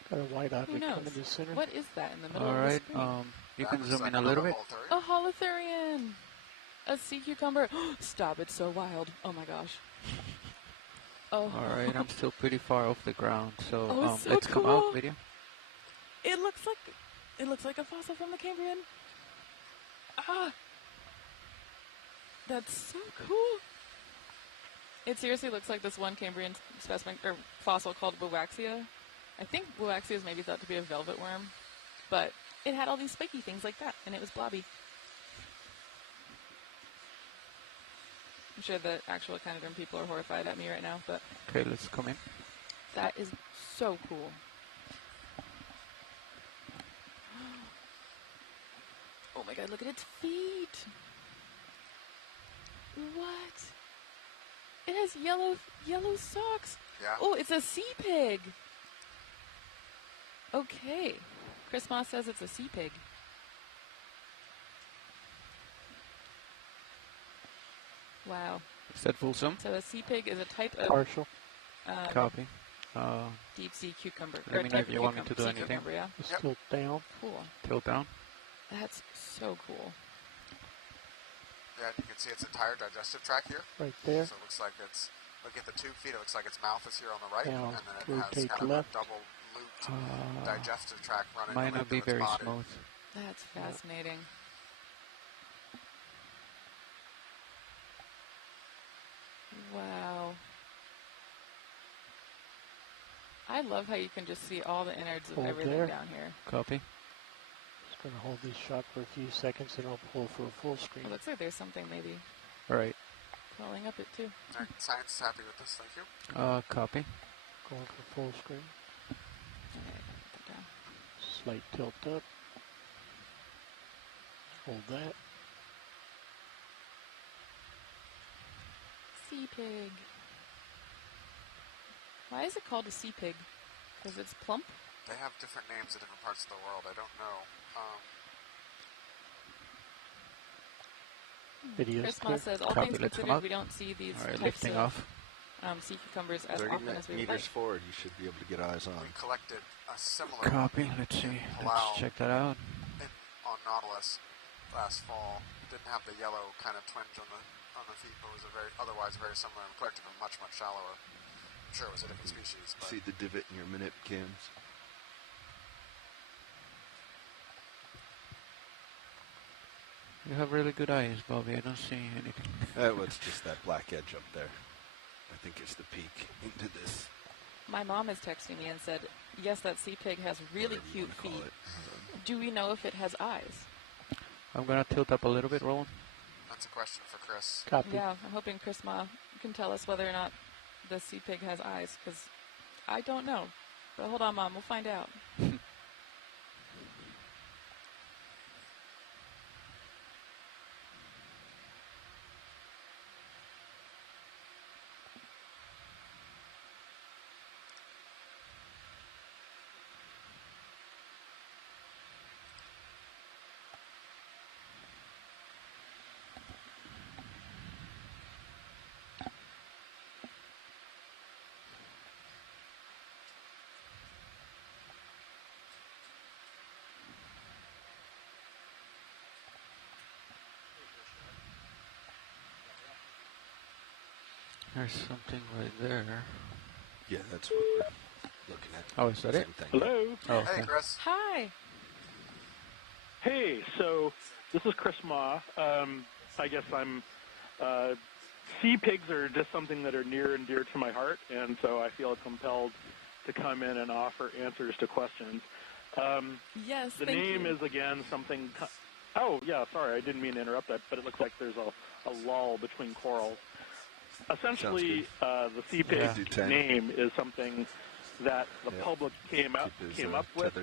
Got a white Or who object coming knows? to the center. What is that in the middle All of right, the screen? you can zoom in a little bit. A holothurian! A sea cucumber! Stop, it's so wild. Oh my gosh. Oh. All right, I'm still pretty far off the ground, so, Oh, so let's come cool. out, video. It looks like a fossil from the Cambrian. Ah! That's so cool. It seriously looks like this one Cambrian specimen or fossil called Buwaxia. I think Buwaxia is maybe thought to be a velvet worm, but it had all these spiky things like that, and it was blobby. I'm sure the actual echinoderm people are horrified at me right now, but Okay, let's come in. that is so cool. Oh my god, look at its feet. What? It has yellow socks. Yeah. Oh, it's a sea pig. Okay. Chris Moss says it's a sea pig. Wow. Is that full zoom? So a sea pig is a type of Partial. Copy. deep sea cucumber. Let me know if you want me to do sea anything. Cucumber, yeah. It's still down. Cool. Tilt down. That's so cool. Yeah, and you can see its entire digestive tract here. Right there. So it looks like it's, look at the 2 feet, it looks like its mouth is here on the right, Now, and then it has rotate kind of left. a double looped digestive tract running Might into not be its very body. smooth. That's fascinating. Wow. I love how you can just see all the innards of Hold everything there. down here. Copy. Just going to hold this shot for a few seconds and I'll pull for a full screen. It looks like there's something maybe All right. crawling up it too. All right, science is happy with this, thank you. Copy. Going for full screen. Okay, put that down. Slight tilt up. Hold that. Sea pig. Why is it called a sea pig? Because it's plump? They have different names in different parts of the world, I don't know. Video's Chris clear. Moss says, all Copy, things let's come considered, up. we don't see these All right, types lifting of off. sea cucumbers as 30 often as we would meters like. forward, you should be able to get eyes on. We collected a similar Copy. Let's see. Wow. Let's check that out. on Nautilus last fall. It didn't have the yellow kind of twinge on the feet, but was otherwise very similar and collected them much shallower. I'm sure it was a different species. But See the divot in your minute cams. You have really good eyes, Bobby. I don't see anything. Well, it's just that black edge up there. I think it's the peak into this. My mom is texting me and said, yes, that sea pig has really whatever you cute wanna call feet. it. Do we know if it has eyes? I'm going to tilt up a little bit, Roland. that's a question for Chris. Copy. Yeah, I'm hoping Chris Ma can tell us whether or not the sea pig has eyes, because I don't know. But hold on, Mom, we'll find out. There's something right there. Yeah, that's what we're looking at. Oh, is that Same it? thing. Hello. Oh, Hey, okay. Chris. Hi. Hey, so this is Chris Ma. I guess I'm sea pigs are just something that are near and dear to my heart, and so I feel compelled to come in and offer answers to questions. Yes, the name is, again, something... Oh, yeah, sorry, I didn't mean to interrupt that, but it looks like there's a lull between corals. Essentially, the sea pig name is something that the public came up with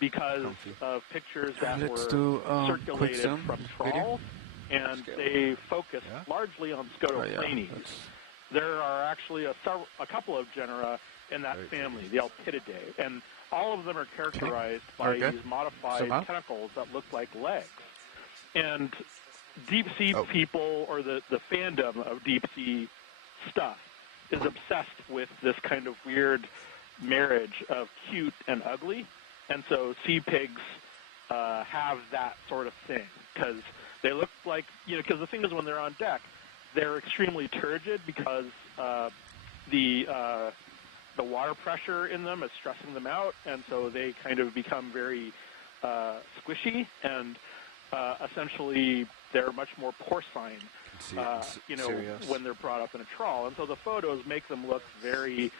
because of pictures that were circulated from trawls, and they focused largely on Scotoplanes. There are actually a couple of genera in that family, the Alpididae, and all of them are characterized by these modified tentacles that look like legs. And deep-sea people, or the fandom of deep-sea stuff, is obsessed with this kind of weird marriage of cute and ugly. And so sea pigs have that sort of thing, because they look like, because the thing is when they're on deck, they're extremely turgid because the water pressure in them is stressing them out, and so they kind of become very squishy, and essentially they're much more porcine, when they're brought up in a trawl. And so the photos make them look very,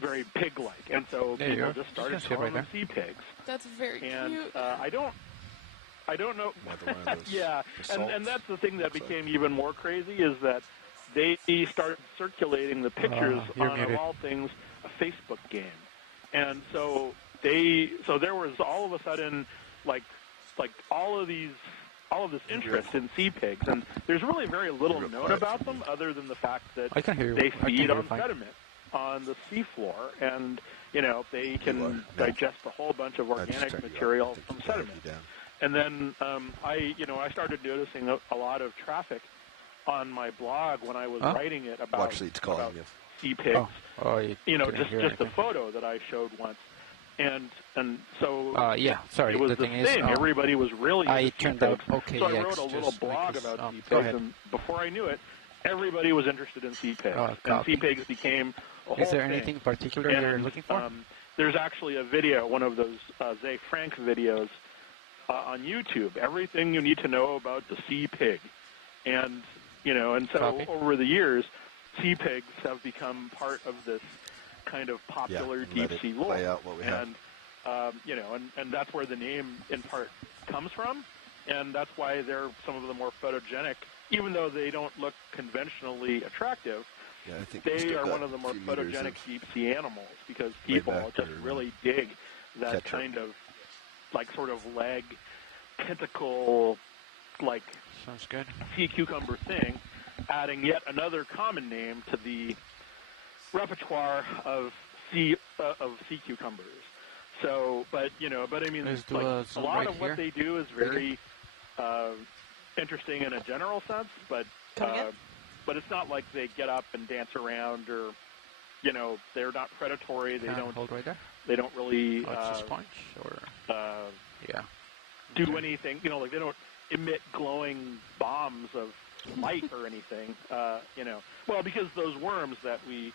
very pig-like. And so people just started calling them sea pigs. That's very cute. And I don't know. Yeah, and that's the thing that became even more crazy, is that they started circulating the pictures on, of all things, a Facebook game. And so there was all of a sudden like all of this interest in sea pigs, and there's really very little known about them other than the fact that they feed on sediment on the seafloor, and they can digest a whole bunch of organic material from sediment. And then I started noticing a lot of traffic on my blog when I was writing it about sea pigs. Just the photo that I showed once. And so sorry, it was the the thing thing. is, Everybody was really into sea pigs. So I wrote a little just blog about sea pigs, and before I knew it, everybody was interested in sea pigs. And sea pigs became a whole Is there thing. anything particular you're looking for? There's actually a video, one of those Zay Frank videos on YouTube, everything you need to know about the sea pig. And, and so over the years, sea pigs have become part of this kind of popular deep-sea lore. And, and that's where the name, in part, comes from. And that's why they're some of the more photogenic, even though they don't look conventionally attractive. They are one of the more photogenic deep-sea animals, because people just really dig that kind of, sort of leg, tentacle, sounds good, sea cucumber thing, adding yet another common name to the repertoire of sea cucumbers. So, but I mean, a lot of what they do is very interesting in a general sense, but it's not like they get up and dance around, or they're not predatory. They don't hold right there. They don't really sponge or do anything. They don't emit glowing bombs of light or anything. Well, because those worms that we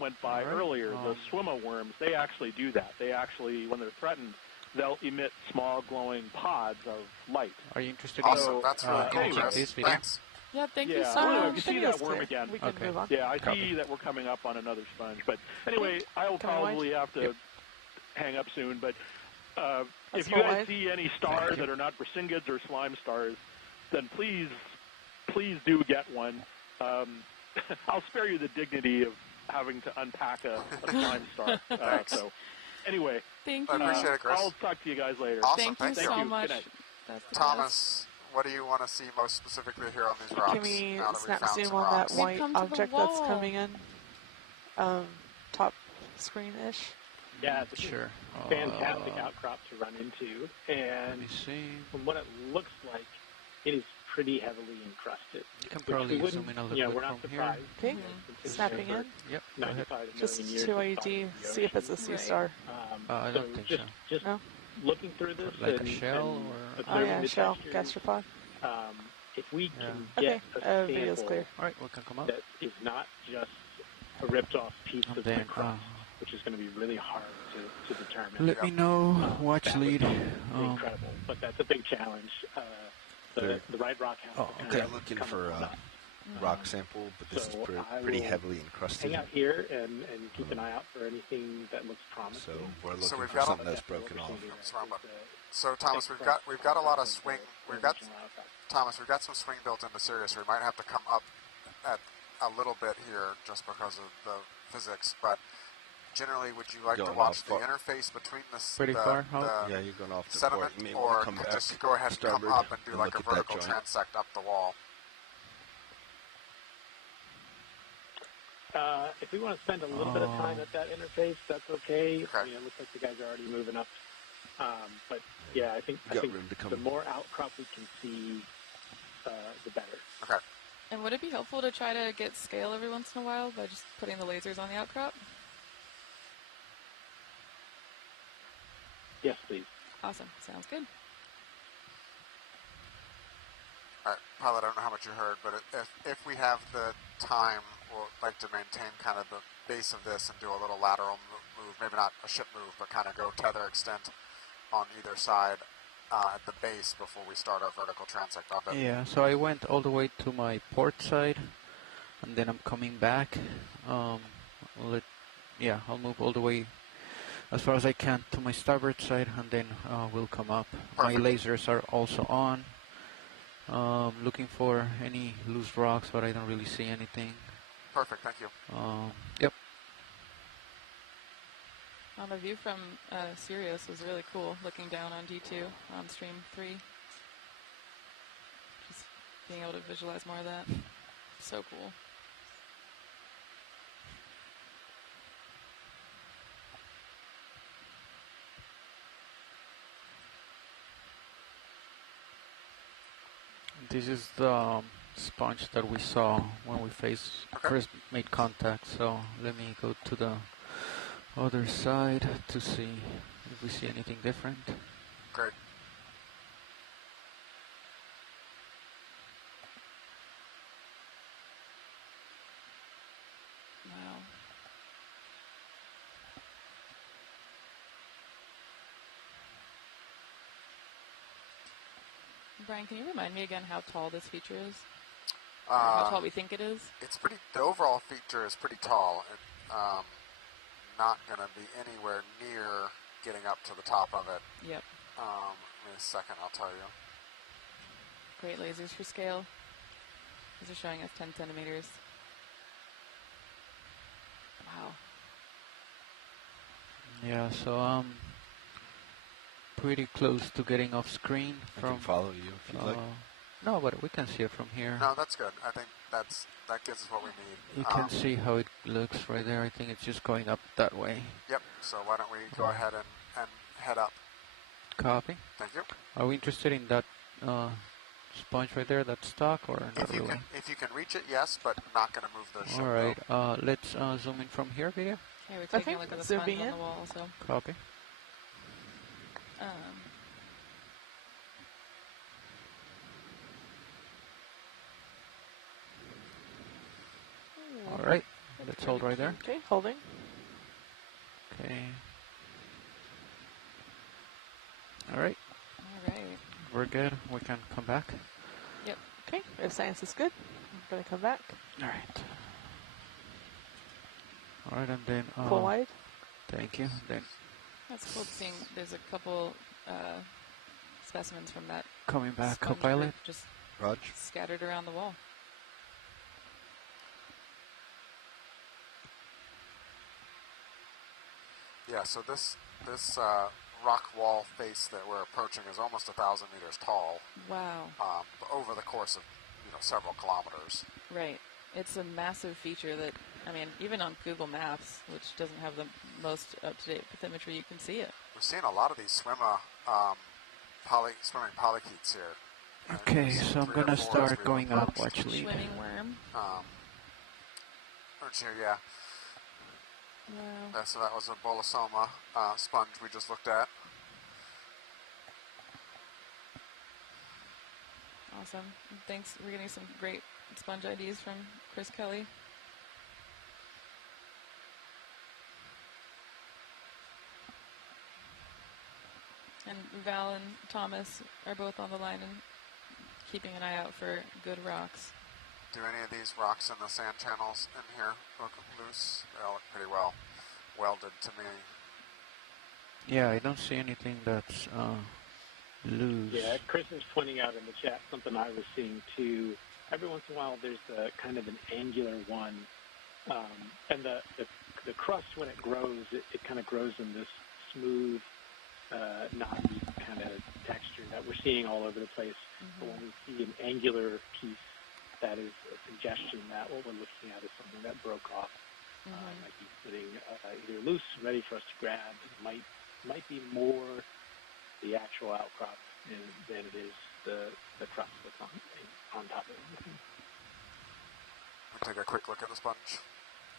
went by earlier, the swimmer worms, they actually do that. They actually, when they're threatened, they'll emit small glowing pods of light. Are you interested? Awesome. That's really cool, anyway, Chris. Thanks. Yeah, thank you Yeah, so anyway, much. you see that worm again. We can move on. Yeah, I see that we're coming up on another sponge. But anyway, I will probably have to hang up soon. But if you guys see any stars that are not Brisinghids or slime stars, then please do get one. I'll spare you the dignity of having to unpack a slime star. So anyway, thank you. I appreciate it, Chris. I'll talk to you guys later. Awesome. Thank you so much. Good night. Thomas, what do you want to see most specifically here on these rocks? Can we now that we've snap found zoom some on rocks? that white object that's coming in? Top screen-ish? Yeah, it's sure. a fantastic outcrop to run into, and from what it looks like, it is pretty heavily encrusted. You can probably zoom in a little bit we're not from surprised. here. Okay, snapping in. Yep. Just 2AD, see if it's a sea star. I don't think so. Just no? looking through this, like a shell, or oh yeah, shell, gastropod. If we can get a video's sample clear. All right, we can come up. that is not just a ripped-off piece of the crust, which is going to be really hard to determine. Let me know. Watch lead. Incredible, but that's a big challenge. The right rock has to looking for rock sample, but this is pretty heavily encrusted. Hang out here and keep an eye out for anything that looks promising. So we're looking we've for got something that's broken off. So Thomas, we've got a lot of swing. We've got some swing built into Sirius. We might have to come up at a little bit here just because of the physics, but generally, would you like to watch the interface between the yeah, you're going off the sediment, port. or just go ahead and come up and do like a vertical transect up the wall? If we want to spend a little bit of time at that interface, that's okay. I mean, it looks like the guys are already moving up. But yeah, I think the more outcrop we can see, the better. Okay. And would it be helpful to try to get scale every once in a while by just putting the lasers on the outcrop? Yes, please. Awesome. Sounds good. All right, pilot, I don't know how much you heard, but if we have the time, we'll like to maintain kind of the base of this and do a little lateral move, maybe not a ship move, but kind of go tether extent on either side at the base before we start our vertical transect up it. Yeah, so I went all the way to my port side, and then I'm coming back. I'll move all the way as far as I can to my starboard side, and then we'll come up. Perfect. My lasers are also on. Looking for any loose rocks, but I don't really see anything. Perfect, thank you. Yep. The view from Sirius was really cool, looking down on D2 on stream 3. Just being able to visualize more of that. So cool. This is the sponge that we saw when we first made contact. So let me go to the other side to see if we see anything different. Great. Wow. Brian, can you remind me again how tall this feature is? How tall we think it is? It's pretty. The overall feature is pretty tall. Not going to be anywhere near getting up to the top of it. Yep. Give me a second, I'll tell you. Great lasers for scale. These are showing us 10 centimeters. Wow. Yeah, so I'm pretty close to getting off screen. I can follow you if you like. No, but we can see it from here. No, that's good. I think that gives us what we need. You can see how it looks right there. I think it's just going up that way. Yep. So why don't we go ahead and head up? Copy. Thank you. Are we interested in that sponge right there, that stock, or not really? If you can reach it, yes, but not going to move the ship. All right. Let's zoom in from here, video. Okay, we're taking a look at the sponge on the wall also. Copy. All right. Let's hold right there. Okay, holding. Okay. All right. All right. We're good. We can come back. Yep. Okay, if science is good, I'm going to come back. All right. All right, and then... Full wide. Thank you. Then that's cool seeing there's a couple specimens from that. Coming back, co-pilot. Just Raj. Scattered around the wall. Yeah, so this rock wall face that we're approaching is almost 1,000 meters tall. Wow. Over the course of several kilometers. Right. It's a massive feature that, I mean, even on Google Maps, which doesn't have the most up-to-date bathymetry, you can see it. We're seeing a lot of these swimming polychaetes here. Okay, so I'm going to start going up, watch lead. Swimming worm. Yeah. Wow. So that was a bolosoma sponge we just looked at. Awesome. Thanks. We're getting some great sponge IDs from Chris Kelly. And Val and Thomas are both on the line and keeping an eye out for good rocks. Do any of these rocks in the sand channels in here look loose? They all look pretty well welded to me. Yeah, I don't see anything that's loose. Yeah, Chris is pointing out in the chat something I was seeing too. Every once in a while, there's a kind of an angular one, and the crust when it grows, it kind of grows in this smooth, knotty kind of texture that we're seeing all over the place. But when we see an angular piece, that is a suggestion that what we're looking at is something that broke off. Might be sitting either loose, ready for us to grab. It might be more the actual outcrop than it is the crust that's on top of it. We'll take a quick look at the sponge.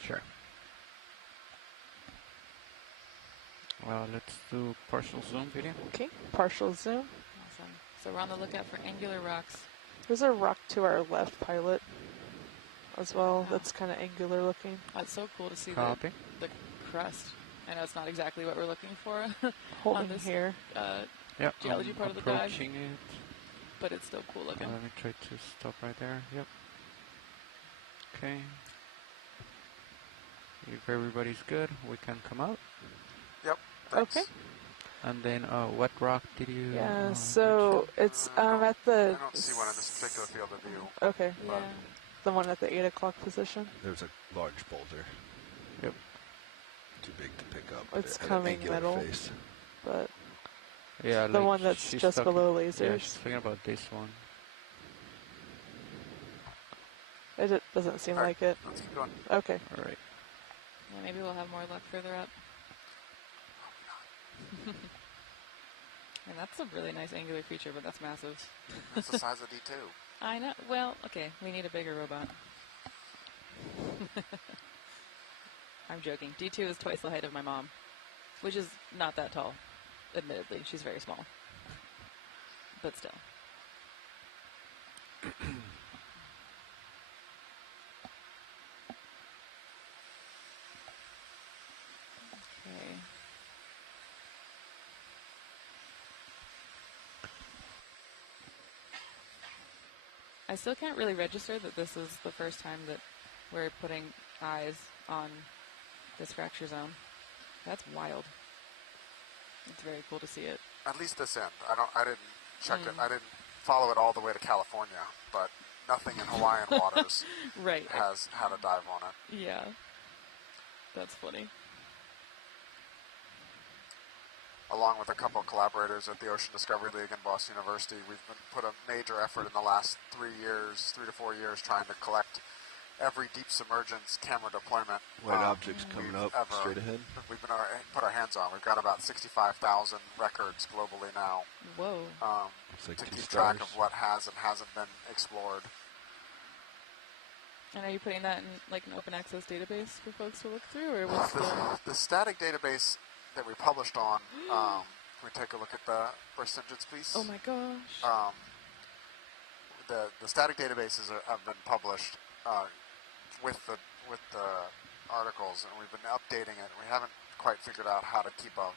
Sure. Well, let's do partial zoom video. Okay, partial zoom. Awesome. So we're on the lookout for angular rocks. There's a rock to our left, Pilot, as well. That's kind of angular looking. That's so cool to see Copy. the crust. I know it's not exactly what we're looking for Holding on this here. Yep, geology part of the dive, approaching it. but it's still cool looking. Let me try to stop right there. Yep. Okay. If everybody's good, we can come out. Yep. Thanks. Okay. And then, what rock did you? Yeah, so it's at the. I don't see one in this particular field of view. Okay. Yeah. The one at the 8 o'clock position. There's a large boulder. Yep. Too big to pick up. It's at an coming angular middle, face. but Yeah, the like one that's she's just talking- below Yeah, lasers. she's talking about this one. It doesn't seem like it. Let's keep going. Okay. All right. Yeah, maybe we'll have more luck further up. And that's a really nice angular feature, but that's massive. That's the size of D2. I know. Well, okay, we need a bigger robot. I'm joking. D2 is twice the height of my mom, which is not that tall, admittedly. She's very small. But still. Okay. I still can't really register that this is the first time that we're putting eyes on this fracture zone. That's wild. It's very cool to see it. At least this end. I didn't check it. I didn't follow it all the way to California, but nothing in Hawaiian waters Right. has had a dive on it. Yeah. That's funny. Along with a couple of collaborators at the Ocean Discovery League and Boston University, we've put a major effort in the last 3 to 4 years, trying to collect every deep submergence camera deployment. White objects coming up straight ahead. We've been put our hands on. We've got about 65,000 records globally now. Whoa. Like to keep stars. track of what has and hasn't been explored. And are you putting that in like an open access database for folks to look through, or what's The static database that we published on, can we take a look at the Burstengines, please? Oh my gosh. The static databases have been published with the articles, and we've been updating it. We haven't quite figured out how to keep a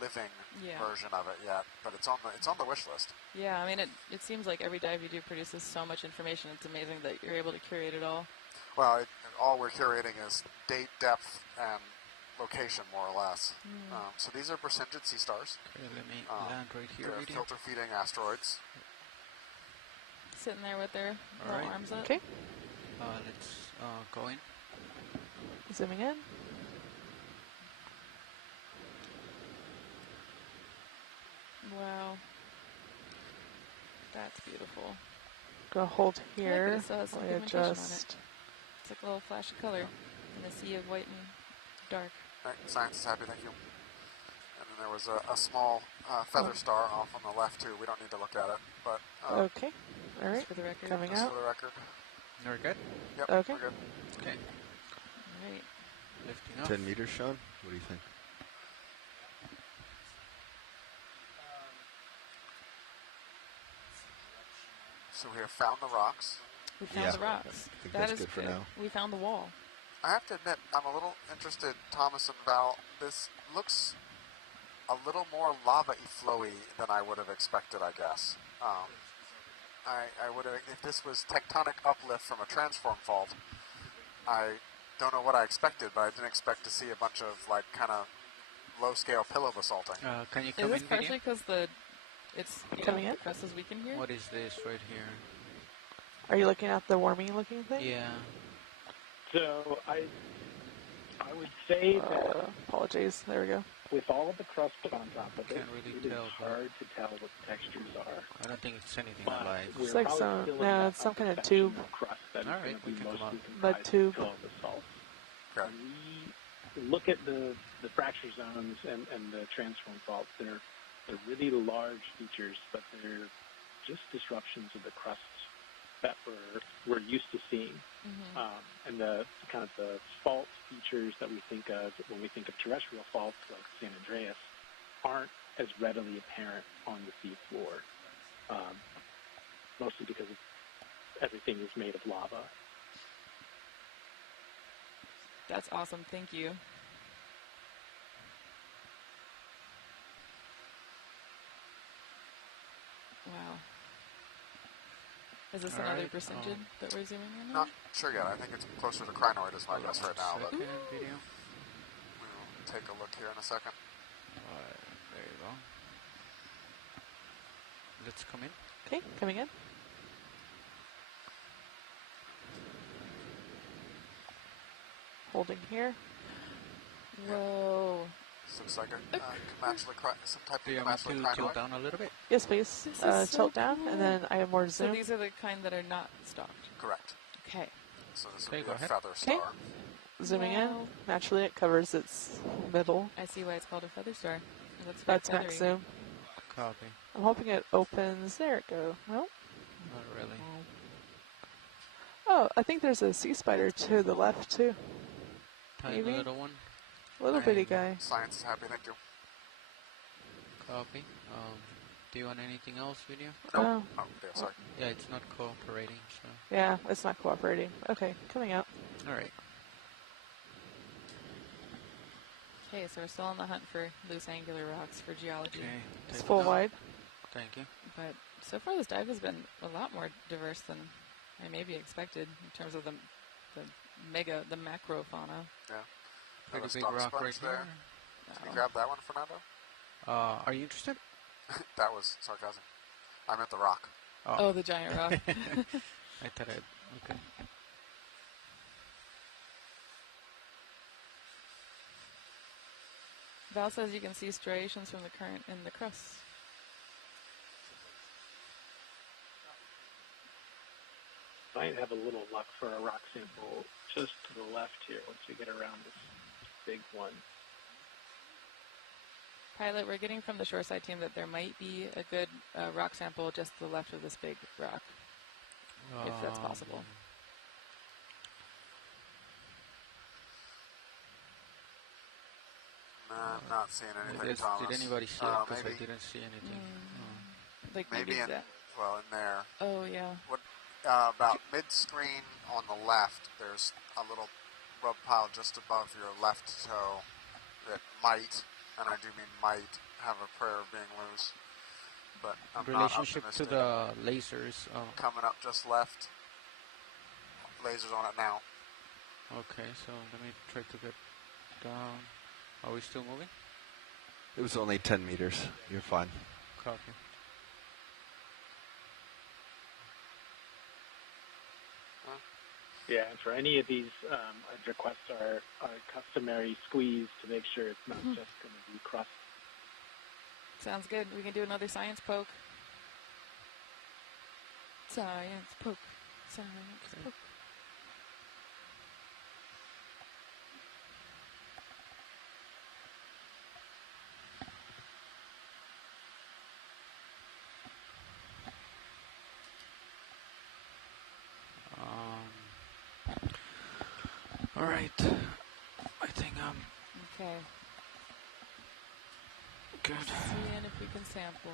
living version of it yet, but it's on the wish list. Yeah, I mean, it seems like every dive you do produces so much information. It's amazing that you're able to curate it all. Well, all we're curating is date, depth, and location, more or less. So these are Burstengine sea stars. Okay, let me land right here. They're filter-feeding asteroids. Sitting there with their little arms up. Okay. Let's go in. Zooming in. Wow. That's beautiful. Go hold here. I like that it still has some while I pigmentation on it. adjust. It's like a little flash of color in a sea of white and dark. Right, science is happy, thank you. And then there was a small feather star off on the left, too. We don't need to look at it, but... okay. All right. Just for the record. Coming just out. for the record. We're good? Yep, Okay. we're good. Okay. All right. Lifting up. 10 meters, Sean? What do you think? So we have found the rocks. We found the rocks. I think That that's is good for now. We found the wall. I have to admit, I'm a little interested, Thomas and Val. This looks a little more lava-y, flowy than I would have expected, I guess. I would have, if this was tectonic uplift from a transform fault, I don't know what I expected, but I didn't expect to see a bunch of like kind of low-scale pillow basalting. Can you come in? Is this partially because it's coming in? The crust is weakened here? What is this right here? Are you looking at the warming looking thing? Yeah. So I would say that apologies. There we go. with all of the crust put on top of it, Can't really it is tell, hard to tell what the textures are. I don't think it's anything But alive. we're It's like probably some, still in no, that it's some kind of upper tube. section of crust that is All right, going to we be can come mostly up. comprised Mud tube. of pillow basalt. When we look at the fracture zones and the transform faults, they're really large features, but they're just disruptions of the crust that we're used to seeing. And the kind of the fault features that we think of when we think of terrestrial faults like San Andreas aren't as readily apparent on the sea floor, mostly because everything is made of lava. That's awesome. Thank you. Wow. Is this All another right, percentage that we're zooming in on? Not sure yet. I think it's closer to crinoid is my guess right now. But Video. we will take a look here in a second. There you go. Let's come in. Okay, coming in. Holding here. Whoa. This looks like some type of Do you want me to crinoid. tilt down a little bit? Yes, please. This is so Tilt down, cool. and then I have more So zoom. these are the kind that are not stocked. Correct. Okay. So this Okay, would be go a ahead. feather Okay. star. Zooming Wow. in. Naturally, it covers its middle. I see why it's called a feather star. It looks very That's max feathery. zoom. Copy. I'm hoping it opens. There it go. Well. Not really. Oh, I think there's a sea spider to the left too. Tiny Maybe. little one. Little bitty guy. Science is happy, thank you. Copy. Do you want anything else, video? Oh. Oh, yeah, sorry. Yeah, it's not cooperating, so. Yeah, it's not cooperating. Okay, coming out. All right. Okay, so we're still on the hunt for loose angular rocks for geology. Okay. It's take full it down. wide. Thank you. But so far this dive has been a lot more diverse than I maybe expected in terms of the macro fauna. Yeah. Pretty Another big stock rock sponge right there. here. Can you grab that one, Fernando? Are you interested? That was sarcasm. I meant the rock. Oh, the giant rock. I thought okay. Val says you can see striations from the current in the crust. Might have a little luck for a rock sample just to the left here once we get around this big one. Pilot, we're getting from the shoreside team that there might be a good rock sample just to the left of this big rock, if that's possible. No, I'm not seeing anything, Thomas. Did anybody see it? Because Maybe. I didn't see anything. Like Maybe in, that. well, in there. Oh, yeah. What, about mid-screen on the left, there's a little rub pile just above your left toe that might, and I do mean might, have a prayer of being loose. But I'm Relationship not to optimistic. the lasers. Oh. Coming up just left. Lasers on it now. Okay, so let me try to get down. Are we still moving? It was only 10 meters. You're fine. Copy. Yeah, and for any of these, I'd request our customary squeeze to make sure it's not just going to be crust. Sounds good. We can do another science poke. Science poke. Science poke. All right. I think I'm Okay. good. Seeing if we can sample.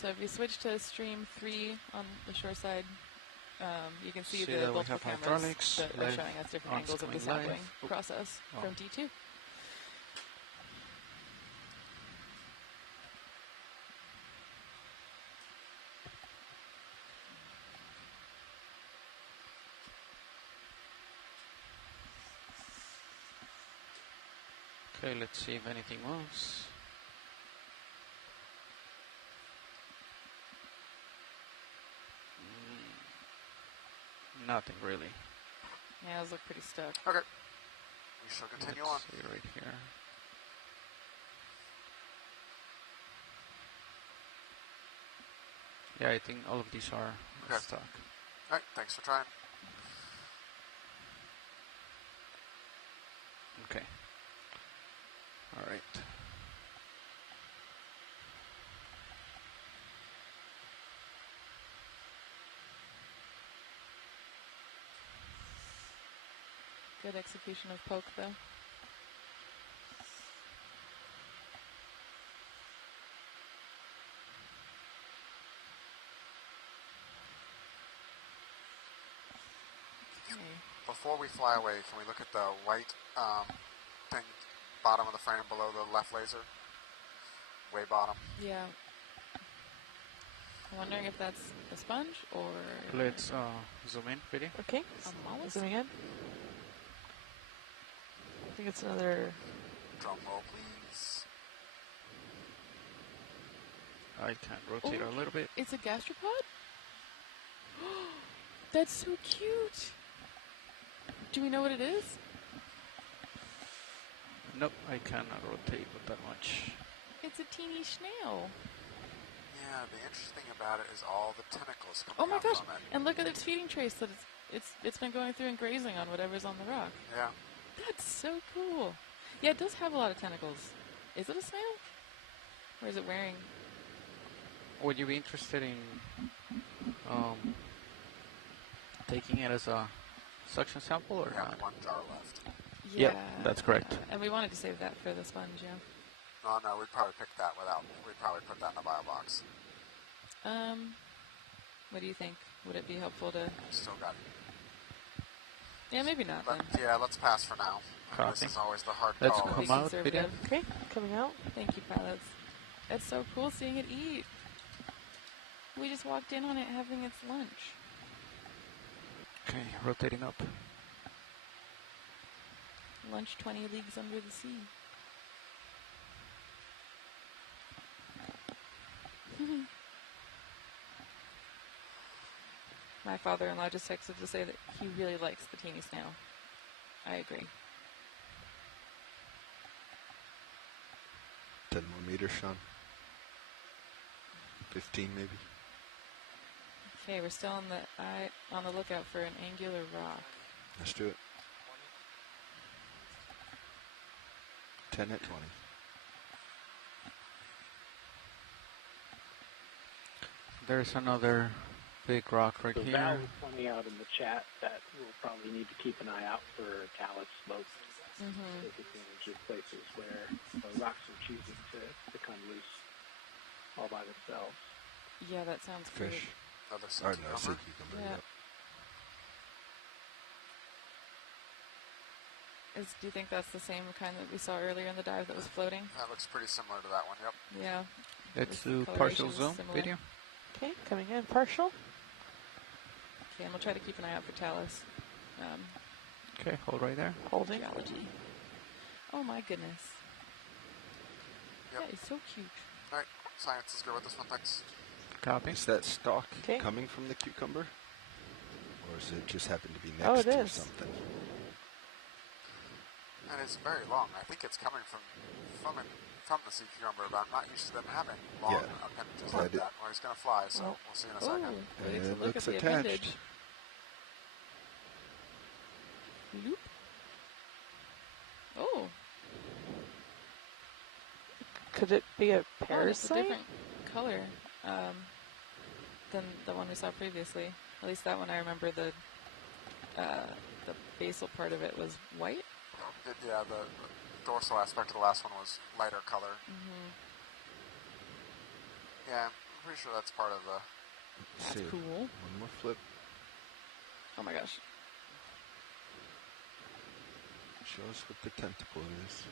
So if you switch to stream 3 on the shore side, you can see the that we multiple have cameras hydraulics, that are live showing us different on angles of the screen live. sampling Oh. process Oh. from D2. Okay, let's see if anything moves. Nothing really. Yeah, those look pretty stuck. Okay. We shall continue on. Let's see right here. Yeah, I think all of these are stuck. All right, thanks for trying. Okay. All right. Good execution of poke, though. Okay. Before we fly away, can we look at the white thing, bottom of the frame below the left laser? Way bottom. Yeah. I'm wondering if that's a sponge or... Let's zoom in, video. Okay, a mollusk? zooming in. I think it's another... Drum roll, please. I can rotate a little bit. It's a gastropod? That's so cute. Do we know what it is? Nope, I cannot rotate with that much. It's a teeny snail. Yeah, the interesting thing about it is all the tentacles coming Oh my out gosh! from it. And look at its feeding trace that it's been going through and grazing on whatever's on the rock. Yeah. That's so cool. Yeah, it does have a lot of tentacles. Is it a snail? Or is it wearing? Would you be interested in taking it as a suction sample or not? One jar left. Yep, that's correct. And we wanted to save that for the sponge, yeah. No, we'd probably pick that we'd probably put that in the bio box. What do you think? Would it be helpful to... Still got it. Yeah, maybe not then. Yeah, let's pass for now. Copy. This is always the hard Let's call. come out, video. Okay, coming out. Thank you, pilots. It's so cool seeing it eat. We just walked in on it having its lunch. Okay, rotating up. Lunch 20 leagues under the sea. My father-in-law just texted to say that he really likes the teeny snail. I agree. 10 more meters, Sean. 15 maybe. Okay, we're still on the lookout for an angular rock. Let's do it. 10 at 20. There's another big rock right So here. Val was pointing out in the chat that we'll probably need to keep an eye out for talus slopes. Take advantage of places where the rocks are choosing to come loose all by themselves. Yeah, that sounds good. Fish. Another Or no, sea cucumber. Yeah. Yep. Do you think that's the same kind that we saw earlier in the dive that was floating? That looks pretty similar to that one, yep. Yeah. Let's do partial zoom video. Okay, coming in partial. Okay, and we'll try to keep an eye out for talus. Okay, hold right there. Holding. Geology. Oh my goodness. Yep. That is so cute. Alright, science is good with this one, thanks. Copy. Is that stalk Okay. coming from the cucumber? Or does it just happen to be Oh, next it to is. something? And it's very long. I think it's coming from the sea cucumber, but I'm not used to them having long appendages like that. Well, he's going to fly, so we'll see in a second. Wait to It look looks at the attached. appendage. Loop. Oh. Could it be a Oh, it's a parasite? different color than the one we saw previously. At least that one I remember the basal part of it was white. Yeah, the dorsal aspect of the last one was lighter color. Yeah, I'm pretty sure that's part of the... Let's see. Cool. One more flip. Oh my gosh. Show us what the tentacle is.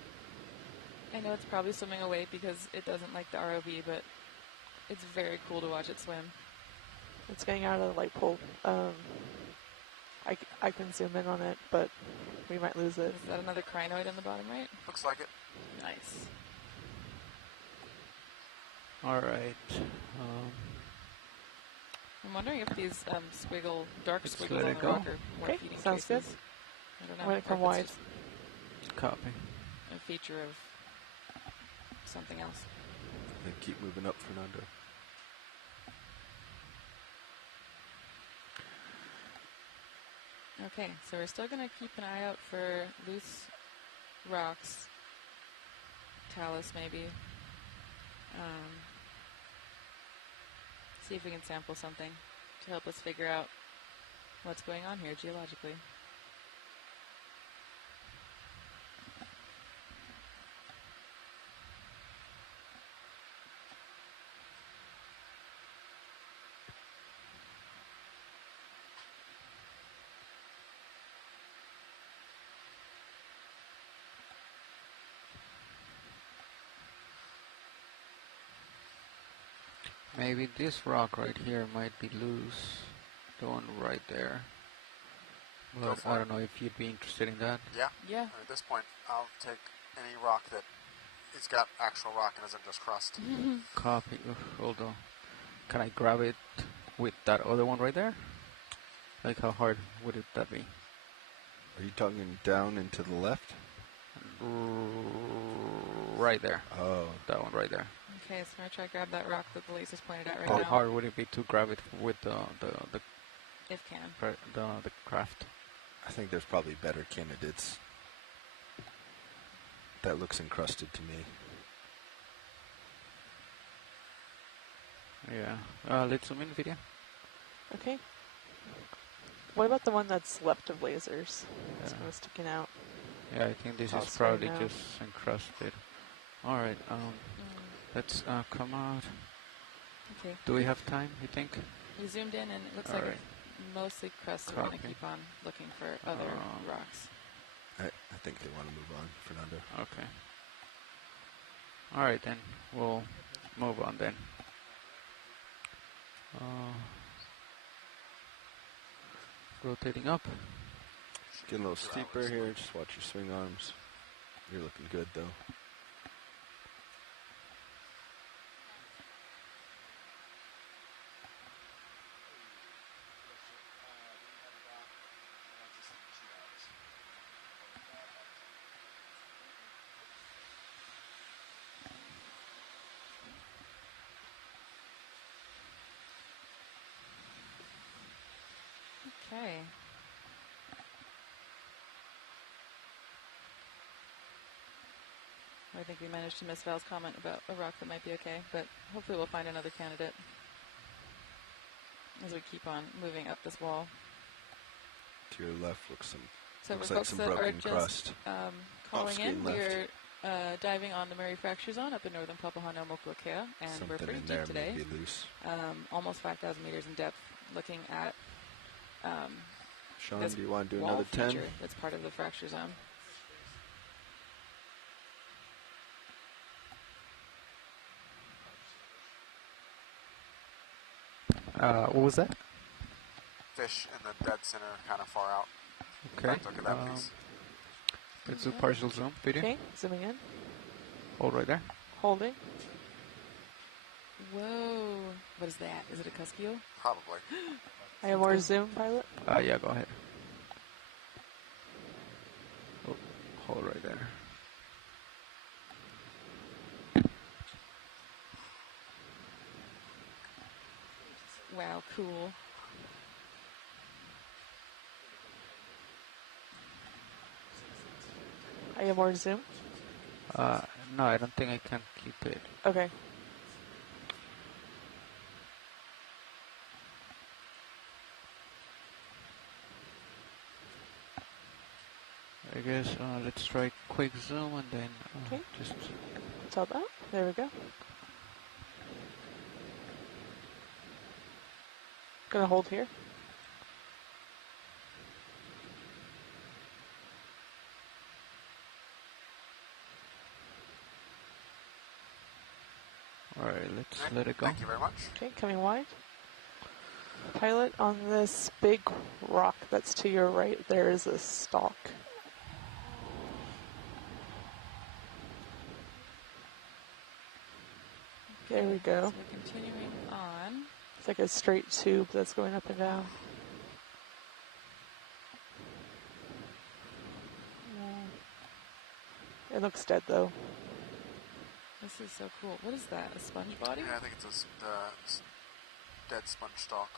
I know it's probably swimming away because it doesn't like the ROV, but it's very cool to watch it swim. It's getting out of the light pool. I can zoom in on it, but we might lose it. Is that another crinoid in the bottom right? Looks like it. Nice. All right. I'm wondering if these dark Let's squiggles let on it the go. rock are more Okay, feeding sounds traces. good. I don't know. I'm going to come or if wide. it's just Copy. a feature of something else. Then keep moving up, Fernando. Okay, so we're still going to keep an eye out for loose rocks, talus maybe. See if we can sample something to help us figure out what's going on here geologically. Maybe this rock right here might be loose. The one right there. But I don't know if you'd be interested in that. Yeah. Yeah. At this point, I'll take any rock that it's got actual rock and isn't just crust. Copy. Hold on. Can I grab it with that other one right there? Like how hard would that be? Are you talking down and to the left? Right there. Oh. That one right there. Okay, so I'm going to try to grab that rock that the laser's pointed at right How now. hard would it be to grab it with the If can. the craft? I think there's probably better candidates. That looks encrusted to me. Yeah. Let's zoom in video. Okay. What about the one that's left of lasers? It's kind of sticking out. Yeah, I think this I'll is swing probably now. just encrusted. All right. Let's come out. Okay. Do we have time, you think? We zoomed in and it looks All like right. it's mostly crust, so we're going to Copy. keep on looking for other rocks. I think they want to move on, Fernando. Okay. All right, then. We'll move on then. Rotating up. Getting a little steeper here. Just watch your swing arms. You're looking good, though. Okay. I think we managed to miss Val's comment about a rock that might be okay, but hopefully we'll find another candidate as we keep on moving up this wall. To your left looks So looks for like folks some that are broken just crust. calling Off-screen in, left. we're diving on the Murray Fracture Zone up in northern Papahanaumokuakea, and we're Something pretty in deep there today. may be loose. Almost 5,000 meters in depth, looking at Sean, this do you want to do wall another 10? feature that's part of the fracture zone. What was that? Fish in the dead center, kind of far out. Okay. Look at that piece. Let's do partial zoom video. Okay, zooming in. Hold right there. Holding. Whoa. What is that? Is it a cuskeel? Probably. I have more zoom, pilot. Yeah, go ahead. Oh, hold right there. Wow, cool. I have more zoom. No, I don't think I can keep it. Okay. I guess let's try quick zoom and then Okay. just Top out. There we go. Gonna hold here. all right. Let's let it go. Thank you very much. Okay, coming wide. Pilot, on this big rock that's to your right, there is a stalk. There we go. So we're continuing on. It's like a straight tube that's going up and down. It looks dead though. This is so cool. What is that? A sponge body? Yeah, I think it's a dead sponge stalk.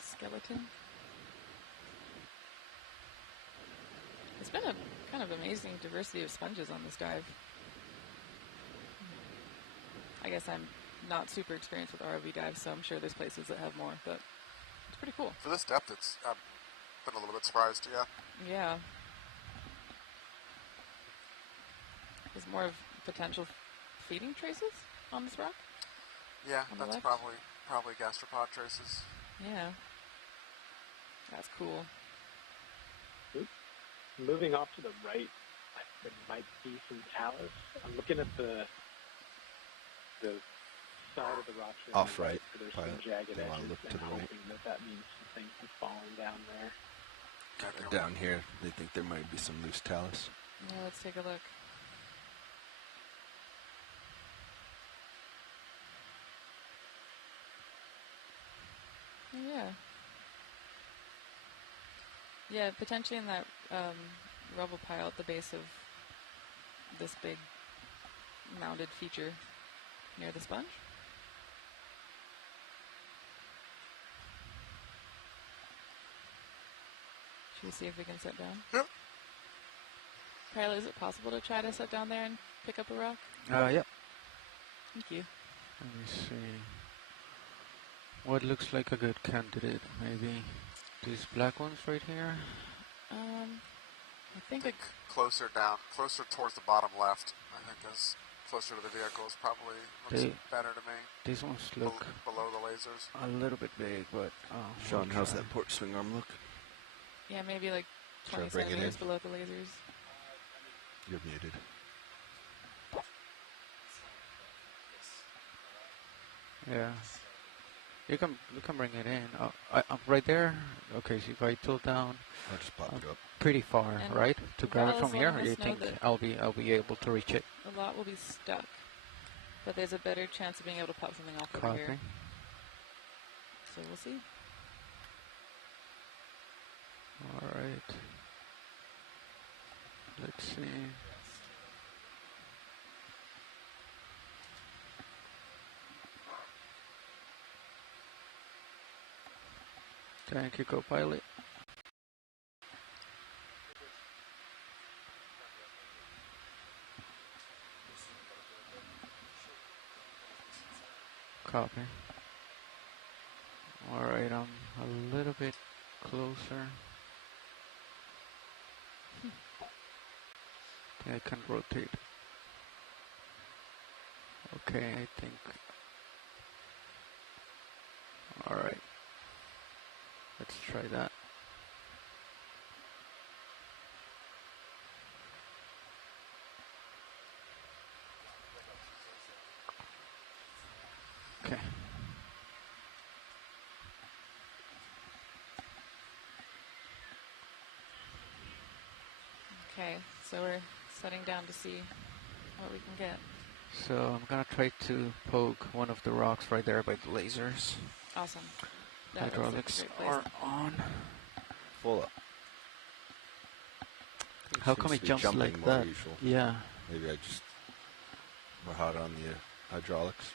Skeleton? It's been a kind of amazing diversity of sponges on this dive. I guess I'm not super experienced with ROV dives, so I'm sure there's places that have more, but it's pretty cool. For this depth, it's I've been a little bit surprised, yeah. Yeah. There's more of potential feeding traces on this rock? Yeah, on the that's left? probably gastropod traces. Yeah. That's cool. Moving off to the right, there might be some talus. I'm looking at the side of the rock. Off right. There's Pilot. some jagged They want to edges, look to and the right. hoping that means something has fallen down there. Down here, they think there might be some loose talus. Yeah, let's take a look. Oh, yeah. Yeah, potentially in that rubble pile at the base of this big mounded feature near the sponge. Should we see if we can sit down? Yep. Pilot, is it possible to try to sit down there and pick up a rock? Yep. Thank you. Let me see. What looks like a good candidate? Maybe these black ones right here? I think closer down, closer towards the bottom left, I think is closer to the vehicle is probably looks better to me. These ones look below the lasers. a little bit big, but Sean, we'll how's try. that port swing arm look? yeah, maybe like Try 20 to bring it centimeters in. below the lasers. You're muted. Yeah. You can bring it in. I'm right there. Okay, so if I tilt down, I'll just pop it up. pretty far, And right? To grab it Val's from here, or letting do you us know think that I'll be able to reach it? a lot will be stuck, but there's a better chance of being able to pop something off over Copy. here. So we'll see. All right. Let's see. Thank you, co-pilot. Copy. Alright, I'm a little bit closer. I can rotate. Okay, I think. Alright. Let's try that. Okay. Okay, so we're setting down to see what we can get. So I'm gonna try to poke one of the rocks right there by the lasers. Awesome. That looks like a Hydraulics great place. are on. Full up. How Seems come to it be jumps jumping like more that? usual. Yeah. Maybe I just we're hot on the hydraulics.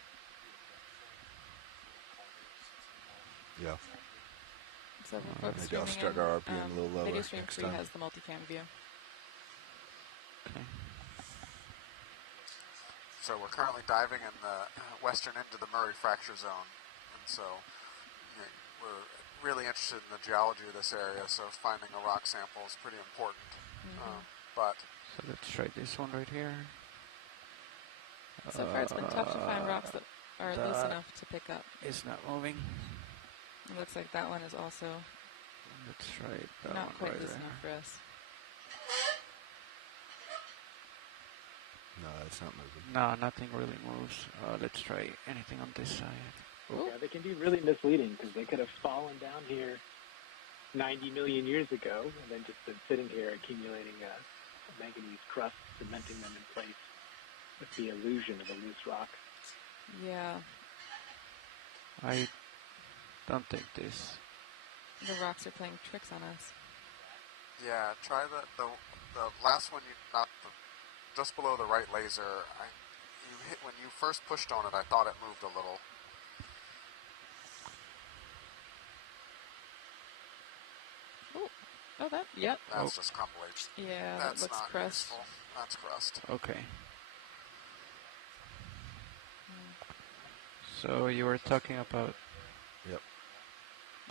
Yeah. So for folks Maybe I'll streaming start in, our RPM a little lower Video Stream next 3 time. has the multicam view. Okay. So we're currently diving in the western end of the Murray fracture zone, and so we're really interested in the geology of this area. So finding a rock sample is pretty important. But So let's try this one right here. So far it's been tough to find rocks that are loose enough to pick up. It's not moving. It looks like that one is also Let's try that not one quite right loose there. enough for us. No, it's not moving. No, nothing really moves. Let's try anything on this side. Yeah, they can be really misleading because they could have fallen down here 90 million years ago and then just been sitting here accumulating a manganese crust, cementing them in place with the illusion of a loose rock. Yeah. I don't think this. The rocks are playing tricks on us. Yeah, try the last one. Not just below the right laser. You hit when you first pushed on it. I thought it moved a little. Oh, that. Yep. That's just crumbling. Yeah, that's that looks not crust. useful. That's crust. Okay. So you were talking about. Yep.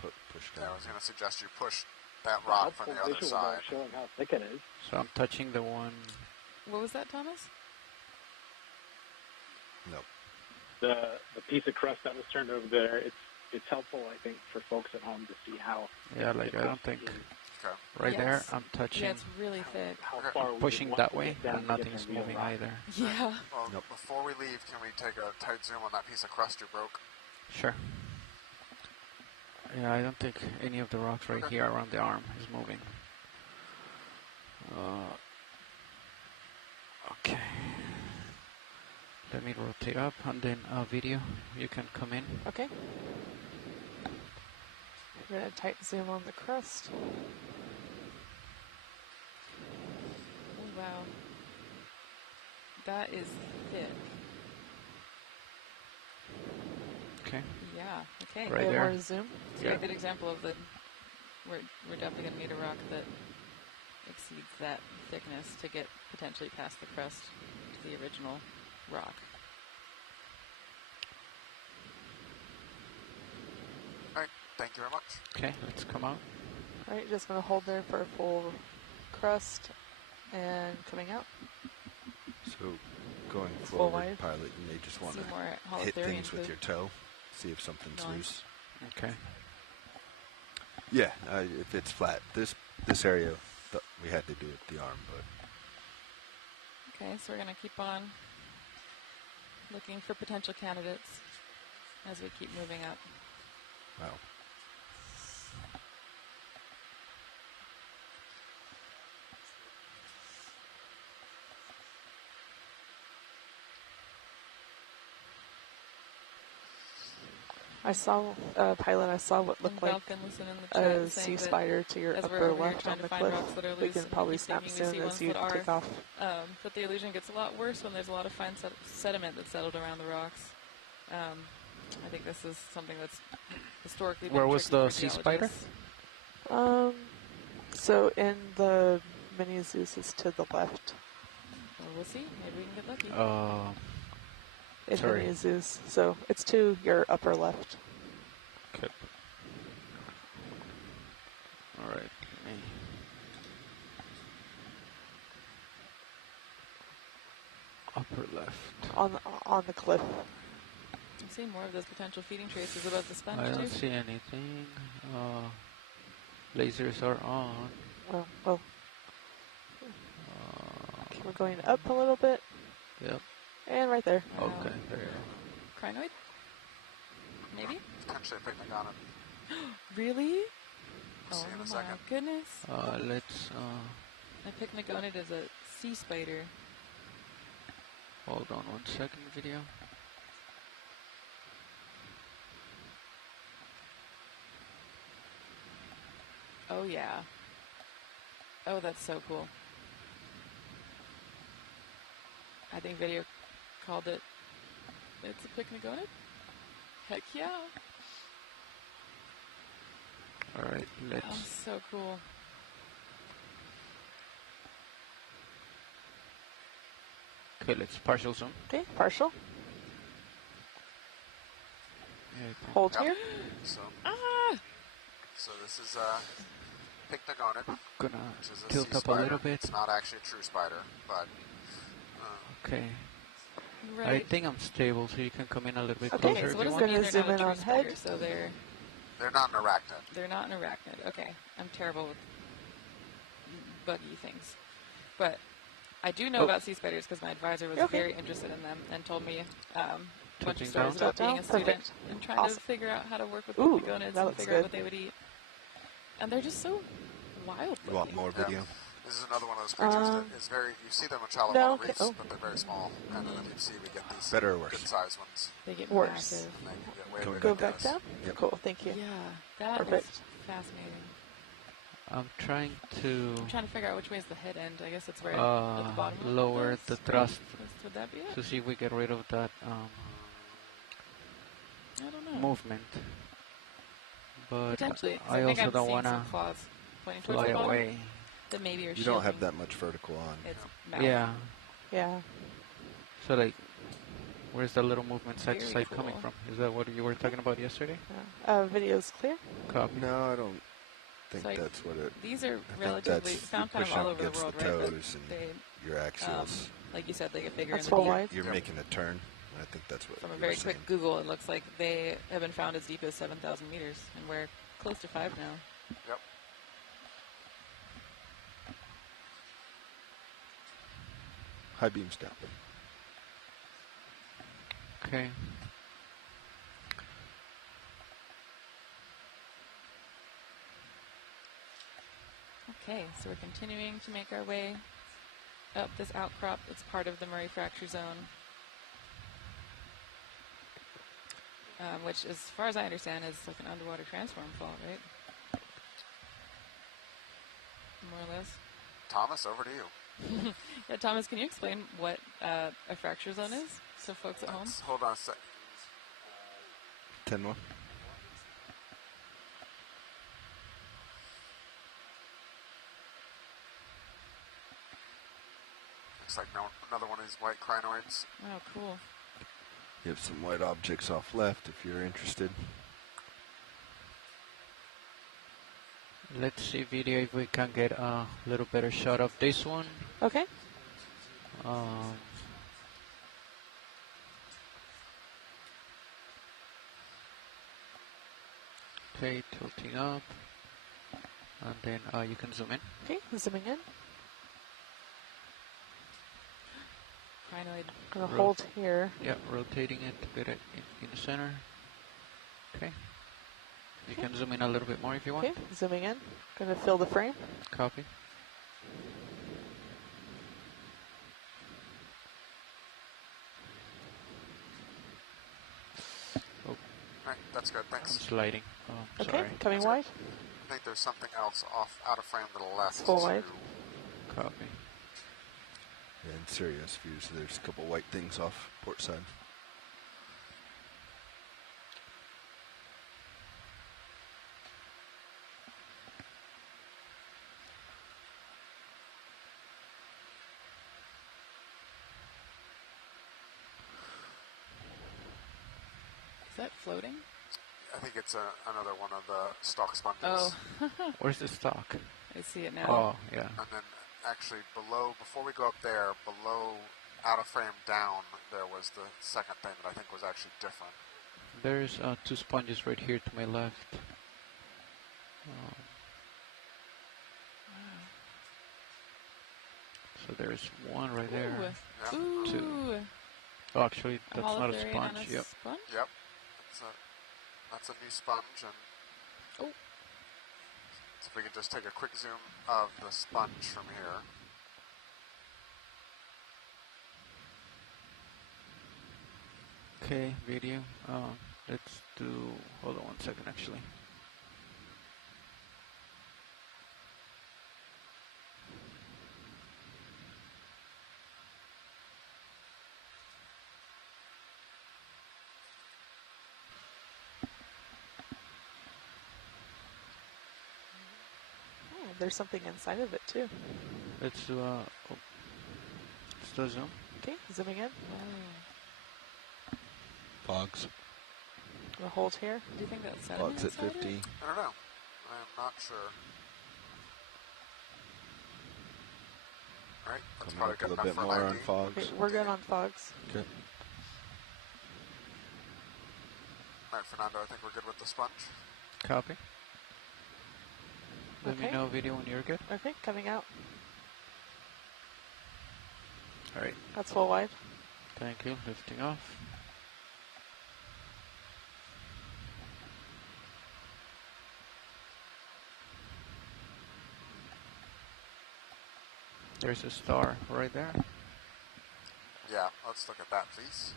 Push down. Yeah, I was going to suggest you push that rock from the other side. Showing how thick it is. So I'm touching the one. What was that, Thomas? No. The piece of crust that was turned over there. It's helpful, I think, for folks at home to see how. Yeah, like I don't think. Okay. Right there, I'm touching. Yeah, it's really thick. How far we Pushing want that to way, get down and to get nothing's the real moving rock. either. Yeah. Well, before we leave, can we take a tight zoom on that piece of crust you broke? Sure. Yeah, I don't think any of the rocks right here around the arm is moving. Okay. Let me rotate up, and then video, you can come in. Okay. We're going to tight zoom on the crust. Oh, wow. That is thick. Okay. Yeah, okay. Right there. More zoom. So a good example of the, we're definitely going to need a rock that exceeds that thickness to get potentially past the crust to the original rock. All right, thank you very much. Okay, let's come out. All right, just going to hold there for a full crust and coming out. So going Full forward, wide. pilot, you may just want See more to hit Holothurian things with food. your toe, see if something's Nice. loose. Okay. Yeah, if it's flat. This area, we had to do it with the arm, but Okay, so we're going to keep on looking for potential candidates as we keep moving up. wow. I saw, pilot, I saw what looked And like Falcon was in the chat a saying sea that spider to your as we're upper over here left trying on to the find cliff. rocks that are We loose, can and probably keep snap thinking we soon see as ones you that are. take off. But the illusion gets a lot worse when there's a lot of fine sediment that's settled around the rocks. I think this is something that's historically been Where was tricky the for sea spider? geologists. So in the mini Zeus is to the left. Well, we'll see. Maybe we can get lucky. In Sorry. mini Zeus. So it's to your upper left. Okay. All right. Let me. Upper left. On the cliff. I'm seeing more of those potential feeding traces above the sponge I don't too. see anything. Lasers are on. Oh. Okay, we're going up a little bit. Yep. And right there. Okay. There you go. Crinoid? Maybe? Potentially a picnic on it. Really? We'll see in a my second. goodness. Let's. I picnigonid as a sea spider. Hold on 1 second, video. Oh yeah. Oh, that's so cool. I think video called it. It's a picnigonid? Heck yeah. All right. Let's. Oh, so cool. Okay, let's partial zoom. Okay, partial. Yeah, Hold here. So, Ah! so this is picnigonid, Gonna which is a tilt sea up spider. a little bit. It's not actually a true spider, but Okay. I Right. think I'm stable, so you can come in a little bit Okay, closer. so if what you does want. that mean? Gonna They're zoom not a in true on spider, head. so they're not an arachnid. they're not an arachnid. Okay, I'm terrible with buggy things, but I do know about sea spiders because my advisor was Okay. very interested in them and told me a bunch Tipping of stories down. about being a Tilt down. student Perfect. and trying Awesome. to figure out how to work with Ooh, picnigonids that and looks figure out good. what they would eat. And they're just so wild. You want more video? This is another one of those creatures that is very, you see them in shallow no, water reefs, but they're very small. And in the deep sea, we get these Better or worse? good-sized ones. They get Worse. massive. And they can get way Go bigger Go than back us. down? Yep. Cool, thank you. Yeah, that Perfect. is fascinating. I'm trying to I'm trying to figure out which way is the head end. I guess it's right at the bottom. of lower this. the thrust Would that be it? to see if we get rid of that I don't know. movement. But Potentially. 'Cause I think also I'm don't seeing want to some claws pointing towards fly the bottom away. that maybe are You don't have shielding that much vertical on. its mouth. Yeah. Yeah. So like, where's the little movement side to Very side coming cool. from? Is that what you were talking about yesterday? Video's clear? Copy. No, I don't think So, like, that's what it. These are I think relatively that's found you're kind of pushing all up over the against world, the right? toes But they, and your axials. like you said, they get bigger That's in the full deep. wide? You're making a turn. I think that's what From a you very were quick saying. Google, it looks like they have been found as deep as 7,000 meters, and we're close to 5 now. Yep. High beams down. Okay. Okay, so we're continuing to make our way up this outcrop that's part of the Murray Fracture Zone, which, as far as I understand, is like an underwater transform fault, right? More or less. Thomas, over to you. Yeah, Thomas, can you explain what a fracture zone is to folks at home? Hold on a sec. 10-1. Looks like another one of these white crinoids. Oh, cool. You have some white objects off left if you're interested. Let's see video if we can get a little better shot of this one. Okay. Okay, tilting up. And then you can zoom in. Okay, zooming in. Crinoid. Gonna hold here. Yeah, rotating it to get it in the center. Okay. You can zoom in a little bit more if you want. Okay, zooming in. Gonna fill the frame. Copy. Oh, Right, that's good, I'm thanks. sliding. Oh, Okay, sorry. coming wide. I think there's something else off out of frame to the left. Full wide. Copy. Yeah, in serious views, there's a couple white things off port side. Is that floating? I think it's another one of the stalk sponges. Oh. Where's the stock? I see it now. Oh, yeah. And then actually below, before we go up there, below out of frame down, there was the second thing that I think was actually different. There's two sponges right here to my left. So there's one right there. Ooh. Ooh. Two. Oh, actually, that's not a Holothurian sponge. on a Yep. sponge? Yep. That's a new sponge. And oh. So if we could just take a quick zoom of the sponge from here. Okay, video. Let's do. Hold on 1 second, actually. Oh, there's something inside of it too. Let's do zoom. Okay, zooming in. Fogs. Gonna hold here. Do you think that's sediment Fogs at inside 50. it? I don't know. I'm not sure. All right, that's Coming probably up good a enough bit for more an on ID. fogs. Okay, we're good on fogs. Okay. All right, Fernando, I think we're good with the sponge. Copy. Let me Okay. know video when you're good. Okay, coming out. All right. That's full wide. Thank you. Lifting off. There's a star right there. Yeah, let's look at that, please.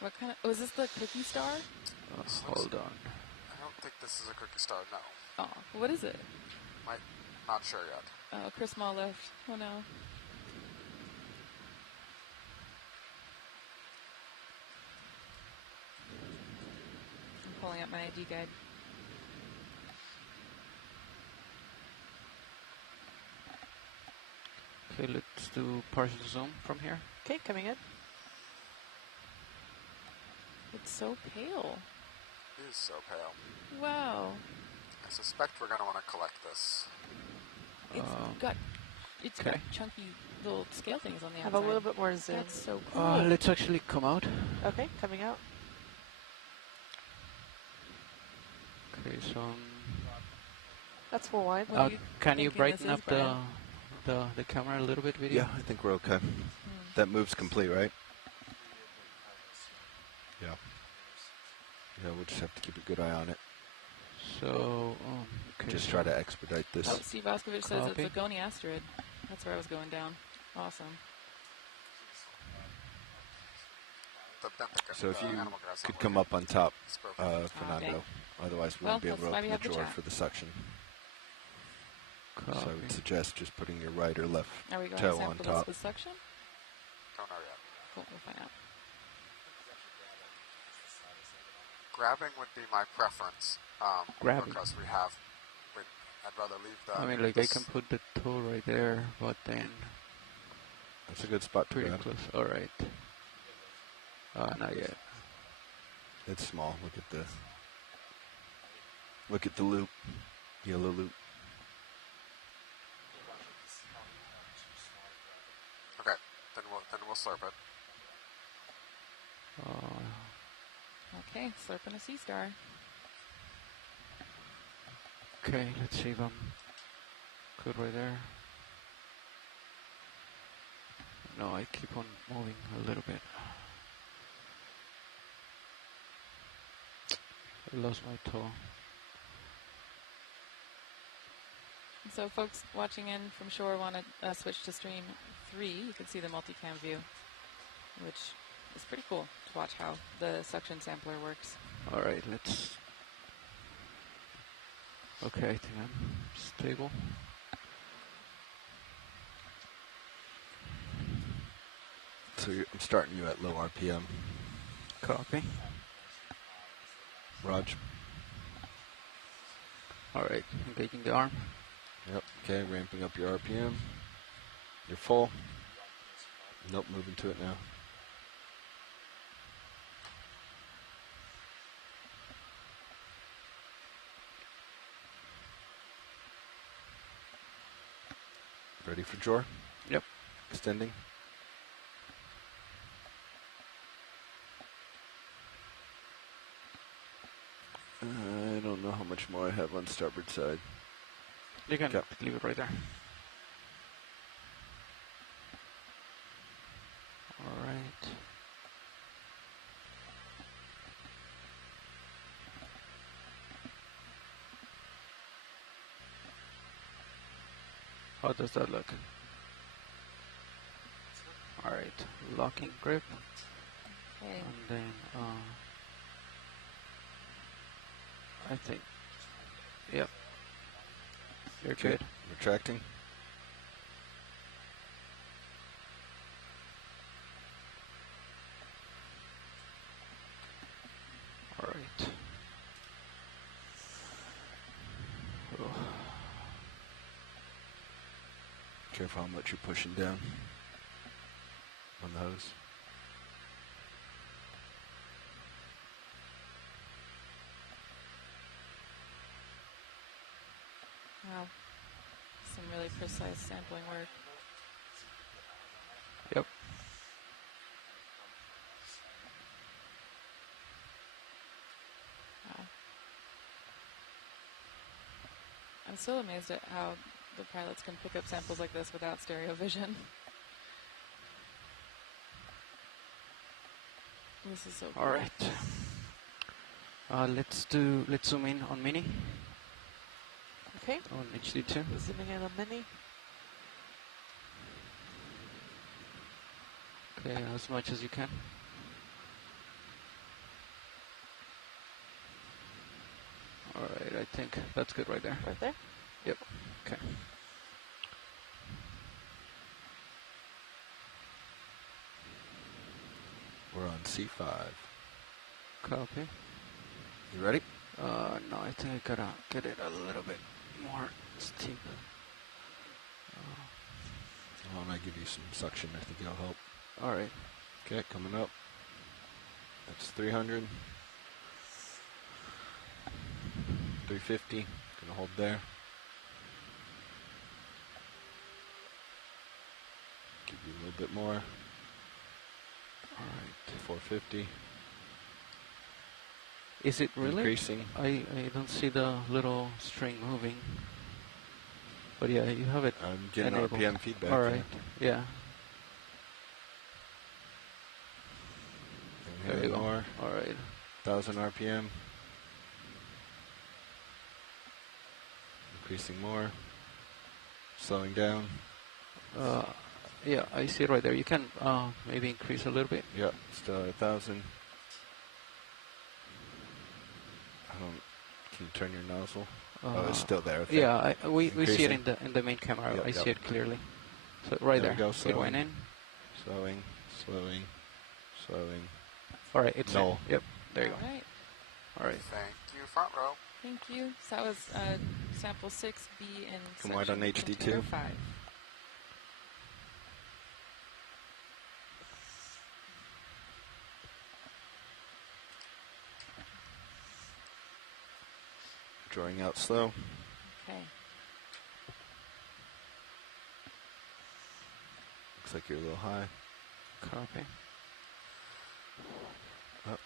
What kind of? Oh, is this the cookie star? Hold on. I don't think this is a cookie star, no. Oh, what is it? Not sure yet. Oh, Chris Mall left. Oh no. I'm pulling up my ID guide. Okay, let's do partial zoom from here. Okay, coming in. It's so pale. It is so pale. Wow. I suspect we're going to want to collect this. It's got chunky little scale things on the outside. Have a little bit more zoom. That's so cool. Let's actually come out. Okay, coming out. Okay, so That's full wide. can you brighten up the camera a little bit, video? Yeah, I think we're okay. That move's complete, right? Yeah. Yeah, we'll just have to keep a good eye on it. So, okay. Just try to expedite this. Oh, Steve Voskovich says it's a Goni asteroid. That's where I was going down. Awesome. So if you could come up on top, Fernando. Otherwise we won't be able to open the drawer for the suction. So I would suggest just putting your right or left toe on top. With suction? Don't know yet. Cool, we'll find out. Grabbing would be my preference. Grabbing. Because I'd rather leave the... I mean, like, I can put the toe right there, but then... That's a good spot to grab. Close. All right. Not yet. It's small. Look at the loop. Yellow loop. Okay, then we'll slurp it. Okay, slurping a sea star. Okay, let's see if I'm good right there. No, I keep on moving a little bit. I lost my toe. So folks watching in from shore want to switch to stream 3. You can see the multicam view, which is pretty cool to watch how the suction sampler works. All right, let's... Okay, I think I'm stable. So I'm starting you at low RPM. Copy. Raj. All right, engaging the arm. Yep, okay, ramping up your RPM. You're full. Nope, moving to it now. Ready for drawer? Yep. Extending. I don't know how much more I have on starboard side. You can leave it right there. All right. How does that look? All right, locking grip. Okay. And then, I think, yep. You're okay. good. Retracting. All right. Oh. Careful how much you're pushing down on the hose. Wow. Some really precise sampling work. Yep. Wow. I'm still amazed at how the pilots can pick up samples like this without stereo vision. This is so cool. All right. Let's zoom in on Mini. Okay. On HD2. Zooming in on Mini. Okay, as much as you can. All right, I think that's good right there. Right there? Yep. Okay. We're on C5. Copy. You ready? No, I think I gotta get it a little bit more steep. Why don't I give you some suction? I think it'll help. All right. Okay, coming up. That's 300. 350. Gonna hold there. Give you a little bit more. All right. 450. Is it really? Increasing. I don't see the little string moving. But yeah, you have it. I'm getting enabled. RPM feedback. All right. Yeah. There you go. More. All right. 1,000 RPM. Increasing more. Slowing down. Yeah, I see it right there. You can maybe increase a little bit. Yep, still at 1,000. Can you turn your nozzle? Oh, it's still there. Okay. Yeah, we see it in the main camera. Yep, I see it clearly. So right there. We go. It went in. Slowing. All right, it's null. in. Yep, there you go. All right. All right. Thank you, front row. Thank you. So that was sample 6B in Come right on HD2. 5. Drawing out slow. Okay. Looks like you're a little high. Copy. Oh,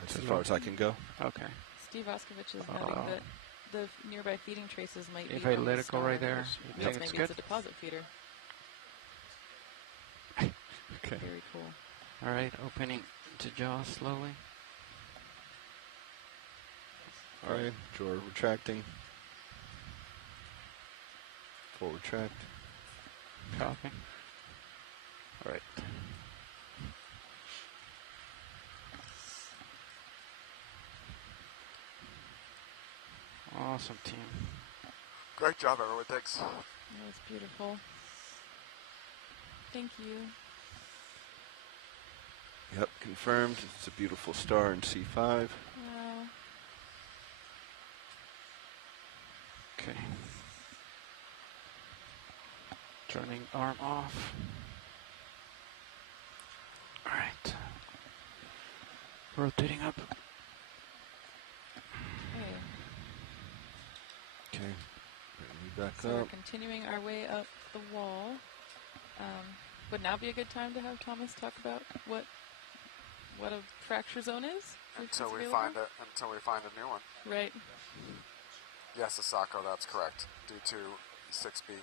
that's as far as I can go. Okay. Steve Oskovich is noting that the nearby feeding traces might be. If I on let the it go right there, means yep. maybe It's it's a good. deposit feeder. Okay. Very cool. All right, opening to jaw slowly. All right, drawer retracting. Full retract. Copy. All right. Awesome team. Great job, everyone. Thanks. That was beautiful. Thank you. Yep, confirmed. It's a beautiful star in C5. Wow. Okay. Turning arm off. All right. Rotating up. Okay. Okay. Bring me back So we're up. continuing our way up the wall. Would now be a good time to have Thomas talk about what a fracture zone is? Until we find a new one. Right. Yes, Asako, that's correct. D2, 6B.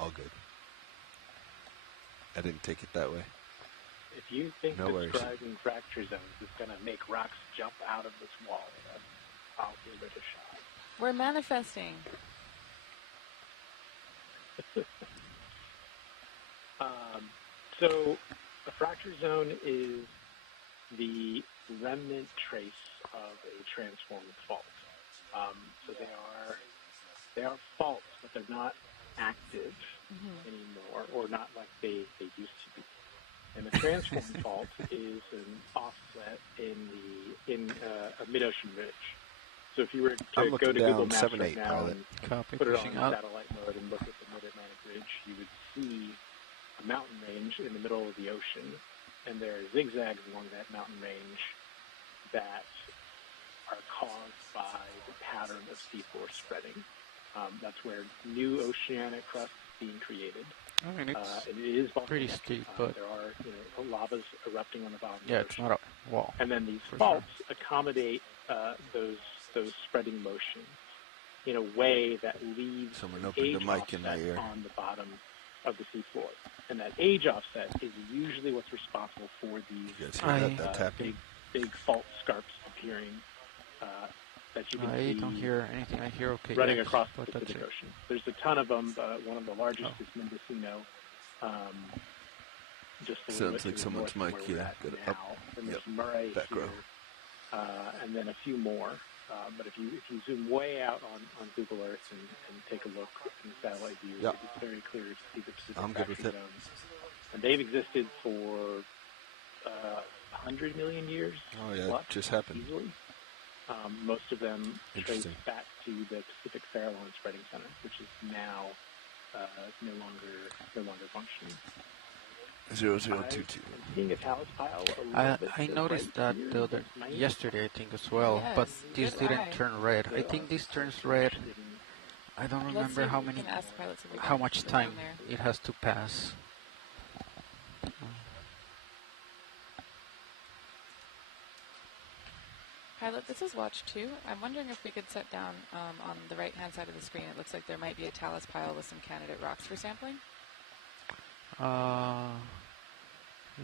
All good. I didn't take it that way. If you think No worries. describing fracture zones is going to make rocks jump out of this wall, then I'll give it a shot. We're manifesting. So a fracture zone is the remnant trace of a transformed fault. So they are faults, but they're not active anymore, or not like they used to be. And the transformed fault is an offset in a mid-ocean ridge. So if you were to I'm go looking to down Google Maps 7-8 right now pilot. and Copy, put it on pushing up. satellite mode and look at the Mid-Atlantic Ridge, you would see a mountain range in the middle of the ocean, and there are zigzags along that mountain range that are caused by the pattern of seafloor spreading. That's where new oceanic crust is being created. I mean, it's and it is volcanic. pretty steep, but there are lavas erupting on the bottom. yeah, of the it's ocean. not a wall. And then these for faults accommodate those spreading motions in a way that leaves Someone an opened a age mic in my offset ear. on the bottom of the seafloor. And that age offset is usually what's responsible for these big fault scarps appearing that you can see. I don't hear anything. I hear okay. Running across the Pacific Ocean. There's a ton of them. One of the largest is Mendocino. Just a little sounds bit like someone's mic here. Got it up. And there's Murray back here, row. and then a few more. But if you zoom way out on Google Earth and take a look in the satellite view, it's very clear to see the Pacific I'm good with it. zones. And they've existed for 100 million years. Oh yeah, plus, it just happened. Easily. Most of them trace back to the Pacific Farallon Spreading Center, which is now no longer functioning. 0022. Seeing a talus pile a little bit I noticed that yesterday, I think, as well, but this didn't turn red. I think this turns red. I don't remember how much time it has to pass. Pilot, this is watch 2. I'm wondering if we could set down on the right-hand side of the screen. It looks like there might be a talus pile with some candidate rocks for sampling.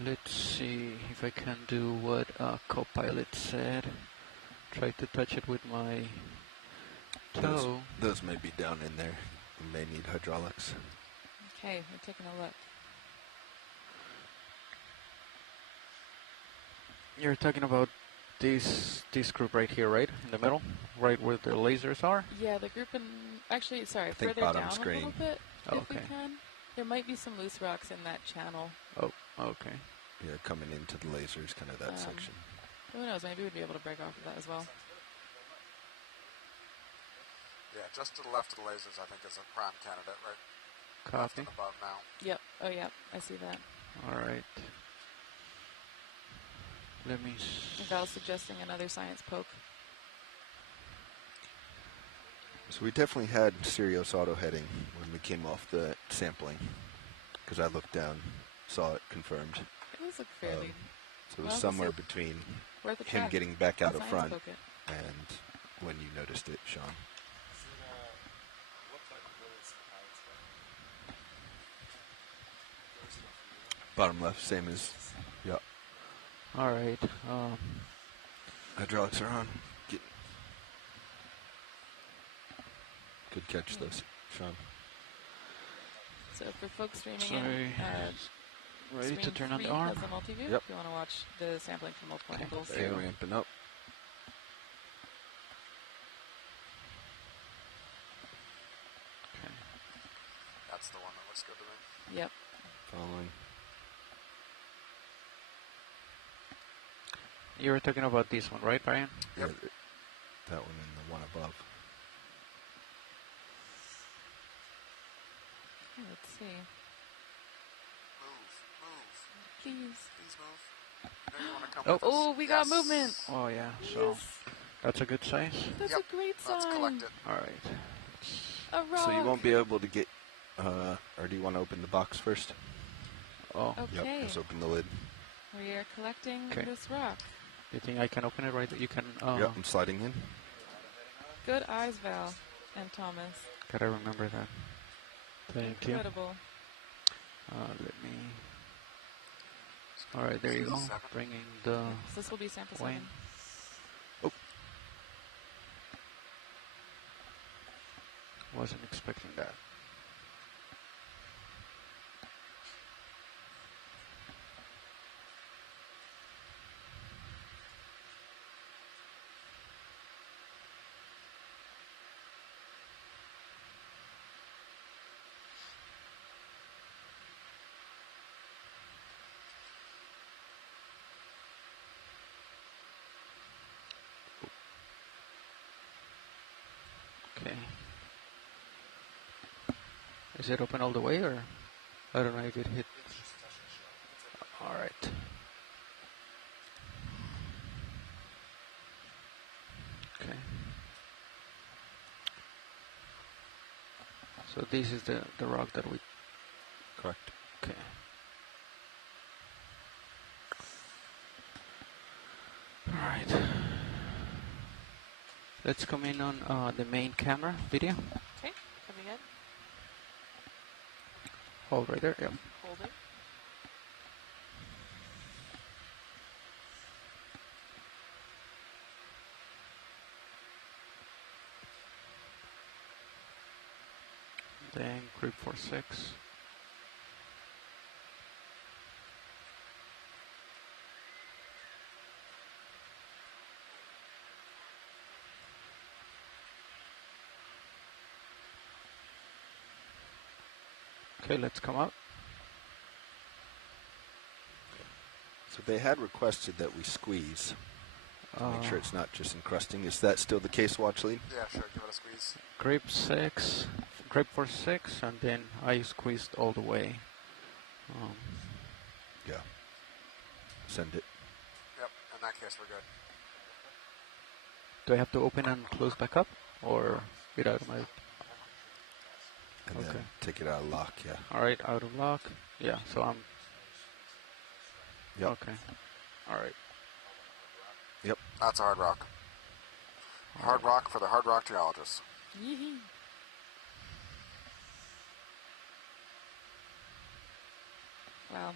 Let's see if I can do what co-pilot said. Try to touch it with my toe. Those may be down in there. You may need hydraulics. Okay, we're taking a look. You're talking about this group right here, right? In the middle? Right where the lasers are? Yeah, the group in... Actually, sorry, further down a little bit, if we can. There might be some loose rocks in that channel. Oh, okay. Yeah, coming into the lasers, kind of that section. Who knows? Maybe we'd be able to break off of that as well. Yeah, just to the left of the lasers, I think, is a prime candidate, right? Copy. Above now. Yep. Oh, yep. I see that. All right. Let me... Val's suggesting another science poke. So we definitely had Sirius auto heading when we came off the sampling, because I looked down, saw it confirmed. It does look fairly... so it was somewhere between him getting back out of front and when you noticed it, Sean. Bottom left, same as... Yeah. All right. Hydraulics are on. Good catch, those, Sean. So for folks streaming in, ready to turn on the arm? arm? Has a multi-view. Yep. If you want to watch the sampling from multiple angles. They're ramping up. Okay. That's the one that looks good to me. Yep. Following. You were talking about this one, right, Brian? Yep. Yeah, that one and the one above. Let's see. Move. Please. Please move. Oh, we got movement. Oh, yeah. So that's a good size. That's a great sign. That's collected. All right. A rock. So you won't be able to get, or do you want to open the box first? Oh. Okay. Yep, just open the lid. We are collecting this rock. You think I can open it right? You can. Yep, I'm sliding in. Good eyes, Val and Thomas. Gotta remember that. Thank Incredible. you. Let me. All right, there you go. Bringing the. So this will be sample 7. Oh. Wasn't expecting that. Okay. Is it open all the way, or I don't know if it hit? All right. Okay. So this is the rock that we. Correct. Okay. All right. Let's come in on the main camera video. Okay, coming in. Hold right there. Yep. Hold it. Then grip for 6. Okay, let's come up. So they had requested that we squeeze to make sure it's not just encrusting. Is that still the case, Watch Lead? Yeah, sure. Give it a squeeze. Grip 6, grip for 6, and then I squeezed all the way. Yeah. Send it. Yep, in that case, we're good. Do I have to open and close back up, or without my... And then take it out of lock, yeah. All right, out of lock. Yeah, so I'm... Yep. Okay. All right. Yep. That's a hard rock. Hard rock for the hard rock geologists. Yee-hee. Wow.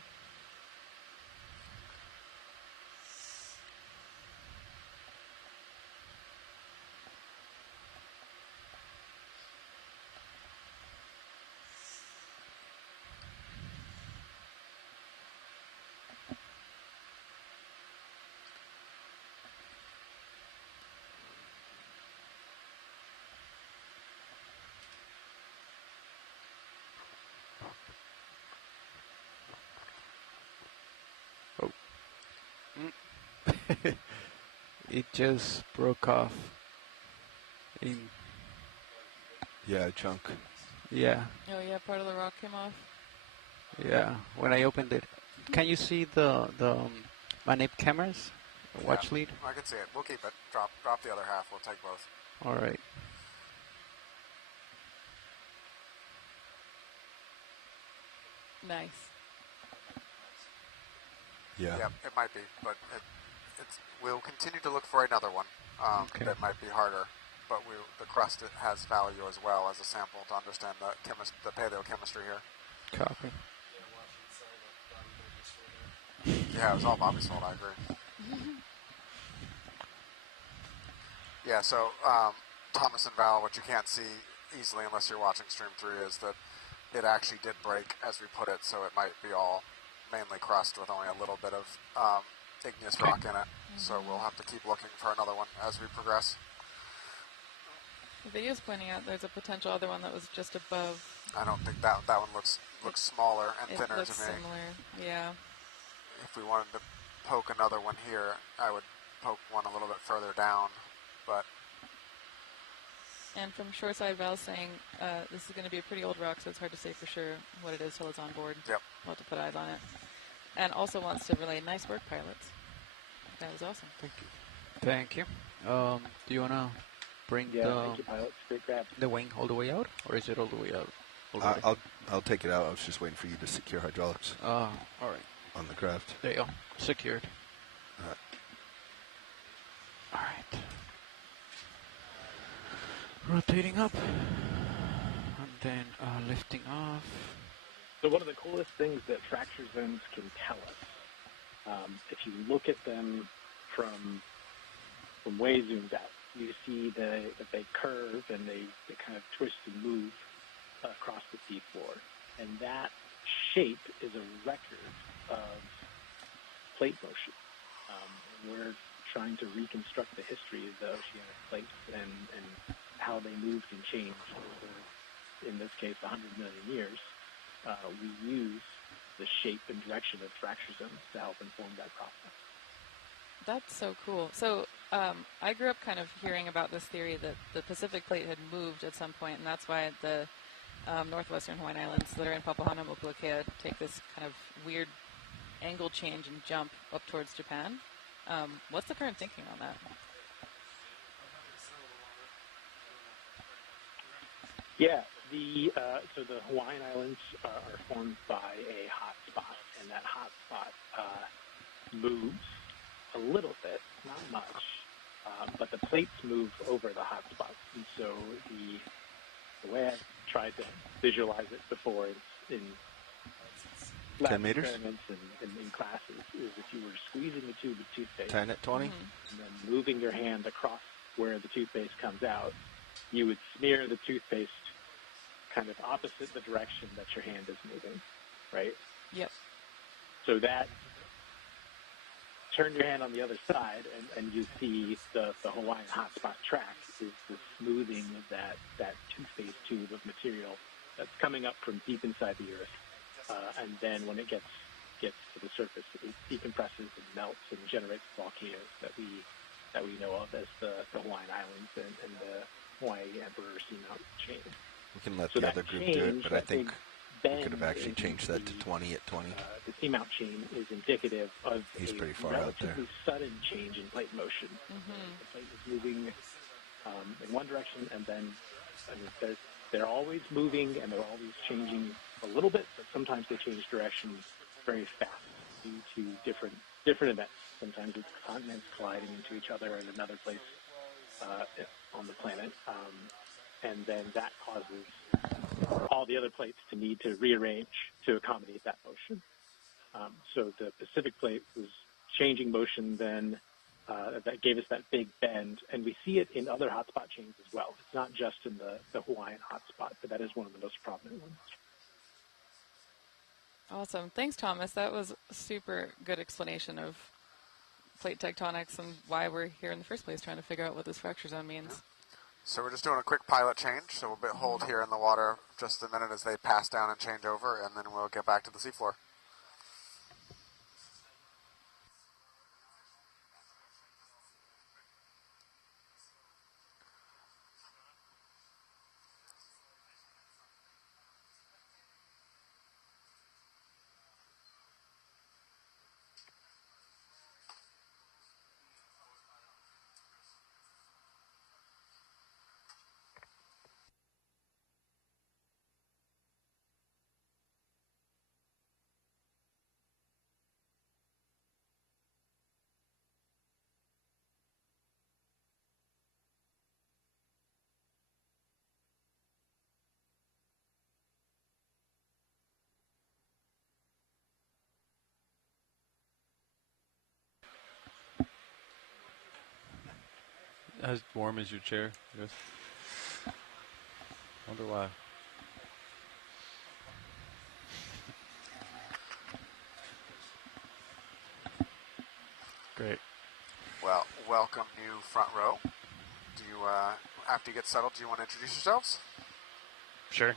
It just broke off. Yeah, a chunk. Yeah. Oh yeah, part of the rock came off. Yeah, when I opened it. Can you see the Manip cameras? Watch lead? I can see it. We'll keep it. Drop the other half. We'll take both. All right. Nice. Yeah. Yep, it might be, but we'll continue to look for another one that might be harder. But the crust has value as well as a sample to understand the paleochemistry here. Copy. Yeah, it was all Bobby's fault, I agree. Yeah, so Thomas and Val, what you can't see easily unless you're watching Stream 3 is that it actually did break as we put it, so it might be all mainly crust with only a little bit of igneous rock in it. So we'll have to keep looking for another one as we progress. The video's pointing out there's a potential other one that was just above. I don't think that one looks smaller and thinner looks to me. Similar, yeah. If we wanted to poke another one here, I would poke one a little bit further down, but... And from Shoreside Val saying this is going to be a pretty old rock, so it's hard to say for sure what it is till it's on board. Yep. We'll have to put eyes on it. And also wants to relay nice work, pilots. That was awesome. Thank you. Thank you. Do you want to bring thank you, pilots. Great grab. the wing all the way out, or is it all the way out? I'll take it out. I was just waiting for you to secure hydraulics. All right. On the craft. There you go. Secured. All right. Rotating up, and then lifting off. So one of the coolest things that fracture zones can tell us, if you look at them from way zoomed out, you see that they curve and they kind of twist and move across the seafloor. And that shape is a record of plate motion. We're trying to reconstruct the history of the oceanic plates and how they moved and changed over, in this case, 100 million years. We use the shape and direction of fracture zones to help inform that process. That's so cool. So I grew up kind of hearing about this theory that the Pacific plate had moved at some point, and that's why the northwestern Hawaiian Islands that are in Papahanaumokuakea take this kind of weird angle change and jump up towards Japan. What's the current thinking on that? Yeah, so the Hawaiian Islands are formed by a hot spot, and that hot spot moves a little bit, not much, but the plates move over the hot spots. And so the way I tried to visualize it before in lab 10 meters? experiments in classes is if you were squeezing the tube of toothpaste 10 at 20? and then moving your hand across where the toothpaste comes out, you would smear the toothpaste kind of opposite the direction that your hand is moving, right? Yep. So that, turn your hand on the other side, and you see the Hawaiian hotspot track is the smoothing of that toothpaste tube of material that's coming up from deep inside the earth. And then when it gets to the surface, it decompresses and melts and generates volcanoes that we know of as the Hawaiian Islands and the Hawaii Emperor Seamount chain. We can let So the that other group change, do it, but I that think big we could have bend actually in changed that to 20 at 20. The seamount chain is indicative of He's a pretty far out there. relatively sudden change in plate motion. The plate is moving in one direction, and then they're always moving and they're always changing a little bit, but sometimes they change direction very fast due to different events. Sometimes it's continents colliding into each other in another place on the planet, and then that causes all the other plates to need to rearrange to accommodate that motion. So the Pacific plate was changing motion then, that gave us that big bend, and we see it in other hotspot chains as well. It's not just in the Hawaiian hotspot, but that is one of the most prominent ones. Awesome. Thanks, Thomas. That was a super good explanation of plate tectonics and why we're here in the first place, trying to figure out what this fracture zone means. So we're just doing a quick pilot change, so we'll hold here in the water just a minute as they pass down and change over, and then we'll get back to the seafloor. As warm as your chair, I guess. Wonder why. Great. Well, welcome, new front row. Do you, after you get settled, do you want to introduce yourselves? Sure.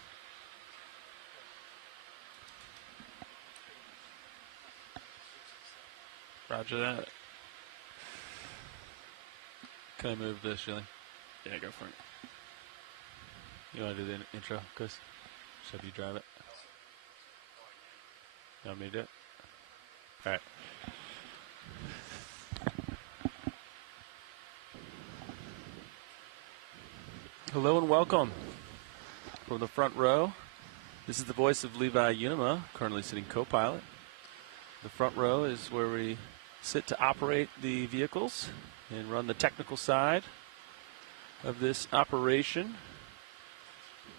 Roger that. Can I move this, Shilling? Yeah, go for it. You want to do the intro, Chris? Just have you drive it. You want me to do it? All right. Hello and welcome. From the front row, this is the voice of Levi Unima, currently sitting co-pilot. The front row is where we sit to operate the vehicles and run the technical side of this operation.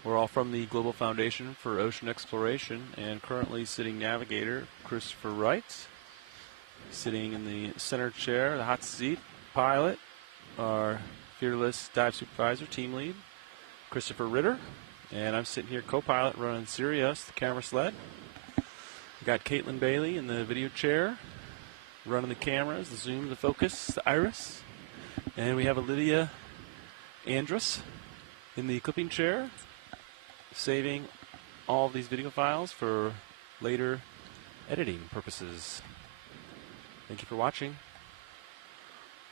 We're all from the Global Foundation for Ocean Exploration, and currently sitting navigator Christopher Wright, sitting in the center chair, the hot seat, pilot, our fearless dive supervisor, team lead, Christopher Ritter, and I'm sitting here co-pilot running Sirius, the camera sled. We got Caitlin Bailey in the video chair, running the cameras, the zoom, the focus, the iris. And we have Lydia Andrus in the clipping chair, saving all of these video files for later editing purposes. Thank you for watching,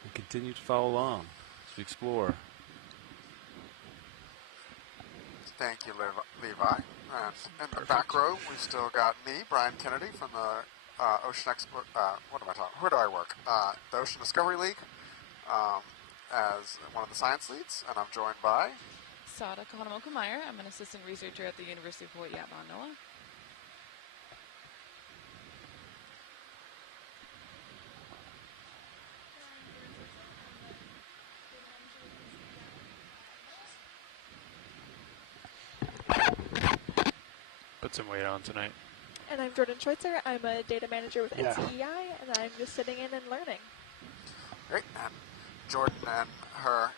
and continue to follow along as we explore. Thank you, Levi. And in the back row, we've still got me, Brian Kennedy, from the Ocean Export. What am I talking? Where do I work? The Ocean Discovery League, as one of the science leads, and I'm joined by Sada Kahanamoku-Meyer. I'm an assistant researcher at the University of Hawaii at Manoa. Put some weight on tonight. And I'm Jordan Schweitzer. I'm a data manager with Yeah. NCEI, and I'm just sitting in and learning. Great. And Jordan and her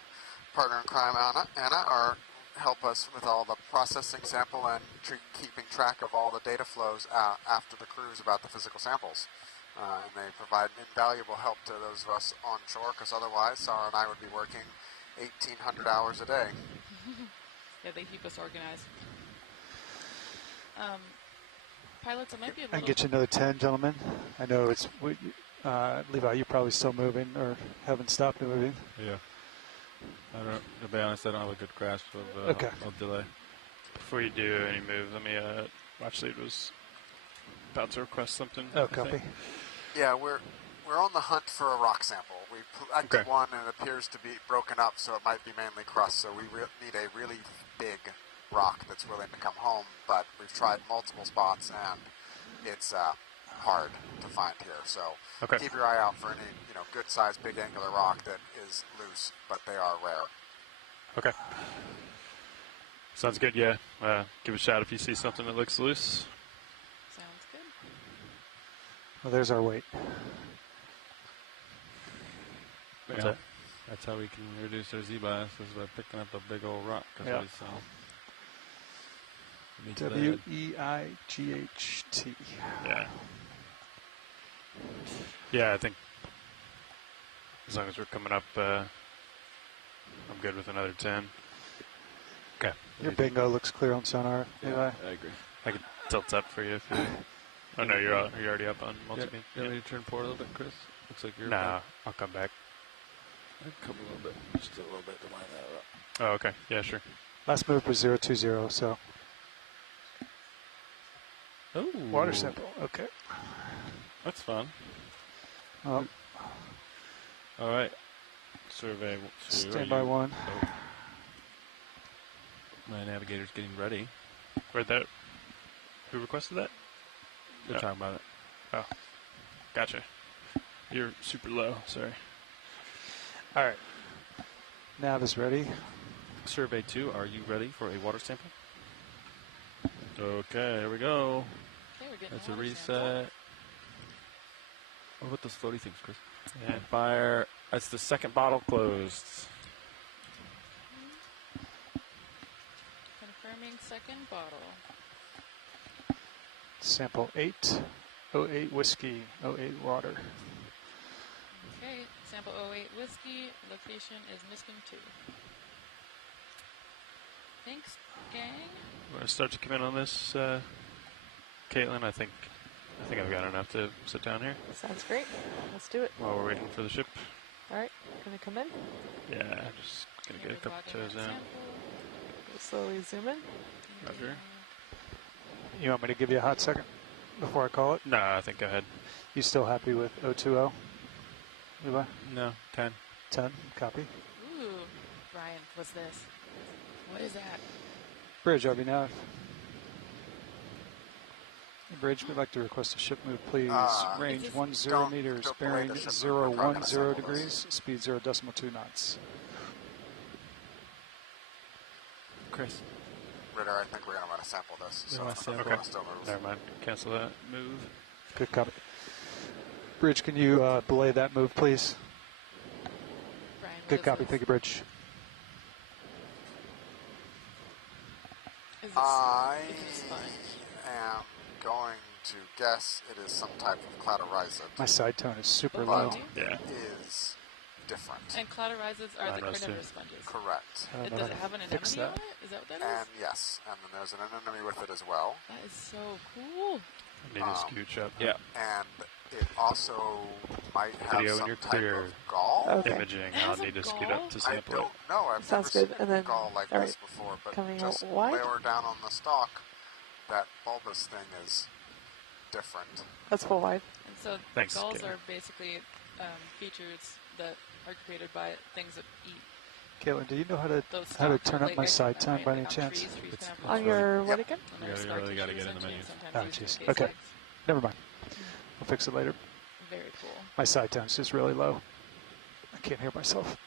partner in crime, Anna, help us with all the processing sample and keeping track of all the data flows after the cruise about the physical samples. And they provide invaluable help to those of us on shore, because otherwise Sarah and I would be working 1,800 hours a day. Yeah, they keep us organized. Pilots, it might be a I little... can get you another 10, gentlemen. I know it's... Levi, you're probably still moving or haven't stopped moving. Yeah. To be honest, I don't have a good grasp of delay. Before you do any moves, let me, watch lead was about to request something. Oh, copy. Yeah, we're on the hunt for a rock sample. We collected one and it appears to be broken up, so it might be mainly crust. So we need a really big rock that's willing to come home. But we've tried multiple spots and it's hard to find here. So keep your eye out for any good-sized, big angular rock that is loose, but they are rare. Okay. Sounds good. Yeah. Give a shout if you see something that looks loose. Sounds good. Well, there's our weight. Yeah. That's how we can reduce our Z-bias, is by picking up a big old rock. Yeah. W-E-I-G-H-T. Yeah. Yeah, I think as long as we're coming up, I'm good with another 10. Okay. Your bingo looks clear on sonar, Levi. I agree. I can tilt up for you if you... Oh, no, you're already up on multi-beam. You want me to turn forward a little bit, Chris? Looks like you're... Nah, I'll come back. I'd come a little bit. Just a little bit to line that up. Oh, okay. Yeah, sure. Last move was 020, so... Oh. Water sample, okay. That's fun. Oh. All right. Survey 2. Stand by 1. Oh. My navigator's getting ready. Where'd that... Who requested that? We're talking about it. Oh. Gotcha. You're super low. Sorry. All right. Nav is ready. Survey 2, are you ready for a water sample? Okay, here we go. Okay, we're getting That's a water reset. sample. What about those floaty things, Chris? Yeah. Fire. That's the second bottle closed. Confirming second bottle. Sample 8, 08 whiskey, 08 water. Okay, sample 08 whiskey. Location is Miskin 2. Thanks, gang. Want to start to come in on this, Caitlin? I think I've got enough to sit down here. Sounds great. Let's do it. While we're waiting for the ship. All right, gonna come in. Yeah, just gonna get a couple toes in. We'll slowly zoom in. Roger. You want me to give you a hot second before I call it? No, I think go ahead. You still happy with 020? Levi? No, 10. 10, copy. Ooh, Brian, what's this? What is that? Bridge, RB nav. Bridge, we'd like to request a ship move, please. Range 10 meters, bearing 010 degrees, speed 0.2 knots. Chris. Ritter, I think we're going to want to sample this. So Okay. Never mind. Cancel that move. Good copy. Bridge, can you belay that move, please? Brian, good copy. Thank you, Bridge. I am going to guess it is some type of cladorhizid. My side tone is super but low. Yeah. It is different. And cladorhizids are the carnivorous sponges. Correct. Does it have an anemone on it? Is that what that is? And yes, and then there's an anemone with it as well. That is so cool. I need to scooch up. Yeah. And it also might have Video when some you're type clear. of gall. Okay. Imaging. I'll need to scoot up to sample I don't know. I've Sounds never good. seen And then, a gall like all this right, before, but coming out just wide. lower down on the stalk, that bulbous thing is different. That's full wide. And so Thanks, galls Caitlin. are basically features that are created by things that eat. Caitlin, do you know how to Those turn up like my I side said, time right, by any like on chance? trees, trees can have On your what again? and there's You scar really gotta tissues get in the and menus. sometimes Oh, used in jeez. case Okay. legs. Never mind. I'll fix it later. Very cool. My side tone's just really low. I can't hear myself.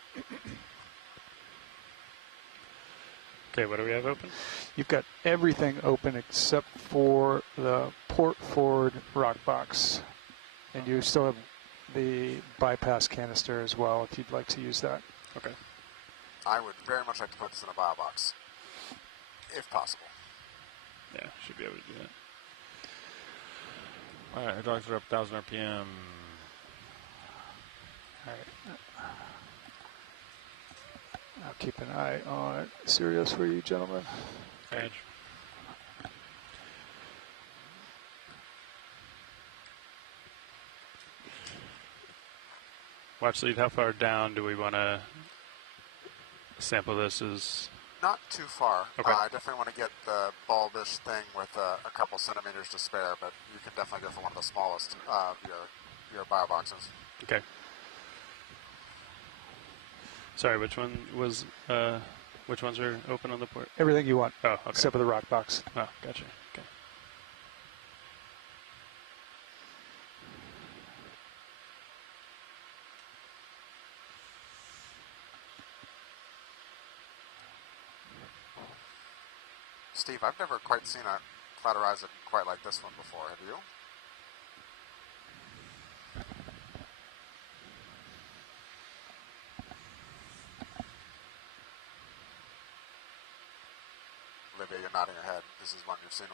Okay, what do we have open? You've got everything open except for the port forward rock box. And you still have the bypass canister as well if you'd like to use that. Okay. I would very much like to put this in a bio box, if possible. Yeah, should be able to do that. All right, hydraulics are up 1,000 RPM. All right. I'll keep an eye on Sirius for you, gentlemen. Edge. Watch lead, how far down do we want to sample this? Is Not too far. Okay. I definitely want to get the bulbish thing with a couple centimeters to spare, but you can definitely go for one of the smallest your bio boxes. Okay. Sorry, which one was? Which ones are open on the port? Everything you want. Oh, okay. Except for the rock box. Oh, gotcha. Okay. Steve, I've never quite seen a cloud horizon quite like this one before. Have you? Olivia, you're nodding your head. This is one you've seen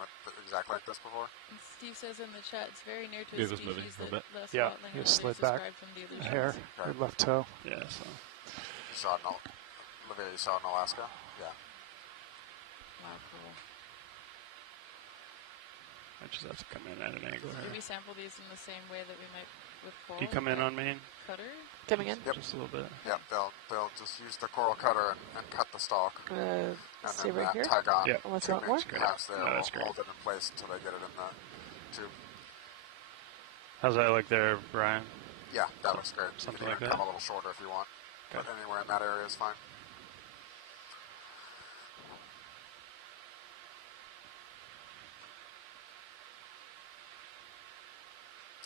exactly like this before? And Steve says in the chat it's very near to Yeah, a just moving species a that little Les Yeah, Watling you and others slid back described from the a illusions. hair, your left toe. Yeah, so. You saw it in Olivia, you saw it in Alaska? Yeah. Wow, cool. I just have to come in at an angle Do here. we sample these in the same way that we might with coral? Do you come in on main? Cutter? Coming in? Yep. Just a little bit. Yep, they'll just use the coral cutter and cut the stalk. And Stay then right that here. Tygon Yeah. Unless you want more. pass there No, will that's great. hold it in place until they get it in the tube. How's that look there, Brian? Yeah, that looks great. You Something can like even that? come a little shorter if you want. Okay. But anywhere in that area is fine.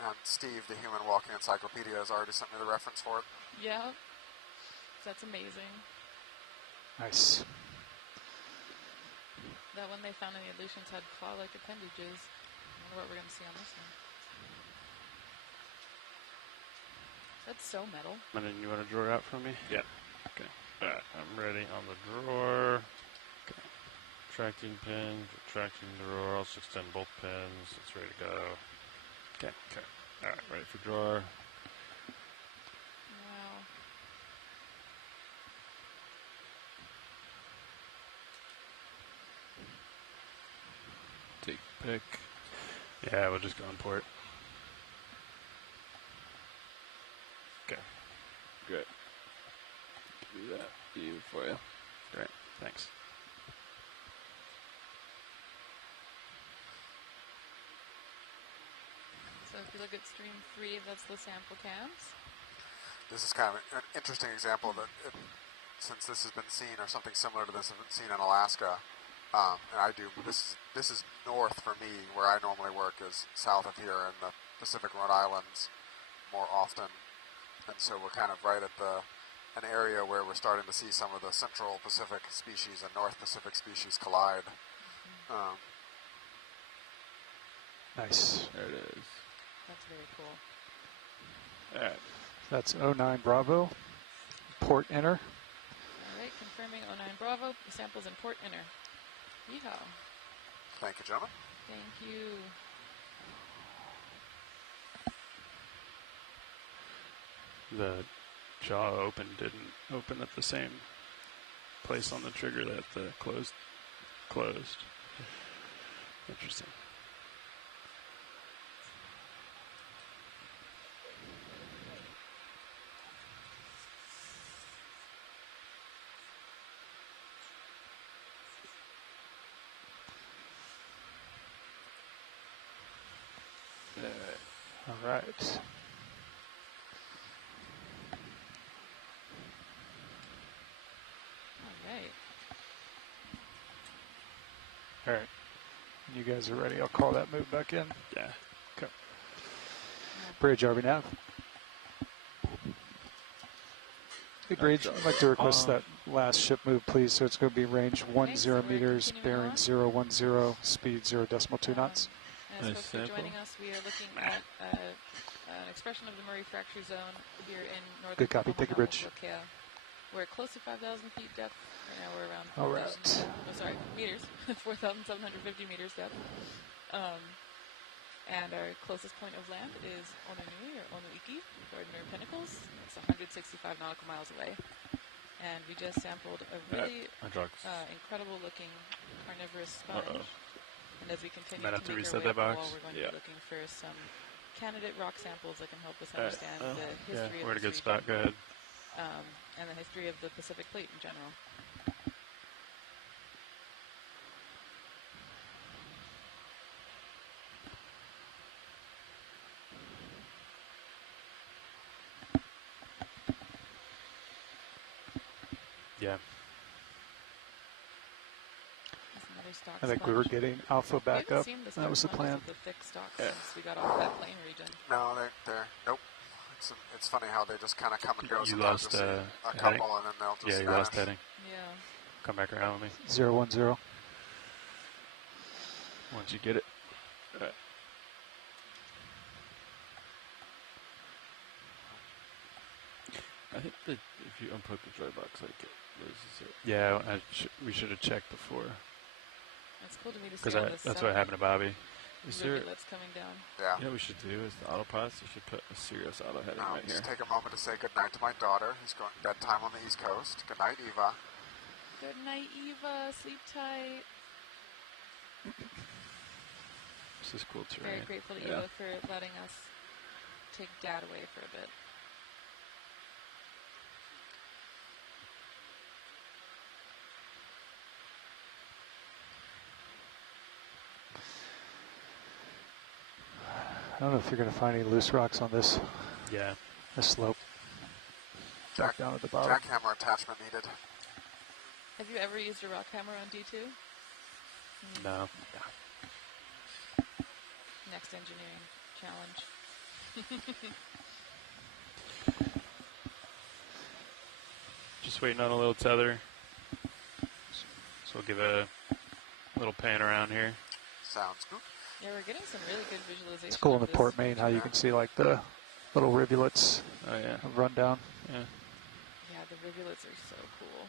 And Steve, the human walking encyclopedia, has already sent me the reference for it. Yeah. That's amazing. Nice. That one they found in the illusions had claw-like appendages. I wonder what we're going to see on this one. That's so metal. And then you want to draw it out for me? Yeah. Okay. All right, I'm ready on the drawer. Okay. Retracting pin, retracting drawer. I'll just extend both pins. It's ready to go. Okay. Okay. All right, ready for drawer. Wow. Take pick. Yeah, we'll just go on port. Okay. Great. Do that view for you. Great. Thanks. So if you look at stream 3, that's the sample cams. This is kind of an interesting example that since this has been seen, or something similar to this has been seen in Alaska, and I do, this is north for me, where I normally work is south of here in the Pacific Rhode Islands more often, and so we're kind of right at an area where we're starting to see some of the Central Pacific species and North Pacific species collide. Nice. There it is. That's very cool. All right. That's 09 Bravo. Port enter. All right, confirming 09 Bravo. The sample's in port inner. Yeehaw. Thank you, gentlemen. Thank you. The jaw open didn't open at the same place on the trigger that the closed. Interesting. All right. All right. You guys are ready. I'll call that move back in. Yeah. Okay. Bridge, are we now? Hey, Bridge, I'd like to request that last ship move, please. So it's going to be range 10 meters, bearing 010, speed 0.2 knots. Thanks, folks, for joining us. We are looking at an expression of the Murray Fracture Zone here in northern Good copy. Take a bridge. Okeanos. We're close to 5,000 feet depth. Right now we're around 4,000. Oh, sorry, meters. 4,750 meters depth. And our closest point of land is Onunui or Onuiki, Ordinary Pinnacles. It's 165 nautical miles away. And we just sampled a really incredible-looking carnivorous sponge. And as we continue to make our way up the wall, we're going to be looking for some candidate rock samples that can help us understand the history of we're in a good this spot. Go ahead. and the history of the Pacific Plate in general. Yeah. I think we were getting alpha back up. That was the plan. The thick stalks since we got off that plain region. No, they're nope. It's funny how they just kind of come and go. You lost a couple, and then they'll just you vanish. lost heading. Yeah. Come back around with me. 010. Once you get it. I think that if you unplug the dry box, like it loses it. Yeah, we should have checked before. It's cool to me to see all this that's what happened to Bobby. Rivulets coming down. Yeah. You know what we should do is the autopods. You should put a serious auto heading right here. Just take a moment to say good night to my daughter, who's going bedtime on the East Coast. Good night, Eva. Good night, Eva. Sleep tight. This is cool terrain. Very grateful to Eva for letting us take Dad away for a bit. I don't know if you're going to find any loose rocks on this. Yeah. This slope. Back down at the bottom. Jackhammer attachment needed. Have you ever used a rock hammer on D2? No. Next engineering challenge. Just waiting on a little tether. So we'll give a little pan around here. Sounds good. Yeah, we're getting some really good visualization. It's cool in the port main how you can see like the little rivulets run down. Yeah. Yeah, the rivulets are so cool.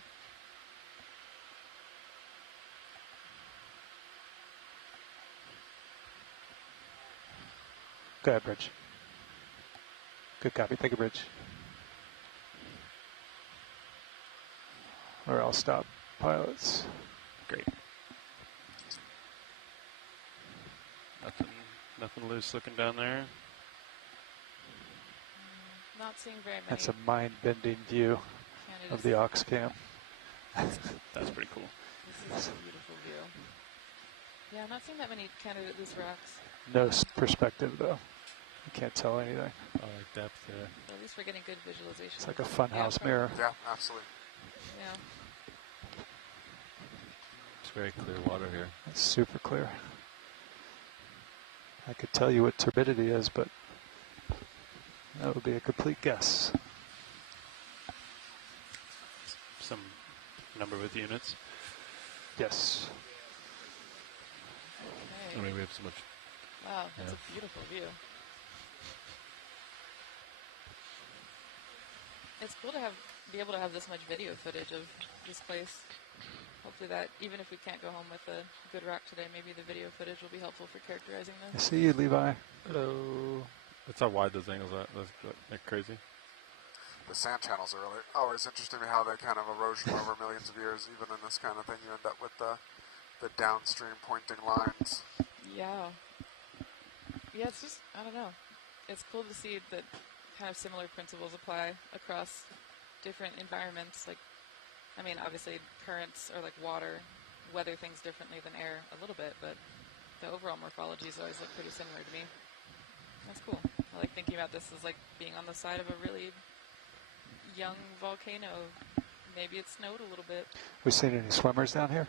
Go ahead, Bridge. Good copy. Take a bridge. Or I'll stop pilots. Great. Nothing loose looking down there. Not seeing very many. That's a mind-bending view of the aux cam. That's pretty cool. This is a beautiful view. Yeah, I'm not seeing that many candidate loose rocks. No perspective, though. You can't tell anything. Oh, like depth, yeah. But at least we're getting good visualization. It's like a funhouse mirror. Yeah, absolutely. Yeah. It's very clear water here. It's super clear. I could tell you what turbidity is, but that would be a complete guess. Some number with units. Yes. Okay. I mean, we have so much. Wow, that's a beautiful view. It's cool to be able to have this much video footage of this place. Hopefully that, even if we can't go home with a good rock today, maybe the video footage will be helpful for characterizing I this. see you, Levi. Hello. That's how wide those angles are. That's like crazy. The sand channels are really always interesting to me how they kind of erosion over millions of years. Even in this kind of thing, you end up with the downstream pointing lines. Yeah. Yeah, it's just, I don't know. It's cool to see that kind of similar principles apply across different environments. Like, I mean, obviously currents or like water weather things differently than air a little bit, but the overall morphologies always look pretty similar to me. That's cool. I like thinking about this as like being on the side of a really young volcano. Maybe it snowed a little bit. We seen any swimmers down here?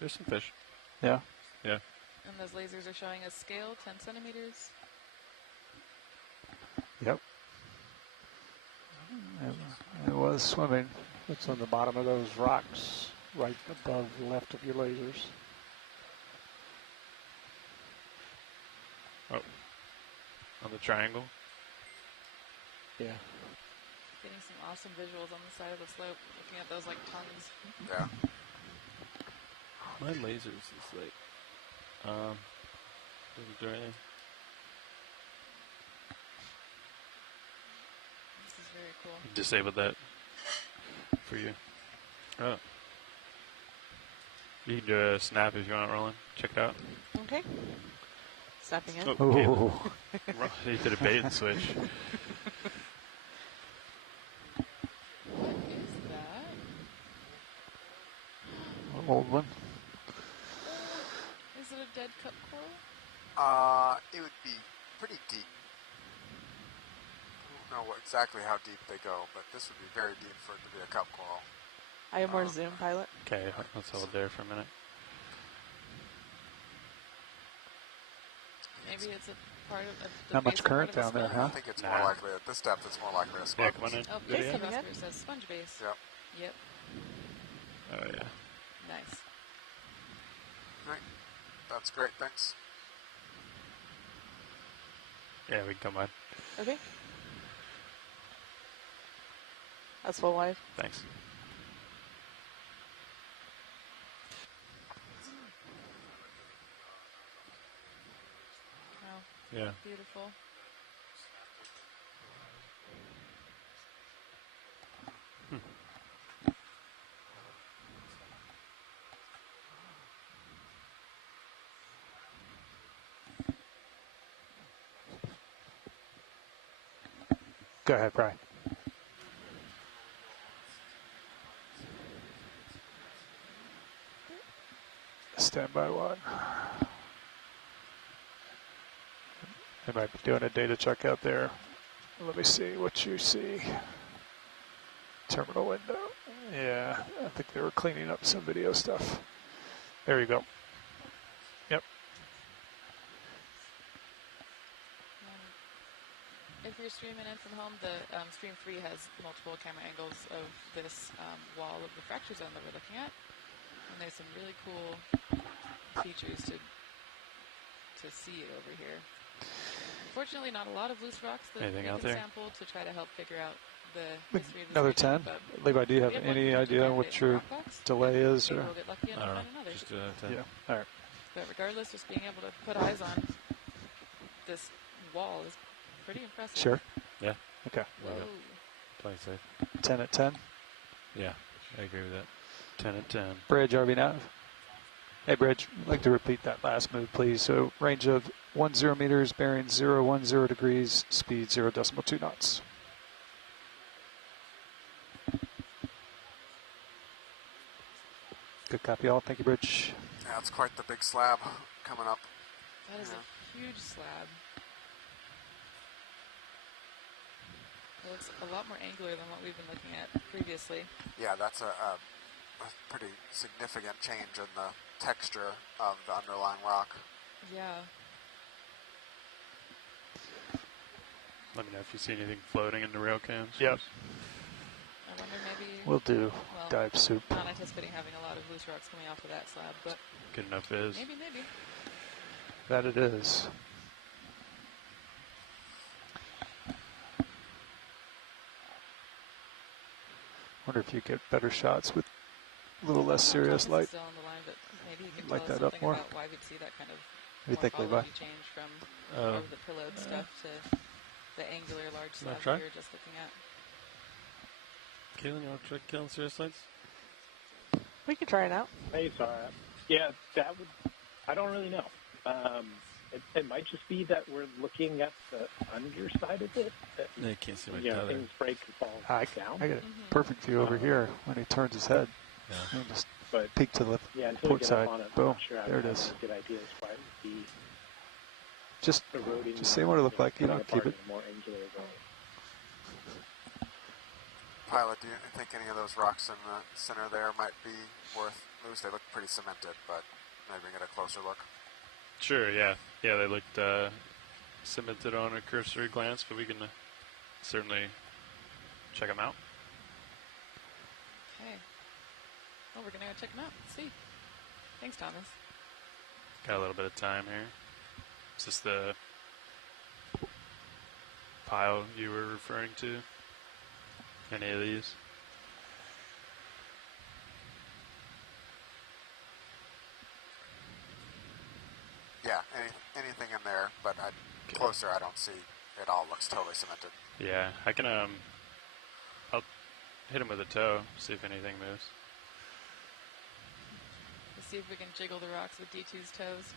There's some fish. Yeah? Yeah. And those lasers are showing us scale, 10 centimeters. Yep. It was swimming. It's on the bottom of those rocks, right above left of your lasers. Oh. On the triangle? Yeah. Getting some awesome visuals on the side of the slope, looking at those like tongues. Yeah. My lasers is like, doesn't do anything. This is very cool. Disabled that for you. Oh. You can do a snap if you want it rolling. Check it out. Okay. Snapping in. Oh, you did a bait and switch. What is that? Old one. Is it a dead cup coral? It would be pretty deep. I don't know exactly how deep they go, but this would be very deep for it to be a cup coral. I have more zoom, pilot. Okay, let's hold there for a minute. Maybe it's a part of the Not much current down there, huh? I think it's more likely at this depth. It's more likely a Yeah, sponge. come on in. Oh, Video. Jason Vesper says sponge base. Yep. Yep. Oh, yeah. Nice. Right. That's great. Thanks. Yeah, we can come on. Okay. That's full wide. Thanks. Wow. Yeah. Beautiful. Go ahead, Brian. Standby one. They might be doing a data check out there. Let me see what you see. Terminal window. Yeah, I think they were cleaning up some video stuff. There you go. Yep. If you're streaming in from home, the Stream 3 has multiple camera angles of this wall of the fracture zone that we're looking at. And there's some really cool features to see over here. Unfortunately, not a lot of loose rocks that Anything we out can there? sample to try to help figure out the history of this Another region, 10. but Levi, do you have we have any one idea candidate what in the your rock box. delay is? Maybe Or? we'll get lucky and I don't find know. another. Just do that 10. Yeah, all right. But regardless, just being able to put eyes on this wall is pretty impressive. Sure. Yeah. Okay. Love it. Whoa. Playing safe. 10 at 10. Yeah, I agree with that. 10 and 10. Bridge, RV nav. Hey, Bridge, I'd like to repeat that last move, please. So range of 10 meters, bearing 010 degrees, speed 0.2 knots. Good copy, all. Thank you, Bridge. Yeah, it's quite the big slab coming up. That is a huge slab. It looks a lot more angular than what we've been looking at previously. Yeah, that's a pretty significant change in the texture of the underlying rock. Yeah. Let me know if you see anything floating in the rail cams. Yep. I wonder maybe... We'll do well, dive soup. Not anticipating having a lot of loose rocks coming off of that slab, but... Good enough is. Maybe. That it is. Wonder if you get better shots with a little less serious light. Still on the line, but maybe you can Light tell us that up something more. about why we'd see that kind of What do you think, Levi? morphology change from more of the pillowed stuff to the angular large slab try? that we were just looking at. Kaylin, you want to try killing serious lights? We can try it out. Hey, sorry. Yeah, that would. I don't really know. It might just be that we're looking at the underside of it. That, No, you can't see my you know, tether. things break and fall down. I get a perfect view over here when he turns his head. Yeah. And just But peek to the yeah, until we port get side. up on it, I'm Boom. not sure I There it have is. any good ideas why it would be Just eroding. see what it looked like. You coming don't keep apart it. in a more angular way. Pilot, do you think any of those rocks in the center there might be worth moves? They look pretty cemented, but maybe we can get a closer look. Sure, yeah. Yeah, they looked cemented on a cursory glance, but we can certainly check them out. Okay. Well, we're going to go check them out. Let's see. Thanks, Thomas. Got a little bit of time here. Is this the pile you were referring to? Any of these? Yeah, anything in there, but closer I don't see. It all looks totally cemented. Yeah, I can, I'll hit him with a toe, see if anything moves. Let's see if we can jiggle the rocks with D2's toes.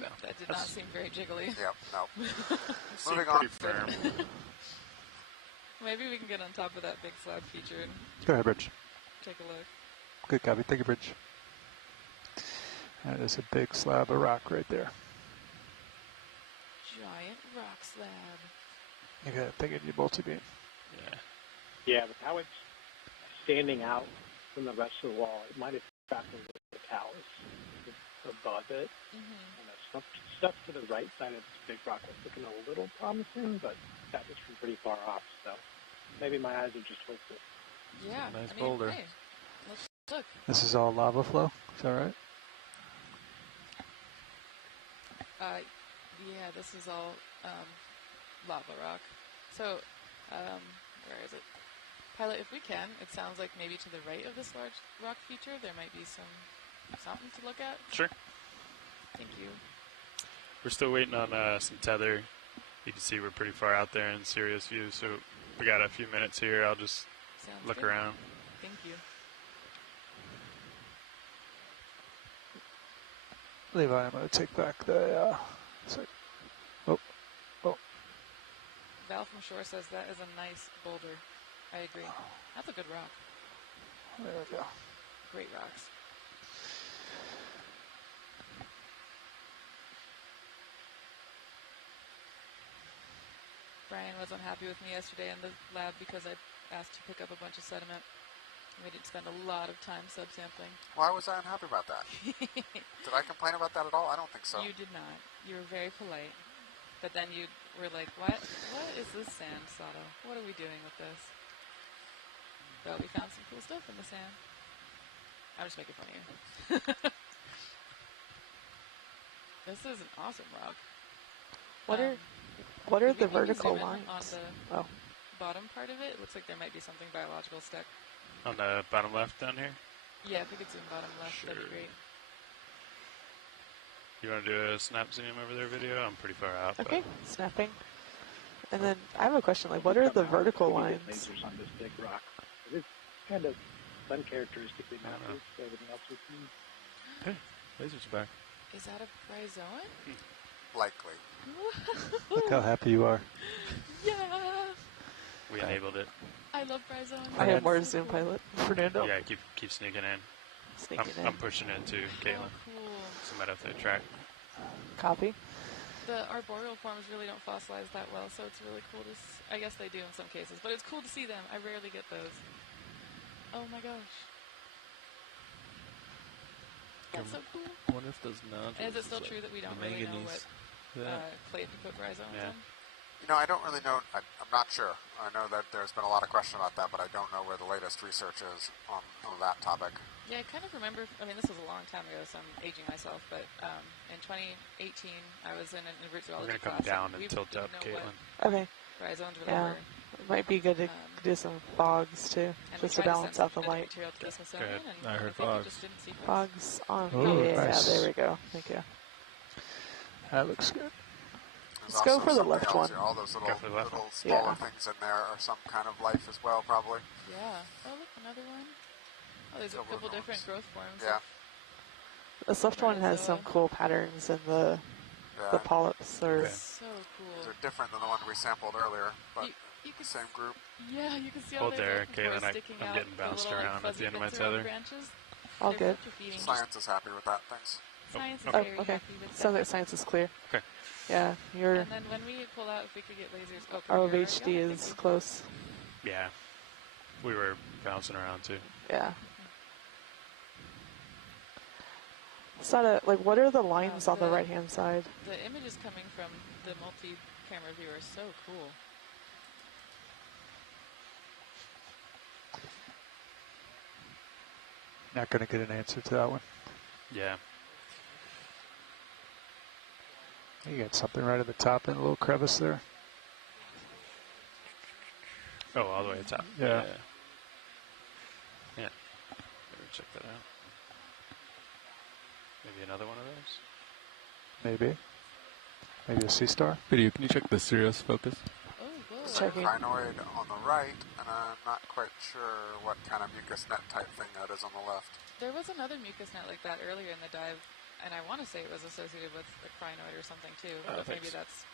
No. That did not seem very jiggly. Yep, no. Moving on. Firm. Maybe we can get on top of that big slab feature and Go ahead, Bridge. take a look. Good copy. Thank you, Bridge. That is a big slab of rock right there. Giant rock slab. You got to think of your multi-beam. Yeah. Yeah, with how it's standing out from the rest of the wall, it might have gotten the talus above it. Stuff to the right side of this big rock was looking a little promising, but that was from pretty far off, so maybe my eyes are just twisted. Yeah, Nice I mean, boulder. Hey, let's look. This is all lava flow. Is that right? Yeah, this is all lava rock. So, where is it? Pilot, if we can, it sounds like maybe to the right of this large rock feature, there might be something to look at. Sure. Thank you. We're still waiting on some tether. You can see we're pretty far out there in serious view, so we got a few minutes here. I'll just look good. around. Thank you. Levi, I'm going to take back the... Val from Shore says that is a nice boulder. I agree. That's a good rock. There we go. Great rocks. Brian was unhappy with me yesterday in the lab because I asked to pick up a bunch of sediment. We didn't spend a lot of time subsampling. Why was I unhappy about that? Did I complain about that at all? I don't think so. You did not. You were very polite. But then you were like, what? What is this sand, Sato? What are we doing with this? But we found some cool stuff in the sand. I'm just making fun of you. This is an awesome rock. What are the you can vertical zoom in lines? On the bottom part of it, it looks like there might be something biological stuck. On the bottom left down here? Yeah, if we could zoom bottom left, that'd be great. You want to do a snap zoom over their video? I'm pretty far out. Okay, snapping. And then I have a question, like what are the vertical lines? Lasers on this big rock. It is kind of uncharacteristically massive, so everything else we see. Hey, lasers are back. Is that a Bryozoan? Likely. Look how happy you are. Yeah! We enabled it. I love Bryozoan. I have more Zoom Pilot. Fernando? Yeah, keep sneaking in. I'm pushing it too, Caitlin. Oh, cool. So might have to track. Copy. The arboreal forms really don't fossilize that well, so it's really cool to I guess they do in some cases, but it's cool to see them. I rarely get those. Oh my gosh. That's so cool. I wonder if those nodules... And is it still true that we don't really know what clay to put rhizomes in? You know, I don't really know. I'm not sure. I know that there's been a lot of question about that, but I don't know where the latest research is on that topic. Yeah, I kind of remember, I mean, this was a long time ago, so I'm aging myself, but in 2018, I was in an root zoology We're class. going to come down and tilt up, Caitlin. Okay. Rhizomes were Yeah. It might be good to do some fogs too, just to balance out the light. I heard fogs. Fogs on. Oh, yeah, nice. there we go. Thank you. That looks good. There's Let's go also for the something left else one. here. All those little smaller things in there are some kind of life as well, probably. Yeah. Oh, look, another one. Oh, there's a couple different growth forms. Yeah. This left one has some cool patterns in the polyps. Or so cool. These are different than the one we sampled earlier, but same group. Yeah, you can see all Hold there, their Caitlin. sticking I'm out, getting bounced the little, around at the end of my fuzzy bits around tether. branches. All They're good. feeding. Science is happy with that. Thanks. Science is Oh, very okay. happy with Sounds that. like science is clear. Okay. Yeah, your And then when we pull out, if we could get lasers. Oh, ROHD is close. Yeah. We were bouncing around too. Yeah. Sada, like, what are the lines on the right-hand side? The images coming from the multi-camera viewer are so cool. Not going to get an answer to that one. Yeah. You got something right at the top and a little crevice there. Oh, all the way to the top. Yeah. Yeah. Better check that out. Maybe another one of those? Maybe. Maybe a sea star. Video, can you check the Sirius focus? There's a crinoid on the right, and I'm not quite sure what kind of mucus net type thing that is on the left. There was another mucus net like that earlier in the dive, and I want to say it was associated with a crinoid or something too. But maybe that's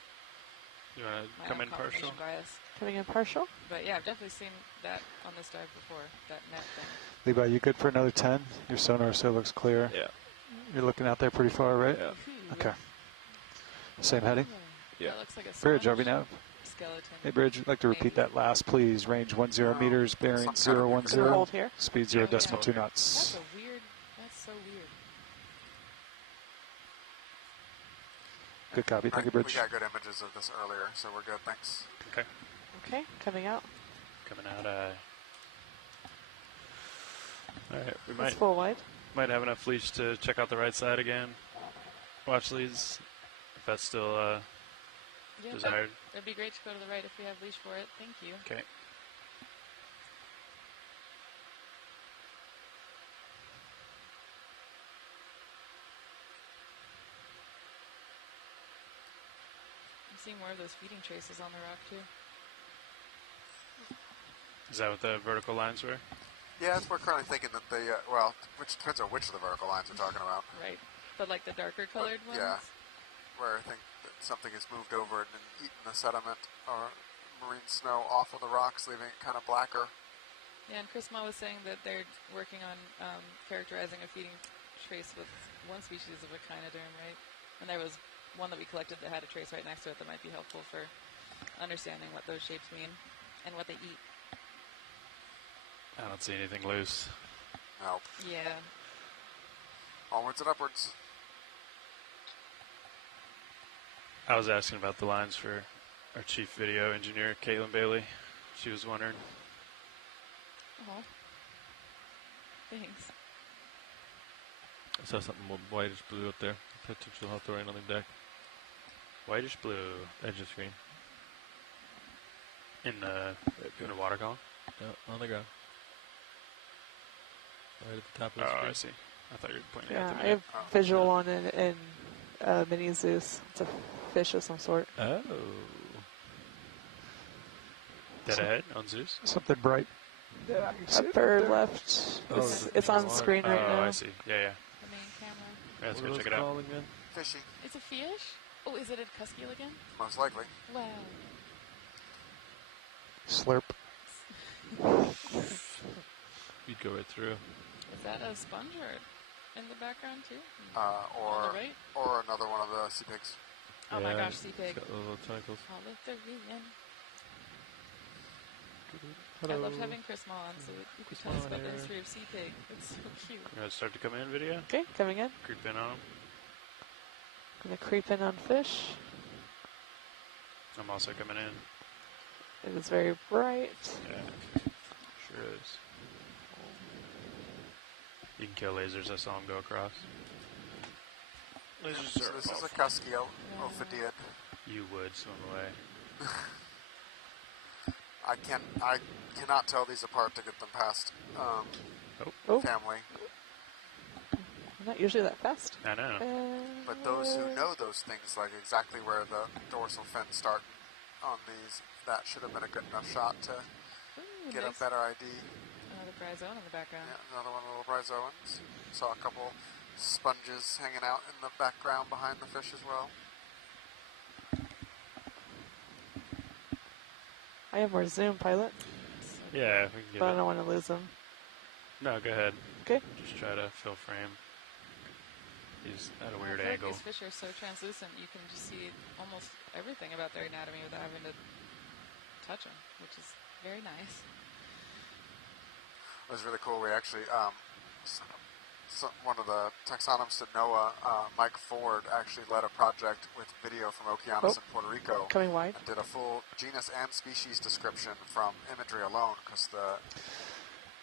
You want to my come own in partial? confirmation bias. Coming in partial? But yeah, I've definitely seen that on this dive before, that net thing. Levi, you good for another 10? Your sonar still looks clear. Yeah. You're looking out there pretty far, right? Yeah. Okay. Same heading? Yeah. That looks like a Bridge, sponge RV nav. skeleton. Hey, Bridge, I'd like to repeat that last, please. Range 10 meters, bearing 010. Hold here. Speed 0.2 knots. That's a weird, that's so weird. Good copy. Thank you, Bridge. We got good images of this earlier, so we're good. Thanks. Okay. Okay, coming out. Coming out. All right, we It's full wide. might have enough leash to check out the right side again. Watch leads, if that's still desired. It'd be great to go to the right if we have leash for it. Thank you. Okay. I'm seeing more of those feeding traces on the rock too. Is that what the vertical lines were? Yeah, we're currently thinking that the, which depends on which of the vertical lines we're talking about. Right. But like the darker colored ones? Yeah, where I think that something has moved over and eaten the sediment or marine snow off of the rocks, leaving it kind of blacker. Yeah, and Chris Ma was saying that they're working on characterizing a feeding trace with one species of echinoderm, right? And there was one that we collected that had a trace right next to it that might be helpful for understanding what those shapes mean and what they eat. I don't see anything loose. No. Yeah. Onwards and upwards. I was asking about the lines for our chief video engineer, Caitlin Bailey. She was wondering. Oh. Thanks. I saw something whitish blue up there. Potential Hawthorne on the deck. Whitish blue, edge of screen. In the water column? No, on the ground. Right at the top of the screen. Oh, I see. I thought you were pointing Yeah, at the I have visual on it in Mini Zeus. It's a fish of some sort. Oh. Dead ahead on Zeus? Something bright. Yeah, Upper left. It's on screen right now. Oh, I see. Yeah, yeah. The main camera. Yeah, let's go check it out. Fishy. It's a fish? Oh, is it a cuskeel again? Most likely. Wow. Slurp. You'd go right through. Is that a sponge or in the background too? Or on the right? Or another one of the sea pigs. Oh my gosh, sea pig. It's got little tentacles. Olive the Rian. Hello. I loved having Chris Ma on so we could tell us about the history of sea pig. It's so cute. You want to start to come in video? Okay, coming in. Creep in on them. Gonna creep in on fish. I'm also coming in. It is very bright. Yeah, sure is. You can kill lasers. I saw them go across. Lasers So this is a cuskeel, Ophidian. You would swim away. I cannot tell these apart to get them past family. Not usually that fast. I know. But those who know those things, like exactly where the dorsal fins start on these, that should have been a good enough shot to get a better ID. Another bryozoan in the background. Yeah, another one of the little bryozoans. Saw a couple sponges hanging out in the background behind the fish as well. I have more zoom, pilot. Yeah, if we can get but it. I don't want to lose them. No, go ahead. Okay. Just try to fill frame. He's at a weird I feel angle. Like these fish are so translucent, you can just see almost everything about their anatomy without having to touch them, which is very nice. It was really cool. We actually, one of the taxonomists at NOAA, Mike Ford, actually led a project with video from Okeanos in Puerto Rico. Coming wide. And did a full genus and species description from imagery alone, because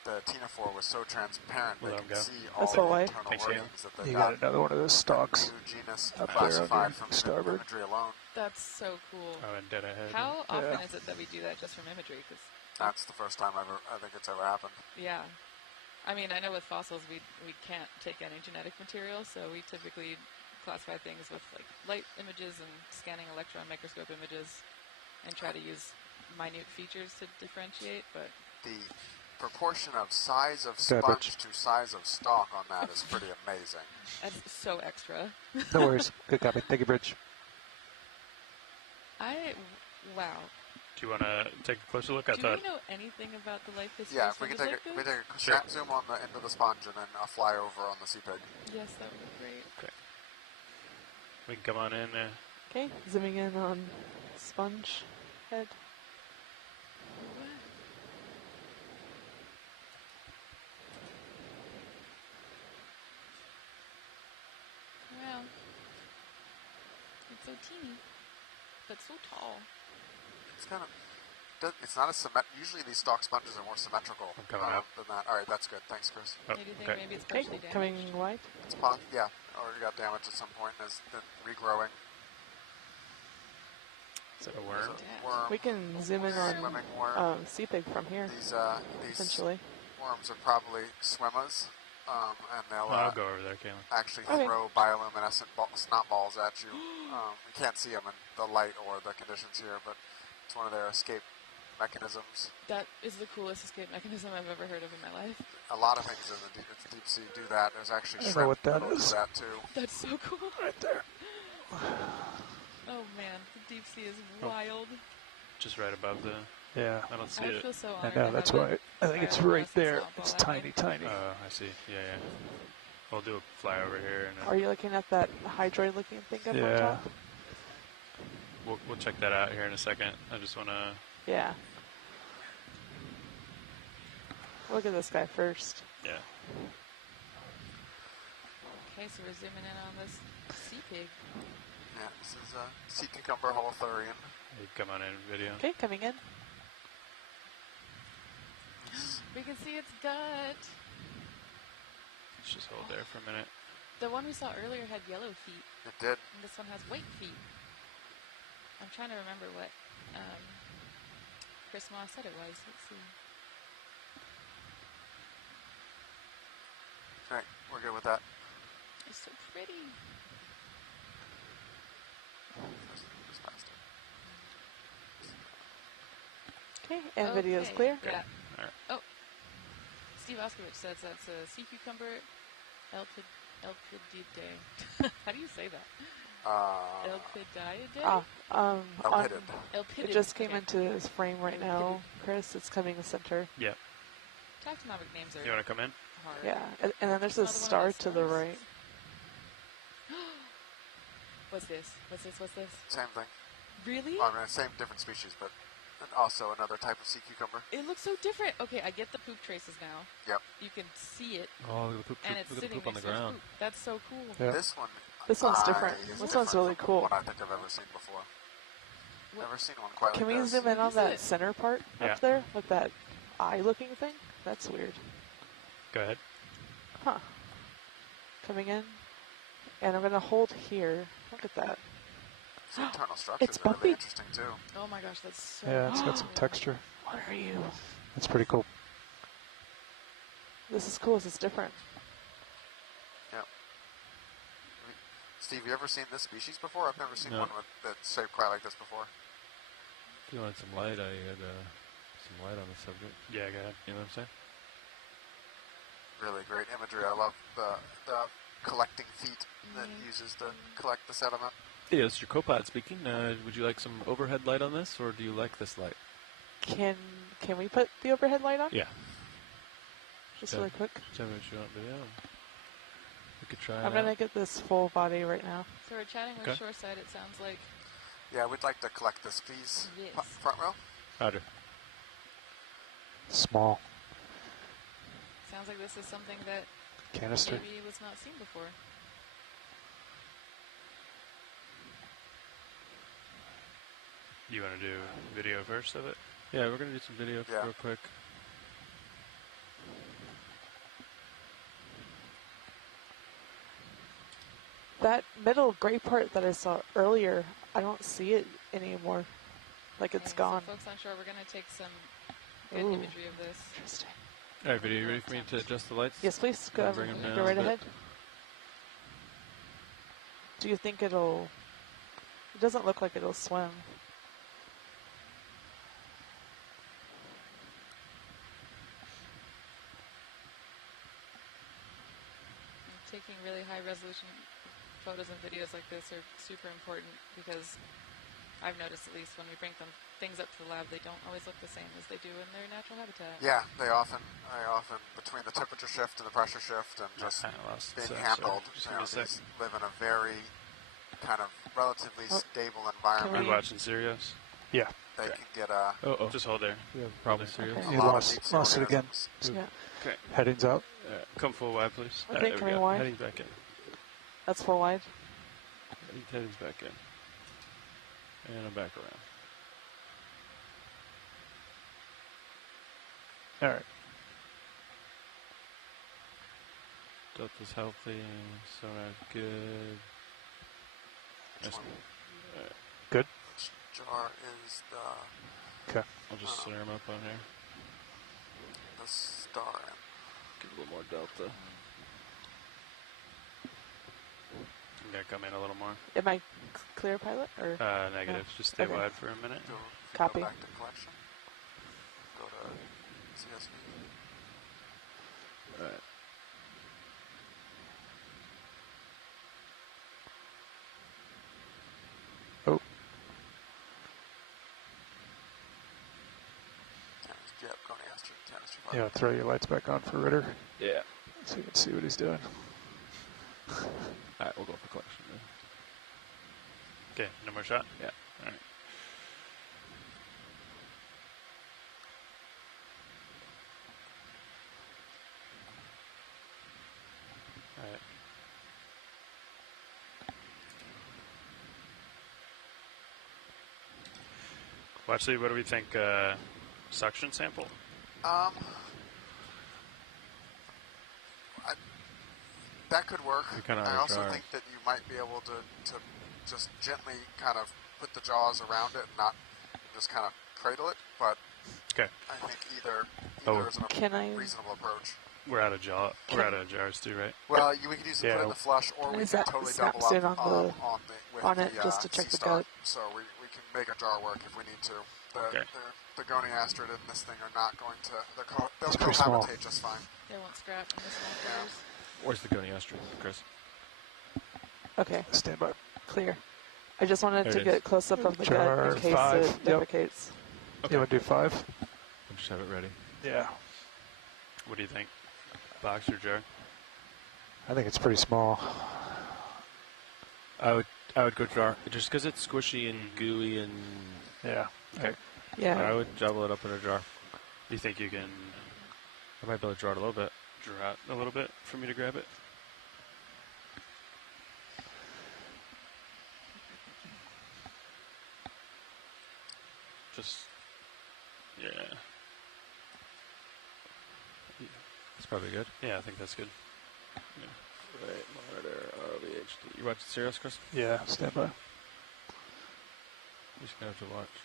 the Tina4 was so transparent they can see all That's the all right. internal workings that they You got got another one of those stalks new genus up there on classified your from starboard. imagery alone. That's so cool. Oh, and dead ahead. How often is it that we do that just from imagery? 'Cause that's the first time I think it's ever happened. yeah. I mean, I know with fossils we can't take any genetic material, so we typically classify things with like light images and scanning electron microscope images and try to use minute features to differentiate, but the proportion of size of sponge to size of stalk on that is pretty amazing. That's so extra. No worries. Good copy. Thank you, Bridge. Wow. Do you want to take a closer look? I Do thought. we know anything about the life history? Yeah, of if we could sponges take like a this? snap zoom on the end of the sponge and then a fly over on the sea pig. Yes, that would be great. Okay. We can come on in. Okay, zooming in on sponge head. Wow. It's so teeny, but so tall. It's kind of. It's not as usually these stalk sponges are more symmetrical than that. All right, that's good. Thanks, Chris. Oh, maybe it's partially damaged. Coming wide. It's yeah, or you got damaged at some point and is then regrowing. Is that a worm? Worm. We can zoom in on sea pig from here. These essentially. worms are probably swimmers, and they'll I'll go over there, Caitlin. actually throw bioluminescent snot balls at you. You can't see them in the light or the conditions here, but it's one of their escape mechanisms. That is the coolest escape mechanism I've ever heard of in my life. A lot of things in the deep sea do that. There's actually I know shrimp what that that'll is. do that too. That's so cool. Right there. Oh man, the deep sea is wild. Just right above the. Yeah. I don't see I it. feel so I honored know, to that's have why. I think it's right there. It's tiny, tiny. Oh, I see. Yeah. We'll do a fly over here. And Are you looking at that hydroid looking thing up on Yeah. top? We'll check that out here in a second. I just want to. Yeah. Look at this guy first. Yeah. Okay, so we're zooming in on this sea pig. Yeah, this is a sea cucumber holothurian. You come on in video. Okay, coming in. We can see its gut. Let's just hold there for a minute. The one we saw earlier had yellow feet. It did. And this one has white feet. I'm trying to remember what Chris Moss said it was. Let's see. All right, we're good with that. It's so pretty. Okay, and video is clear. Yeah. Right. Oh, Steve Oskovich says that's a sea cucumber Elpididae. How do you say that? Elpididae? It just came into his frame right now, Chris. It's coming center. Yeah. Taxonomic names are You want to come in? hard. Yeah, and then there's a star to the right. What's this? Same thing. Really? I mean, same, different species, but also another type of sea cucumber. It looks so different. Okay, I get the poop traces now. Yep. You can see it. Oh, look at the poop, and it's look at the sitting poop on the next to its ground. poop. That's so cool. Yeah. This one. This one's different. is This one's really from cool. What I think I've ever seen before. Never seen one quite Can like we this. zoom in on that center part Yeah. up there with that eye-looking thing? That's weird. Go ahead. Huh. Coming in, and I'm gonna hold here. Look at that. Some internal structures It's are really bumpy. interesting too. Oh my gosh, that's so Yeah, it's got some cool. texture. What are you? That's pretty cool. This is cool. This is different. Yep. Steve, you ever seen this species before? I've never seen No. one that's shaped quite like this before. If you wanted some light, I had some light on the subject. Yeah, go ahead. You know what I'm saying? Really great imagery. I love the collecting feet that uses to collect the sediment. Yeah, it's your copilot speaking. Would you like some overhead light on this, or do you like this light? Can we put the overhead light on? Yeah. Just really quick. Tell me what you want video. We could try it I'm gonna get this full body right now. So we're chatting with Okay. Shoreside, it sounds like. Yeah, we'd like to collect this, please. Yes. Front row. Roger. Small Sounds like this is something that canister. maybe was not seen before. You want to do video first of it? Yeah, we're gonna do some video Yeah. real quick. That middle gray part that I saw earlier, I don't see it anymore. Like it's gone. So folks on shore, we're going to take some good Ooh. imagery of this. Interesting. All right, video, you ready for me to adjust the lights? Yes, please. Go, Bring them down go a right bit. ahead. Do you think it'll... It doesn't look like it'll swim. Taking really high resolution photos and videos like this are super important because I've noticed, at least when we bring things up to the lab, they don't always look the same as they do in their natural habitat. Yeah, they often, between the temperature shift and the pressure shift and just being handled, these live in a very kind of relatively stable environment. Are you watching Sirius? Yeah. They can get a... Just hold there. Yeah, Probably Sirius. You lost it again. Yeah. Okay. Headings out. Come full wide, please. Okay, there can we we go. wide? Headings back in. That's full wide. Headings back in. And I'm back around. All right. Delta's healthy. Sonar's good. Nice. Good. Jar is the... Okay. I'll just center him up on here. The star. Give a little more delta. I'm going to come in a little more. Am I clear, pilot? Or Negative. No? Just stay Okay. wide for a minute. Copy. Go back to collection. Go to CSV. All right. Oh. Yep, going to ask you. Yeah, throw your lights back on for Ritter. Yeah. So you can see what he's doing. All right, we'll go for collection then. Okay, no more shot? Yeah. All right. All right. Well, actually, what do we think? Suction sample? That could work. I also jar. think that you might be able to just gently kind of put the jaws around it and not just kind of cradle it, but okay. I think either is a reasonable approach. We're out of jars too, right? Well, we could use it put it in the flush, or we can totally double up on it just to check the gut. So we can make a jar work if we need to. The goniastrid and this thing are not going to. They'll cohabitate just fine. They won't scrap in this one. Where's the goniastrid, Chris? Okay. Stand by. Clear. I just wanted to get close up of the Jar gut in case 5. it defecates. Okay. You want to do 5? We'll just have it ready. Yeah. What do you think? Box or jar? I think it's pretty small. I would go jar, just because it's squishy and gooey and... Yeah. Okay. Yeah. I would jabble it up in a jar. Do you think you can... I might be able to draw it a little bit. Draw it a little bit for me to grab it. Just... Yeah. That's probably good. Yeah, I think that's good. Yeah. Right, monitor, ROVHD. You watching Sirius, Chris? Yeah, stand by. You're just going to have to watch.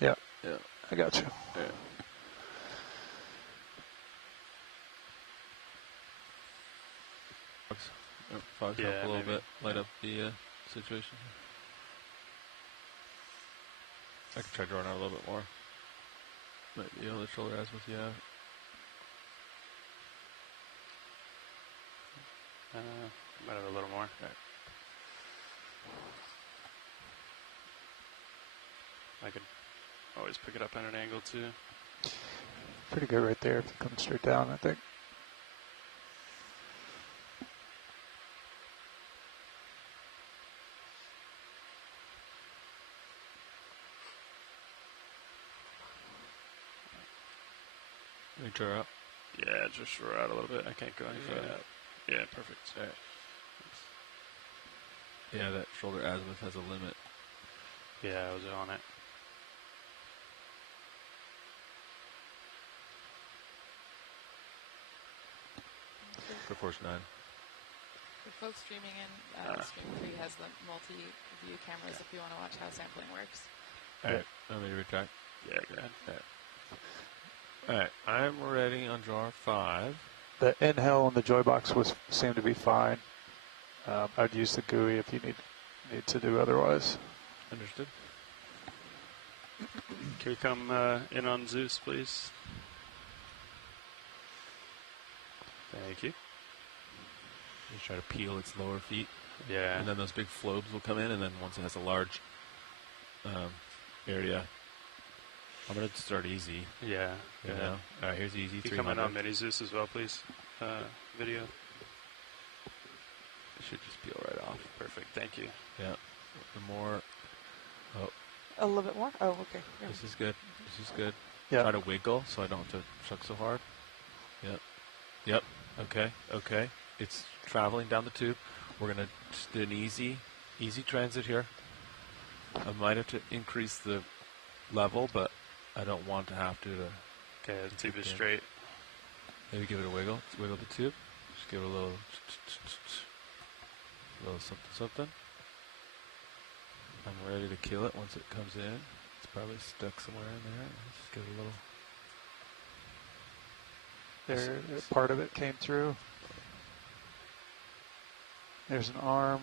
Yeah. Yeah. I got you. Yeah. Fogs up a little bit, light up the situation. I can try drawing out a little bit more. Might be able to shoulder azimuth, yeah. Might have a little more. Right. I could always pick it up at an angle too. Pretty good right there if it comes straight down, I think. Let me draw out. Yeah, just draw out a little bit. I can't go any further. Yeah, perfect. All right. Yeah, that shoulder azimuth has a limit. Yeah, I was on it. For force 9. For folks streaming in, Stream 3 has the multi-view cameras if you want to watch how sampling works. Alright, let me retract. Yeah, go ahead. Alright, I'm ready on drawer 5. The inhale on the joy box seemed to be fine. I'd use the GUI if you need to do otherwise. Understood. Can we come in on Zeus, please? Thank you. Just try to peel its lower feet. Yeah. And then those big flobes will come in, and then once it has a large area, I'm going to start easy. Yeah. You know? All right, here's easy. Can you come in on Mini Zeus as well, please? Video. It should just peel right off. Perfect. Thank you. Yeah. The more. Oh. A little bit more? Oh, okay. Yeah. This is good. This is good. Yeah. Try to wiggle so I don't have to suck so hard. Yep. Yep. Okay. Okay. It's traveling down the tube. We're going to just do an easy transit here. I might have to increase the level, but I don't want to have to. Okay, the tube is straight. Maybe give it a wiggle. Let's wiggle the tube. Just give it a little something. I'm ready to kill it once it comes in. It's probably stuck somewhere in there. Let's give it a little. There, part of it came through. There's an arm.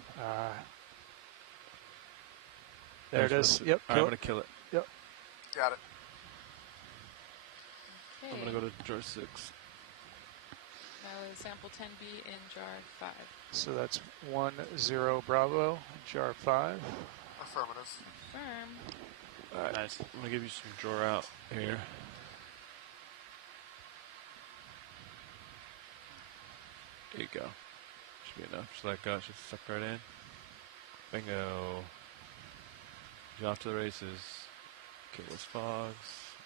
There it is. Yep. I'm going to kill it. Yep. Got it. Okay. I'm going to go to drawer 6. Now is sample 10B in jar 5. So that's 10 Bravo, jar 5. Affirmative. Firm. All right. Nice. I'm going to give you some drawer out here. There you go. Should be enough. Just let go. Should suck right in. Bingo. You're off to the races. Kill those fogs.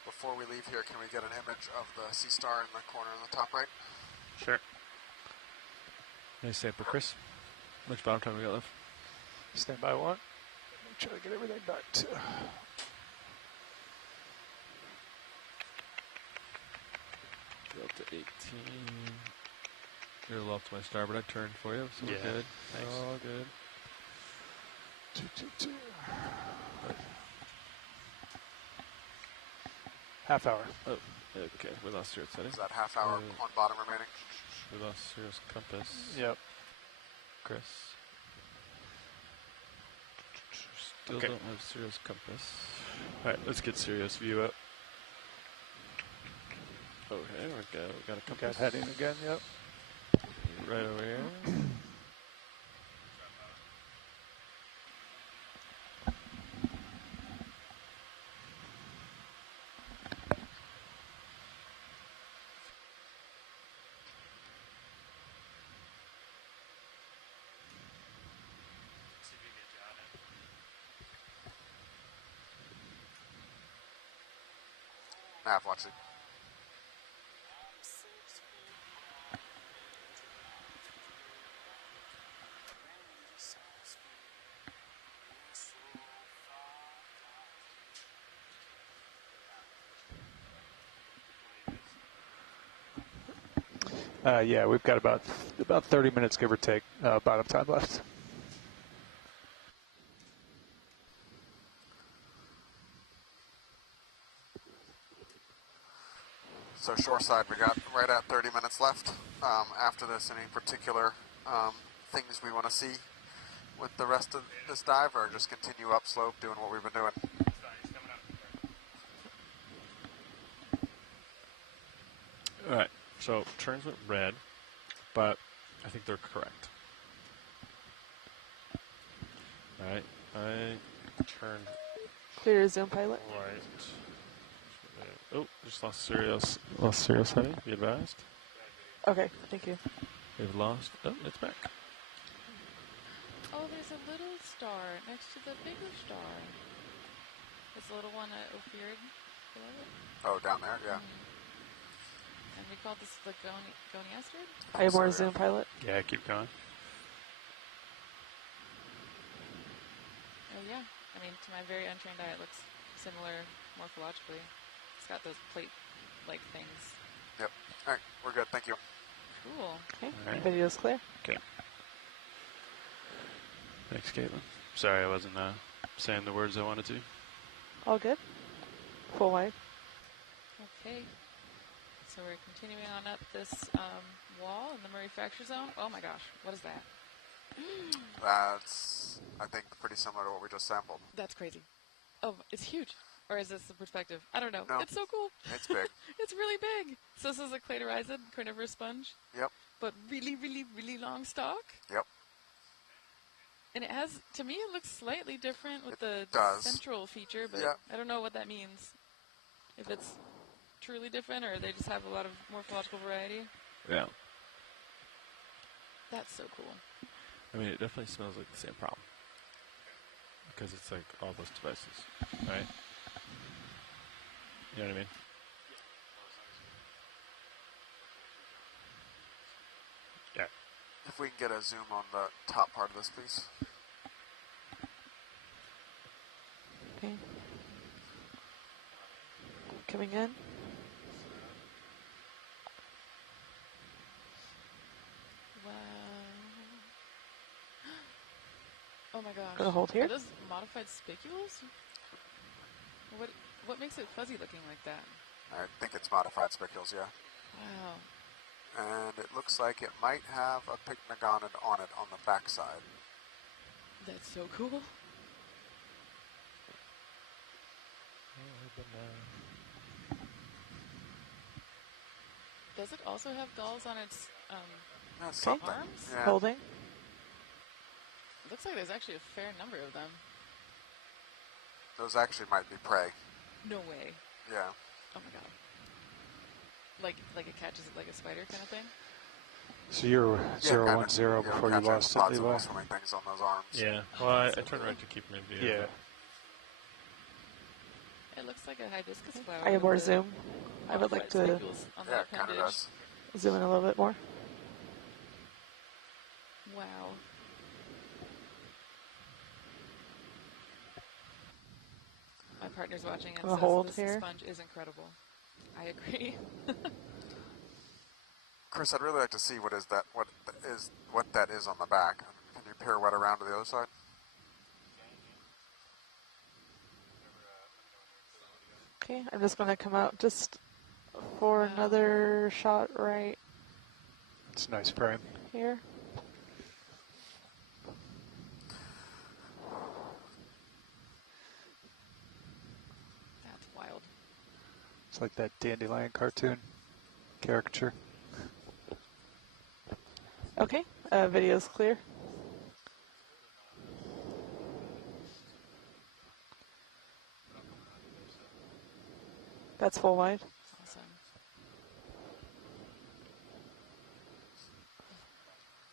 Before we leave here, can we get an image of the sea star in the corner in the top right? Sure. Nice sample, Chris. How much bottom time we got left? Stand by one. Try to get everything back to. Go up to 18. You're a little off to my starboard. I turned for you, so we're good. Thanks. All good. 2. Half hour. Oh, okay. We lost Zero's setting. Is that half hour on bottom remaining? We lost Zero's compass. Yep. Chris. Still don't have Zero's compass. All right, let's get Sirius view up. Okay, we got a compass. Got heading again, yep. Right over here. Nav, watch it. Yeah, we've got about 30 minutes, give or take, bottom time left. So shoreside, we got right at 30 minutes left. After this, any particular things we want to see with the rest of this dive, or just continue upslope doing what we've been doing? All right, so turns went red, but I think they're correct. All right, I turned Clear zoom pilot. right. Oh, just lost Sirius. Lost Sirius heading. Be advised. Okay, thank you. We've lost. Oh, it's back. Oh, there's a little star next to the bigger star. There's a little one at Ophir. Oh, down there, yeah. And we call this the Goniastrid? I have more zoom pilot. Yeah, keep going. Oh, yeah. I mean, to my very untrained eye, it looks similar morphologically. It's got those plate-like things. Yep. All right, we're good. Thank you. Cool. Okay. All right. Video's clear. Okay. Thanks, Caitlin. Sorry, I wasn't saying the words I wanted to. All good? Full wide? Okay. So we're continuing on up this wall in the Murray Fracture Zone. Oh my gosh, what is that? That's, I think, pretty similar to what we just sampled. That's crazy. Oh, it's huge. Or is this the perspective? I don't know. No. It's so cool. It's big. It's really big. So this is a cladorizid carnivorous sponge? Yep. But really, really, really long stalk? Yep. And it has, to me, it looks slightly different with the central feature, but Yeah. I don't know what that means. If it's truly different or they just have a lot of morphological variety. Yeah. That's so cool. I mean, it definitely smells like the same problem. Because it's like all those devices, right? You know what I mean? Yeah. If we can get a zoom on the top part of this, please. Okay. Coming in. Wow. Oh my gosh. Gonna hold here? Are those modified spicules? What makes it fuzzy looking like that? I think it's modified spicules, yeah. Wow. And it looks like it might have a pycnogonid on it on the backside. That's so cool. Does it also have galls on its arms? Yeah. Holding. Looks like there's actually a fair number of them. Those actually might be prey. No way. Yeah. Oh my god. Like it catches it like a spider kind of thing? So you're 010 before you lost it, Levi? Swimming things on those arms. Yeah. Well, I turned right to keep him in view. Yeah. It looks like a hibiscus flower. I have more zoom. I would like to on the appendage. zoom in a little bit more. Wow. My partner's watching and says this sponge is incredible. I agree. Chris, I'd really like to see what that is on the back. Can you pirouette around to the other side? Okay, I'm just going to come out just for another shot right. It's a nice frame. Here. That's wild. It's like that dandelion cartoon caricature. Okay, video's clear. That's full wide. Awesome.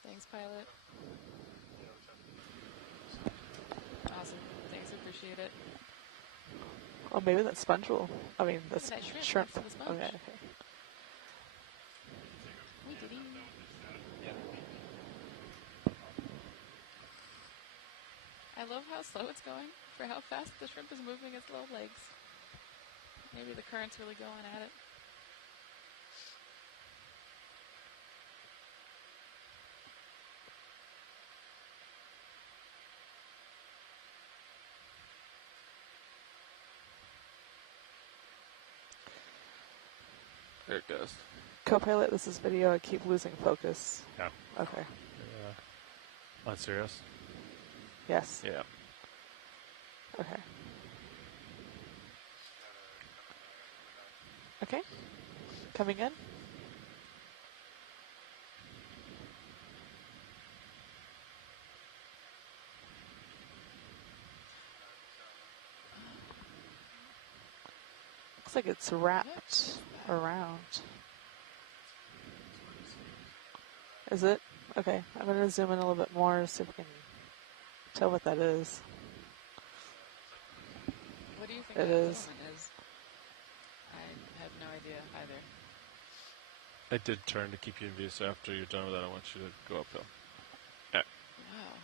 Thanks, pilot. Awesome. Thanks, appreciate it. Oh, maybe that's sponge roll. I mean, that's That shrimp. next to the Okay, sponge. okay. We did it. I love how slow it's going for how fast the shrimp is moving its little legs. Maybe the current's really going at it. There it goes. Co-pilot, this is video. I keep losing focus. Yeah. Okay. On serious? Yes. Yeah. Okay. Okay. Coming in. Looks like it's wrapped around. Is it? Okay, I'm going to zoom in a little bit more, see if we can tell what that is. What do you think It that is. filament is? I have no idea either. I did turn to keep you in view, so after you're done with that, I want you to go uphill. Yeah. Wow.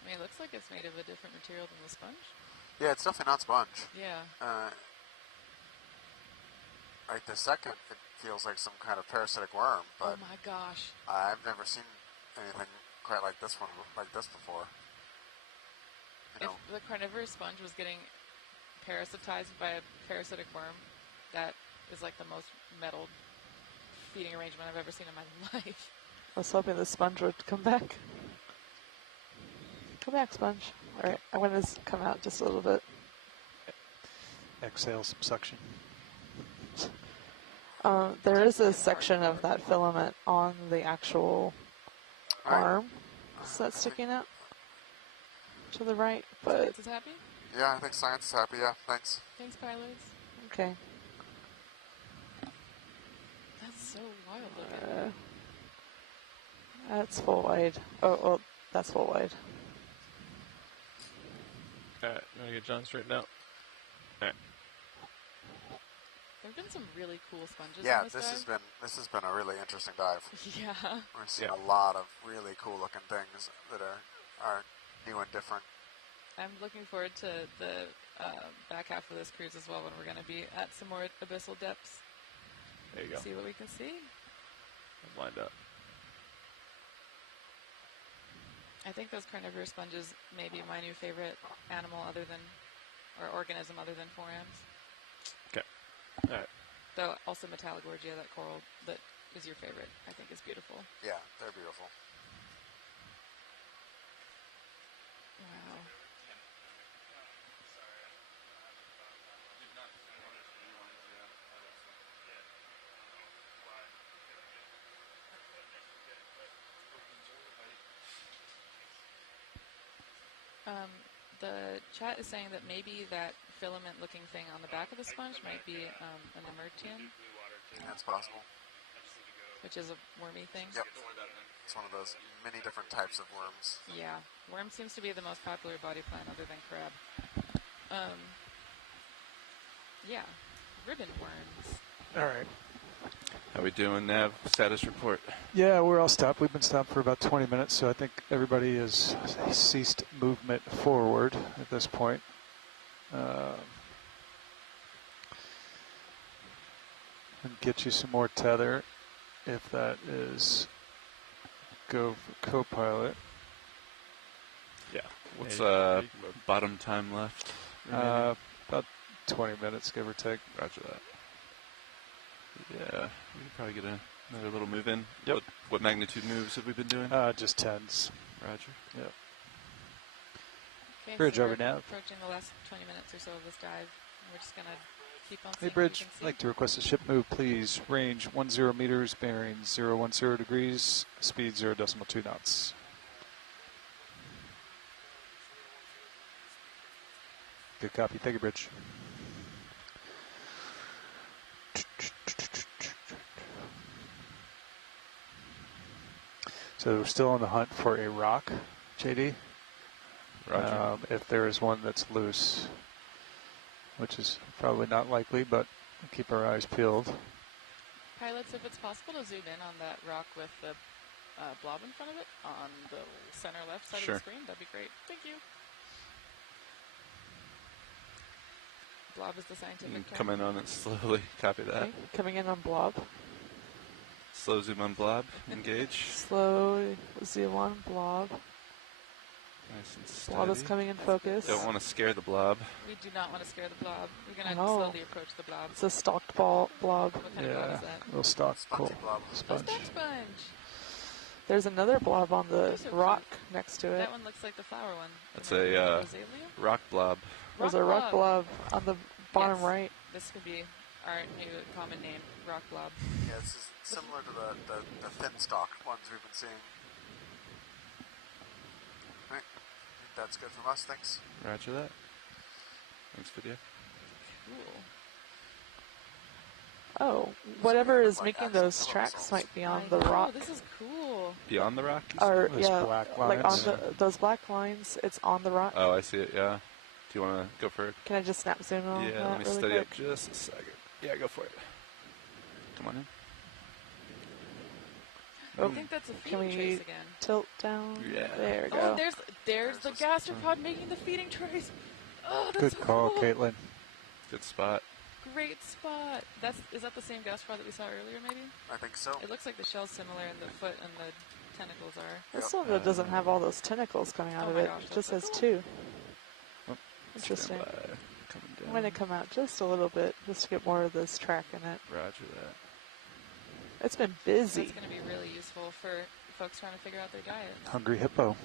I mean, it looks like it's made of a different material than the sponge. Yeah, it's definitely not sponge. Yeah. Right this second, it feels like some kind of parasitic worm, but Oh my gosh. I've never seen anything quite like this one, like this before. You know, if the carnivorous sponge was getting parasitized by a parasitic worm, that is like the most meddled feeding arrangement I've ever seen in my life. I was hoping the sponge would come back. Come back, sponge. All right, I'm going to come out just a little bit. Exhale some suction. There is a section of that filament on the actual arm that's sticking out to the right, but... Science is happy? Yeah, I think science is happy, yeah, thanks. Thanks, pilots. Okay. That's so wild looking. That's full wide. Oh, that's full wide. Alright, I'm gonna get John straightened out. Alright. There have been some really cool sponges. Yeah, in this dive. this has been a really interesting dive. Yeah. We've seen a lot of really cool looking things that are new and different. I'm looking forward to the back half of this cruise as well, when we're going to be at some more abyssal depths. There you go. See what we can see. I'm lined up. I think those carnivorous sponges may be my new favorite animal or organism other than forams. Okay. All right. Though also Metallogorgia, that coral that is your favorite, I think is beautiful. Yeah, they're beautiful. Wow. The chat is saying that maybe that filament-looking thing on the back of the sponge might be an emertian. That's possible. Which is a wormy thing. Yep. It's one of those many different types of worms. Yeah. Worm seems to be the most popular body plant other than crab. Yeah. Ribbon worms. All right. How we doing, Nav? Status report. Yeah, we're all stopped. We've been stopped for about 20 minutes, so I think everybody has ceased movement forward at this point. And get you some more tether, if that is go for co-pilot. Yeah. What's bottom time left? About 20 minutes, give or take. Roger that. Yeah, we could probably get another little move in. Yep. What magnitude moves have we been doing? Just tens. Roger. Yep. Okay, Bridge so over we're now. approaching the last 20 minutes or so of this dive. We're just going to keep on Hey, seeing Bridge, what we I'd can like to request a ship move, please. Range 10 meters, bearing 010 degrees, speed 0.2 knots. Good copy. Thank you, Bridge. So we're still on the hunt for a rock, JD. Roger. If there is one that's loose, which is probably not likely, but we'll keep our eyes peeled. Pilots, if it's possible to zoom in on that rock with the blob in front of it on the center left side of the screen, that'd be great. Thank you. Blob is the scientific term. Come in on it slowly. Copy that. Okay. Coming in on blob. Slow zoom on blob. Engage. Slow zoom on blob. Nice and steady. Blob is coming in focus. Don't want to scare the blob. We do not want to scare the blob. We're going to slowly approach the blob. It's a stalked blob. What kind of blob is that? Little stalk. Cool. Sponge. Sponge. There's another blob on the rock next to it. That one looks like the flower one. That's a rock blob. There's a rock blob on the bottom right. This could be our new common name, rock blob. Yeah, this is similar to the thin stalked ones we've been seeing. Right. That's good from us, thanks. Roger that. Thanks, video. Cool. Oh, whatever is making those tracks might be on the rock. This is cool. Beyond the rock? Or Those black like lines. on those black lines, it's on the rock. Oh, I see it, yeah. Do you want to go for it? Can I just snap zoom on Yeah, that let me really study quick? up just a second. Yeah, go for it. Come on in. I think that's a Can feeding we trace again. tilt down? Yeah. There we Oh, go. there's the gastropod making the feeding trace. Oh, that's Good so call, cool. Caitlin. Good spot. Great spot. Is that the same gastropod that we saw earlier, maybe? I think so. It looks like the shell's similar in the foot and the tentacles are. This one that doesn't have all those tentacles coming out Oh of my it. gosh, It that's just so has cool. 2. Oh, Interesting. stand by. Coming down. I'm going to come out just a little bit just to get more of this track in it. Roger that. It's been busy. That's going to be really useful for folks trying to figure out their diets. Hungry hippo.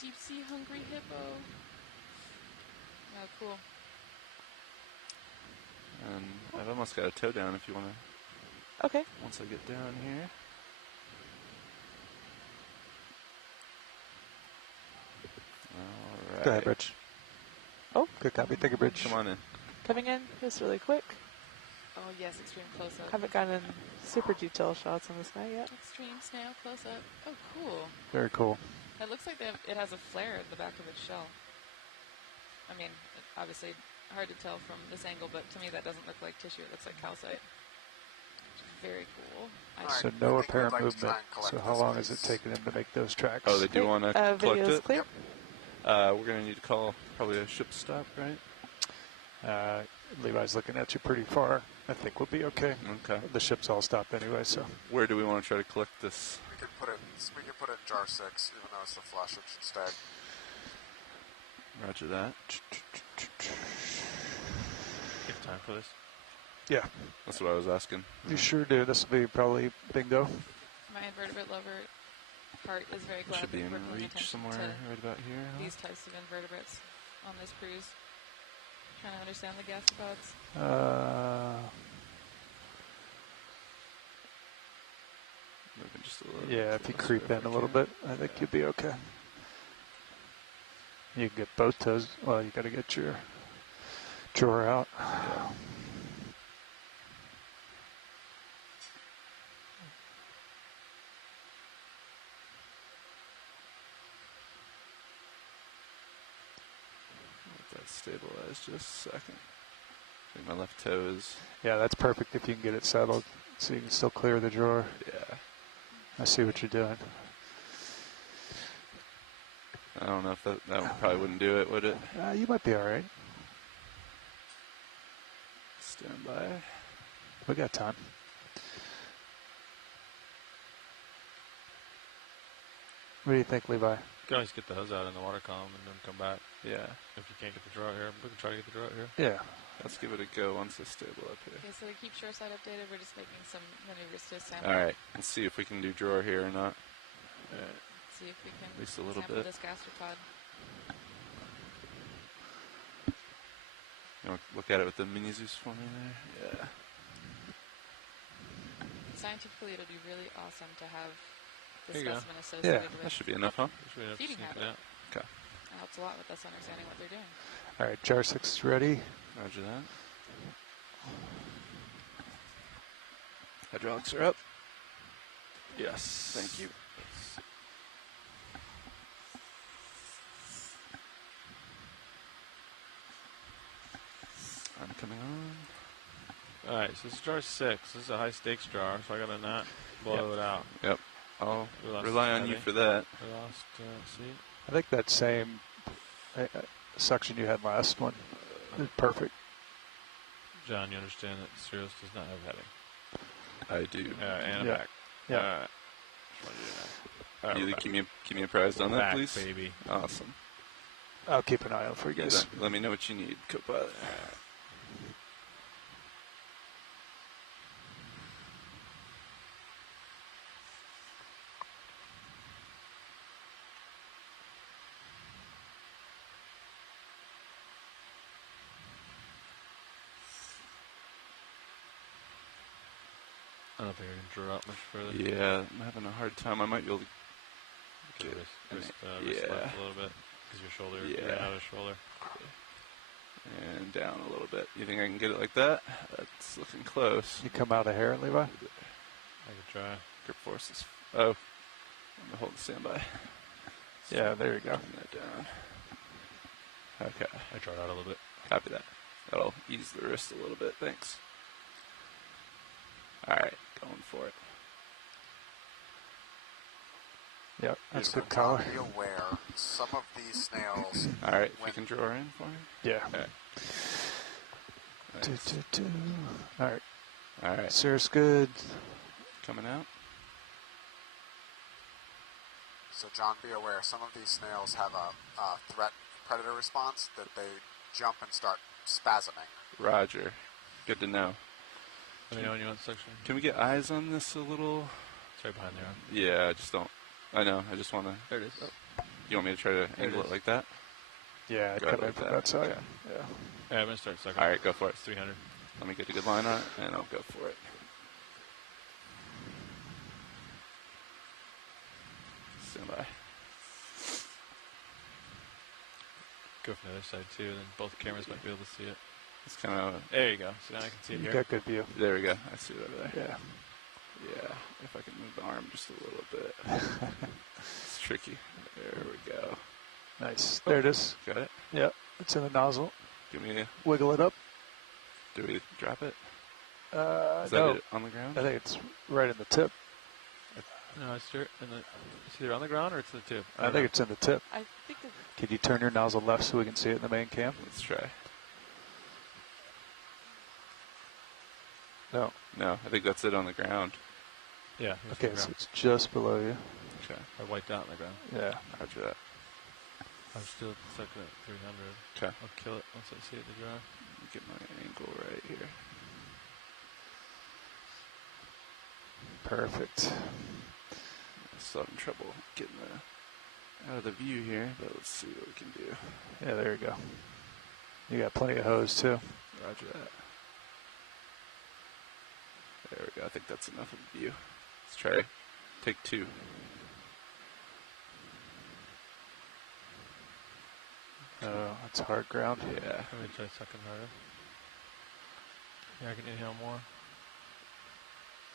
Deep sea hungry hippo. Oh, cool. And I've almost got a toe down if you want to. Okay. Once I get down here. All right. Go ahead, Rich. Oh. Good copy. Take a bridge. Come on in. Coming in just really quick. Oh, yes, extreme close-up. Haven't gotten super detailed shots on this guy yet. Extreme snail close-up. Oh, cool. Very cool. It looks like it has a flare at the back of its shell. I mean, obviously hard to tell from this angle, but to me that doesn't look like tissue. It looks like calcite. Very cool. So no apparent movement. So how long is it taking them to make those tracks? Oh, they do want to collect video's it? clear. We're going to need to call probably a ship stop, right? Levi's looking at you pretty far. I think we'll be okay. Okay. The ship's all stopped anyway, so. Where do we want to try to collect this? We can put it in jar 6, even though it's the flash it should stag. Roger that. You have time for this? Yeah. That's what I was asking. You sure do. This will be probably bingo. My invertebrate lover heart is very glad Should be that in we're paying reach attention somewhere to right about here. Huh? these types of invertebrates on this cruise. Trying to understand the gastropods. Moving just a little Yeah, bit if you closer creep in a little bit, I think you'll be okay. You can get both toes. Well, you got to get your drawer out. Yeah. Let that stabilize just a second. I think my left toe is. Yeah, that's perfect if you can get it settled so you can still clear the drawer. Yeah. I see what you're doing. I don't know if that probably wouldn't do it, would it? You might be all right. Stand by. We got time. What do you think, Levi? You can always get the hose out in the water column and then come back. Yeah. If you can't get the draw here, we can try to get the draw here. Yeah. Let's give it a go once it's stable up here. Okay, so we keep shoreside updated. We're just making some maneuvers to sample. All right. Let's see if we can do drawer here or not. See if we can At least a little sample bit. this gastropod. You want to look at it with the mini Zeus for me there? Yeah. Scientifically, it'll be really awesome to have this There you go. specimen associated with That should be enough, huh? feeding habit. Okay. It helps a lot with us understanding what they're doing. All right, jar 6 is ready. Roger that. Hydraulics are up. Yes. Thank you. I'm coming on. All right, so this is jar 6. This is a high stakes jar, so I got to not blow it out. Yep. I'll We lost rely on you Eddie. for that. We lost seat. I think that same suction you had last one is perfect. John, you understand that Sirius does not have heading. I do. And a Yeah. back. Yeah. All right. Just wanna do that. All right, You we're keep me apprised on that, back, please. baby. Awesome. I'll keep an eye out for you guys. Let me know what you need, co-pilot. I don't think I can draw out much further. Yeah, I'm having a hard time. I might be able to get Wrist yeah. left a little bit because your shoulder ran out of shoulder. And down a little bit. You think I can get it like that? That's looking close. You come out of here, Levi? I could try. Grip forces. Oh, I'm gonna hold the standby. Yeah, there you go. Bring that down. Okay. I tried out a little bit. Copy that. That'll ease the wrist a little bit. Thanks. All right, going for it. Yep, that's So good color. Be aware, some of these snails. All right, if you can draw in for me. Yeah. All right. Nice. All right. All right. Sir's good. Coming out. So John, be aware, some of these snails have a threat-predator response that they jump and start spasming. Roger. Good to know. Let me know when you want section. Can we get eyes on this a little? It's right behind there. Yeah, I just don't. I know. I just want to. There it is. Oh. You want me to try to angle it like that? Yeah, I'd come in from that side. Okay. Yeah. All right, I'm going to start second. All right, go for it. It's 300. Let me get a good line on it, and I'll go for it. Stand by. Go from the other side, too, then both cameras might be able to see it. It's kind of... There you go. So now I can see it You here. got good view. There we go. I see it over there. Yeah. Yeah, if I can move the arm just a little bit. It's tricky. There we go. Nice. There it is. Got it? Yep. It's in the nozzle. Give me a... Wiggle it up. Do we drop it? Is that it on the ground? I think it's right in the tip. No, it's either on the ground or it's in the tip. I think it's in the tip. I think it, Could you turn your nozzle left so we can see it in the main cam? Let's try. No. No, I think that's it on the ground. Yeah. Okay, so it's just below you. Okay. I wiped out on the ground. Yeah. Roger that. I'm still stuck at 300. Okay. I'll kill it once I see it to dry. Get my angle right here. Perfect. I'm still having trouble getting out of the view here, but let's see what we can do. Yeah, there you go. You got plenty of hose too. Roger that. There we go. I think that's enough of a view. Let's try take two. Oh, that's hard ground. Yeah. Let me try second harder. Yeah, I can inhale more.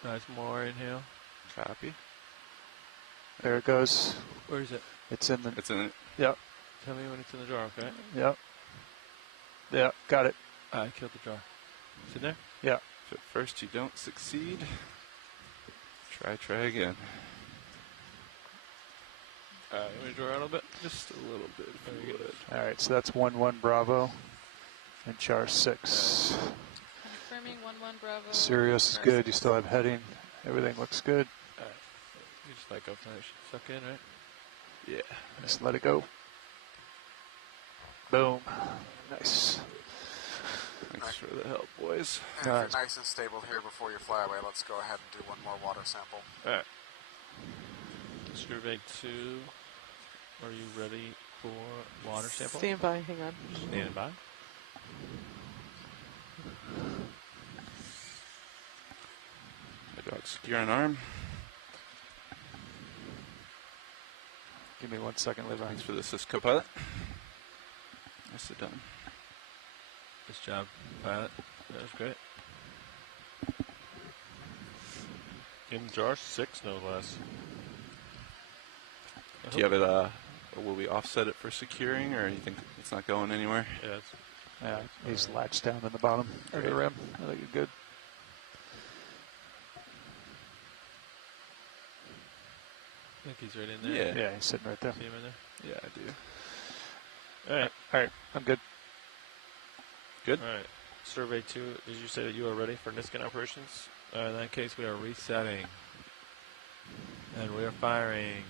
Nice, more inhale. Copy. There it goes. Where is it? It's in the... It's in it. Yep. Tell me when it's in the jar, okay? Yep. Yep, got it. I killed the jar. It's in there? Yeah. If at first you don't succeed, try again. You want me to draw out a little bit? Just a little bit, if you would. All right, so that's 1-1 Bravo and char 6. Confirming 1-1 Bravo. Sirius is good. You still have heading. Everything looks good. All right. You just let go finish. Suck in, right? Yeah. Just let it go. Boom. Nice. Thanks for the help, boys. And if you're nice and stable here before you fly away, let's go ahead and do one more water sample. All right. Survey 2. Are you ready for water sample? stand by, hang on. Stand by. Hydraulic secure an arm. Give me 1 second, Levi. Thanks for the assist, co-pilot. Nicely done. Good job, pilot. That was great. In jar 6, no less. Do you have it, or will we offset it for securing, or you think it's not going anywhere? Yeah, he's latched down in the bottom of the rim. I think you're good. I think he's right in there. Yeah, he's sitting right there. See him in there? Yeah, I do. All right, I'm good. Good? All right. Survey 2, did you say that you are ready for Niskin operations? In that case, we are resetting. And we are firing.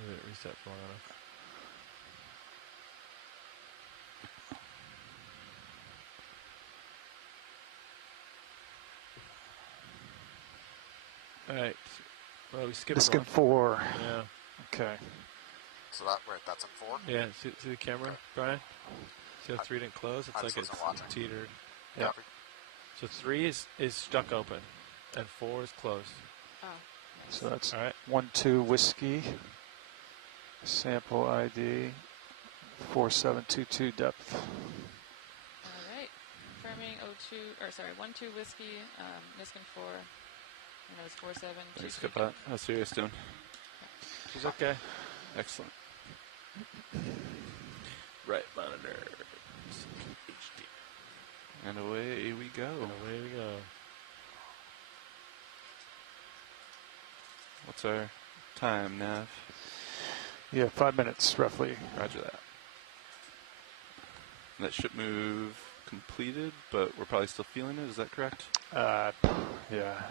Maybe it reset for long enough. All right. Well, we skipped Niskin one. 4. Yeah. Okay. So that's in 4? Yeah, see the camera, Brian? See how 3 didn't close? It's I like just it's wasn't watching. teetered. Yeah. So 3 is stuck open, and 4 is closed. Oh. So that's All right. 1-2 whiskey. Sample ID 4722 depth. All right. Confirming 1-2 whiskey, Niskin 4. And it was 47. Thanks, co-pilot. How's Sirius doing? She's okay. Excellent. Right monitor. HD. And away we go. Away we go. What's our time, Nav? Yeah, 5 minutes roughly. Roger that. That ship move completed, but we're probably still feeling it. Is that correct? Yeah,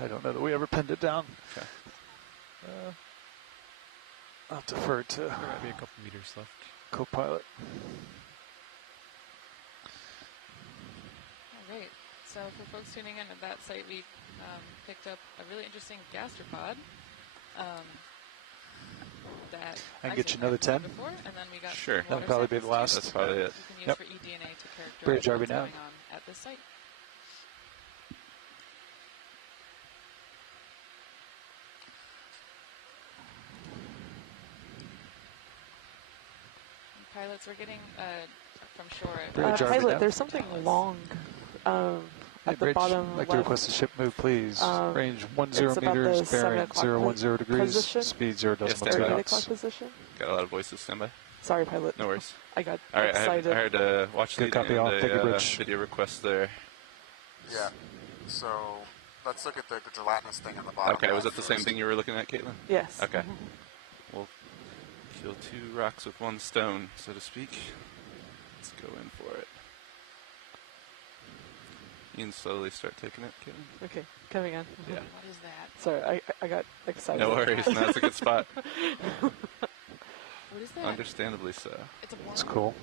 I don't know that we ever pinned it down. Okay. I'll defer to There might be a couple meters left. co-pilot. All right. So for folks tuning in at that site, we picked up a really interesting gastropod that I can I get you said another 10. before, and then we got Sure. some That'll water probably be the samples last. That's probably it. you can use Yep. for eDNA to characterize Bridge what's RB now. going on at this site. Pilots, we're getting from shore. Bridge RB pilot, now. there's something long Hey, at the Bridge, bottom I'd like to left. request a ship move, please. Range 10 it's about meters, the 7 bearing o'clock 010 degrees, position. speed 0 Yes, decimal stand 2 by. 8 knots. o'clock position. Got a lot of voices. Stand by. Sorry, pilot. No worries. I got All right, excited. I heard watch Good lead copy, and all. Thank you, a Bridge. video request there. Yeah. So let's look at the gelatinous thing on the bottom. Okay, was left that the same first. thing you were looking at, Caitlin? Yes. Okay. We'll kill 2 rocks with 1 stone, so to speak. Let's go in for it. You can slowly start taking it, Caitlin. Okay, coming in. Yeah. What is that? Sorry, I got excited. No worries. No, it's a good spot. What is that? Understandably so. It's a worm. It's cool.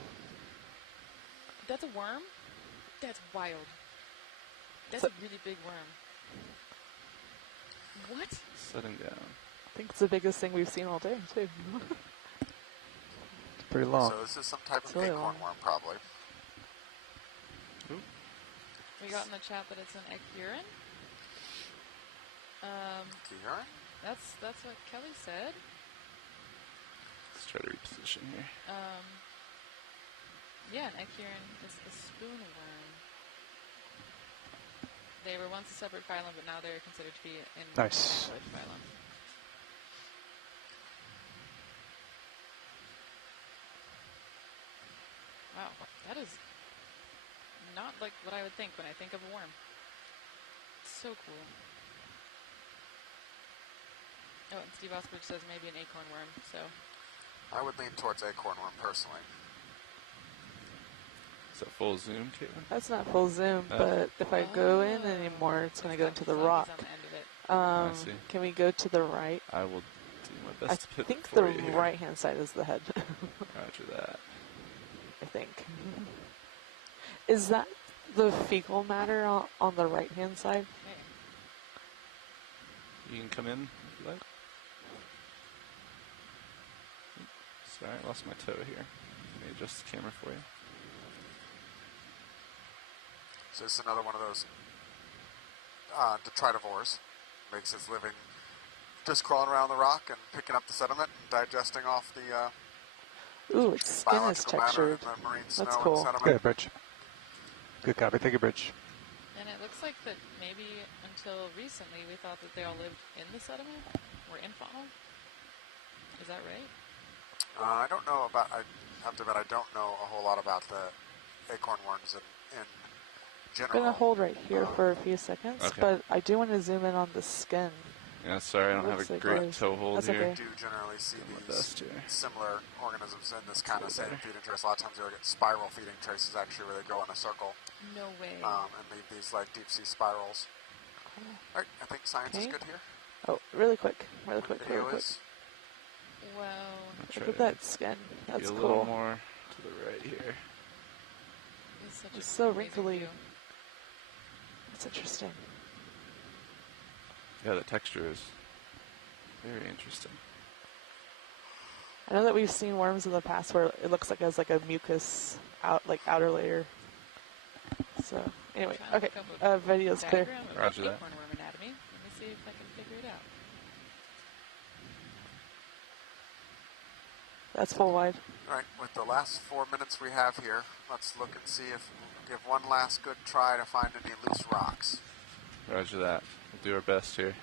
That's a worm? That's wild. That's a really big worm. What? Setting down. I think it's the biggest thing we've seen all day, too. It's pretty long. So this is some type It's of really acorn long. worm, probably. We got in the chat that it's an ecurine. Urine? That's what Kelly said. Let's try to reposition here. Yeah, an ecurine is a spoon worm. They were once a separate phylum, but now they're considered to be in Nice. a phylum. Wow, that is not like what I would think when I think of a worm. So cool. Oh, and Steve Osbridge says maybe an acorn worm, so. I would lean towards acorn worm personally. Is that full zoom, Caitlin? That's not full zoom, but if I go in anymore, it's going to go into the rock. On the end of it. I see. Can we go to the right? I will do my I best to pivot think for the you here. right-hand side is the head. Roger that. I think. Is that the fecal matter on the right-hand side? You can come in if you like. Sorry, I lost my toe here. Let me adjust the camera for you. So this is another one of those detritivores. Makes its living just crawling around the rock and picking up the sediment and digesting off the Ooh, its skin is biological matter textured. in the marine That's snow cool. and sediment. Good, Bridge. Good copy. Thank you, Bridge. And it looks like that maybe until recently we thought that they all lived in the sediment or in faunal. Is that right? I don't know about. I have to admit, I don't know a whole lot about the acorn worms in I'm general. going to hold right here for a few seconds, Okay. but I do want to zoom in on the skin. Yeah, sorry, I don't have Looks a like great there's- toe hold that's here. okay. We do generally see My these best here. similar organisms in this kind of same better. feeding trace. A lot of times you'll get spiral feeding traces actually where they go in a circle No way. and leave these like deep sea spirals. All right, I think science is Okay. good here. Oh, really quick. Really What quick, video really quick. is? Well, Look at that skin. That's Be a cool. little more to the right here. it's such It's a so amazing wrinkly. view. That's interesting. Yeah, the texture is very interesting. I know that we've seen worms in the past where it looks like it has like a mucus outer layer. So anyway, Trying to okay, look up a video's clear. diagram of Roger that. acorn worm anatomy. Let me see if I can figure it out. That's full wide. All right, with the last 4 minutes we have here, let's look and see if we'll give one last good try to find any loose rocks. Roger that. We'll do our best here.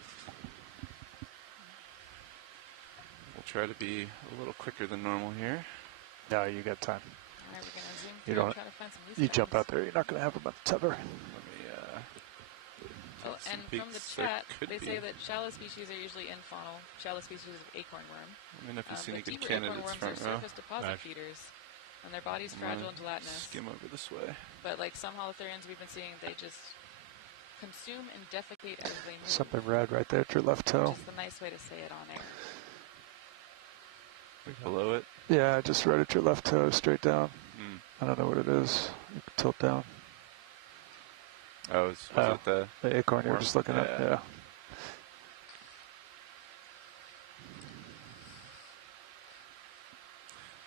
We'll try to be a little quicker than normal here. No, you got time. All right, we're going to zoom You through don't. and try to find some loose You jump ends. out there. You're not going to have a tether. Let me Well, take some and from the peeks. There chat, could they be. say that shallow species are usually infaunal. Shallow species of acorn worm. Let me know if you see any but good deeper acorn candidates worms front are row. surface deposit feeders, and their body's I'm fragile gonna and gelatinous. Skim over this way. But like some holothurians we've been seeing, they just consume and defecate as they move. Something red right there at your left toe. Which is the nice way to say it on air. Below it? Yeah, just right at your left toe, straight down. Mm. I don't know what it is. You can tilt down. Oh, was it the acorn you were just looking at? Yeah.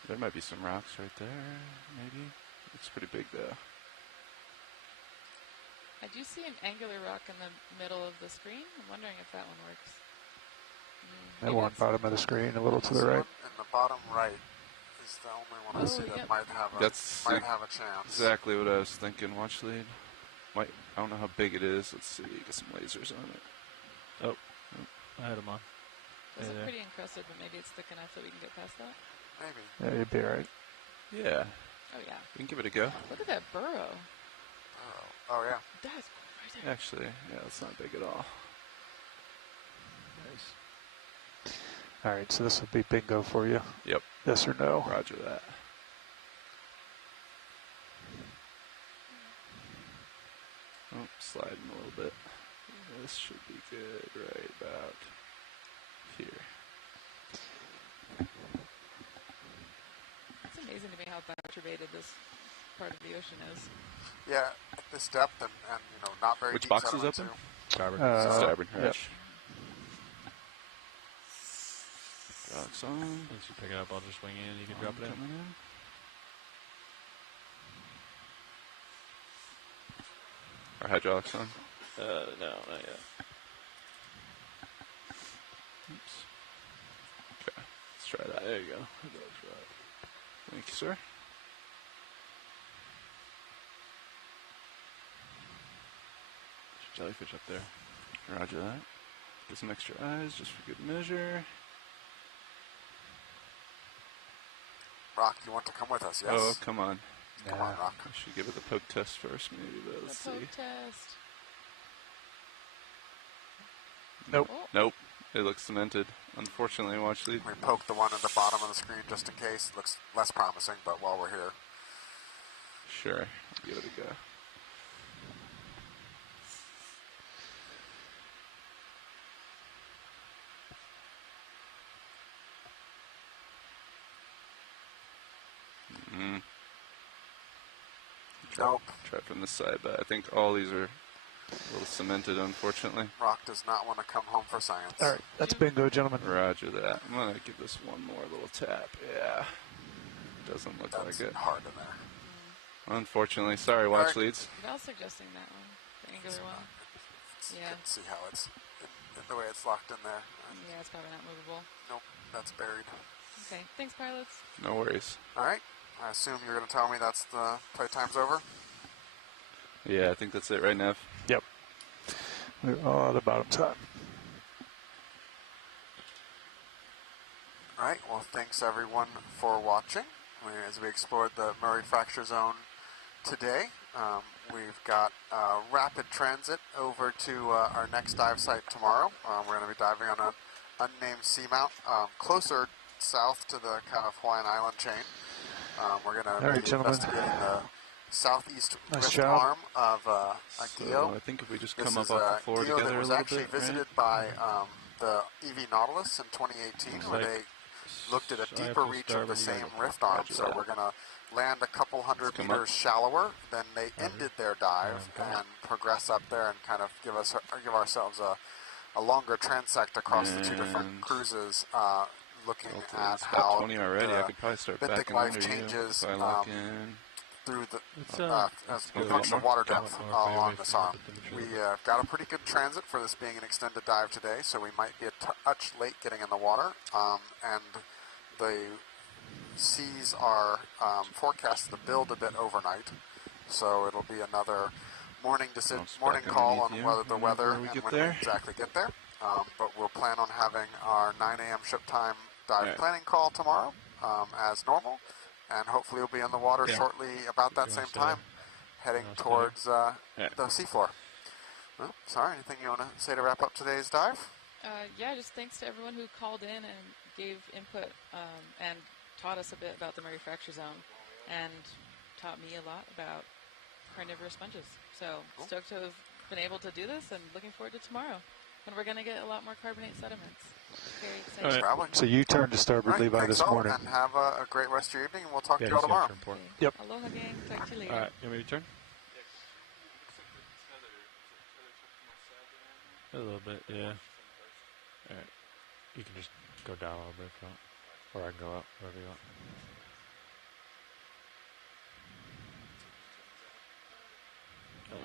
There might be some rocks right there, maybe. Looks pretty big, though. I do see an angular rock in the middle of the screen. I'm wondering if that one works. That one bottom of the screen, a little to the right. In the bottom right is the only one I see that might have a chance. Exactly what I was thinking. Watch lead. I don't know how big it is. Let's see. Get some lasers on it. Oh, I had them on. It's pretty encrusted, but maybe it's thick enough that we can get past that. Maybe. Yeah, you'd be all right. Yeah. Oh, yeah. We can give it a go. Look at that burrow. Oh, yeah. That's right there. Actually, yeah, it's not big at all. Nice. All right, so this will be bingo for you. Yep. Yes or no? Roger that. Oh, sliding a little bit. This should be good right about here. It's amazing to me how bioturbated this part of the ocean is. Yeah, at this depth and not very Which deep box is sediment, open? too. Starboard. Yep. Hatch. Rocks on. Once you pick it up, I'll just wing it and you can drop it in. Our hydraulics on? No, not yet. Oops. Okay, let's try that. There you go. Hydraulics right. Thank you, sir. Jellyfish up there. Roger that. Get some extra eyes just for good measure. Rock, you want to come with us, yes? Oh, come on. Come on, Rock. I should give it the poke test first, maybe, but let's see. The poke test. Nope. Oh. Nope. It looks cemented. Unfortunately, watch lead. We poked the one at the bottom of the screen just in case. It looks less promising, but while we're here. Sure. Give it a go. Mm. Nope. Try from this side, but I think all these are a little cemented, unfortunately. Rock does not want to come home for science. All right, that's bingo, gentlemen. Roger that. I'm going to give this one more little tap. Yeah. Doesn't look like it. Hard in there. Unfortunately. Sorry, watch leads. Val's suggesting that one, the angular one. You can see how it's, the way it's locked in there. Yeah, it's probably not movable. Nope, that's buried. Okay, thanks, pilots. No worries. All right. I assume you're going to tell me that's the playtime's over? Yeah, I think that's it right now. Yep. We're all at the bottom time. All right. Well, thanks everyone for watching. As we explored the Murray Fracture Zone today, we've got rapid transit over to our next dive site tomorrow. We're going to be diving on an unnamed seamount closer south to the kind of Hawaiian Island chain. We're going to be investigating the southeast rift arm of Geo. I think if we just come up off the floor Geo together that was a little actually bit, visited by the EV Nautilus in 2018, where they looked at a deeper reach of the same rift arm. So we're going to land a couple hundred meters shallower. Then they ended their dive and progress up there and kind of give ourselves a longer transect across the two different cruises. Looking at how 20 already. I could probably start benthic backing life under changes you if I lock in. through the as a function of water depth along this arm. We got a pretty good transit for this being an extended dive today, so we might be a touch late getting in the water. And the seas are forecast to build a bit overnight, so it'll be another morning call on whether the weather and when we exactly get there. But we'll plan on having our 9 a.m. ship time dive planning call tomorrow as normal, and hopefully we'll be in the water shortly about that same time, heading towards the seafloor. Well, sorry, anything you want to say to wrap up today's dive? Yeah, just thanks to everyone who called in and gave input and taught us a bit about the Murray Fracture Zone and taught me a lot about carnivorous sponges. So stoked to have been able to do this, and looking forward to tomorrow when we're going to get a lot more carbonate sediments. Very exciting. Traveling. So you turned to starboard Levi thanks this all, morning. and have a great rest of your evening, and we'll talk to you all tomorrow. Yep. Aloha, gang. Talk to you later. All right, you want me to turn? A little bit, yeah. All right. You can just go down a little bit if you want. Or I can go up, wherever you want. Oh.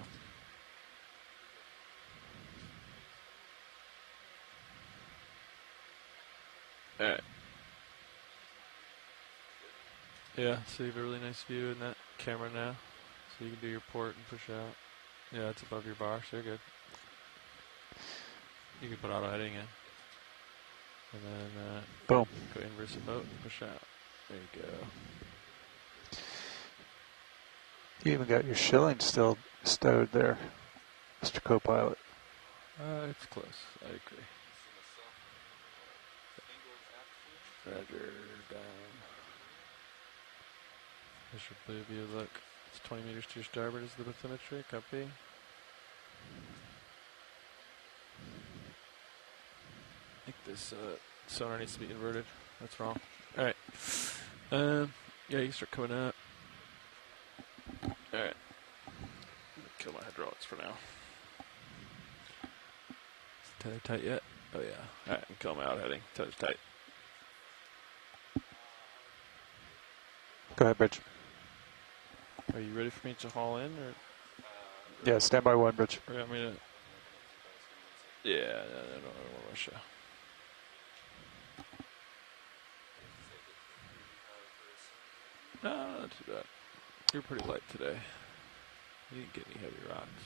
All right. Yeah, so you have a really nice view in that camera now. So you can do your port and push out. Yeah, it's above your bar, so you're good. You can put auto heading in. And then boom. Go inverse the boat and push out. There you go. You even got your shilling still stowed there, Mr. Co-pilot. It's close. I agree. Roger, down. There's your blue view. Look, it's 20 meters to your starboard is the bathymetry. Copy. I think this sonar needs to be inverted. That's wrong. All right. Yeah, you can start coming up. All right. Kill my hydraulics for now. Is the tether tight yet? Oh yeah. All right, kill my out heading. Tether's tight. Go ahead, Bridge. Are you ready for me to haul in, or? Yeah, stand by one, Bridge. Or you want me to? Yeah, no, I don't want to rush you. No, not too bad. You're pretty light today. You didn't get any heavy rocks.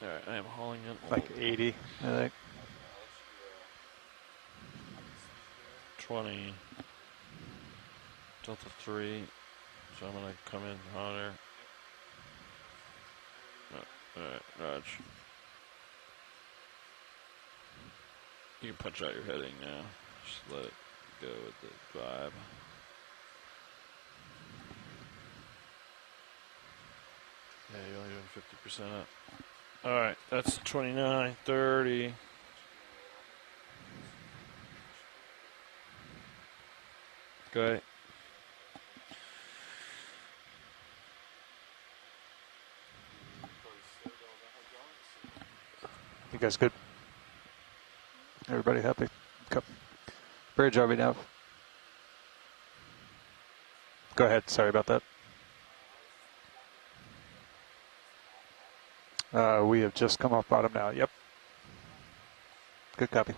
Alright, I am hauling in. Like 80, I think. 20. Delta 3. So I'm going to come in hotter. Alright, Raj. You can punch out your heading now. Just let it go with the vibe. Yeah, you're only doing 50% up. Alright, that's 29, 30. Go ahead. You guys good? Everybody happy? Come. Bridge, are we now? Go ahead. Sorry about that. We have just come off bottom now. Yep. Good copy.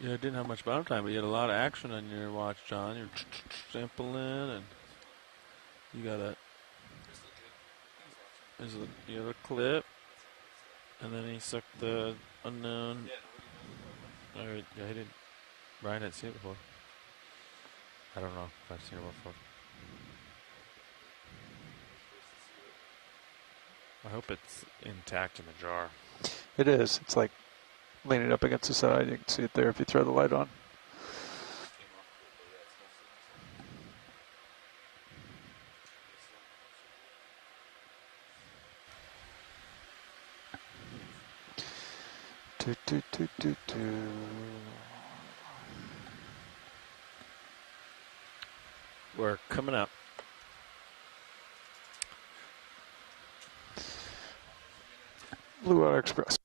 You didn't have much bottom time, but you had a lot of action on your watch, John. You're sampling, and you got a. You have a clip, and then he sucked the unknown. Yeah, he didn't. Brian hadn't seen it before. I don't know if I've seen it before. I hope it's intact in the jar. It is. It's like leaning up against the side. You can see it there if you throw the light on. We're coming up. Blue Water Express.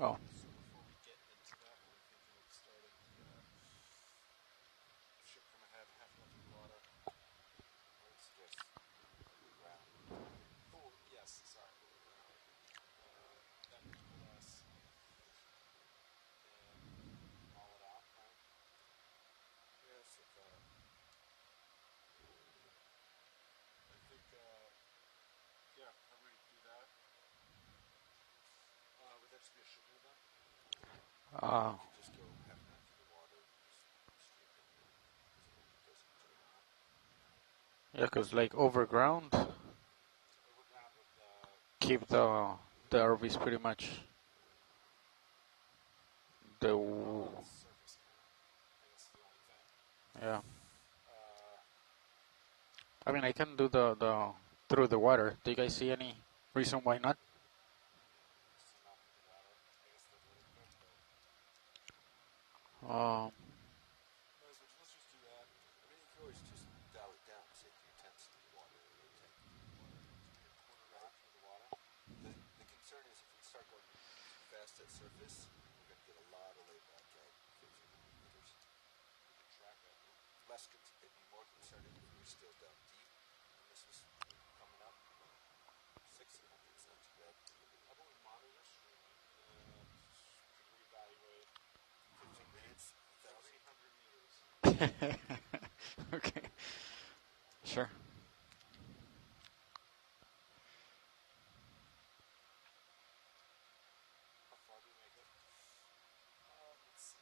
Oh. So before we get into that, we're thinking of starting the ship come ahead, half level water. Let's just overground. Oh, yes, sorry, overground. That makes less. And Haul it out, right? yes, if, I think, yeah, I'm ready to do that. Would that just be a ship move then? Oh. You just go half an hour through the water, just stream it, so it doesn't turn on. Yeah, because like overground, Overground with keep the RVs pretty much the surface kind of. I guess the only thing. yeah. Uh, I mean, I can do the through the water. Do you guys see any reason why not? steam out through the water. I guess that's a little quick, but let's just do that. I mean, you can always just dial it down, say 3/10 through the water, or 10 through the water. Maybe a quarter knot through the water. The concern is if we start going too fast at surface, we're going to get a lot of layback at 1,500 meters. We can track it. It'd be more concerning if we were still down deep, and this was coming up. 1,600 is not too bad. How about we monitor streaming and we can reevaluate 15 minutes, 1,300 meters. Okay. Sure. How far do we make it? Let's see.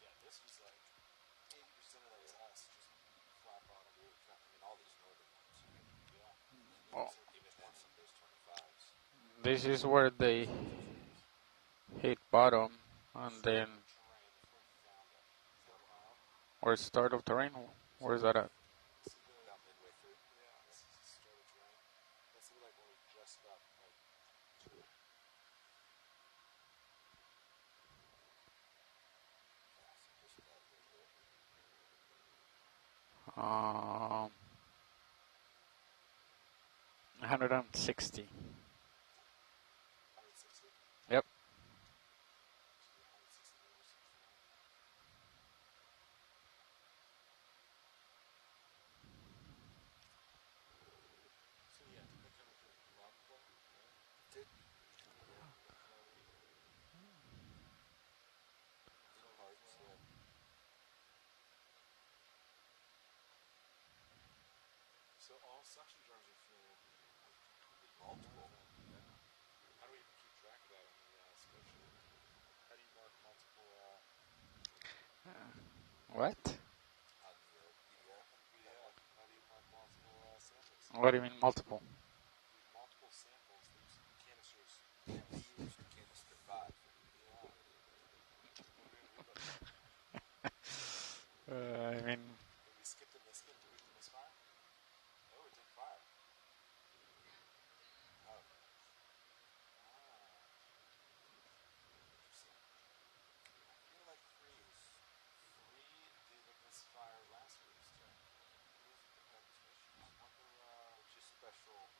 Yeah, this was like 80% of that was us, just flat bottom. I mean, all these northern ones, right? Yeah. Oh. Even then, some of those 25s. This is where they hit bottom, and then or start of terrain. Where is that at? See the About midway through. yeah, this is the start of terrain. Let's see like when we dressed up like to it. 160. 160? Yep. So yeah, did that come through the bottom floor? Right? Did parts, yeah. So all suction jars are full. multiple. Yeah. How do we even keep track of that on the spreadsheet? How do you mark multiple? What? On the PDF. Yeah. How do you mark multiple samples? What do you mean multiple? Multiple samples. There's canisters. We used canister 5. Yeah. What are we gonna do about that? I mean, Did we skip the misfire? Did we misfire? Oh, it did fire. Oh. Interesting. I feel like 3 did a misfire last week, too. I wonder, Which is special.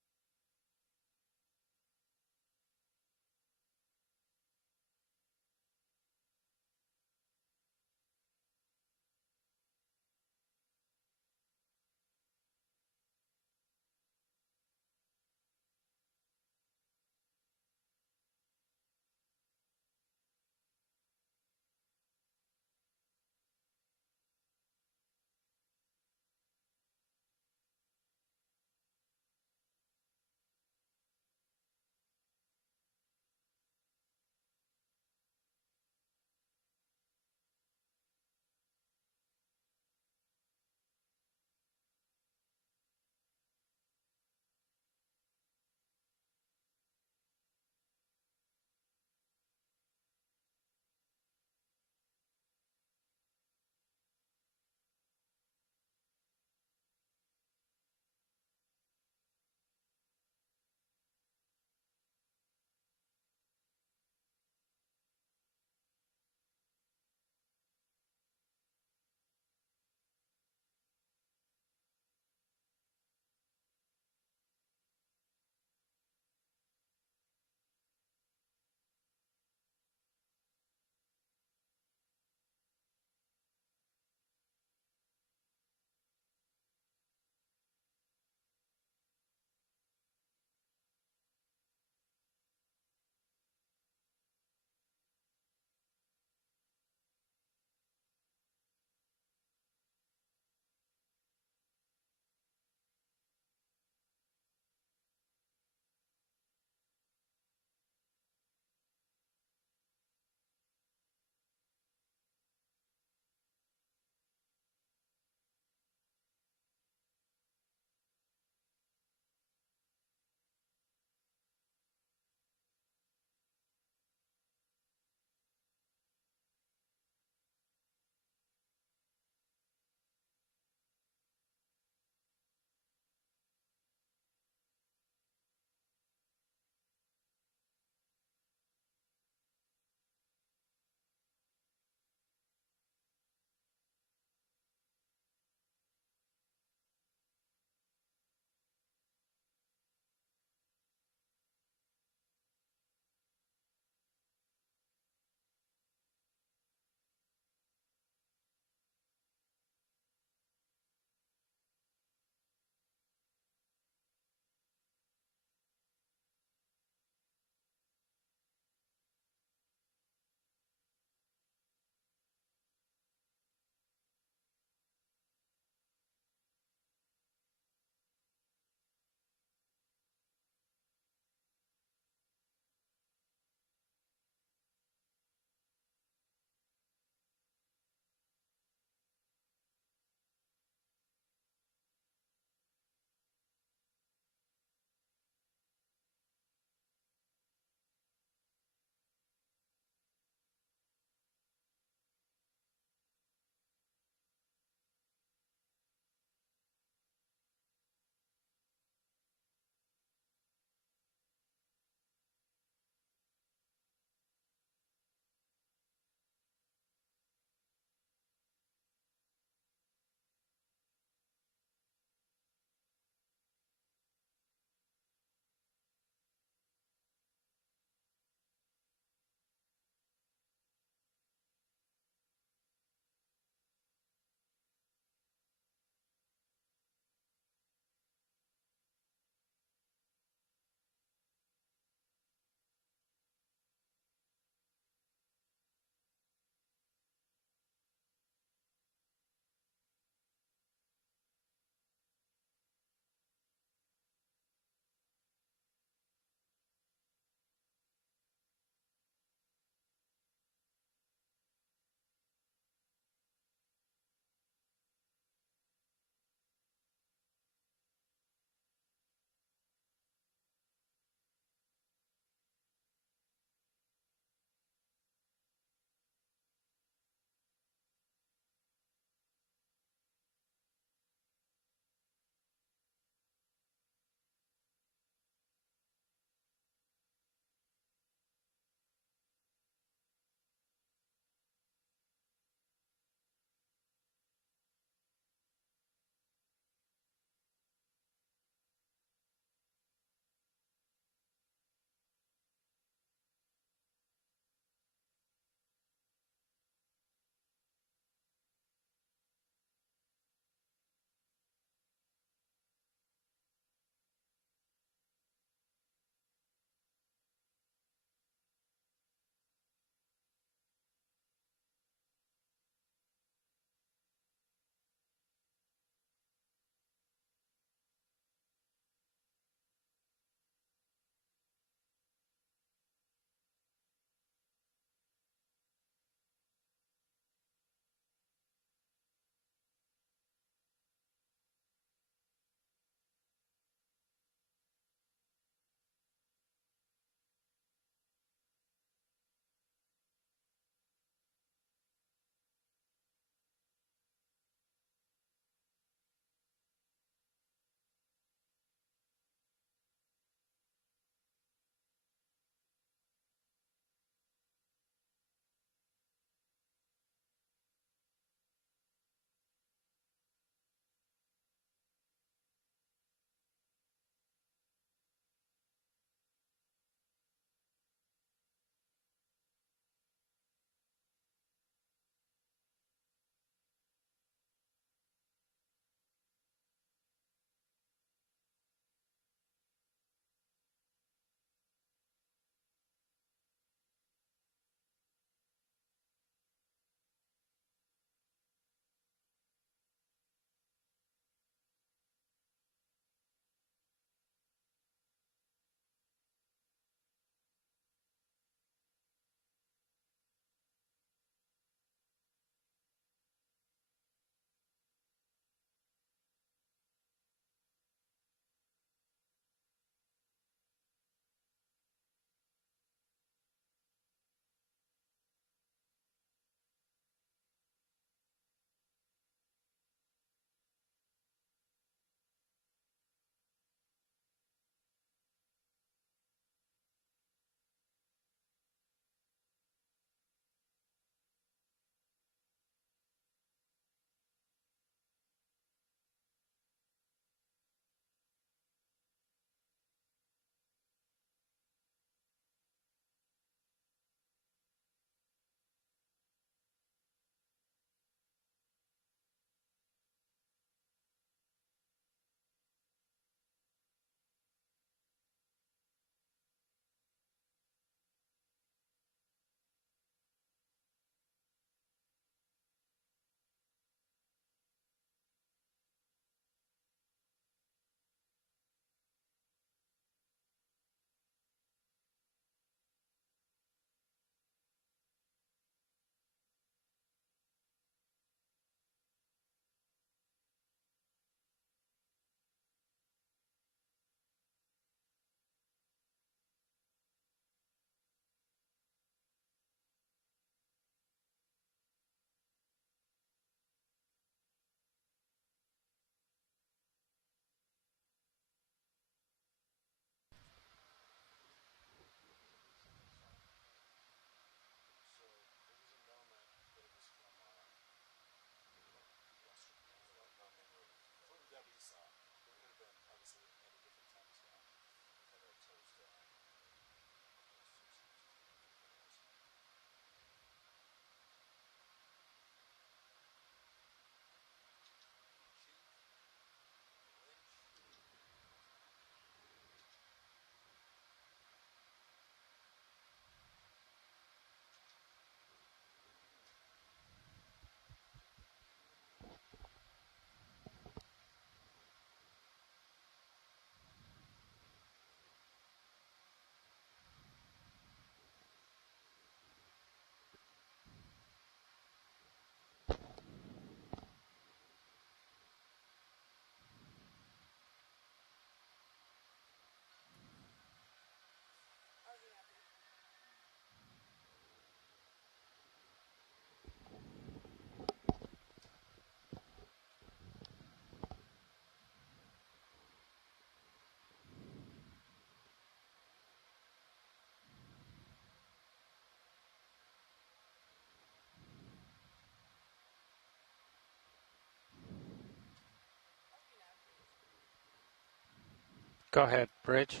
Go ahead, Bridge.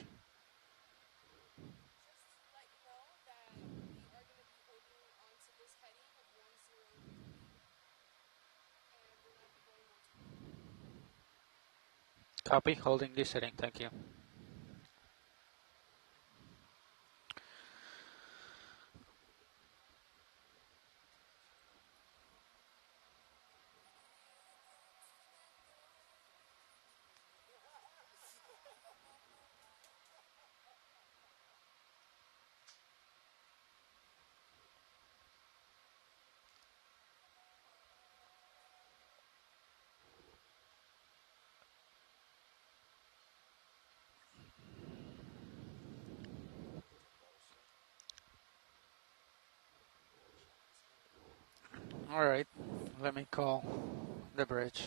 Copy, holding this setting, thank you. All right, let me call the bridge.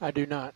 I do not.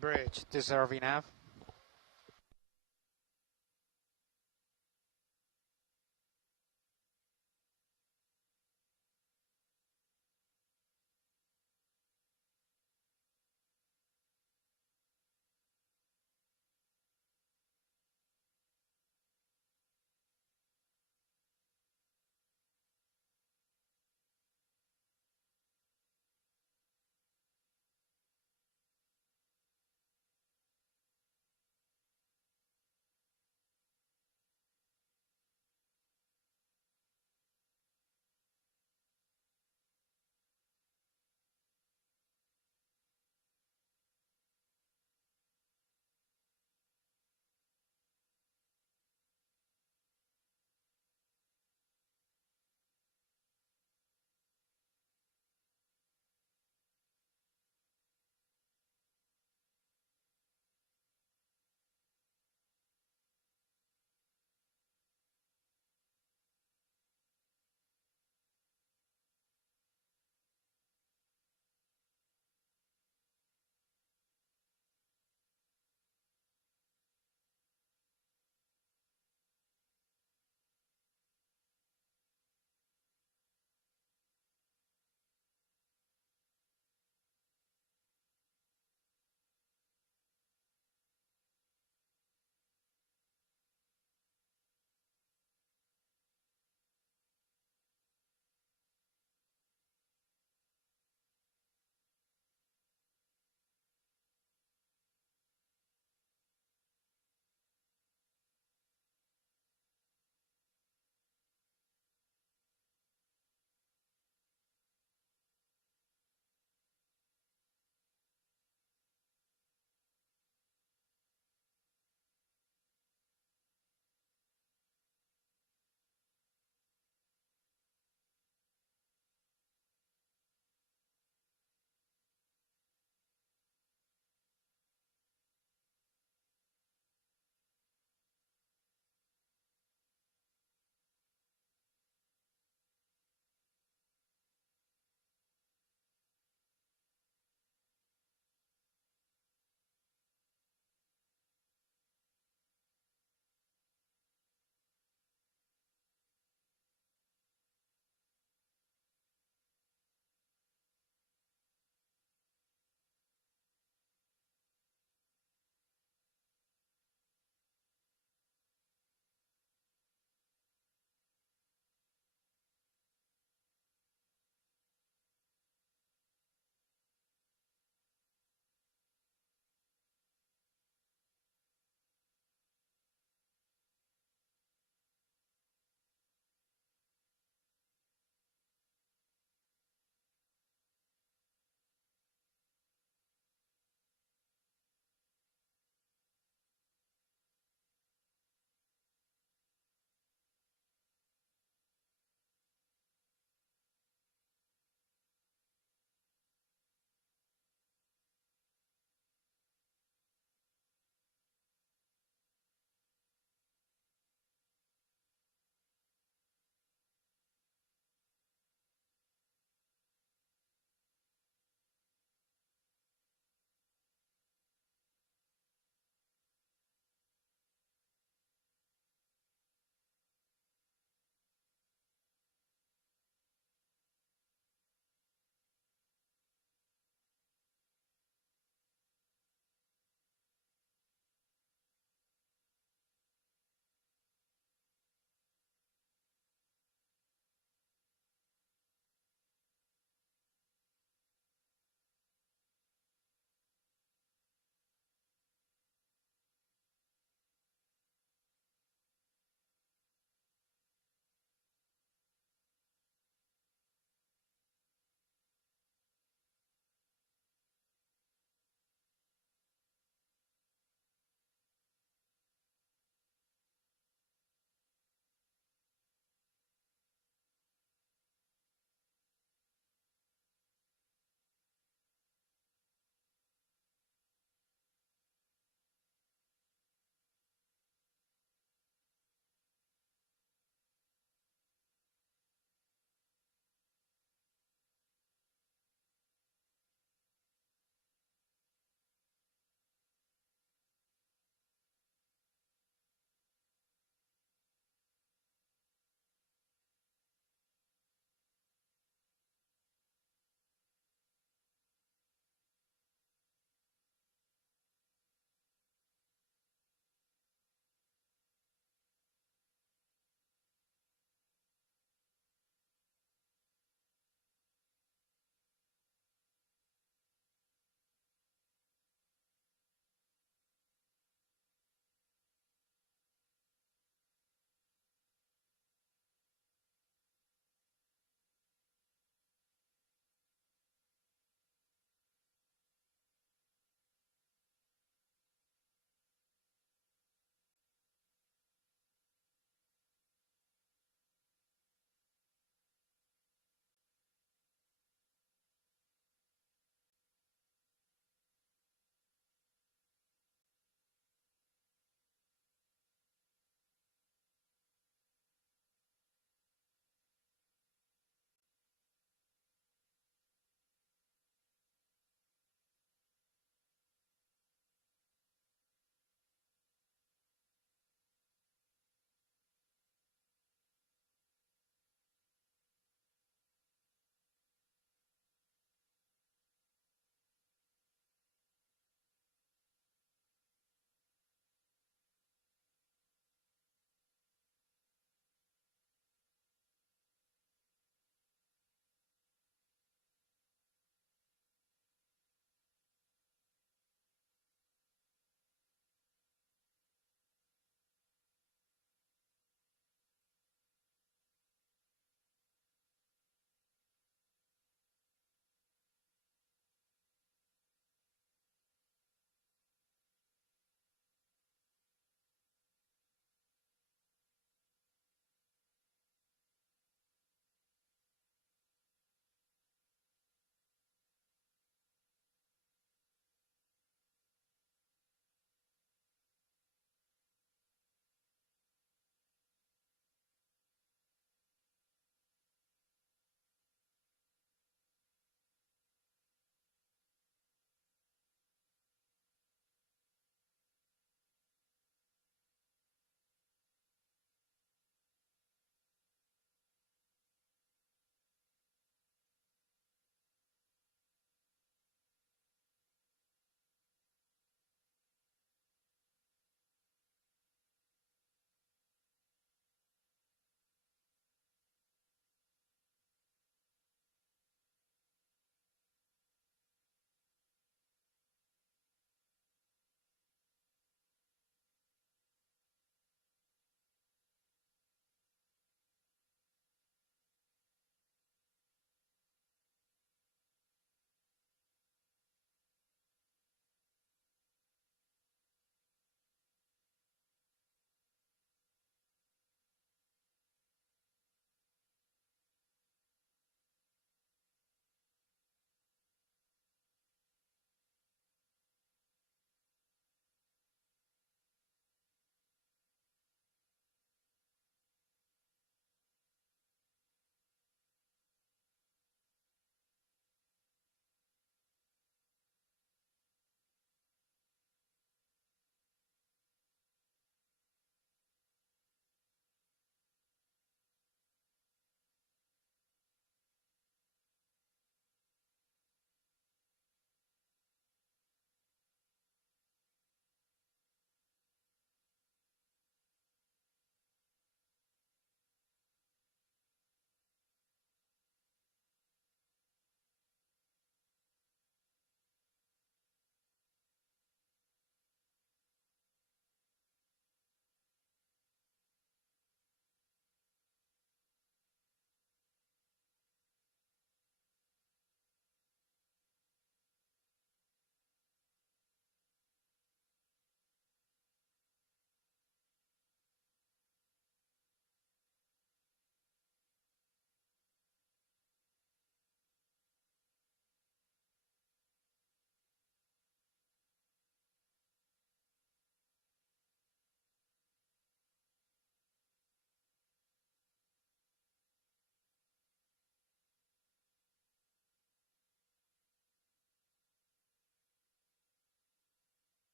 Bridge, deserving nav.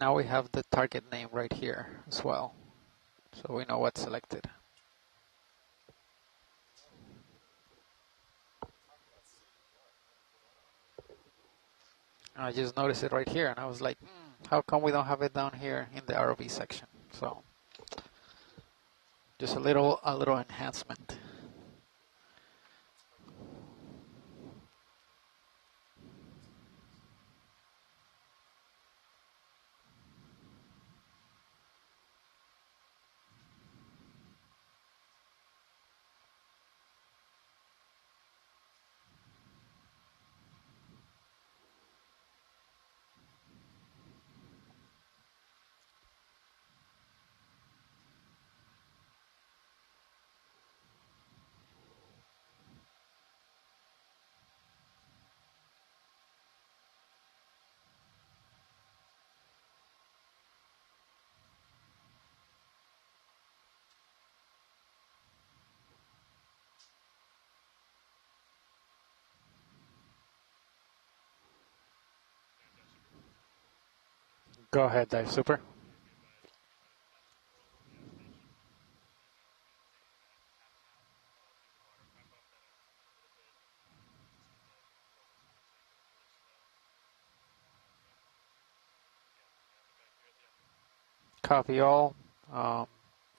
now we have the target name right here as well, so we know what's selected. I just noticed it right here, and I was like, how come we don't have it down here in the ROV section? So just a little enhancement. Go ahead, Dive Super. Copy all.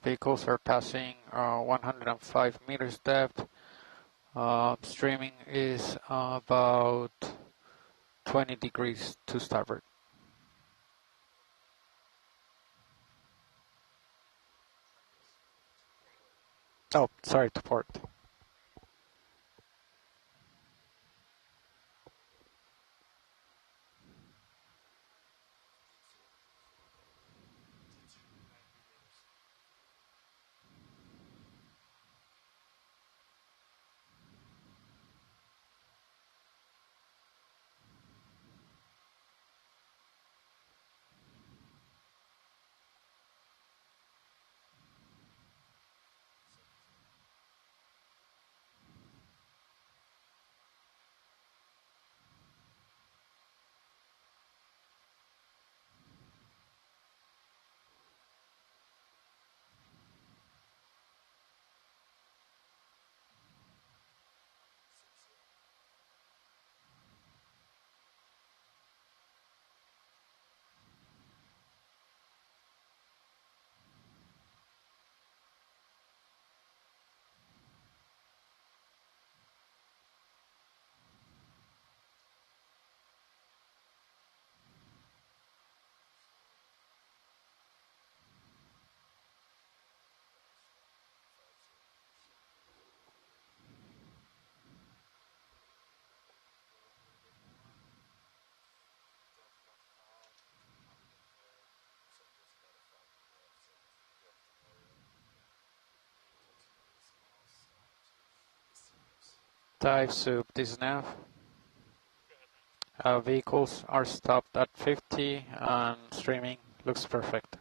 Vehicles are passing 105 meters depth. Streaming is about 20 degrees to starboard. Oh, sorry, to port. Dive Soup, this is Nav. Vehicles are stopped at 50 and streaming looks perfect.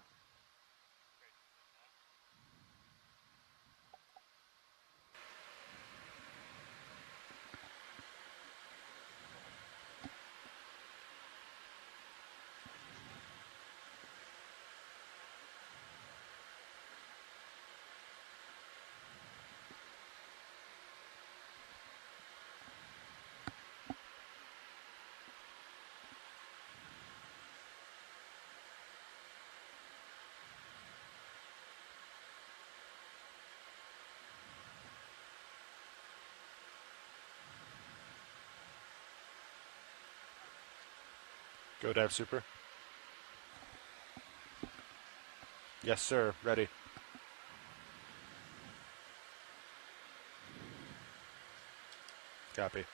Go Dive Super. Yes, sir. Ready. Copy.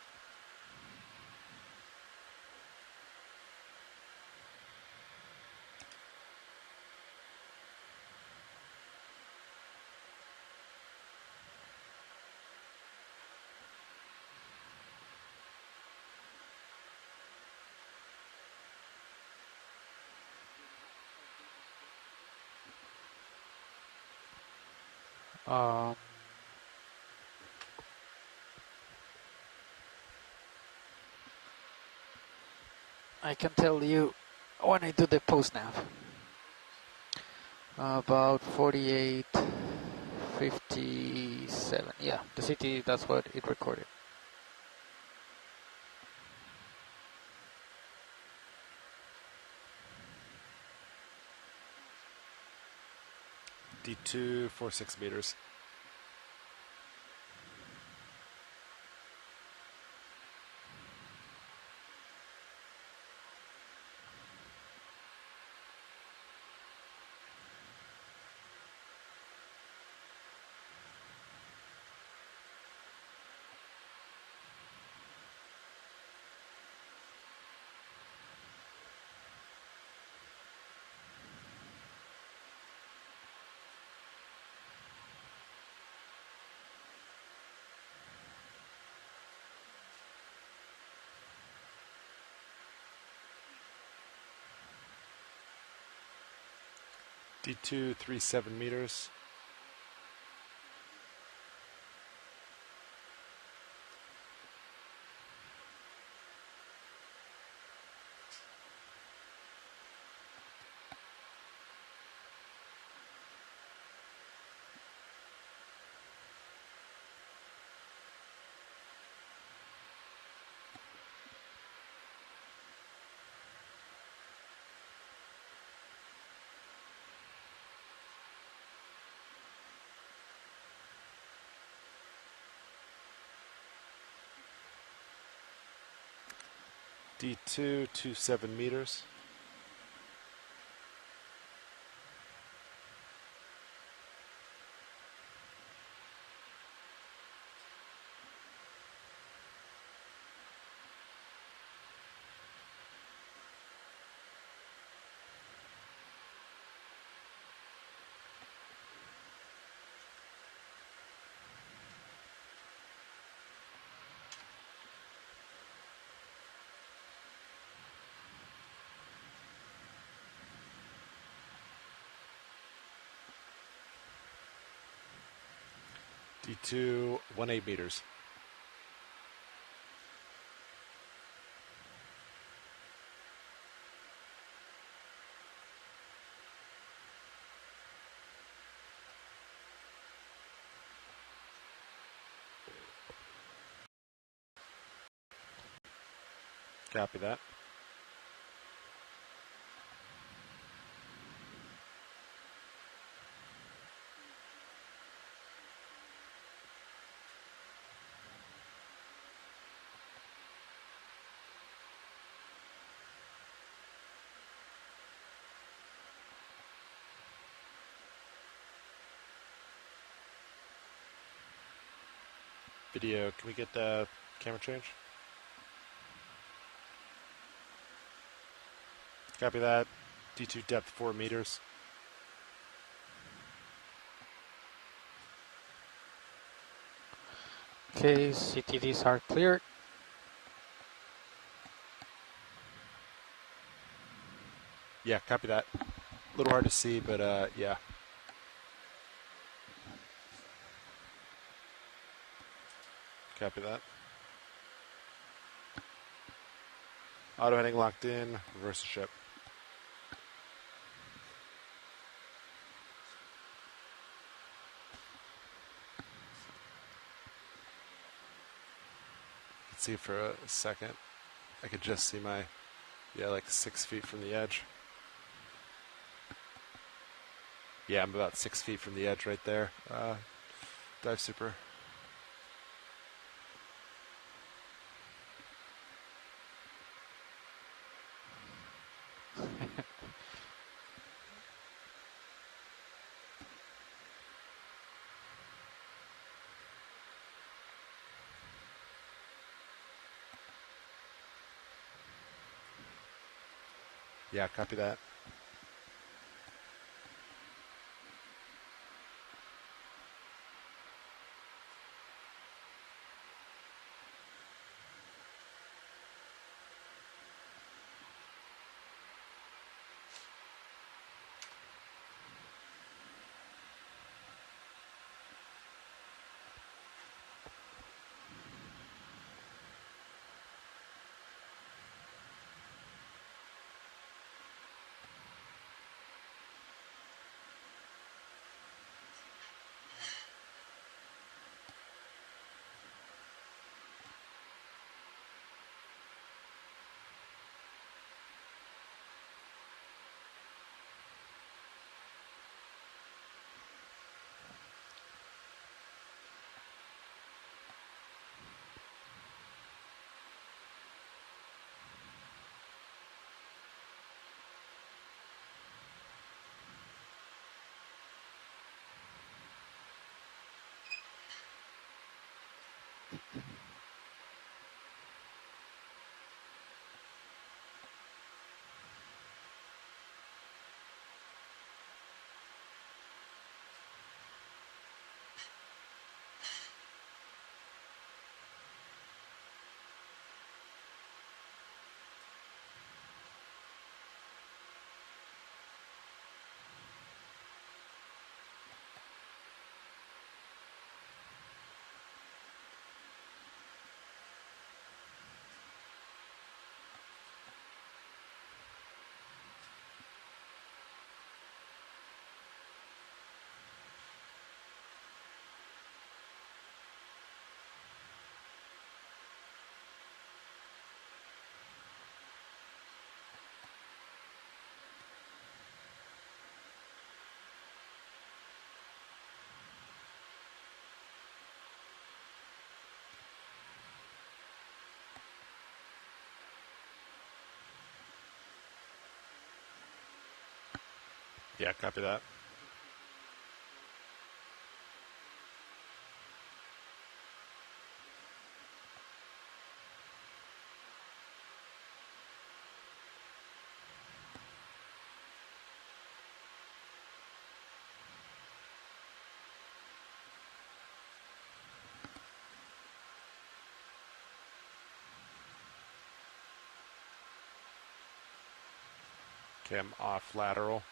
I can tell you when I do the post nav. About 48:57. Yeah, the city, that's what it recorded. D246 meters. D237 meters. D227 meters. D218 meters. Copy that. Video, can we get the camera change? Copy that. D2 depth 4 meters. Okay, CTDs are cleared. Yeah, copy that. A little hard to see, but yeah. Copy that. Auto heading locked in. Reverse the ship. Let's see for a second. I could just see my, yeah, like 6 feet from the edge. Yeah, I'm about 6 feet from the edge right there. Dive super. Yeah, copy that. Yeah, copy that. Okay, I'm off lateral.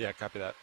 Yeah, copy that.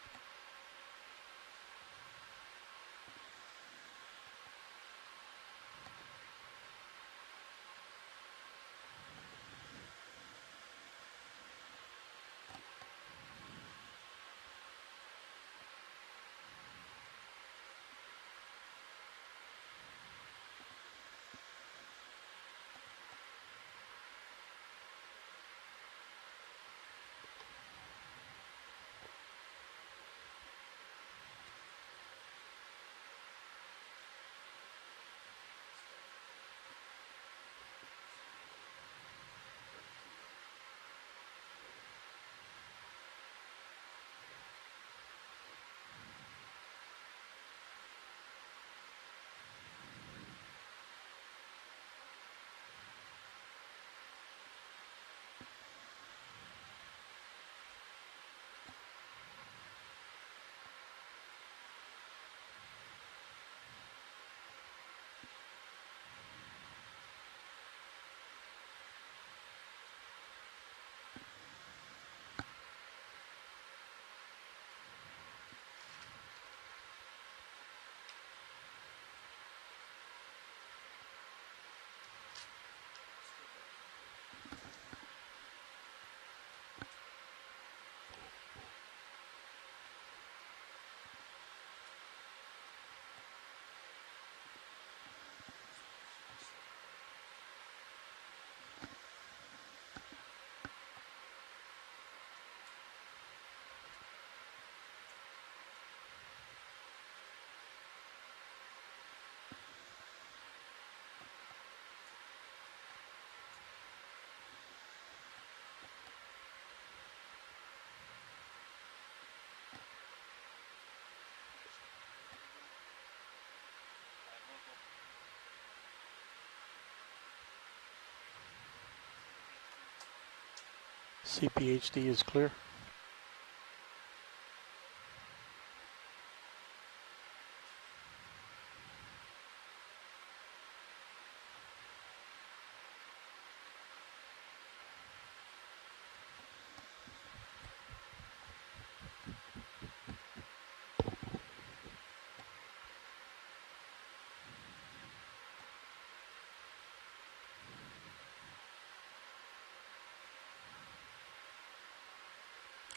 CPHD is clear.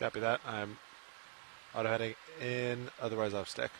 Copy that. I'm auto heading in, otherwise off stick.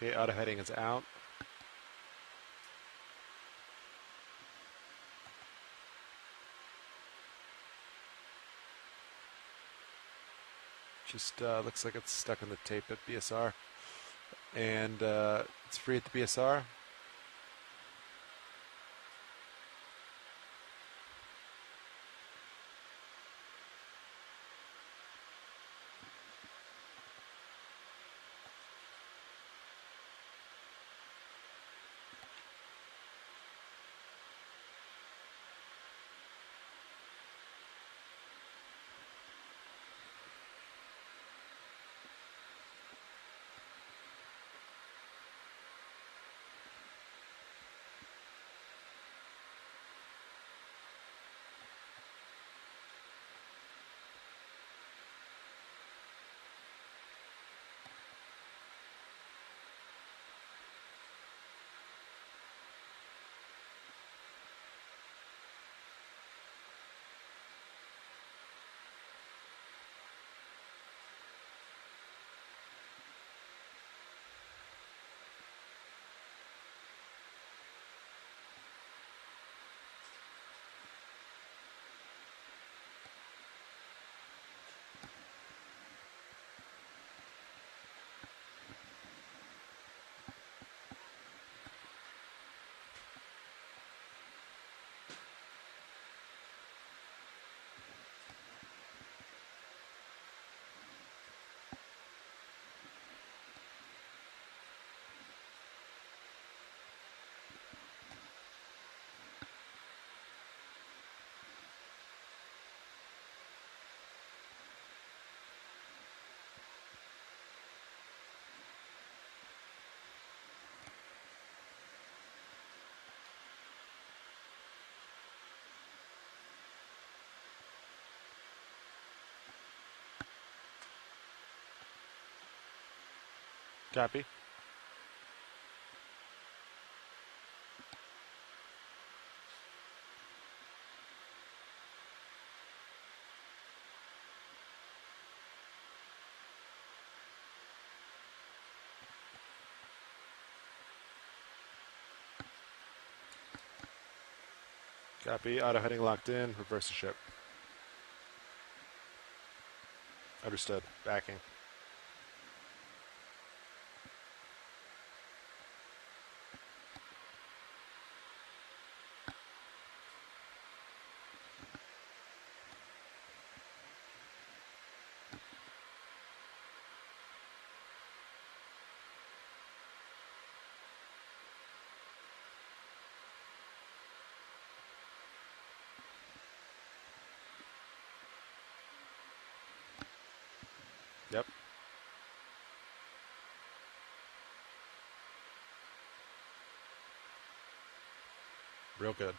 Okay, auto heading is out. Just looks like it's stuck in the tape at BSR. And it's free at the BSR. Copy. Copy. Auto heading locked in. Reverse the ship. Understood. Backing. Yep. Real good.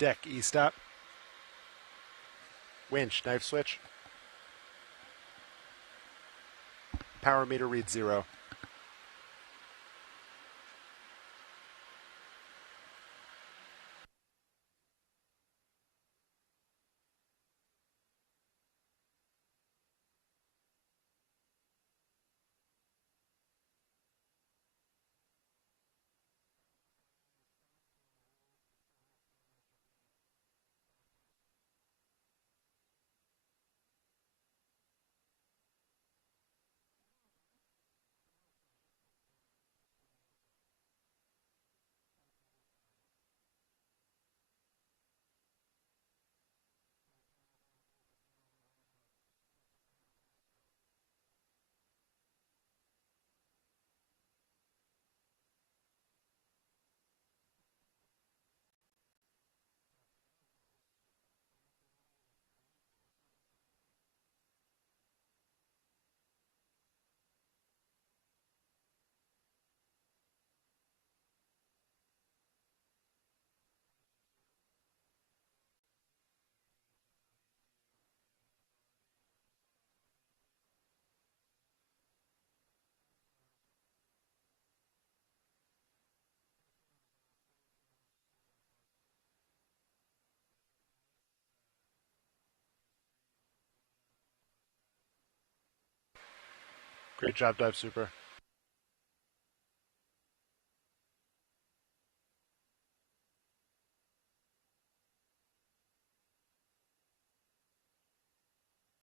Deck, E-stop. Winch, knife switch. Power meter reads 0. Great job, Dive Super.